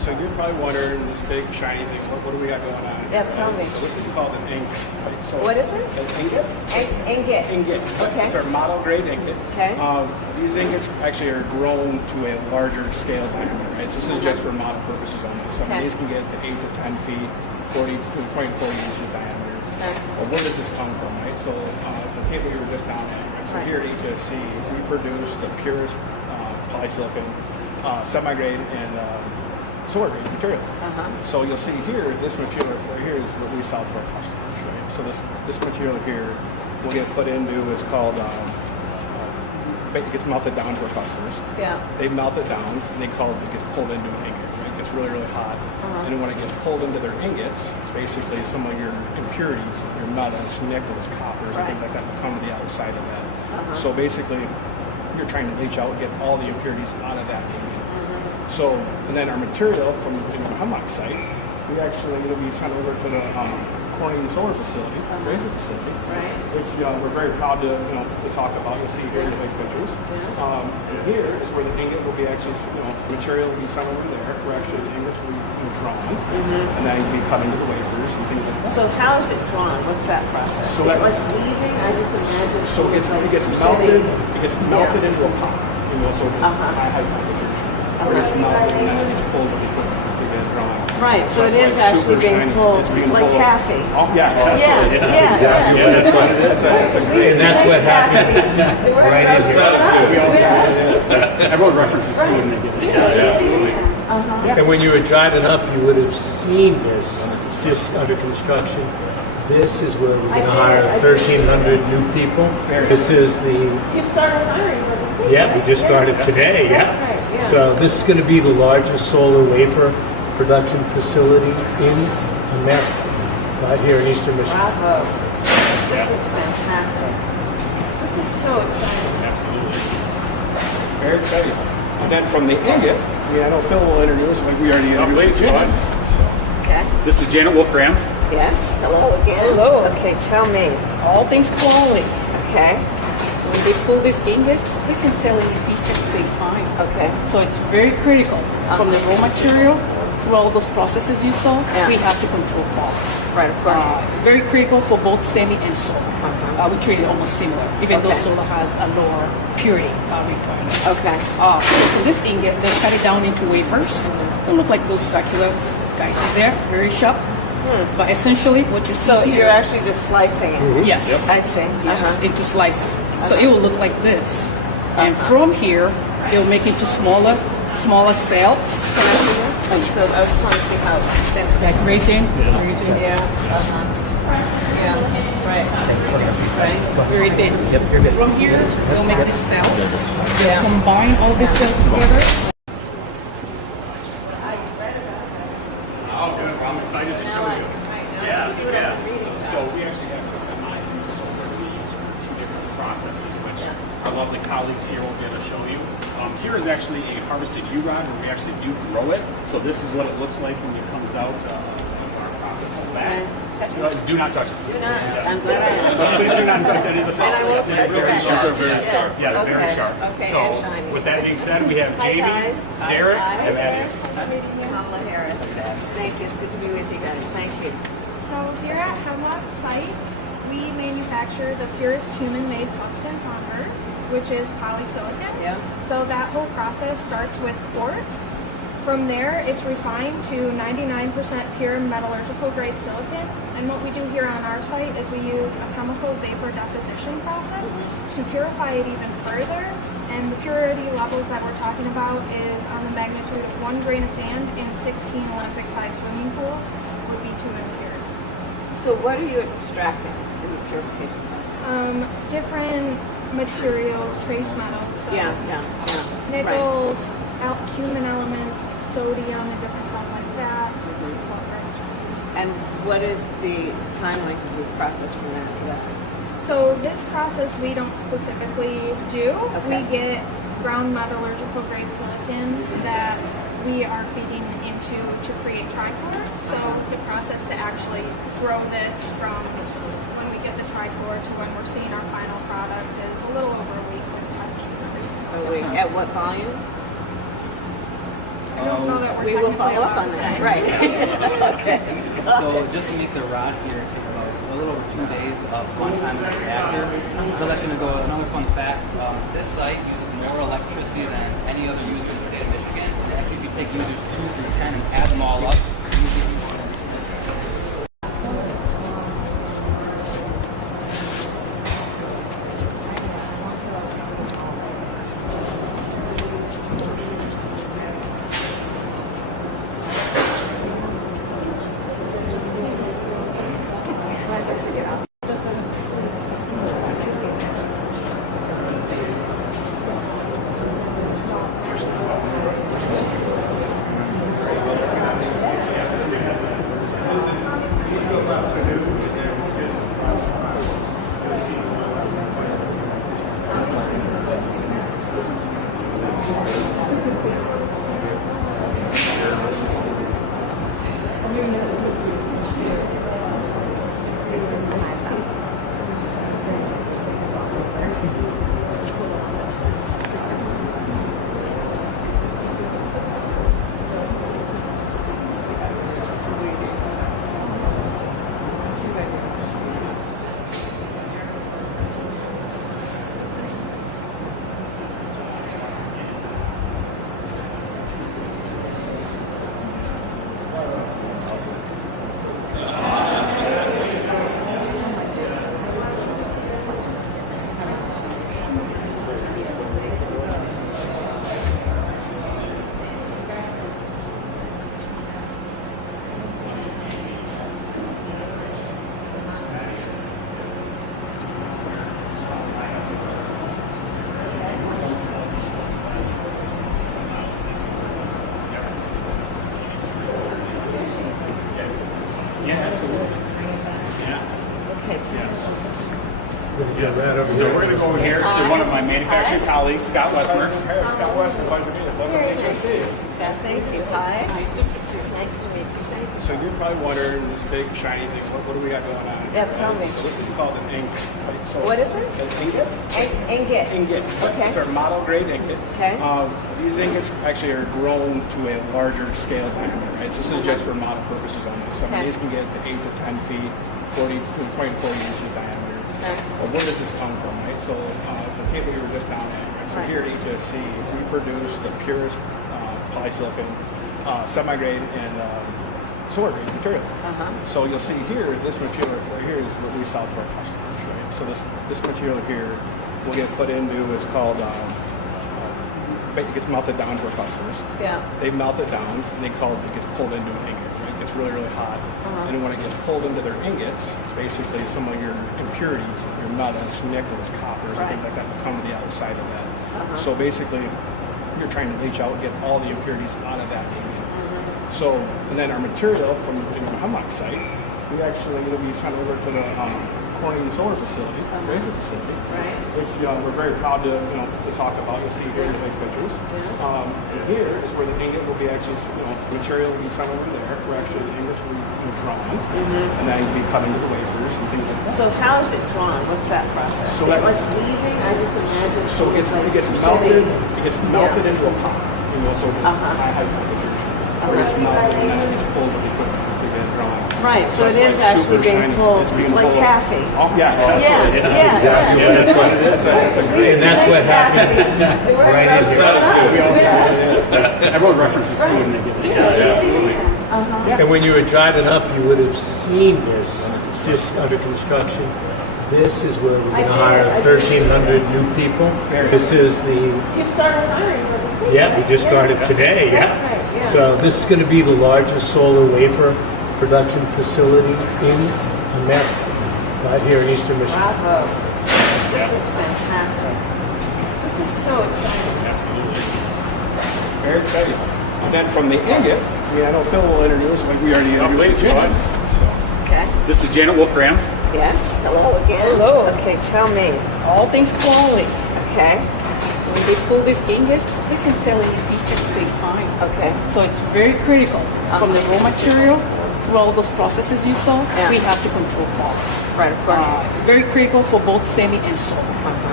So you're probably wondering this big shiny thing. What do we got going on? Yeah, tell me. So this is called an ingot. Right? So What is it? An ingot. Ingot. Ingot. Okay. It's our model grade ingot. Okay. These ingots actually are grown to a larger scale diameter. Right? So this is just for model purposes only. So Okay. these can get to 8 to 10 feet, 20 to 40 inches in diameter. Okay. Well, where does this come from? Right. So the table you were just down at. Right? So Right. here at HSC, we produce the purest polysilicon, semi-grade, and solar grade material. So you'll see here, this material right here is what we sell to our customers, right? So this material here will get put into, it's called, it gets melted down to our customers. Yeah. They melt it down, and it gets pulled into an ingot, right? It gets really, really hot. And when it gets pulled into their ingots, basically some of your impurities, your metals, nickels, coppers, and things like that will come to the outside of that. So basically, you're trying to leach out, get all the impurities out of that ingot. So, and then our material from the Hemlock site, we actually, it'll be sent over to the Corning Solar Facility, Wafer facility. Right. Which we're very proud to talk about. You'll see here in the big pictures. And here is where the ingot will be actually, material will be sent over there. Where actually the ingots will be drawn, and then it'll be cut into wafers and things like that. So how is it drawn? What's that process? So It's that- like weaving. I just imagine. So it gets melted. It gets melted into a pot. So it's high temperature. Where it gets melted and then it gets pulled with the equipment. Right, so it it's is like actually super being shiny. pulled, It's being like pulled. taffy. Oh, yes, Yeah, absolutely. yeah. That's what it is. It's a great. And that's what happened right in here. Everyone references food and they get it. Yeah, absolutely. And when you were driving up, you would have seen this. It's just under construction. This is where we're going to hire 1,300 new people. This is the, You've started hiring for this thing. yeah, we just started today, That's yeah. right, yeah. So this is going to be the largest solar wafer production facility in America, right here in Eastern Michigan. Bravo. This is fantastic. This is so exciting. Absolutely. Very exciting. And then from the ingot, I know Phil will introduce, we already introduced Janet. Okay. This is Janet Wolfram. Yes. Hello again. Hello. Okay, tell me. All things quality. Okay. So when they pull this ingot, we can tell any defects they find. Okay. So it's very critical. From the raw material through all those processes you saw, we have to control quality. Right, of course. Very critical for both semi and solar. We treat it almost similar, even though Okay. solar has a lower purity requirement. Okay. So for this ingot, they cut it down into wafers. They look like those circular guys there, very sharp. But essentially, what you see So here, you're actually just slicing it. yes, I see. yes, into slices. So it will look like this, and from here, it will make into smaller cells. Can I see this? Oh, yes. So I just want to see how thin. That's raging. Yeah. Yeah. Right. Right. Very thin. From here, they'll make the cells. They'll combine all the cells together. I'm excited to show you. Yeah. So we actually have a semi and solar. We use two different processes, which our lovely colleagues here will get to show you. Here is actually a harvested U-rod where we actually do grow it. So this is what it looks like when it comes out of our process of that. Do not touch it. Do not. I'm glad I asked. So please do not touch any of the And I won't touch very that. sharp. Yes. Yes, very Okay. sharp. Okay, So and shiny. with that being said, we have Hi, Jamie, guys. Derek, Hi. and Thaddeus. Kamala Harris. Thank you. It's good to be with you guys. Thank you. So here at Hemlock site, we manufacture the purest human-made substance on Earth, which is polysilicon. Yeah. So that whole process starts with quartz. From there, it's refined to 99% pure metallurgical grade silicon. And what we do here on our site is we use a chemical vapor deposition process to purify it even further. And the purity levels that we're talking about is on the magnitude of 1 grain of sand in 16 Olympic-sized swimming pools would be too impure. So what are you extracting in the purification process? Different materials, trace metals, so Yeah. nickels, human elements, like sodium and different stuff like that. That's what we're extracting. And what is the time length of the process from that to that? So this process we don't specifically do. Okay. We get ground metallurgical grade silicon that we are feeding into to create trichlor. So the process to actually grow this from when we get the trichlor to when we're seeing our final product is a little over a week with testing and everything. At what volume? I don't know that we're We will follow up on that. Right. Okay. So just to make the rod here, it takes about a little over 2 days of runtime in the reactor. So that's going to go. Another fun fact: this site uses more electricity than any other user in the state of Michigan. And actually, if you take users 2 through 10 and add them all up, So we're going to go over here to one of my manufacturing colleagues, Scott Westmer. Scott Westman, glad to meet you. Thank you. Hi. Nice to meet you. Nice to meet you. So you're probably wondering this big shiny thing. What do we got going on? Yeah, tell me. So this is called an ingot. Right? So What is it? An ingot. Ingot. Ingot. Okay. It's our model grade ingot. Okay. These ingots actually are grown to a larger scale diameter, right? So this is just for model purposes only. So Okay. these can get to 8 to 10 feet, 20 to 40 inches of diameter. Okay. Well, where does this come from, right? So the table you were just down at, right? So Right. here at HSC, we produce the purest polysilicon, semi-grade, and solar grade material. So you'll see here, this material right here is what we sell to our customers, right? So this material here will get put into, it's called, it gets melted down to our customers. Yeah. They melt it down, and it gets pulled into an ingot, right? It gets really, really hot. And when it gets pulled into their ingots, basically some of your impurities, your metals, nickels, coppers, and things like that will come to the outside of that. So basically, you're trying to leach out, get all the impurities out of that ingot. So, and then our material from the Hemlock site, we actually, we sent over to the Corning solar facility, Wafer facility, which we're very proud to talk about. You'll see here in the big pictures. And here is where the ingot will be actually, material will be sent over there, where actually the ingots will be drawn, and then will be cut into wafers and things like that. So how is it drawn? What's that process? So It's that- like weaving? I just imagine. So it gets melted. It gets melted into a pot. So it's high temperature. Where it gets melted and then it gets pulled with equipment to get drawn. Right. So it it's is like actually super being shiny. pulled It's being like pulled. taffy. Oh, yeah, absolutely. Yeah. That's what it is. It's a great. And that's what happens right in here. Everyone references food and they get it. Yeah, absolutely. And when you were driving up, you would have seen this. It's just under construction. This is where we're going to hire 1,300 new people. This is the, You've started hiring for this thing. yeah, we just started today, That's right, yeah. So this is going to be the largest solar wafer production facility in America, right here in Eastern Michigan. Bravo. This is fantastic. This is so exciting. Absolutely. Very exciting. And then from the ingot, I know Phil will introduce, but we already introduced please, Janet. yes. Okay. This is Janet Wolfgram. Yes. Hello again. Hello. Okay, tell me. It's all things quality. Okay. So when they pull this ingot, they can tell any defects they find. Okay. So it's very critical. From the raw material through all those processes you saw, Yeah. we have to control quality. Right, of course. Very critical for both semi and solar.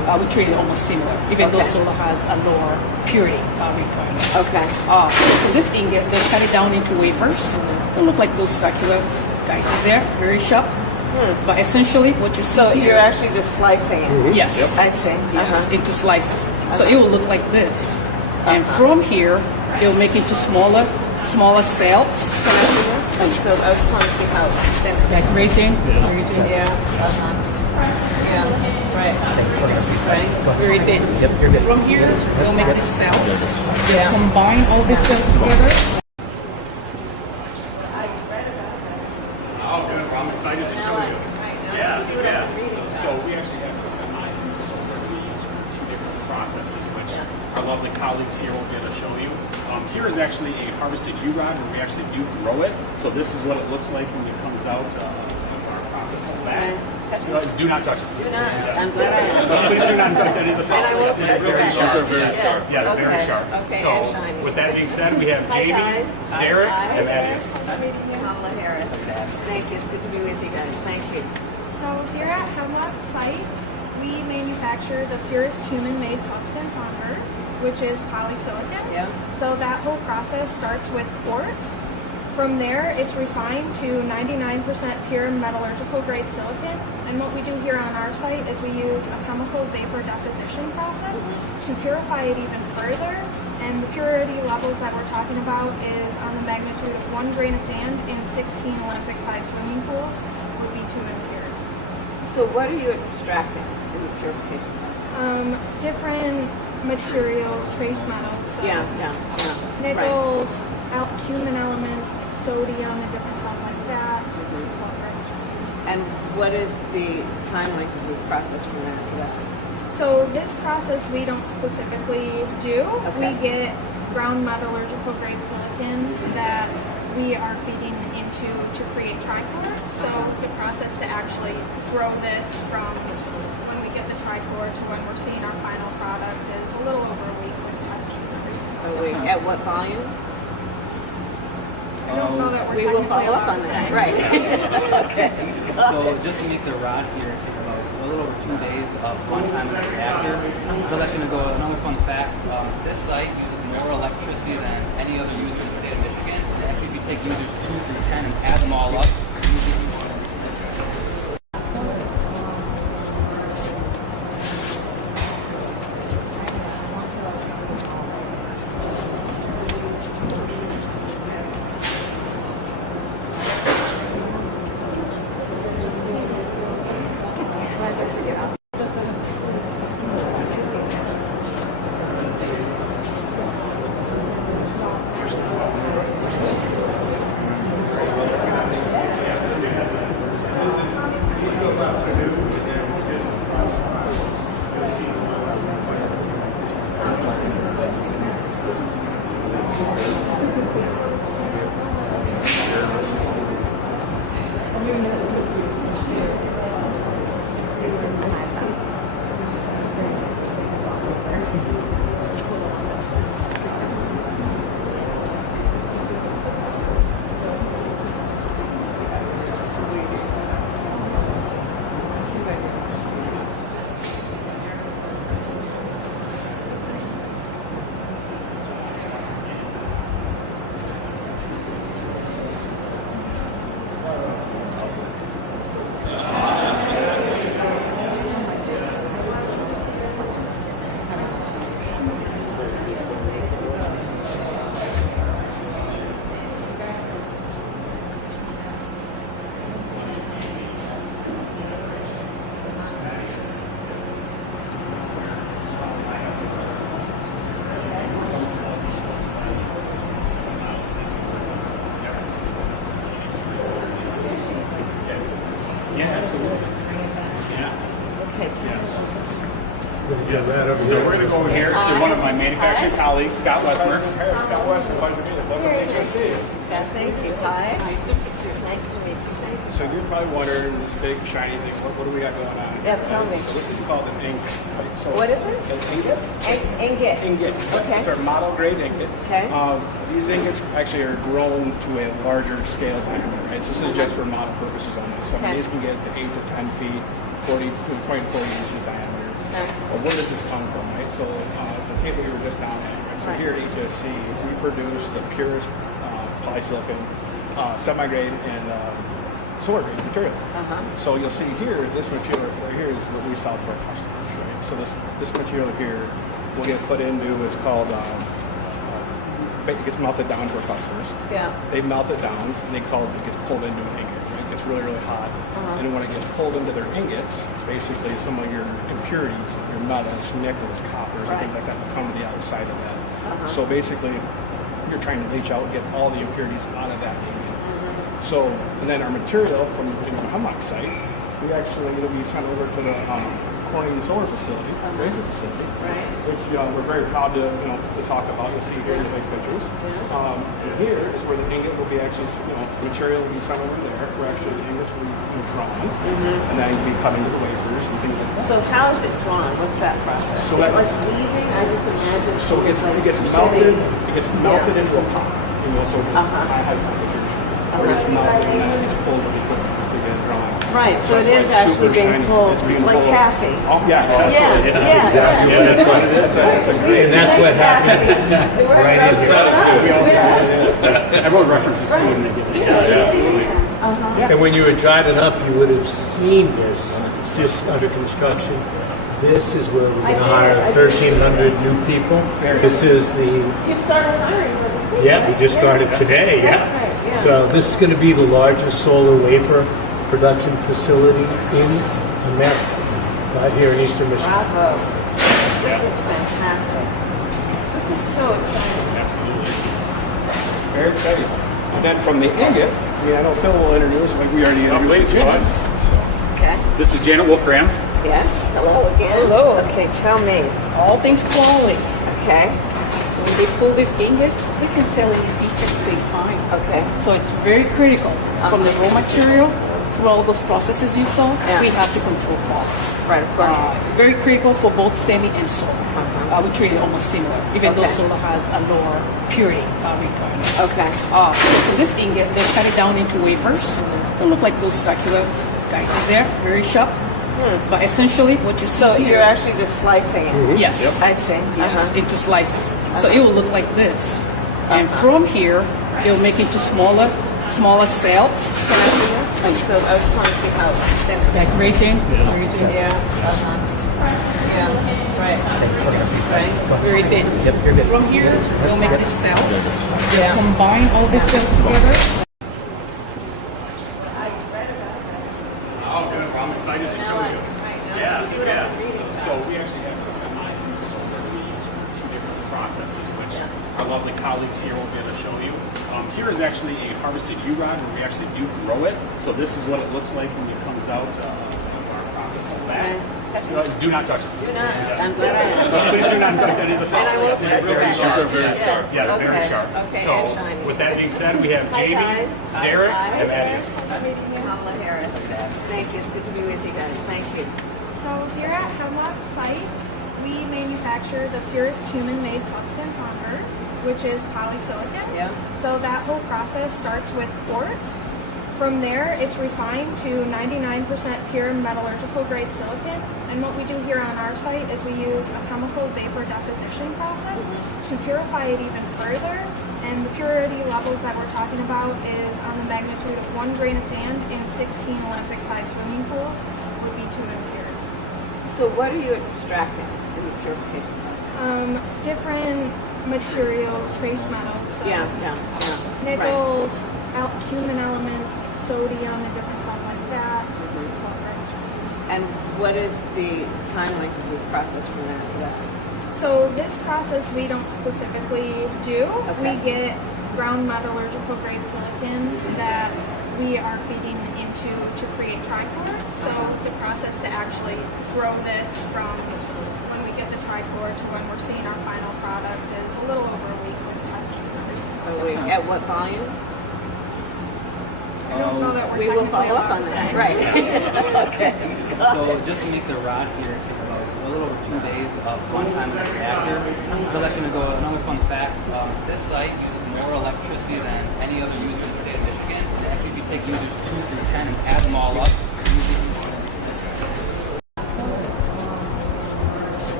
we treat it almost similar, even though Okay. solar has a lower purity requirement. Okay. For this ingot, they cut it down into wafers. They look like those circular guys there, very sharp. But essentially, what you see So here, you're actually just slicing it. yes, I see. yes, into slices. So it will look like this, and from here, it will make into smaller cells. Can I see this? Oh, yes. So I just want to see how thin it is. Like raging, raging. Yeah. Yeah. Right. Right. Very thin. From here, they'll make the cells. They'll combine all these cells together. I'm excited to show you. Yeah, yeah. So we actually have a semiconductor. We use two different processes, which our lovely colleagues here will get to show you. Here is actually a harvested U-rod where we actually do grow it. So this is what it looks like when it comes out of our process of that. Do not touch it. Do not. I'm glad I asked. Please do not touch any of the And I won't touch very that. sharp. Very Yes. sharp. Yes, Okay. very sharp. Okay, So and shiny. with that being said, we have Hi, Jamie, guys. Derek, Hi. and Thaddeus. Kamala Harris. Thank you. It's good to be with you guys. Thank you. So here at Hemlock's site, we manufacture the purest human-made substance on Earth, which is polysilicon. Yeah. So that whole process starts with quartz. From there, it's refined to 99% pure metallurgical grade silicon. And what we do here on our site is we use a chemical vapor deposition process to purify it even further. And the purity levels that we're talking about is on the magnitude of 1 grain of sand in 16 Olympic-sized swimming pools would be too impure. So what are you extracting in the purification process? Different materials, trace metals, so Yeah. Right. nickels, human elements, like sodium and different stuff like that. Is what we're extracting. And what is the time length of the process from that to that? So this process we don't specifically do. Okay. We get ground metallurgical grade silicon that we are feeding into to create trichlor. So the process to actually grow this from when we get the trichlor to when we're seeing our final product is a little over a week with testing and everything. At what volume? I don't know that we're We will technically follow up allowed on to that. say. Right. Okay. So just to make the rod here, it takes about a little over 2 days of runtime in the reactor. So that's going to go, another fun fact, this site uses more electricity than any other user in the state of Michigan. And actually, if you take users 2 through 10 and add them all up, So we're going to go over here to one of my manufacturing colleagues, Scott Westmer. Scott Western, pleasure to meet you. Welcome to HSC. Yes, thank you. Hi. Nice to meet you. Nice to meet you. Thank you. So you're probably wondering this big shiny thing. What do we got going on? Yes, tell me. So this is called an ingot. Right? So What is it? An ingot. Ingot. Ingot. Okay. It's our model grade ingot. Okay. These ingots actually are grown to a larger scale diameter. Right? So this is just for model purposes only. So Okay. these can get to 8 to 10 feet, 20 to 40 inches diameter. Okay. Well, where does this come from, right? So the table you were just down at, right? So here at HSC, we produce the purest polysilicon, semi-grade, and solar grade material. So you'll see here, this material right here is what we sell to our customers, right? So this material here will get put into, it's called, it gets melted down to our customers. Yeah. They melt it down, and it gets pulled into an ingot, right? It gets really, really hot. And when it gets pulled into their ingots, basically some of your impurities, your metals, nickels, coppers, and things like that will come to the outside of that. So basically, you're trying to leach out, get all the impurities out of that ingot. So, and then our material from the Hemlock site, we actually, we sent over to the Corning Solar Facility, Wafer facility, which we're very proud to, to talk about. You'll see here the big pictures. And here is where the ingot will be actually, material will be sent over there, where actually the ingots will be drawn, and then be cut into wafers and things like that. So how is it drawn? What's that process? So it's like weaving. I just imagine. So it gets melted. It gets melted into a pot. So it gets high temperature. Where it gets melted and then it gets pulled with the equipment to get it drawn. Right, so it is actually being pulled like taffy. Oh, yeah, absolutely. Yeah, that's what it is. And that's what happened right in here. Everyone references food and they get it. Yeah, absolutely. And when you were driving up, you would have seen this. It's just under construction. This is where we're going to hire 1,300 new people. This is the... You started hiring with this. Yeah, we just started today, So this is going to be the largest solar wafer production facility in America, right here in Eastern Michigan. Bravo. This is fantastic. This is so exciting. Absolutely. Very exciting. And then from the ingot, I know Phil will introduce, like we already introduced Janet. Okay. This is Janet Wolfram. Yes. Hello again. Hello. Okay, tell me. It's all things quality. Okay. So when they pull this ingot, you can tell any defects they find. Okay. So it's very critical. From the raw material through all those processes you saw, we have to control quality. Right, of course. Very critical for both semi and solar. We treat it almost similar, even though solar has a lower purity requirement. Okay. For this ingot, they cut it down into wafers. They look like those circular guys there, very sharp. But essentially, what you see So here, you're actually just slicing it. yes, I see. yes, into slices. So it will look like this, and from here, it will make into smaller cells. Can I see this? So I just want to see how thin. That's rating. Yeah. Yeah. Right. Very thin. From here, we'll make the cells. Combine all the cells together. I'm excited to show you. Yeah. So we actually have a semi-solar. We use two different processes, which our lovely colleagues here will be able to show you. Here is actually a harvested U-rod where we actually do grow it. So this is what it looks like when it comes out of our process of that. Do not touch it. Do not. I'm glad I asked. Please do not touch any of the And I won't touch very that. sharp. Very sharp. Yes, very sharp. Okay, So and shiny. with that being said, we have Jamie, Derek, and Thaddeus. Kamala Harris. Thank you. It's good to be with you guys. Thank you. So here at Hemlock site, we manufacture the purest human-made substance on Earth, which is polysilicon. Yeah. So that whole process starts with quartz. From there, it's refined to 99% pure metallurgical grade silicon. And what we do here on our site is we use a chemical vapor deposition process to purify it even further. And the purity levels that we're talking about is on the magnitude of 1 grain of sand in 16 Olympic-sized swimming pools would be too impure. So what are you extracting in the purification process? Different materials, trace metals. So nickels, human elements, sodium, and different stuff like that. So it runs from. And what is the time length of the process from that to that? So this process we don't specifically do. Okay. We get ground metallurgical grade silicon that we are feeding into to create trichlor. So the process to actually grow this from when we get the trichlor to when we're seeing our final product is a little over a week with testing and everything. At what volume? I don't know that We will follow up on that. Right. Okay. So just to make the rod here, it takes about a little over 2 days of runtime in the reactor. So that's going to go, another fun fact, this site uses more electricity than any other user in the state of Michigan. And actually if you take users 2 through 10 and add them all up,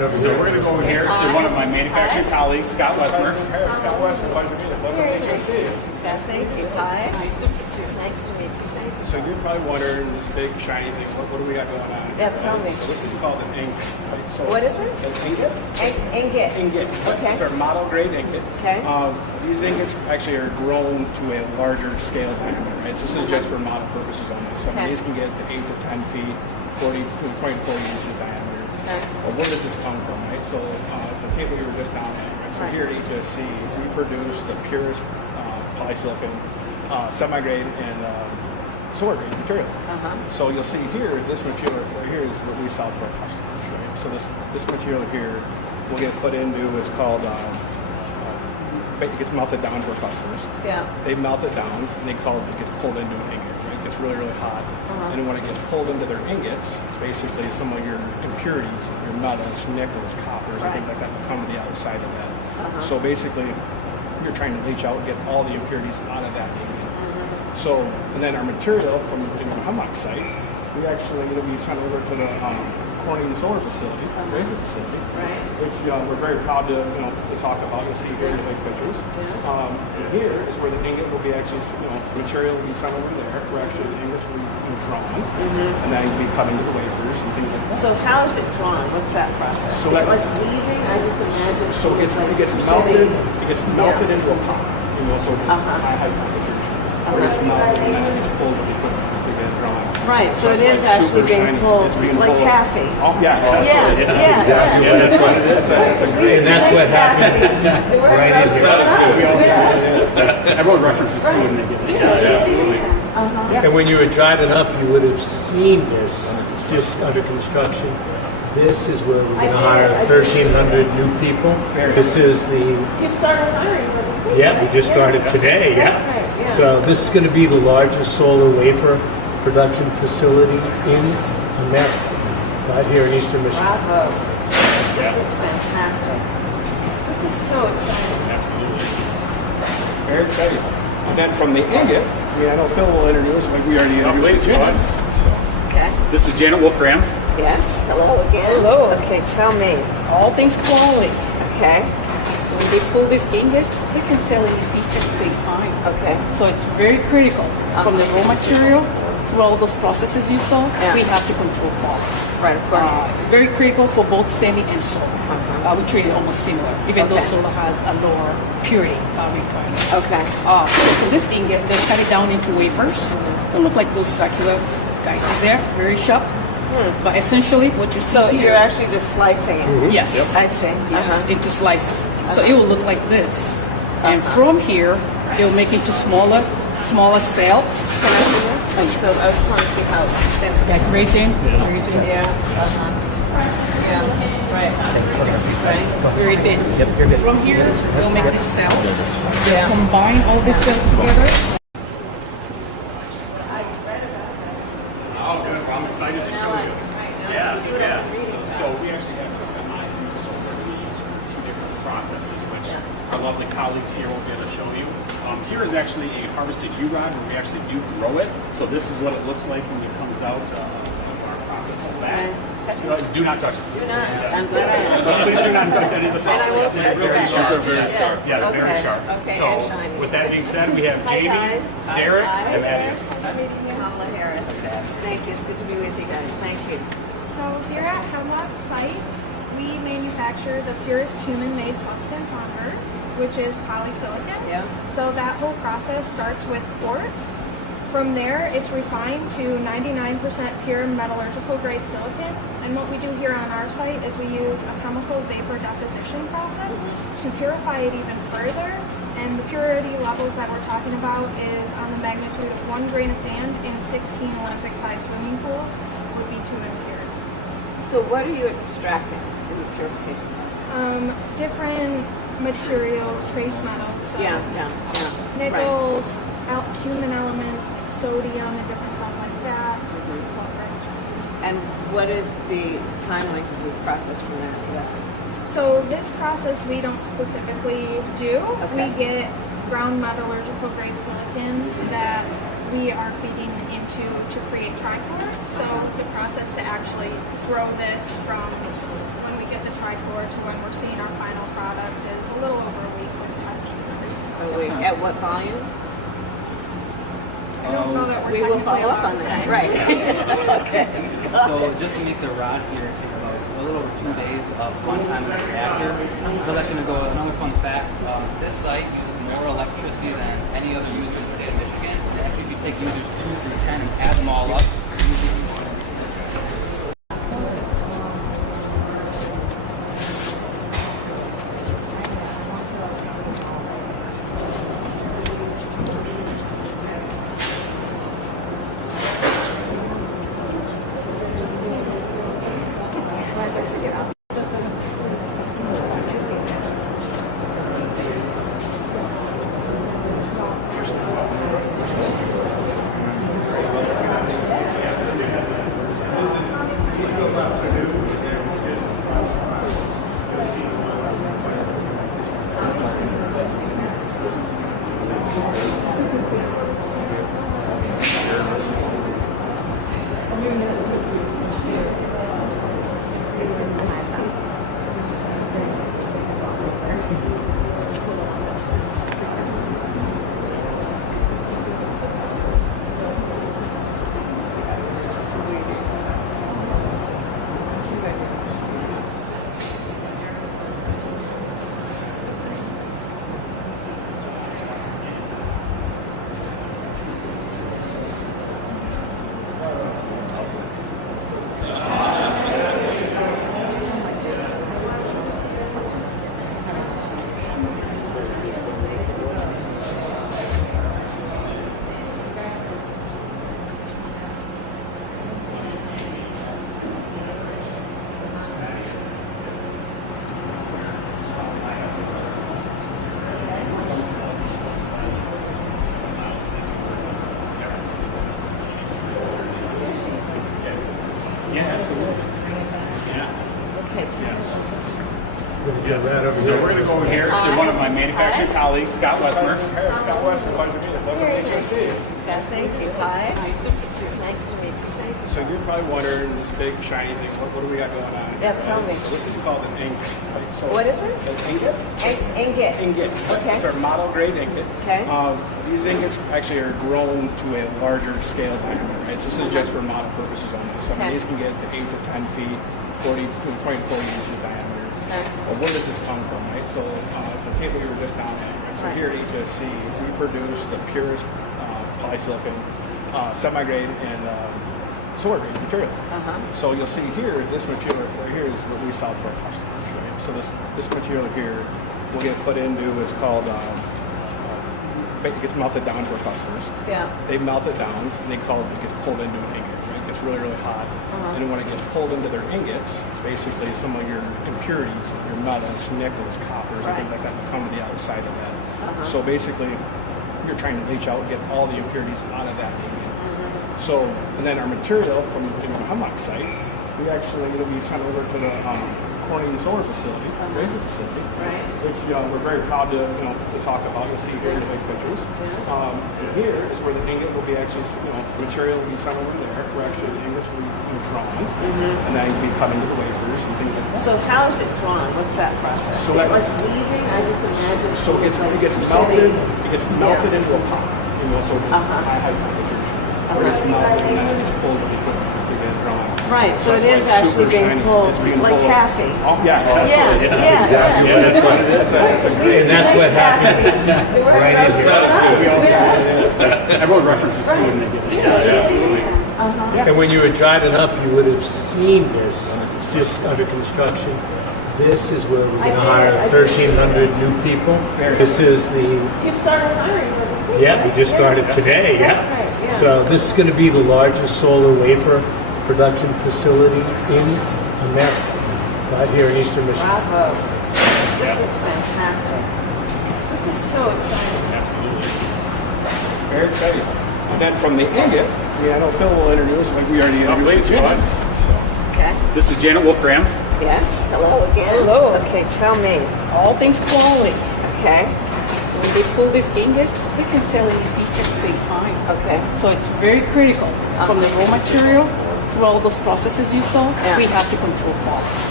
right over So here. we're going to go over here to one of my manufacturing colleagues, Scott Westmer. Scott Westmer, pleasure to meet you. Welcome to HSC. Thank you. Hi. Nice to meet you. Nice to meet you. Thank you. So you're probably wondering this big shiny thing. What do we got going on? Yes, tell me. So this is called an ingot. Right? So What is it? An ingot. Ingot. Ingot. Okay. It's our model grade ingot. Okay. These ingots actually are grown to a larger scale diameter. Right? So this is just for model purposes only. So Okay. these can get to 8 to 10 feet, 20 to 40 inches diameter. Okay. Well, where does this come from, right? So the table you were just down at, right? So Right. here at HSC, we produce the purest polysilicon, semi-grade, and solar grade material. So you'll see here, this material right here is what we sell to our customers, right? So this material here will get put into, it's called, it gets melted down to our customers. Yeah. They melt it down, and it gets pulled into an ingot, right? It gets really, really hot. And when it gets pulled into their ingots, basically some of your impurities, your metals, nickels, coppers, and things like that will come to the outside of that. So basically, you're trying to leach out, get all the impurities out of that ingot. So, and then our material from the Hemlock site, we actually, it'll be sent over to the Corning Solar Facility, Wafer facility. Right. Which we're very proud to talk about. You'll see here in the big pictures. And here is where the ingot will be actually, material will be sent over there. Where actually the ingots will be drawn, and then you'll be cutting the wafers and things like that. So how is it drawn? What's that process? So Is that- it like weaving? I just imagine. So it gets melted. It gets melted into a pot. So it's high temperature. Where it gets melted and then it gets pulled with the equipment to get it drawn. Right. So it it's is like actually super being shiny. pulled It's being like pulled. taffy. Oh yes, absolutely. Yeah. Yeah, that's what it is. That's a great. And that's what happens right in here. Everyone references food and they get it. Yeah, absolutely. And when you were driving up, you would have seen this. It's just under construction. This is where we're going to hire 1,300 new people. This is the, You've started hiring for this week. yeah, we just started today, That's right, yeah. So this is going to be the largest solar wafer production facility in America, right here in Eastern Michigan. Bravo. This is fantastic. This is so exciting. Absolutely. Very exciting. And then from the ingot, I know Phil will introduce, like we already introduced Janet. Okay. This is Janet Wolfgram. Yes. Hello again. Hello. Okay, tell me. It's all things quality. Okay. So when they pull this ingot, they can tell any defects they find. Okay. So it's very critical. From the raw material through all those processes you saw, we have to control quality. Right, of course. Very critical for both semi and solar. We treat it almost similar, even though solar has a lower purity requirement. Okay. So for this ingot, they cut it down into wafers. They look like those circular guys there, very sharp. But essentially, what you see So here, you're actually just slicing it. yes, I see. yes, into slices. So it will look like this, and from here, it will make into smaller cells. Can I see this? So I just want to see how thin. That's raging. Yeah. Yeah. Right. Right. Very thin. From here, they'll make these cells. Combine all these cells together. I'm excited to show you. Yeah. So we actually have a semi and solar. We use two different processes, which our lovely colleagues here will be able to show you. Here is actually a harvested U-rod where we actually do grow it. So this is what it looks like when it comes out of our process of that. Do not touch it. Do not. I'm glad I asked. So please do not touch any of the And I won't touch Very that. sharp. Yes. Yes, very Okay. sharp. Okay, So and shiny. with that being said, we have Hi, Jamie, guys. Derek, Hi. and Thaddeus. Kamala Harris. Thank you. It's good to be with you guys. Thank you. So here at Hemlock site, we manufacture the purest human-made substance on Earth, which is polysilicon. Yeah. So that whole process starts with quartz. From there, it's refined to 99% pure metallurgical grade silicon. And what we do here on our site is we use a chemical vapor deposition process to purify it even further. And the purity levels that we're talking about is on the magnitude of 1 grain of sand in 16 Olympic-sized swimming pools would be too impure. So what are you extracting in the purification process? Different materials, trace metals, so Yeah. nickels, human elements, like sodium and different stuff like that. That's what we're extracting. And what is the time length of the process from that to that? So this process we don't specifically do. Okay. We get ground metallurgical grade silicon that we are feeding into to create trichlor. So the process to actually grow this from when we get the triport to when we're seeing our final product is a little over a week with testing and everything. Oh, wait, at what volume? I don't know that we're We will technically follow up allowed on to that. say. Right. Okay. So just to make the rod here, it takes about a little over 2 days of runtime in the reactor. So that's going to go, another fun fact, this site uses more electricity than any other user in the state of Michigan. And actually, if you take users 2 through 10 and add them all up, So we're going to go over here to one of my manufacturing colleagues, Scott Westmer. Scott Westman, pleasure to meet you. Welcome to HSC. Gosh, thank you. Hi. Nice to meet you. Nice to meet you. Thank you. So you're probably wondering this big shiny thing. What do we got going on? Yes, tell me. So this is called an ingot. Right? So What is it? An ingot. Ingot. Ingot. Okay. It's our model grade ingot. Okay. These ingots actually are grown to a larger scale diameter. Right? So this is just for model purposes only. So Okay. these can get to 8 to 10 feet, 20 to 40 inches in diameter. Okay. Well, where does this come from, right? So the table you were just down at, right? So Right. here at HSC, we produce the purest polysilicon, semi-grade, and solar grade material. So you'll see here, this material right here is what we sell to our customers, right? So this material here will get put into what's called, it gets melted down to our customers. Yeah. They melt it down, and it gets pulled into an ingot. Right? It gets really, really hot. And when it gets pulled into their ingots, basically some of your impurities, your metals, nickels, coppers, and things like that will come to the outside of that. So basically, you're trying to leach out and get all the impurities out of that ingot. So, and then our material from the Hemlock site, we actually, we sent over to the Corning Solar Facility, Wafer facility. Right. Which we're very proud to talk about. You'll see here in the big pictures. And here is where the ingot will be actually, material will be sent over there, where actually the ingots will be drawn, and then will be cut into the wafers and things like that. So how is it drawn? What's that process? So It's that- like weaving? I just imagine. So it gets melted. It gets melted into a pot. So it's high temperature. Where it's melted and then it gets pulled with the equipment to get it drawn. Right, so it it's is like actually super being shiny. pulled It's being like pulled. taffy. Oh, yeah, absolutely. Yeah. That's what it is. It's a great. And that's what happens right in here. Everyone references food and they get it. Yeah, absolutely. And when you were driving up, you would have seen this. It's just under construction. This is where we're going to hire 1,300 new people. This is the, You've started hiring for this thing. yeah, we just started today, That's yeah. right, yeah. So this is going to be the largest solar wafer production facility in America, right here in Eastern Michigan. Bravo. This is fantastic. This is so exciting. Absolutely. Very exciting. And then from the ingot, I know Phil will introduce, like we already introduced please, Janet. yes. Okay. This is Janet Wolfram. Yes. Hello again. Hello. Okay, tell me. All things quality. Okay. So when they pull this ingot, you can tell any defects they find. Okay. So it's very critical. From the raw material through all those processes you saw, Yeah. we have to control quality.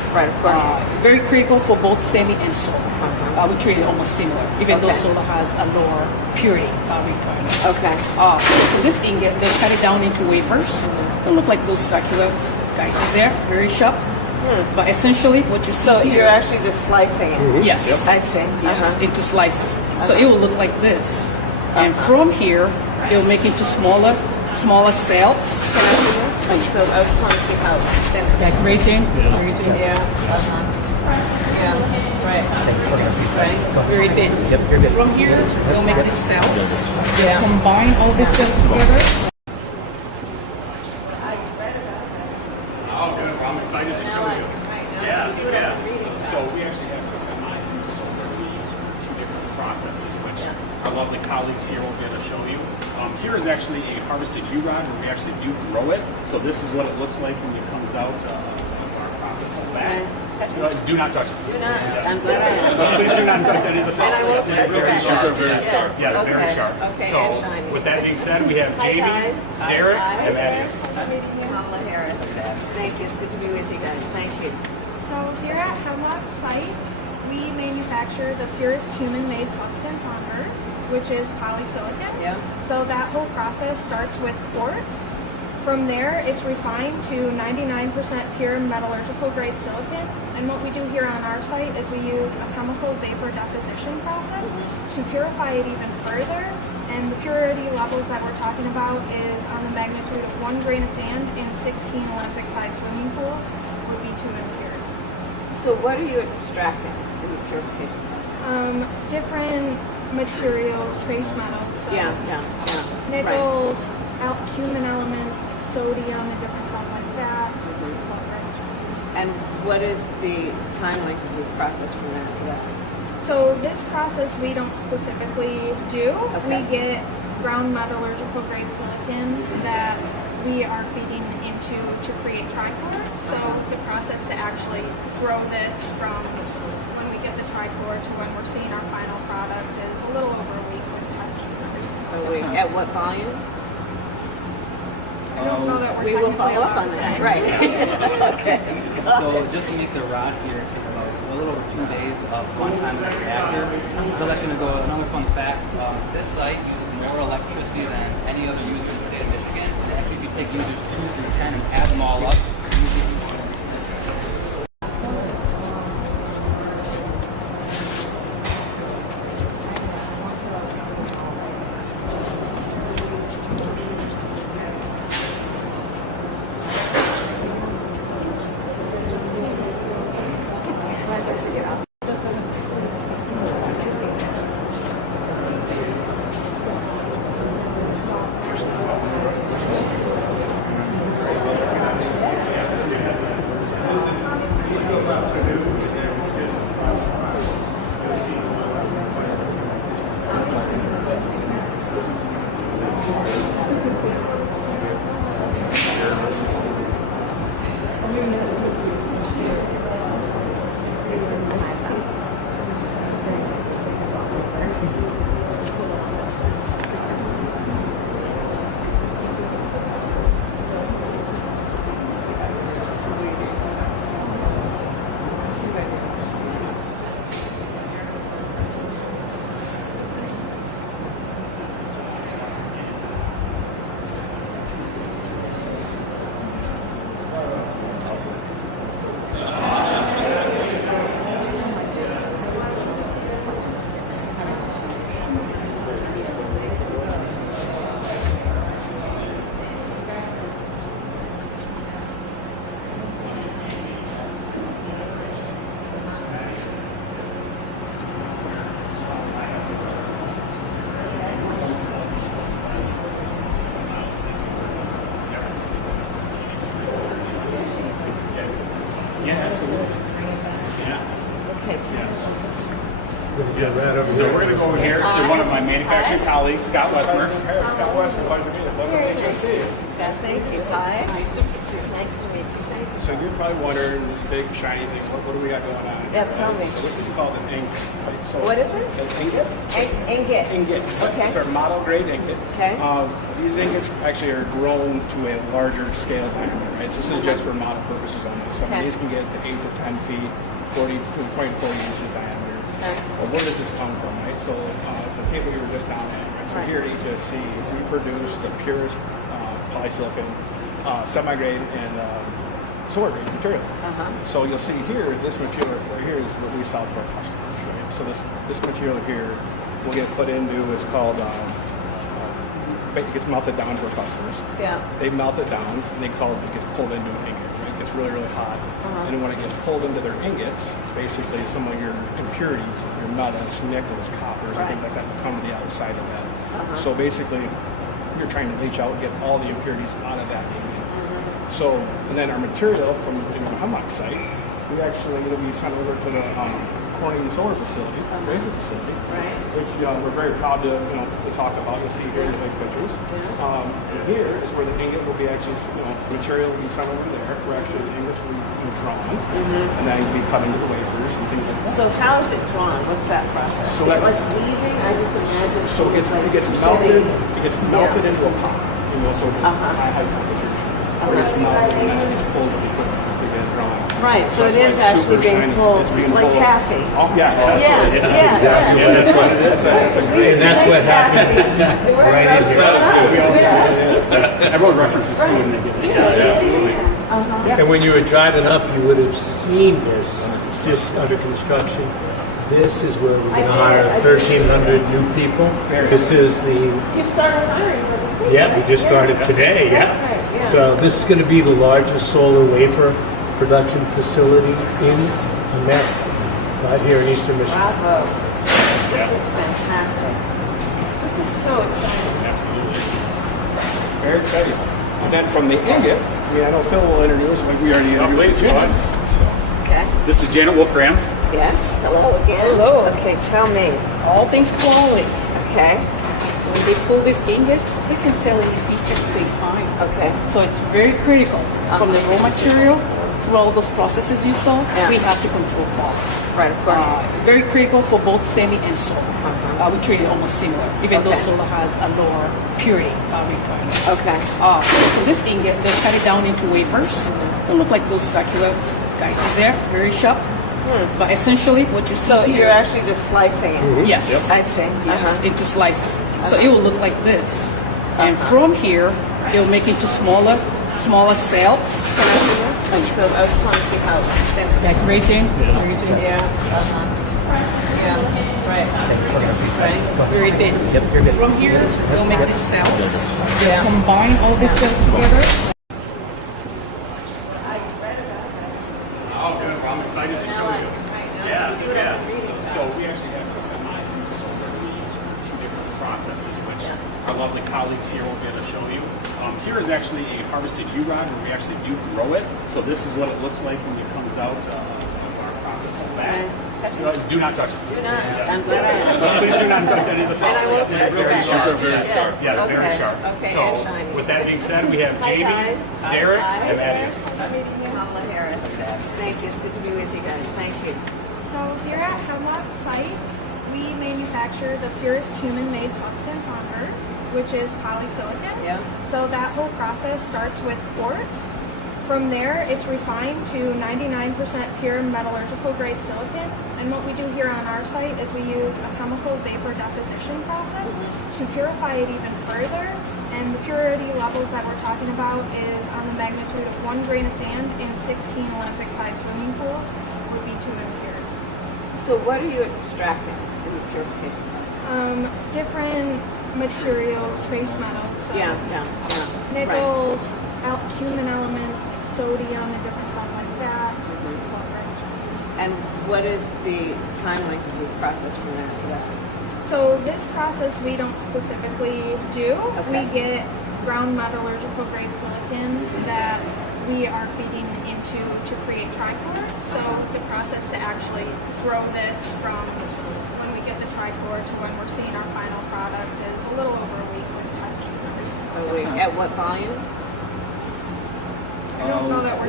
Right, of course. Very critical for both semi and solar. We treat it almost similar, even though Okay. solar has a lower purity requirement. Okay. So this ingot, they cut it down into wafers. They look like those circular guys there, very sharp. But essentially, what you see So here, you're actually just slicing it. yes, I see. yes, into slices. So it will look like this, and from here, it will make into smaller cells. Can I see this? Yes. So I just want to see how thin it is. That's very thin. It's very thin. Yeah. Yeah. Right. Right. Very thin. From here, they'll make the cells. Yeah. Combine all the cells together. Oh, good. Well, I'm excited to show you. Yeah, yeah. So we actually have a semi and solar. We use two different processes, which our lovely colleagues here will be able to show you. Here is actually a harvested U-rod where we actually do grow it. So this is what it looks like when it comes out of our process of that. Do not touch it. Do not. I'm glad I asked. So please do not touch any of the And I will touch very that. sharp. Yes. Yes, Okay. very sharp. Okay, So and shiny. with that being said, we have Hi, Jamie, guys. Derek, Hi. and Thaddeus. Kamala Harris. Thank you. It's good to be with you guys. Thank you. So here at Hemlock's site, we manufacture the purest human-made substance on Earth, which is polysilicon. Yeah. So that whole process starts with quartz. From there, it's refined to 99% pure metallurgical grade silicon. And what we do here on our site is we use a chemical vapor deposition process to purify it even further. And the purity levels that we're talking about is on the magnitude of 1 grain of sand in 16 Olympic-sized swimming pools would be too impure. So what are you extracting in the purification process? Different materials, trace metals, so Yeah. Right. nickels, human elements, like sodium and different stuff like that. Is what we're extracting. And what is the time length of the process from that to that? So this process we don't specifically do. Okay. We get ground metallurgical grade silicon that we are feeding into to create trichlor. So the process to actually grow this from when we get the trichlor to when we're seeing our final product is a little over a week with testing and everything. At what volume? I don't know that we're We will technically follow up allowed on to that. say. Right. Okay. So just to make the rod here, it takes about a little over 2 days of runtime in the reactor. So that's going to go, another fun fact, this site uses more electricity than any other user in the state of Michigan. And actually if you take users 2 through 10 and add them all up, Yes. So we're going to go over here to one of my manufacturing colleagues, Scott Westmer. Thank you. Hi. Nice to meet you. Nice to meet you. Thank you. so you're probably wondering this big shiny thing. What do we got going on? Yeah, tell me. So this is called an ingot. Right? So What is it? An ingot. Ingot. Ingot. Okay. It's our model grade ingot. Okay. These ingots actually are grown to a larger scale diameter. Right. So this is just for model purposes only. So Okay. these can get to 8 to 10 feet, 20 to 40 inches diameter. Okay. Well, where does this come from? Right. So the table you were just down at. Right? So Right. here at HSC, we produce the purest polysilicon, semi-grade, and solar grade material. So you'll see here, this material right here is what we sell to our customers. Right? So this material here will get put into what's called it gets melted down to our customers. Yeah. They melt it down, and it gets pulled into an ingot. Right? It gets really, really hot, and then when it gets pulled into their ingots, basically some of your impurities, your metals, nickels, coppers, and things like that will come to the outside of that. So basically, you're trying to leach out, get all the impurities out of that ingot. So, and then our material from the Hemlock site, we actually we sent over to the Corning solar facility, Wafer facility, which we're very proud to talk about. You'll see here the big pictures. And here is where the ingot will be actually, material will be sent over there. Where actually the ingots will be drawn, and then will be cut into the wafers and things like that. So how is it drawn? What's that process? So It's that- like weaving. I just imagine. So it gets melted. It gets melted into a pot. So it gets high temperature. Where it gets melted and then it gets pulled with the equipment to get it drawn. Right. So it it's is like actually super being shiny. pulled It's being like pulled. taffy. Oh yeah, absolutely. Yeah. That's what it is. It's a great. And that's what happened right in here. Everyone references food and they get it. Yeah, absolutely. And when you were driving up, you would have seen this. It's just under construction. This is where we're going to hire 1,300 new people. This is the You've started hiring for this thing. Yeah, we just started today, That's right, yeah. So this is going to be the largest solar wafer production facility in America, right here in Eastern Michigan. Bravo. This is fantastic. This is so exciting. Absolutely. Very exciting. And then from the ingot, I know Phil will introduce, but we already introduced Janet. Okay. This is Janet Wolfram. Yes. Hello again. Hello. Okay, tell me. It's all things quality. Okay. So when they pull this ingot, they can tell any defects they find. Okay. So it's very critical. From the raw material through all those processes you saw, we have to control quality. Right, of course. Very critical for both semi and solar. We treat it almost similar, even though solar has a lower purity requirement. Okay. So this ingot, they cut it down into wafers. They look like those circular guys there, very sharp. But essentially, what you see So here, you're actually just slicing it. yes, I see. yes, into slices. So it will look like this, and from here, it will make it into smaller cells. Can I see this? So I just want to see how it's finished. That's raging. Yeah. Yeah. Right. Very thin. From here, we'll make these cells. We'll combine all these cells together. I'm excited to show you. Yeah. So we actually have a semi and solar. These are two different processes, which our lovely colleagues here will be able to show you. Here is actually a harvested U-rod where we actually do grow it. So this is what it looks like when it comes out of our process of that. Do not touch it. Do not. I'm glad I asked. Please do not touch any of the And I won't touch Very that. sharp. Very Yes. sharp. Yes, very Okay. sharp. Okay, So and shiny. with that being said, we have Hi, Jamie, guys. Derek, Hi. and Thaddeus. Kamala Harris. Thank you. It's good to be with you guys. Thank you. So here at Hemlock site, we manufacture the purest human-made substance on Earth, which is polysilicon. Yeah. So that whole process starts with quartz. From there, it's refined to 99% pure metallurgical grade silicon. And what we do here on our site is we use a chemical vapor deposition process to purify it even further. And the purity levels that we're talking about is on the magnitude of 1 grain of sand in 16 Olympic-sized swimming pools would be too impure. So what are you extracting in the purification process? Different materials, trace metals, so Yeah. nickels, human elements like sodium and different stuff like that. That's what we're extracting. And what is the time length of the process from that to that? So this process we don't specifically do. Okay. We get ground metallurgical grade silicon that we are feeding into to create trichlor. So the process to actually grow this from when we get the trichlor to when we're seeing our final product is a little over a week with testing and everything. At what volume? I don't know that we're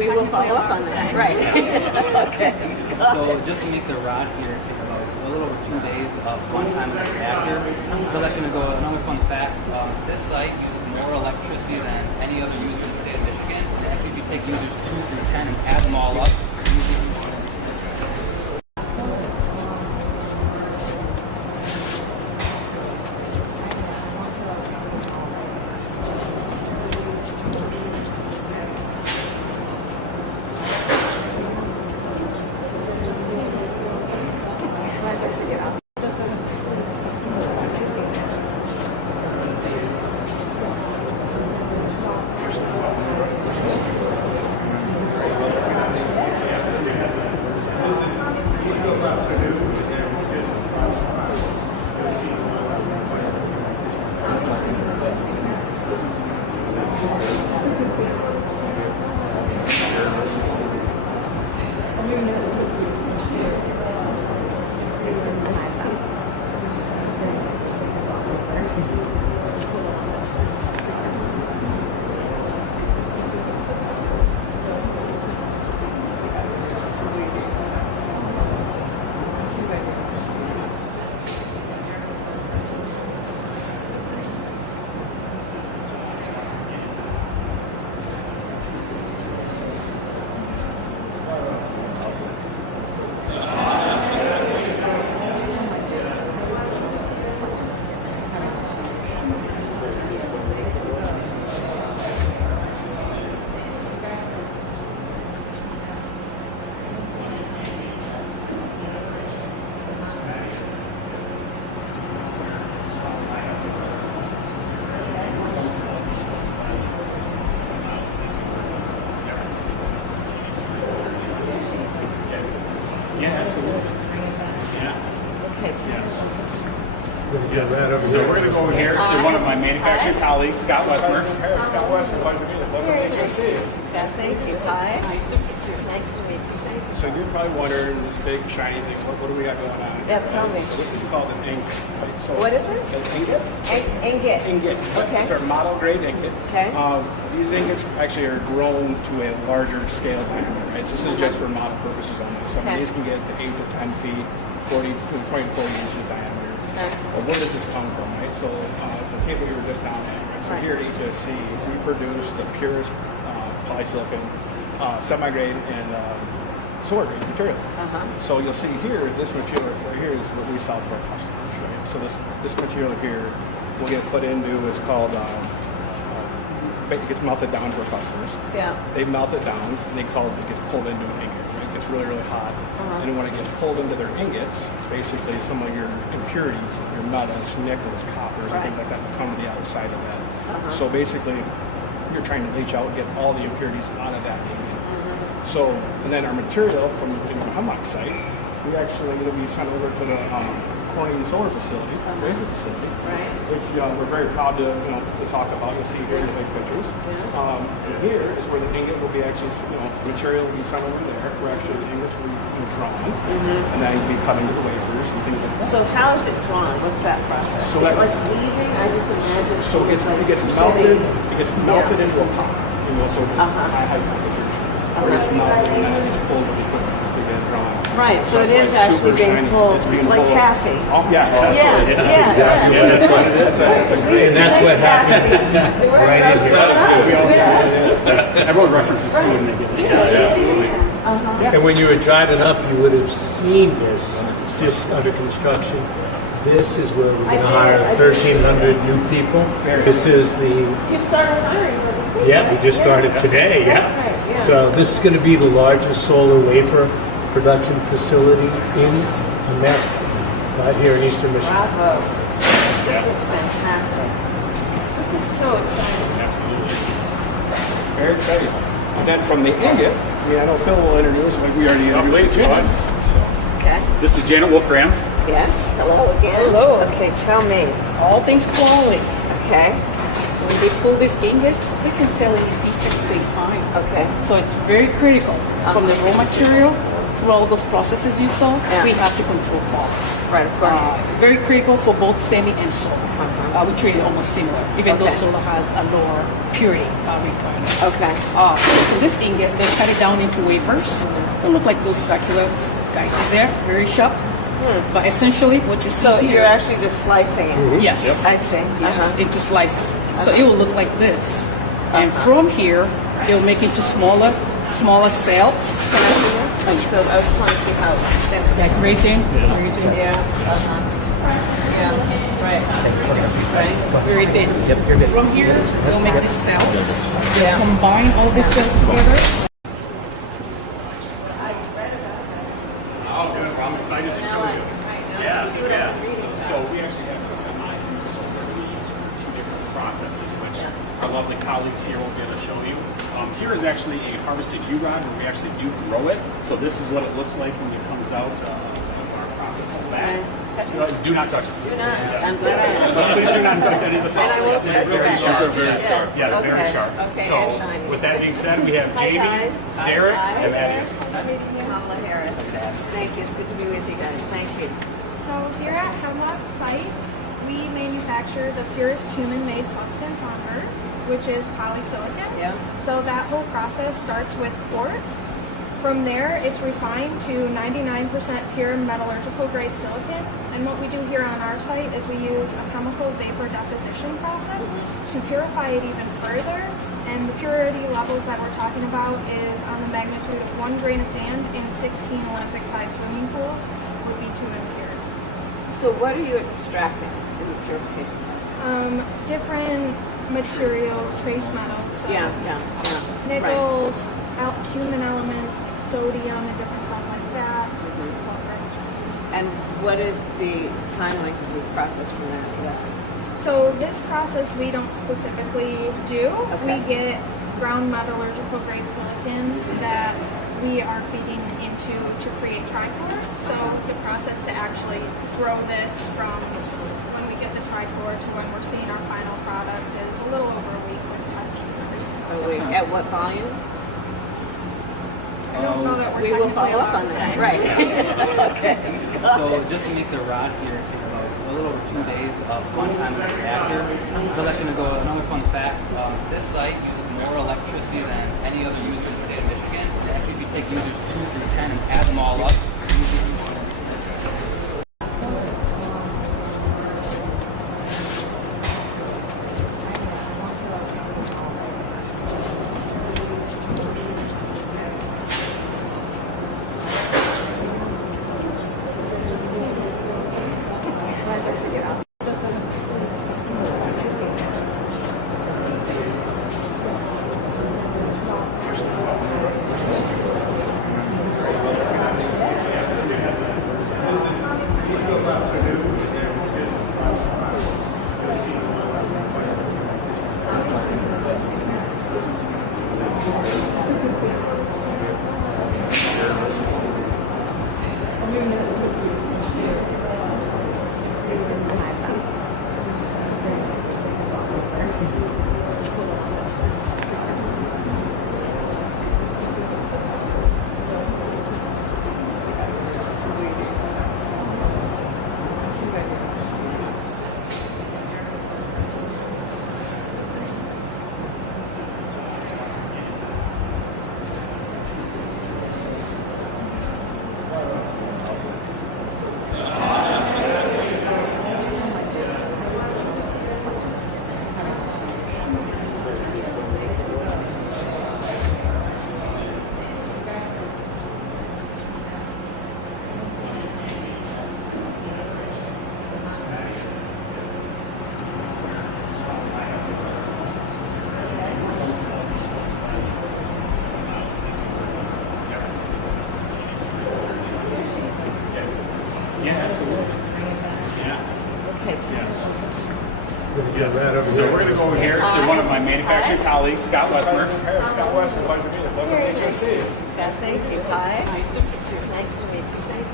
we will follow up on that. Right. Okay. So just to make the rod here, it takes about a little over 2 days of runtime in the reactor. So that's going to go, another fun fact, this site uses more electricity than any other user in the state of Michigan. And actually, if you take users 2 through 10 and add them all up, So we're going to go over here to one of my manufacturing colleagues, Scott Westmer. Scott Westmer, it's like to meet you. Welcome to HSC. Yes, thank you. Hi. Nice to meet you. Nice to meet you. Thank you. So you're probably wondering this big shiny thing. What do we got going on? Yes, tell me. So this is called an ingot. Right? So What is it? An ingot. Ingot. Ingot. Okay. It's our model grade ingot. Okay. These ingots actually are grown to a larger scale diameter, right? So this is just for model purposes only. So Okay. these can get to 8 to 10 feet, 20 to 40 inches diameter. Okay. But where does this come from, right? So the table you were just down at, right? So Right. here at HSC, we produce the purest polysilicon, semi-grade, and solar grade material. So you'll see here, this material right here is what we sell to our customers, right? So this material here will get put into, it's called, it gets melted down to our customers. Yeah. They melt it down, and it gets pulled into an ingot, right? It gets really, really hot. And when it gets pulled into their ingots, basically some of your impurities, your metals, nickels, coppers, and things like that will come to the outside of that. So basically, you're trying to leach out, get all the impurities out of that ingot. So, and then our material from the Hemlock site, we actually, it'll be sent over to the Corning solar facility, Wafer facility. Right. Which we're very proud to talk about. You'll see here in the big pictures. And here is where the ingot will be actually, material will be sent over there, where actually the ingots will be drawn, and then you'll be cut into wafers and things like that. So how is it drawn? What's that process? So It's that- like weaving? I just imagine. So it gets melted. It gets melted into a pot. So it's high temperature. Where it gets melted and then it gets pulled with the equipment to get drawn. Right, so it it's is like actually super being shiny. pulled It's being like pulled. taffy. Oh, yes, Yeah, absolutely. yeah. That's what it is. It's a great. And that's what happens right in here. Everyone references food and they get it. Yeah, absolutely. And when you were driving up, you would have seen this. It's just under construction. This is where we're going to hire 1,300 new people. This is the, You've started hiring for the state. yeah, we just started today, That's yeah. right, yeah. So this is going to be the largest solar wafer production facility in America, right here in Eastern Michigan. Bravo. This is fantastic. This is so exciting. Absolutely. Very exciting. And then from the ingot, I know Phil will introduce, we already introduced Janet. Okay. This is Janet Wolfgram. Yes. Hello again. Hello. Okay, tell me. It's all things quality. Okay. So when they pull this ingot, we can tell any defects they find. Okay. So it's very critical. From the raw material through all those processes you saw, Yeah. we have to control quality. Right, of course. Very critical for both semi and solar. We treat it almost similar, even though Okay. solar has a lower purity requirement. Okay. So this ingot, they cut it down into wafers. They look like those circular guys there, very sharp. But essentially, what you see So here, you're actually just slicing it. yes, I see. yes, into slices. So it will look like this, and from here, it will make into smaller cells. Can I see this? Yes. So I just want to see how thin. That's raging. Yeah. Yeah. Right. Right. Very thin. From here, they'll make the cells. They'll combine all the cells together. I'm excited to show you. Yeah. So we actually have a semi-solar. We use two different processes, which our lovely colleagues here will get to show you. Here is actually a harvested U-rod where we actually do grow it. So this is what it looks like when it comes out of our process of that. Do not touch it. Do not. Yes. I'm glad I So please do not touch any of the And I won't Yes, touch very that. sharp. Yes. Yes, very Okay. sharp. Okay, So and shiny. with that being said, we have Hi, Jamie, guys. Derek, Hi. and Thaddeus. Kamala Harris. Thank you. It's good to be with you guys. Thank you. So here at Hemlock site, we manufacture the purest human-made substance on Earth, which is polysilicon. Yeah. So that whole process starts with quartz. From there, it's refined to 99% pure metallurgical grade silicon. And what we do here on our site is we use a chemical vapor deposition process to purify it even further. And the purity levels that we're talking about is on the magnitude of 1 grain of sand in 16 Olympic-sized swimming pools would be too impure. So what are you extracting in the purification process? Different materials, trace metals. So Yeah. nickels, human elements, like sodium and different stuff like that. That's what we're extracting. And what is the time length of the process from that to that? So this process we don't specifically do. Okay. We get ground metallurgical grade silicon that we are feeding into to create trichlor. So the process to actually grow this from when we get the trichlor to when we're seeing our final product is a little over a week with testing and everything. Oh, wait, at what volume? I don't know that we're We will technically follow up allowed on to that. say. Right. Okay. So just to make the rod here, it takes about a little over 2 days of runtime in the reactor. So that's going to go, another fun fact, this site uses more electricity than any other user in the state of Michigan. And actually, if you take users 2 through 10 and add them all up, So we're going to go over here to one of my manufacturing colleagues, Scott Westmer. Scott Westmer, pleasure to meet you. Lovely to see you. Thank you. Hi. Nice to meet you. Nice to meet you. Thank you.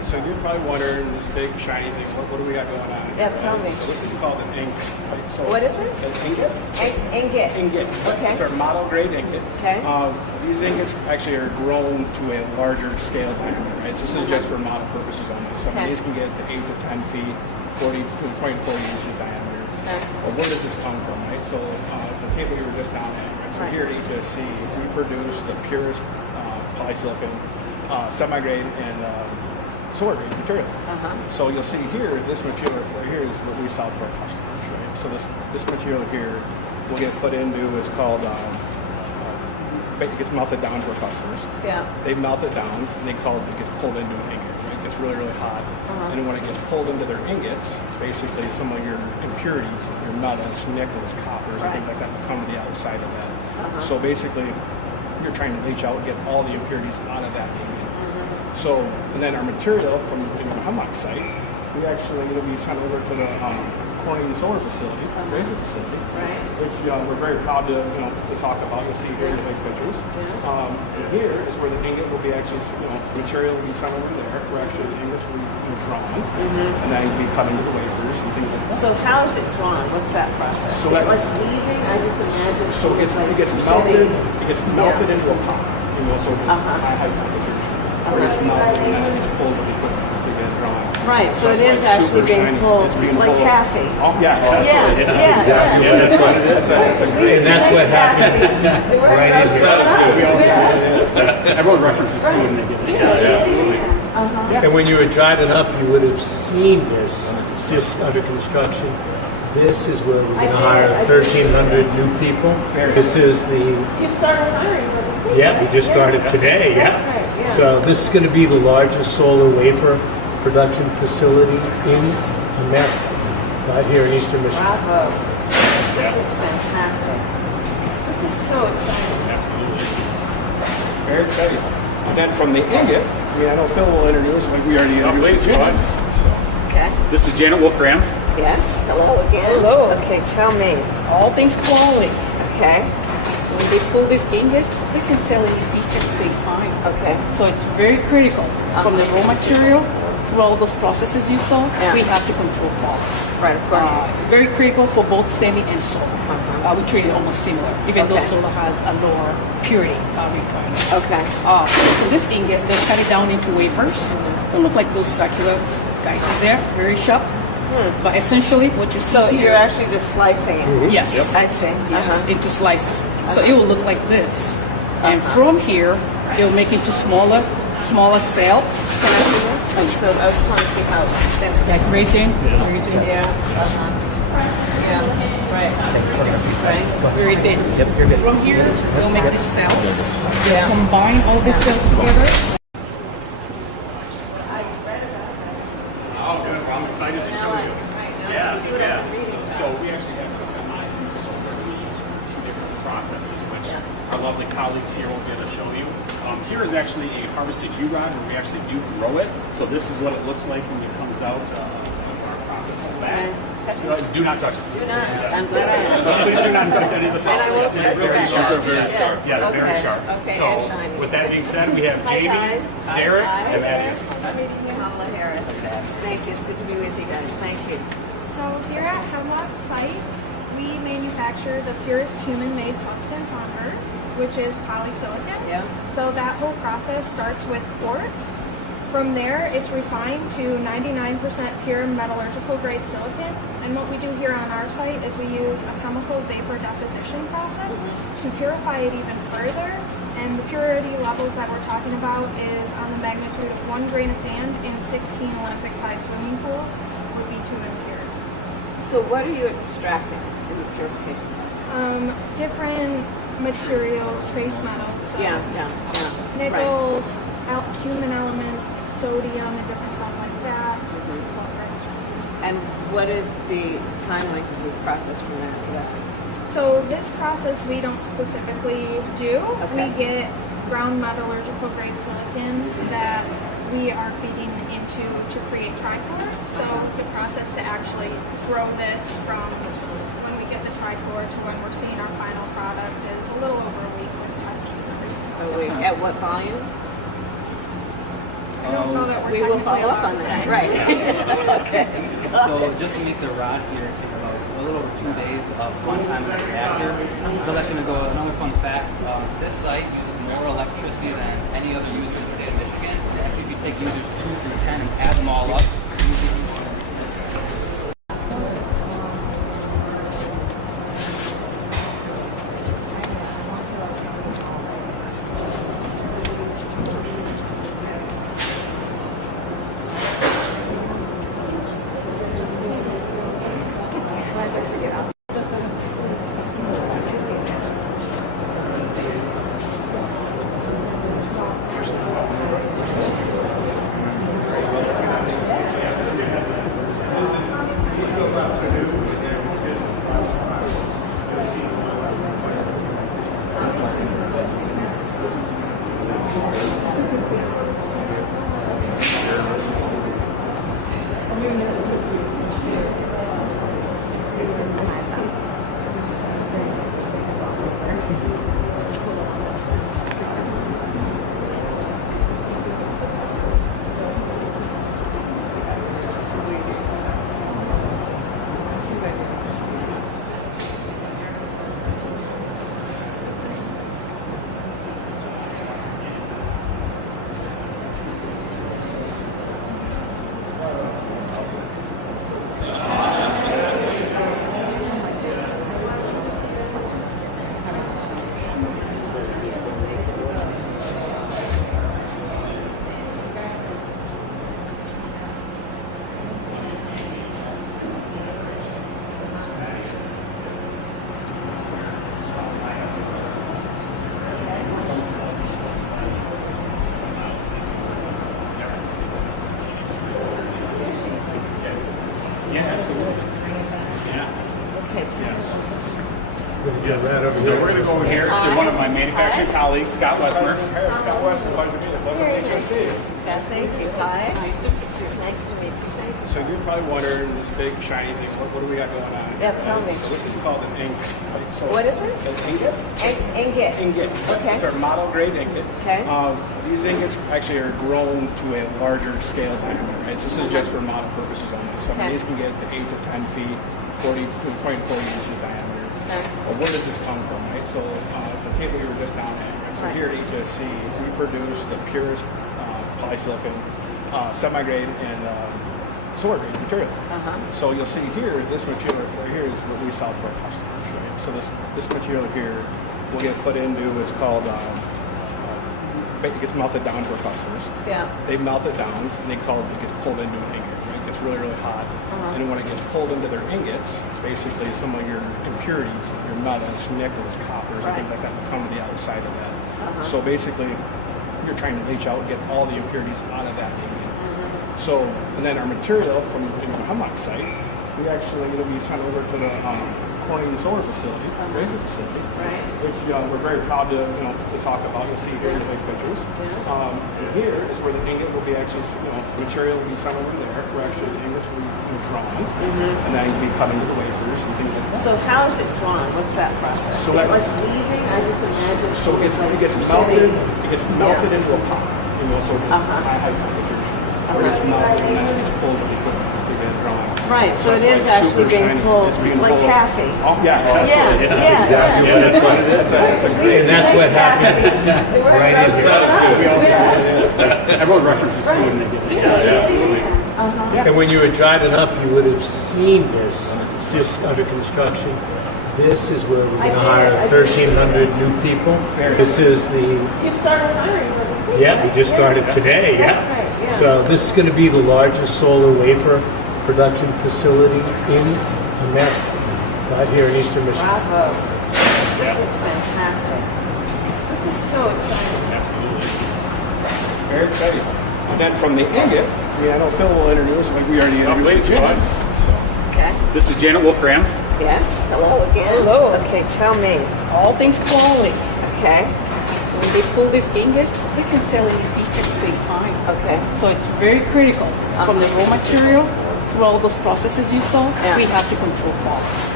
So you're probably wondering this big shiny thing. What do we got going on? Yeah, tell me. So this is called an ingot. Right? So What is it? An ingot. Ingot. Ingot. Okay. It's our model grade ingot. Okay. These ingots actually are grown to a larger scale diameter, right? So this is just for model purposes only. So Okay. these can get to 8 to 10 feet, 20 to 40 inches diameter. Okay. Well, where does this come from, right? So the table you were just down at, right? So Right. here at HSC, we produce the purest polysilicon, semi-grade, and solar grade material. So you'll see here, this material right here is what we sell to our customers, right? So this material here will get put into what's called, it gets melted down to our customers. Yeah. They melt it down, and it gets pulled into an ingot, right? It gets really, really hot. And when it gets pulled into their ingots, basically some of your impurities, your metals, nickels, coppers, and things like that will come to the outside of that. So basically, you're trying to leach out and get all the impurities out of that ingot. So, and then our material from the Hemlock site, we actually, we sent over to the Corning Solar Facility, Wafer facility, which we're very proud to talk about. You'll see here in the big pictures. And here is where the ingot will be actually, material will be sent over there, where actually the ingots will be drawn, and then be cut into the wafers and things like that. So how is it drawn? What's that process? So it's that- like weaving. I just imagine. So it gets melted. It gets melted into a pot. So it gets high temperature. Where it's melted and then it gets pulled with the equipment to get drawn. Right. So it it's is like actually super being shiny. pulled It's being like pulled. taffy. Oh yeah, exactly. Yeah. That's what it is. It's a great. And that's what happens right in here. Everyone references food and they get it. Yeah, absolutely. And when you were driving up, you would have seen this. It's just under construction. This is where we're going to hire 1,300 new people. This is the You've started hiring for this thing. Yeah, we just started today, That's right, yeah. So this is going to be the largest solar wafer production facility in America, right here in Eastern Michigan. Bravo. This is fantastic. This is so exciting. Absolutely. Very exciting. And then from the ingot, I know Phil will introduce, like we already introduced please, Janet. go Okay. This is Janet Wolfgram. Yes. Hello again. Hello. Okay, tell me. It's all things quality. Okay. So when they pull this ingot, you can tell any defects they find. Okay. So it's very critical. From the raw material through all those processes you saw, we have to control quality. Right, of course. Very critical for both semi and solar. We treat it almost similar, even though Okay. solar has a lower purity requirement. Okay. So this ingot, they cut it down into wafers. They look like those circular guys there, very sharp. But essentially, what you see So here, you're actually just slicing it. yes, I see. yes, into slices. So it will look like this, and from here, it will make into smaller cells. Can I see this? Oh, yes. So I just want to see how thin it is. Like raging, raging. Yeah. Yeah. Right. Right. Very thin. From here, we'll make the cells. Combine all the cells together. I'm excited to show you. Yeah. So we actually have a semi and solar. We use two different processes, which our lovely colleagues here will get to show you. Here is actually a harvested U-rod where we actually do grow it. So this is what it looks like when it comes out of our process like that. Do not touch it. Do not. I'm glad I asked. So please do not touch any of the And I will pellets. touch Very that. sharp. Very Yes. sharp. Yes, Okay. very sharp. Okay, and So shiny. with that being said, we have Hi, Jamie, guys. Derek, Hi. and Thaddeus. Kamala Harris. Thank you. It's good to be with you guys. Thank you. So here at Hemlock site, we manufacture the purest human-made substance on Earth, which is polysilicon. Yeah. So that whole process starts with quartz. From there, it's refined to 99% pure metallurgical grade silicon. And what we do here on our site is we use a chemical vapor deposition process to purify it even further. And the purity levels that we're talking about is on the magnitude of 1 grain of sand in 16 Olympic-sized swimming pools would be too impure. So what are you extracting in the purification process? Different materials, trace metals, so Yeah. nickels, human elements, sodium, and different stuff like that. That's what we're extracting. And what is the time length of the process from that to that? So this process we don't specifically do. Okay. We get ground metallurgical grade silicon that we are feeding into to create trichlor. So the process to actually grow this from when we get the trichlor to when we're seeing our final product is a little over a week with testing and everything. Oh, wait. At what volume? I don't know that we're We will technically follow up allowed on to that. say. Right. Okay. So just to make the rod here, it takes about a little over 2 days of runtime of the reactor. So that's going to go, another fun fact, this site uses more electricity than any other user in the state of Michigan. And actually, if you take users 2 through 10 and add them all up, So we're going to go over here to one of my manufacturing colleagues, Scott Westmer. Hey, Scott Westmer, pleasure to meet you. Welcome to HSC. Thank you. Hi. Nice to meet you. Nice to meet you. Thank you. So you're probably wondering this big shiny thing. What do we got going on? Yes, tell me. So this is called an ingot. Right? So What is it? An ingot. Ingot. Ingot. Okay. It's our model grade ingot. Okay. These ingots actually are grown to a larger scale diameter. Right? So this is just for model purposes only. So Okay. these can get to 8 to 10 feet, 20 to 40 inches in diameter. Okay. Well, where does this come from, right? So the table you were just down at, right? So Right. here at HSC, we produce the purest polysilicon, semi-grade, and solar grade material. So you'll see here, this material right here is what we sell to our customers, right? So this material here will get put into what's called, it gets melted down to our customers. Yeah. They melt it down, and it gets pulled into an ingot, right? It gets really, really hot. And when it gets pulled into their ingots, basically some of your impurities, your metals, nickels, coppers, and things like that will come to the outside of that. So basically, you're trying to leach out and get all the impurities out of that ingot. So, and then our material from the Hemlock site, we actually, we sent over to the Corning Solar Facility, Wafer facility, which we're very proud to talk about. You'll see here in the big pictures. And here is where the ingot will be actually, material will be sent over there, where actually the ingots will be drawn, and then be cut into wafers and things like that. So how is it drawn? What's that process? So it's like weaving. I just imagine. So it gets melted. It gets melted into a pot. So it gets high temperature, where it gets melted and then it gets pulled and they get drawn. Right. So it it's is like actually super being shiny. pulled It's being like pulled. taffy. Oh, yeah, exactly. That's what it is. It's a great. And that's what happens right in here. Everyone references food and they get it. Absolutely. And when you were driving up, you would have seen this. It's just under construction. This is where we're going to hire 1,300 new people. This is the... You started hiring with us. Yeah, we just started today, yeah. So this is going to be the largest solar wafer production facility in America, right here in Eastern Michigan. Bravo. This is fantastic. This is so exciting. Absolutely. Very exciting. And then from the ingot, I know Phil will introduce, like we already introduced Janet. Okay. This is Janet Wolfgram. Yes. Hello again. Hello. Okay, tell me. All things quality. Okay. So when they pull this ingot, you can tell any defects they find. Okay. So it's very critical. From the raw material through all those processes you saw, we have to control quality.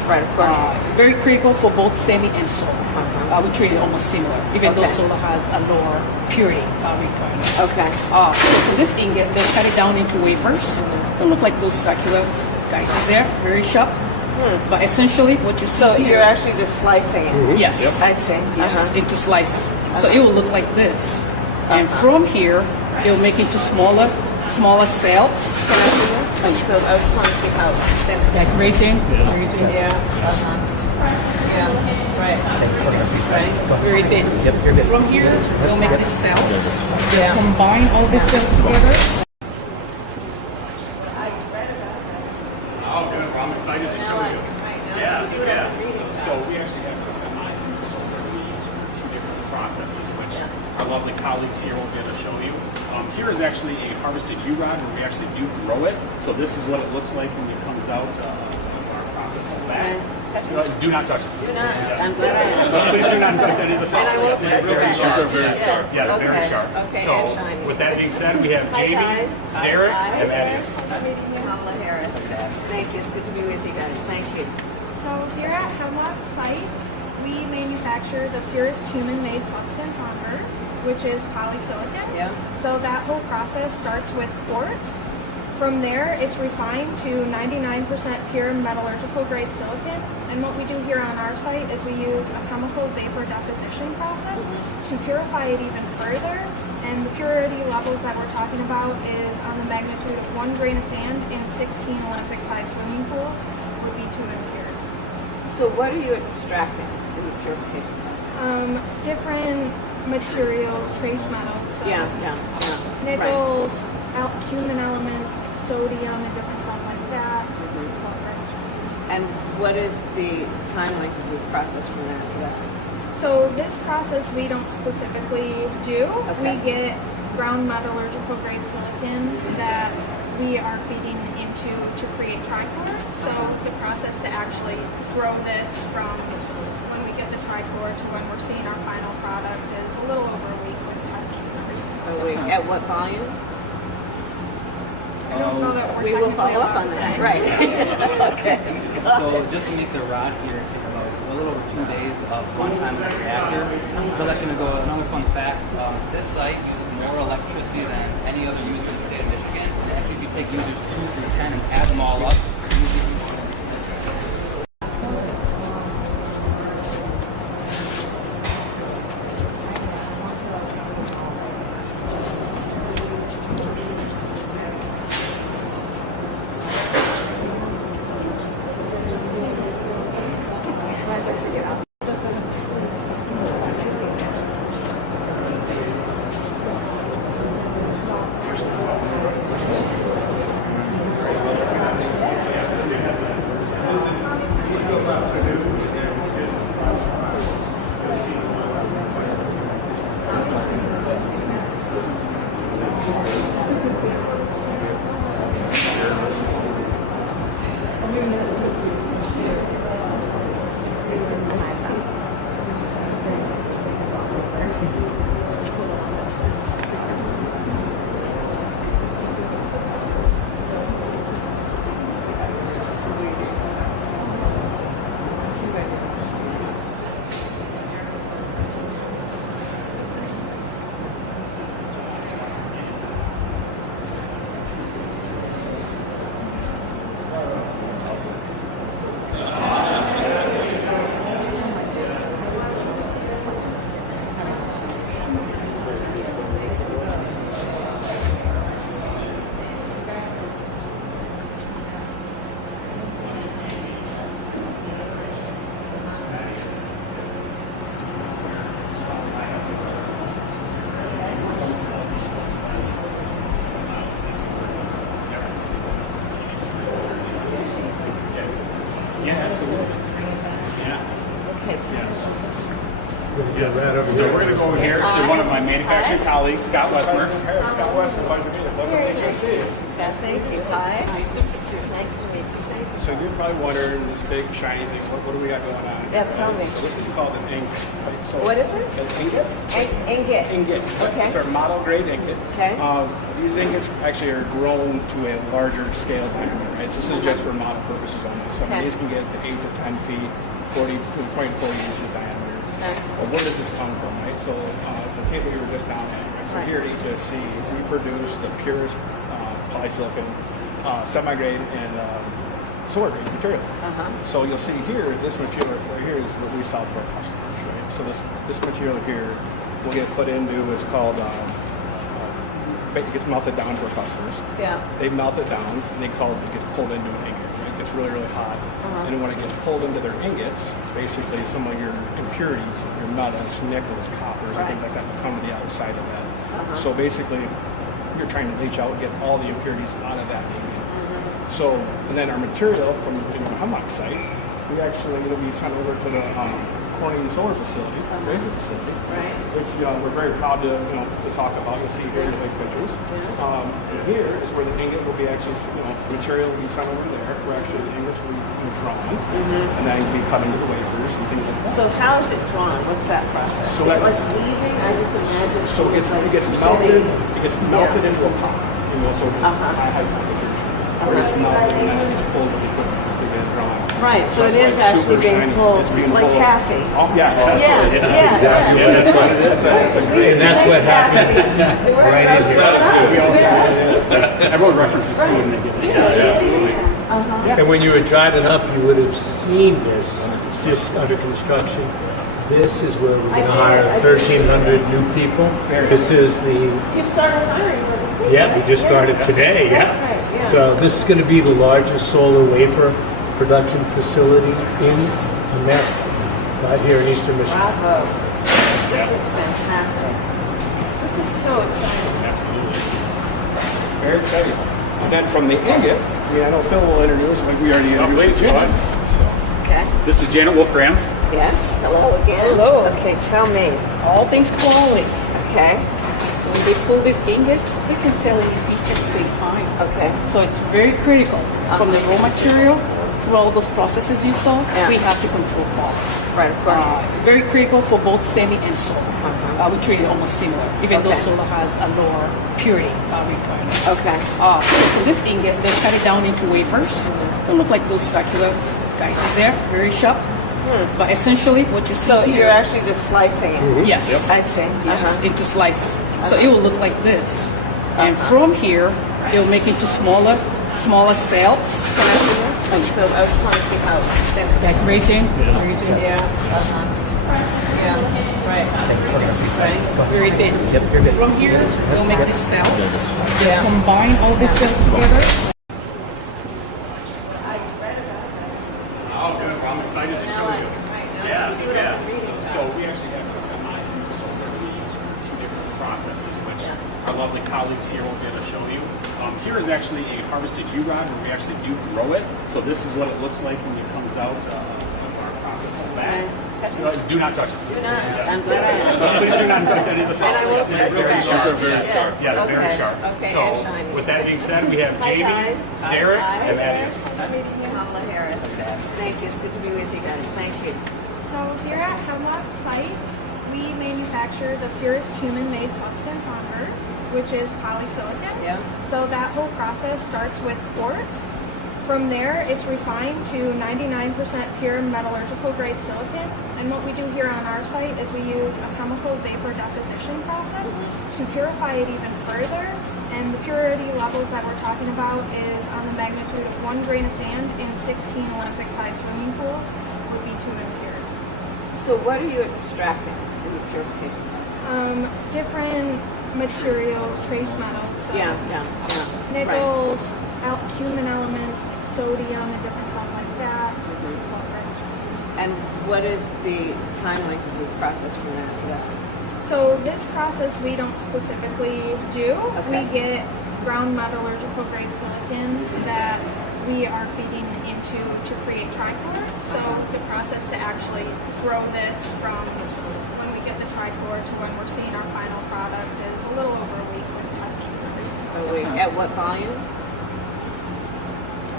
Right, of course. Very critical for both semi and solar. We treat it almost similar, even though Okay. solar has a lower purity requirement. Okay. For this ingot, they cut it down into wafers. They look like those circular guys there, very sharp. But essentially, what you see So here, you're actually just slicing it. yes, I see. yes, into slices. So it will look like this, and from here, it will make into smaller cells. Can I see this? Oh, yes. So I just want to see how thin. Decorating, Yeah. Yeah. Right. Right. very thin. From here, we'll make the cells. Combine all the cells together. Oh, good. Well, I'm excited to show you. Yeah, yeah. So we actually have the semi and solar. These are two different processes, which our lovely colleagues here will get to show you. Here is actually a harvested U-rod where we actually do grow it. So this is what it looks like when it comes out of our process bag. Do not touch it. Do not. I'm glad I asked. Please do not touch any of the And I will Yes, touch very that. sharp, very Yes. sharp. Yes, very Okay. sharp. Okay, So and shiny. with that being said, we have Hi, Jamie, guys. Derek, Hi. and Thaddeus. Kamala Harris. Thank you. It's good to be with you guys. Thank you. So here at Hemlock's site, we manufacture the purest human-made substance on Earth, which is polysilicon. Yeah. So that whole process starts with quartz. From there, it's refined to 99% pure metallurgical grade silicon. And what we do here on our site is we use a chemical vapor deposition process to purify it even further. And the purity levels that we're talking about is on the magnitude of 1 grain of sand in 16 Olympic-sized swimming pools would be too impure. So what are you extracting in the purification process? Different materials, trace metals, so Yeah. nickels, human elements, like sodium and different stuff like that. So it runs from. And what is the time length of the process from there to that? So this process we don't specifically do. Okay. We get ground metallurgical grade silicon that we are feeding into to create trichlor. So the process to actually grow this from when we get the trichlor to when we're seeing our final product is a little over a week with testing and everything. Oh, wait, at what volume? I don't know that we're We will technically follow up allowed on to that. say. Right. Okay. So just to make the rod here, it takes about a little over 2 days of runtime in the reactor. So that's going to go, another fun fact, this site uses more electricity than any other user in the state of Michigan. And actually, if you take users 2 through 10 and add them all up, Yes. So we're going to go over here to one of my manufacturing colleagues, Scott Westmer. Scott Westmer, glad to meet you. Welcome to N18G. Thank you. Hi. Nice to meet you. Nice to meet you. Thank you. So you're probably wondering this big shiny thing. What do we got going on? Yeah, tell me. So this is called an ingot. Right? So What is it? An ingot. Ingot. Ingot. Okay. It's our model grade ingot. Okay. These ingots actually are grown to a larger scale diameter, right? So this is just for model purposes only. Some of these can get to 8 to 10 feet, 20 to 40 inches in diameter. Well, where does this come from, right? So the table you were just down at, right? So here at HSC, we produce the purest polysilicon, semi-grade, and solar grade material. So you'll see here, this material right here is what we sell to our customers, right? So this material here will get put into what's called, it gets melted down to our customers. Yeah. They melt it down, and it gets pulled into an ingot, right? It gets really, really hot. And when it gets pulled into their ingots, basically some of your impurities, your metals, nickels, coppers, and things like that will come to the outside of that. So basically, you're trying to leach out and get all the impurities out of that ingot. So, and then our material from the Hemlock site, we actually, we sent over to the Corning Solar Facility, Wafer facility. Right. Which we're very proud to talk about. You'll see here the big pictures. And here is where the ingot will be actually, material will be sent over there, where actually the ingots will be drawn, and then be cut into wafers and things like that. So how is it drawn? What's that process? So it's like weaving. I just imagine. So it gets melted. It gets melted into a pot. So it's high temperature. Where it's melted and then it gets pulled with equipment to get it drawn. Right, so it it's is like actually super being shiny. pulled It's being like pulled. taffy. Oh, yeah, exactly. That's what it is. It's a great. And that's what happens right in here. Everyone references food and they get it. Absolutely. And when you were driving up, you would have seen this. It's just under construction. This is where we're going to hire 1,300 new people. This is the... You've started hiring for this thing. Yeah, we just started today, So this is going to be the largest solar wafer production facility in America, right here in Eastern Michigan. Bravo. This is fantastic. This is so exciting. Absolutely. Very exciting. And then from the ingot, I know Phil will introduce, like we already introduced Janet. Okay. This is Janet Wolfgram. Yes. Hello again. Hello. Okay, tell me. It's all things quality. Okay. So when they pull this ingot, you can tell any defects they find. Okay. So it's very critical. From the raw material through all those processes you saw, we have to control quality. Right, of course. Very critical for both semi and solar. We treat it almost similar, even though solar has a lower purity requirement. Okay. So for this ingot, they cut it down into wafers. They look like those circular guys there, very sharp. But essentially, what you see So here, you're actually just slicing it. yes, I see. yes, into slices. So it will look like this, and from here, it will make it into smaller cells. Can I see this? So I just want to see how thin it is. Like raging, Yeah. Yeah. Right. very thin. From here, we'll make these cells. Combine all these cells together. I'm excited to show you. So we actually have a semi and solar. We use two different processes, which our lovely colleagues here will be able to show you. Here is actually a harvested U-rod where we actually do grow it. So this is what it looks like when it comes out of our process of that. Do not touch it. Do not. I'm glad I asked. Please do not touch any of the And I won't touch very that. sharp. Very Yes. sharp. Yes, very Okay. sharp. Okay, So and shiny. with that being said, we have Hi, Jamie, guys. Derek, Hi. and Thaddeus. Kamala Harris. Thank you. It's good to be with you guys. Thank you. So here at Hemlock site, we manufacture the purest human-made substance on Earth, which is polysilicon. Yeah. So that whole process starts with quartz. From there, it's refined to 99% pure metallurgical grade silicon. And what we do here on our site is we use a chemical vapor deposition process to purify it even further. And the purity levels that we're talking about is on the magnitude of 1 grain of sand in 16 Olympic-sized swimming pools would be too impure. So what are you extracting in the purification process? Different materials, trace metals. So nickels, human elements, like sodium and different stuff like that. Is what we're extracting. And what is the time length of the process from that to that? So this process we don't specifically do. Okay. We get ground metallurgical grade silicon that we are feeding into to create trichlor. So the process to actually grow this from when we get the trichlor to when we're seeing our final product is a little over a week with testing and everything. A week. At what volume?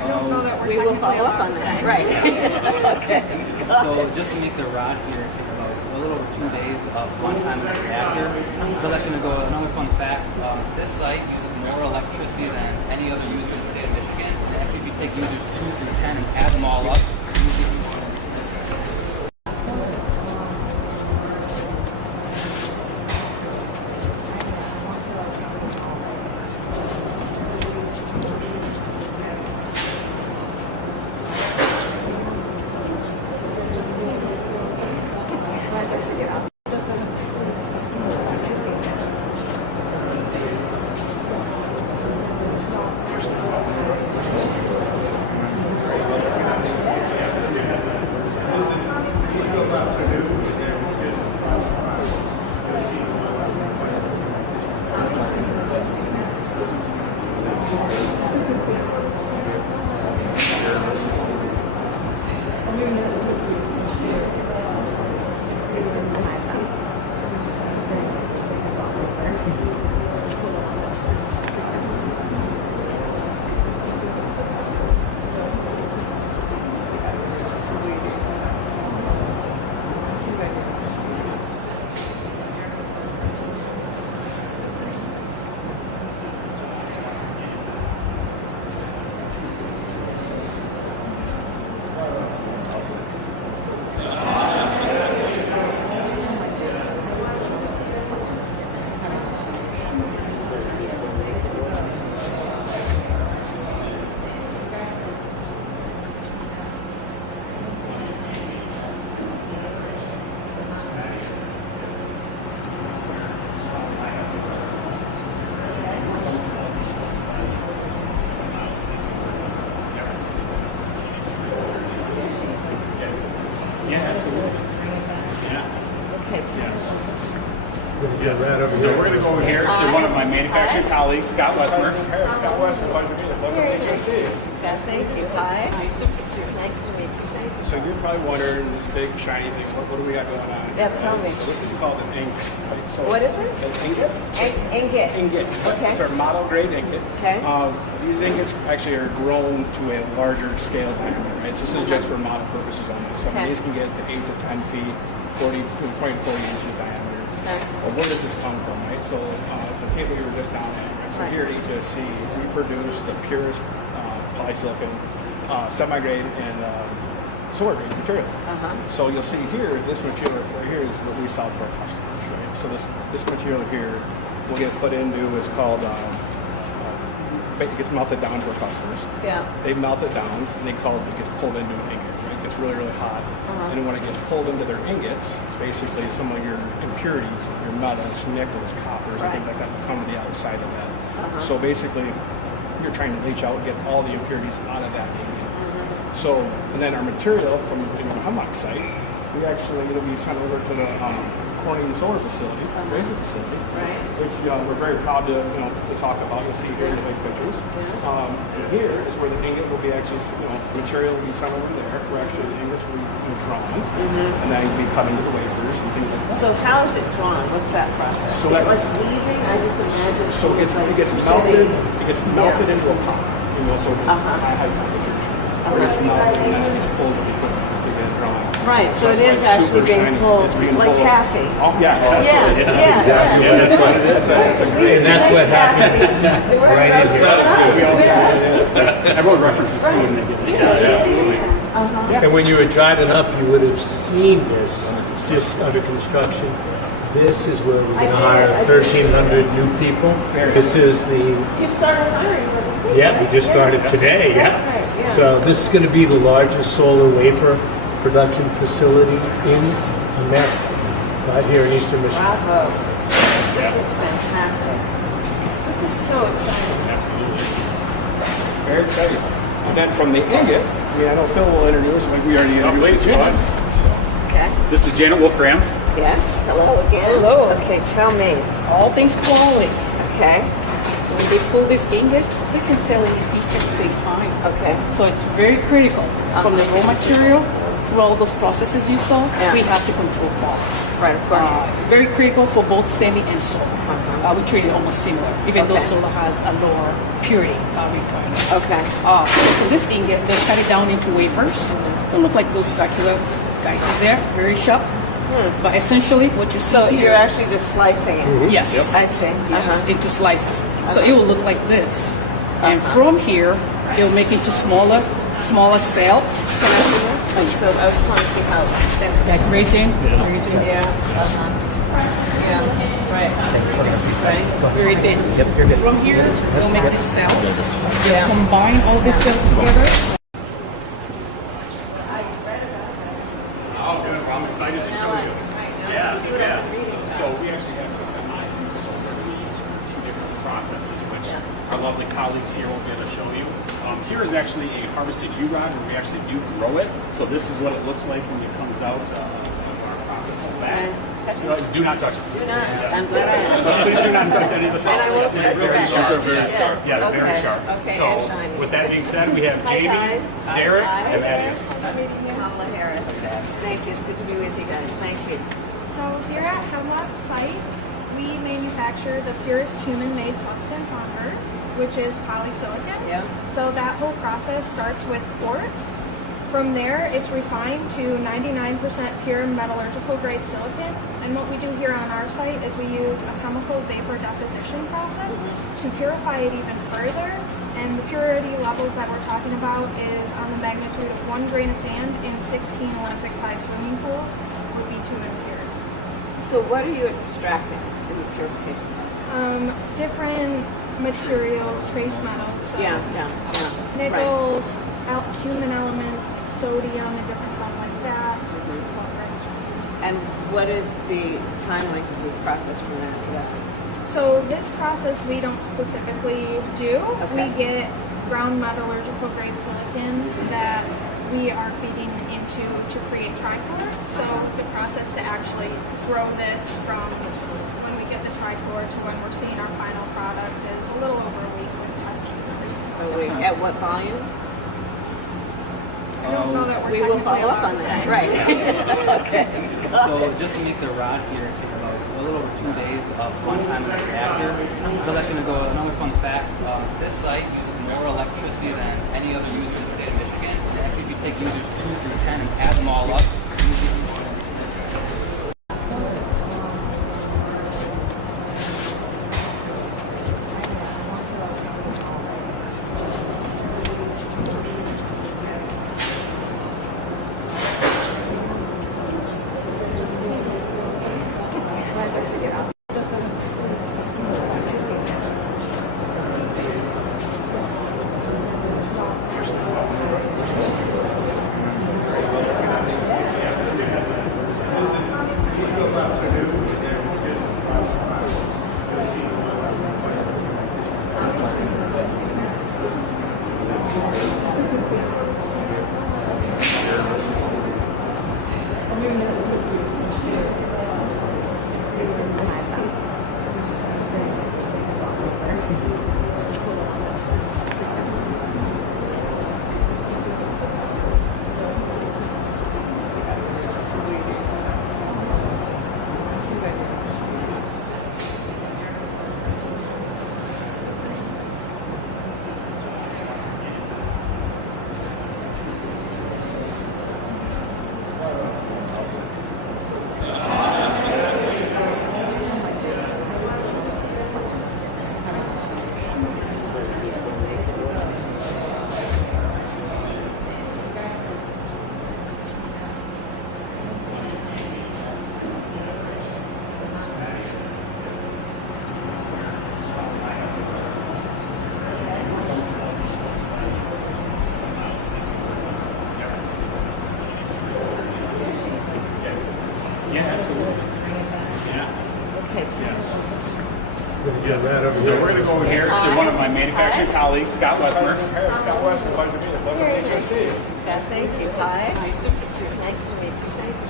I don't know that we're We will technically follow up allowed on to that. say. Right. Okay. So just to make the rod here, it takes about a little over 2 days of runtime of the reactor. So that's going to go, another fun fact, this site uses more electricity than any other user in the state of Michigan. And actually, if you take users 2 through 10 and add them all up, So we're going to go over here to one of my manufacturing colleagues, Scott Westmer. Scott Westmer, pleasure to meet you. Welcome to HSC. Scott, thank you. Hi. Nice to meet you. Nice to meet you. Thank you. So you're probably wondering this big shiny thing. What do we got going on? Yeah, tell me. So this is called an ingot. Right? So What is it? An ingot. Ingot. Ingot. Okay. It's our model grade ingot. Okay. These ingots actually are grown to a larger scale diameter. Right? So this is just for model purposes only. So Okay. these can get to 8 to 10 feet, 20 to 40 inches diameter. Okay. Well, where does this come from, right? So the table you were just down at, right? So Right. here at HSC, we produce the purest polysilicon, semi-grade, and solar grade material. So you'll see here, this material right here is what we sell to our customers, right? So this material here will get put into, it's called, it gets melted down to our customers. Yeah. They melt it down, and it gets pulled into an ingot, right? It gets really, really hot. And then when it gets pulled into their ingots, basically some of your impurities, your metals, nickels, coppers, and things like that will come to the outside of that. So basically, you're trying to leach out, get all the impurities out of that ingot. So, and then our material from the Hemlock site, we actually, we sent over to the Corning solar facility, Wafer facility, which we're very proud to talk about. You'll see here in the big pictures. And here is where the ingot will be actually, material will be sent over there, where actually the ingots will be drawn, and then will be cut into the wafers and things like that. So how is it drawn? What's that process? So Is that- it like weaving? I just imagine. So it gets melted. It gets melted into a pot. So it's high temperature. Where it gets melted and then it gets pulled and put drawn. Right. So it it's is like actually super being shiny. pulled It's being like pulled. taffy. Oh, yes. Exactly. Yeah, That's what it is. It's a great. And that's what happened right in here. Everyone references food and they get it. Yeah, absolutely. And when you were driving up, you would have seen this. It's just under construction. This is where we're going to hire 1,300 new people. This is the, You've started hiring for the state. yeah, we just started today, That's right, yeah. So this is going to be the largest solar wafer production facility in America, right here in Eastern Michigan. Bravo. This is fantastic. This is so exciting. Absolutely. Very exciting. And then from the ingot, I know Phil will introduce, like we already introduced Janet. Okay. This is Janet Wolfgram. Yes. Hello again. Hello. Okay, tell me. It's all things quality. Okay. So when they pull this ingot, they can tell any defects they find. Okay. So it's very critical from the raw material through all those processes you saw, Yeah. we have to control quality. Right, of course. Very critical for both semi and solar. We treat it almost similar, even though Okay. solar has a lower purity requirement. Okay. For this ingot, they cut it down into wafers. They look like those circular guys there, very sharp. But essentially, what you see So here, you're actually just slicing it. yes, I see. yes, into slices. So it will look like this, and from here, it will make into smaller cells. Can I see this? So I just want to see how thin. That's very thin. Yeah. Yeah. Right. Very thin. From here, they'll make these cells. They'll combine all these cells together. Oh, good. Well, I'm excited to show you. Yeah. So we actually have a semi-solar. We use two different processes, which our lovely colleagues here will get to show you. Here is actually a harvested U-rod where we actually do grow it. So this is what it looks like when it comes out of our process of that. Do not touch it. Do not. Yes. I'm glad I So please do not touch any of the And I won't Yes, touch very that. sharp. Yes. Very sharp. Yes, Okay. very sharp. Okay, So and shiny. with that being said, we have Hi, Jamie, guys. Derek, Hi. and Thaddeus. Kamala Harris. Thank you. It's good to be with you guys. Thank you. So here at Hemlock site, we manufacture the purest human-made substance on Earth, which is polysilicon. Yeah. So that whole process starts with quartz. From there, it's refined to 99% pure metallurgical grade silicon. And what we do here on our site is we use a chemical vapor deposition process to purify it even further. And the purity levels that we're talking about is on the magnitude of 1 grain of sand in 16 Olympic-sized swimming pools would be too impure. So what are you extracting in the purification process? Different materials, trace metals, so Yeah. nickels, human elements, like sodium and different stuff like that. That's what we're extracting. And what is the time length of the process from that to that? So this process we don't specifically do. Okay. We get ground metallurgical grade silicon that we are feeding into to create trichlor. So the process to actually grow this from when we get the trichlor to when we're seeing our final product is a little over a week with testing and everything. Oh, wait. At what volume? I don't know that we're We will technically follow up allowed on to that. say. Right. Okay. So just to make the rod here, it takes about a little over 2 days of runtime in the reactor. So that's going to go, another fun fact, this site uses more electricity than any other user in the state of Michigan. And actually, if you take users 2 through 10 and add them all up, Yeah, absolutely. Yeah. Okay. Yes. So we're going to go over here to one of my manufacturing colleagues, Scott Westmer. Scott Westmer, glad to meet you. Lovely to see you. Thank you. Hi. Nice to meet you. Nice to meet you. Thank you.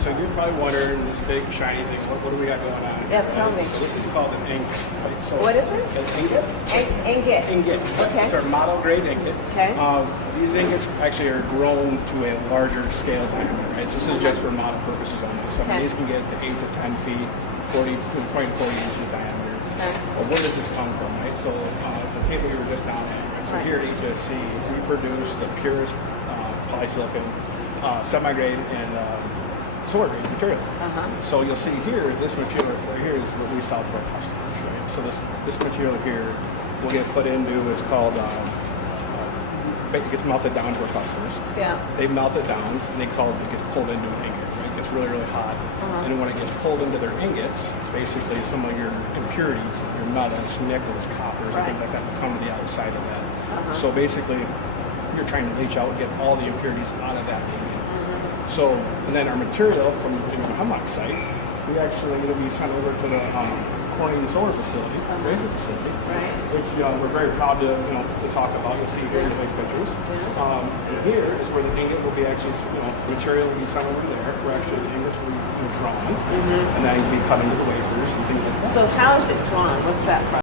So you're probably wondering this big shiny thing. What do we got going on? Yes, tell me. So this is called an ingot. Right? So What is it? An ingot. Ingot. Ingot. Okay. It's our model grade ingot. Okay. These ingots actually are grown to a larger scale diameter, right? So this is just for model purposes only. So Okay. these can get to 8 to 10 feet, 20 to 40 inches in diameter. Okay. Well, where does this come from, right? So the table you were just down at, right? So Right. here at HSC, we produce the purest polysilicon, semi-grade, and solar grade material. So you'll see here, this material right here is what we sell to our customers, right? So this material here will get put into, it's called, it gets melted down to our customers. Yeah. They melt it down, and it gets pulled into an ingot, right? It gets really, really hot. And when it gets pulled into their ingots, basically some of your impurities, your metals, nickels, coppers, and things like that will come to the outside of that. So basically, you're trying to leach out and get all the impurities out of that ingot. So, and then our material from the Hemlock site, we actually, it'll be sent over to the Corning Solar Facility, Wafer facility, which we're very proud to talk about. You'll see here in the big pictures. And here is where the ingot will be actually, material will be sent over there, where actually the ingots will be drawn, and then be cut into the wafers and things like that. So how is it drawn? What's that process?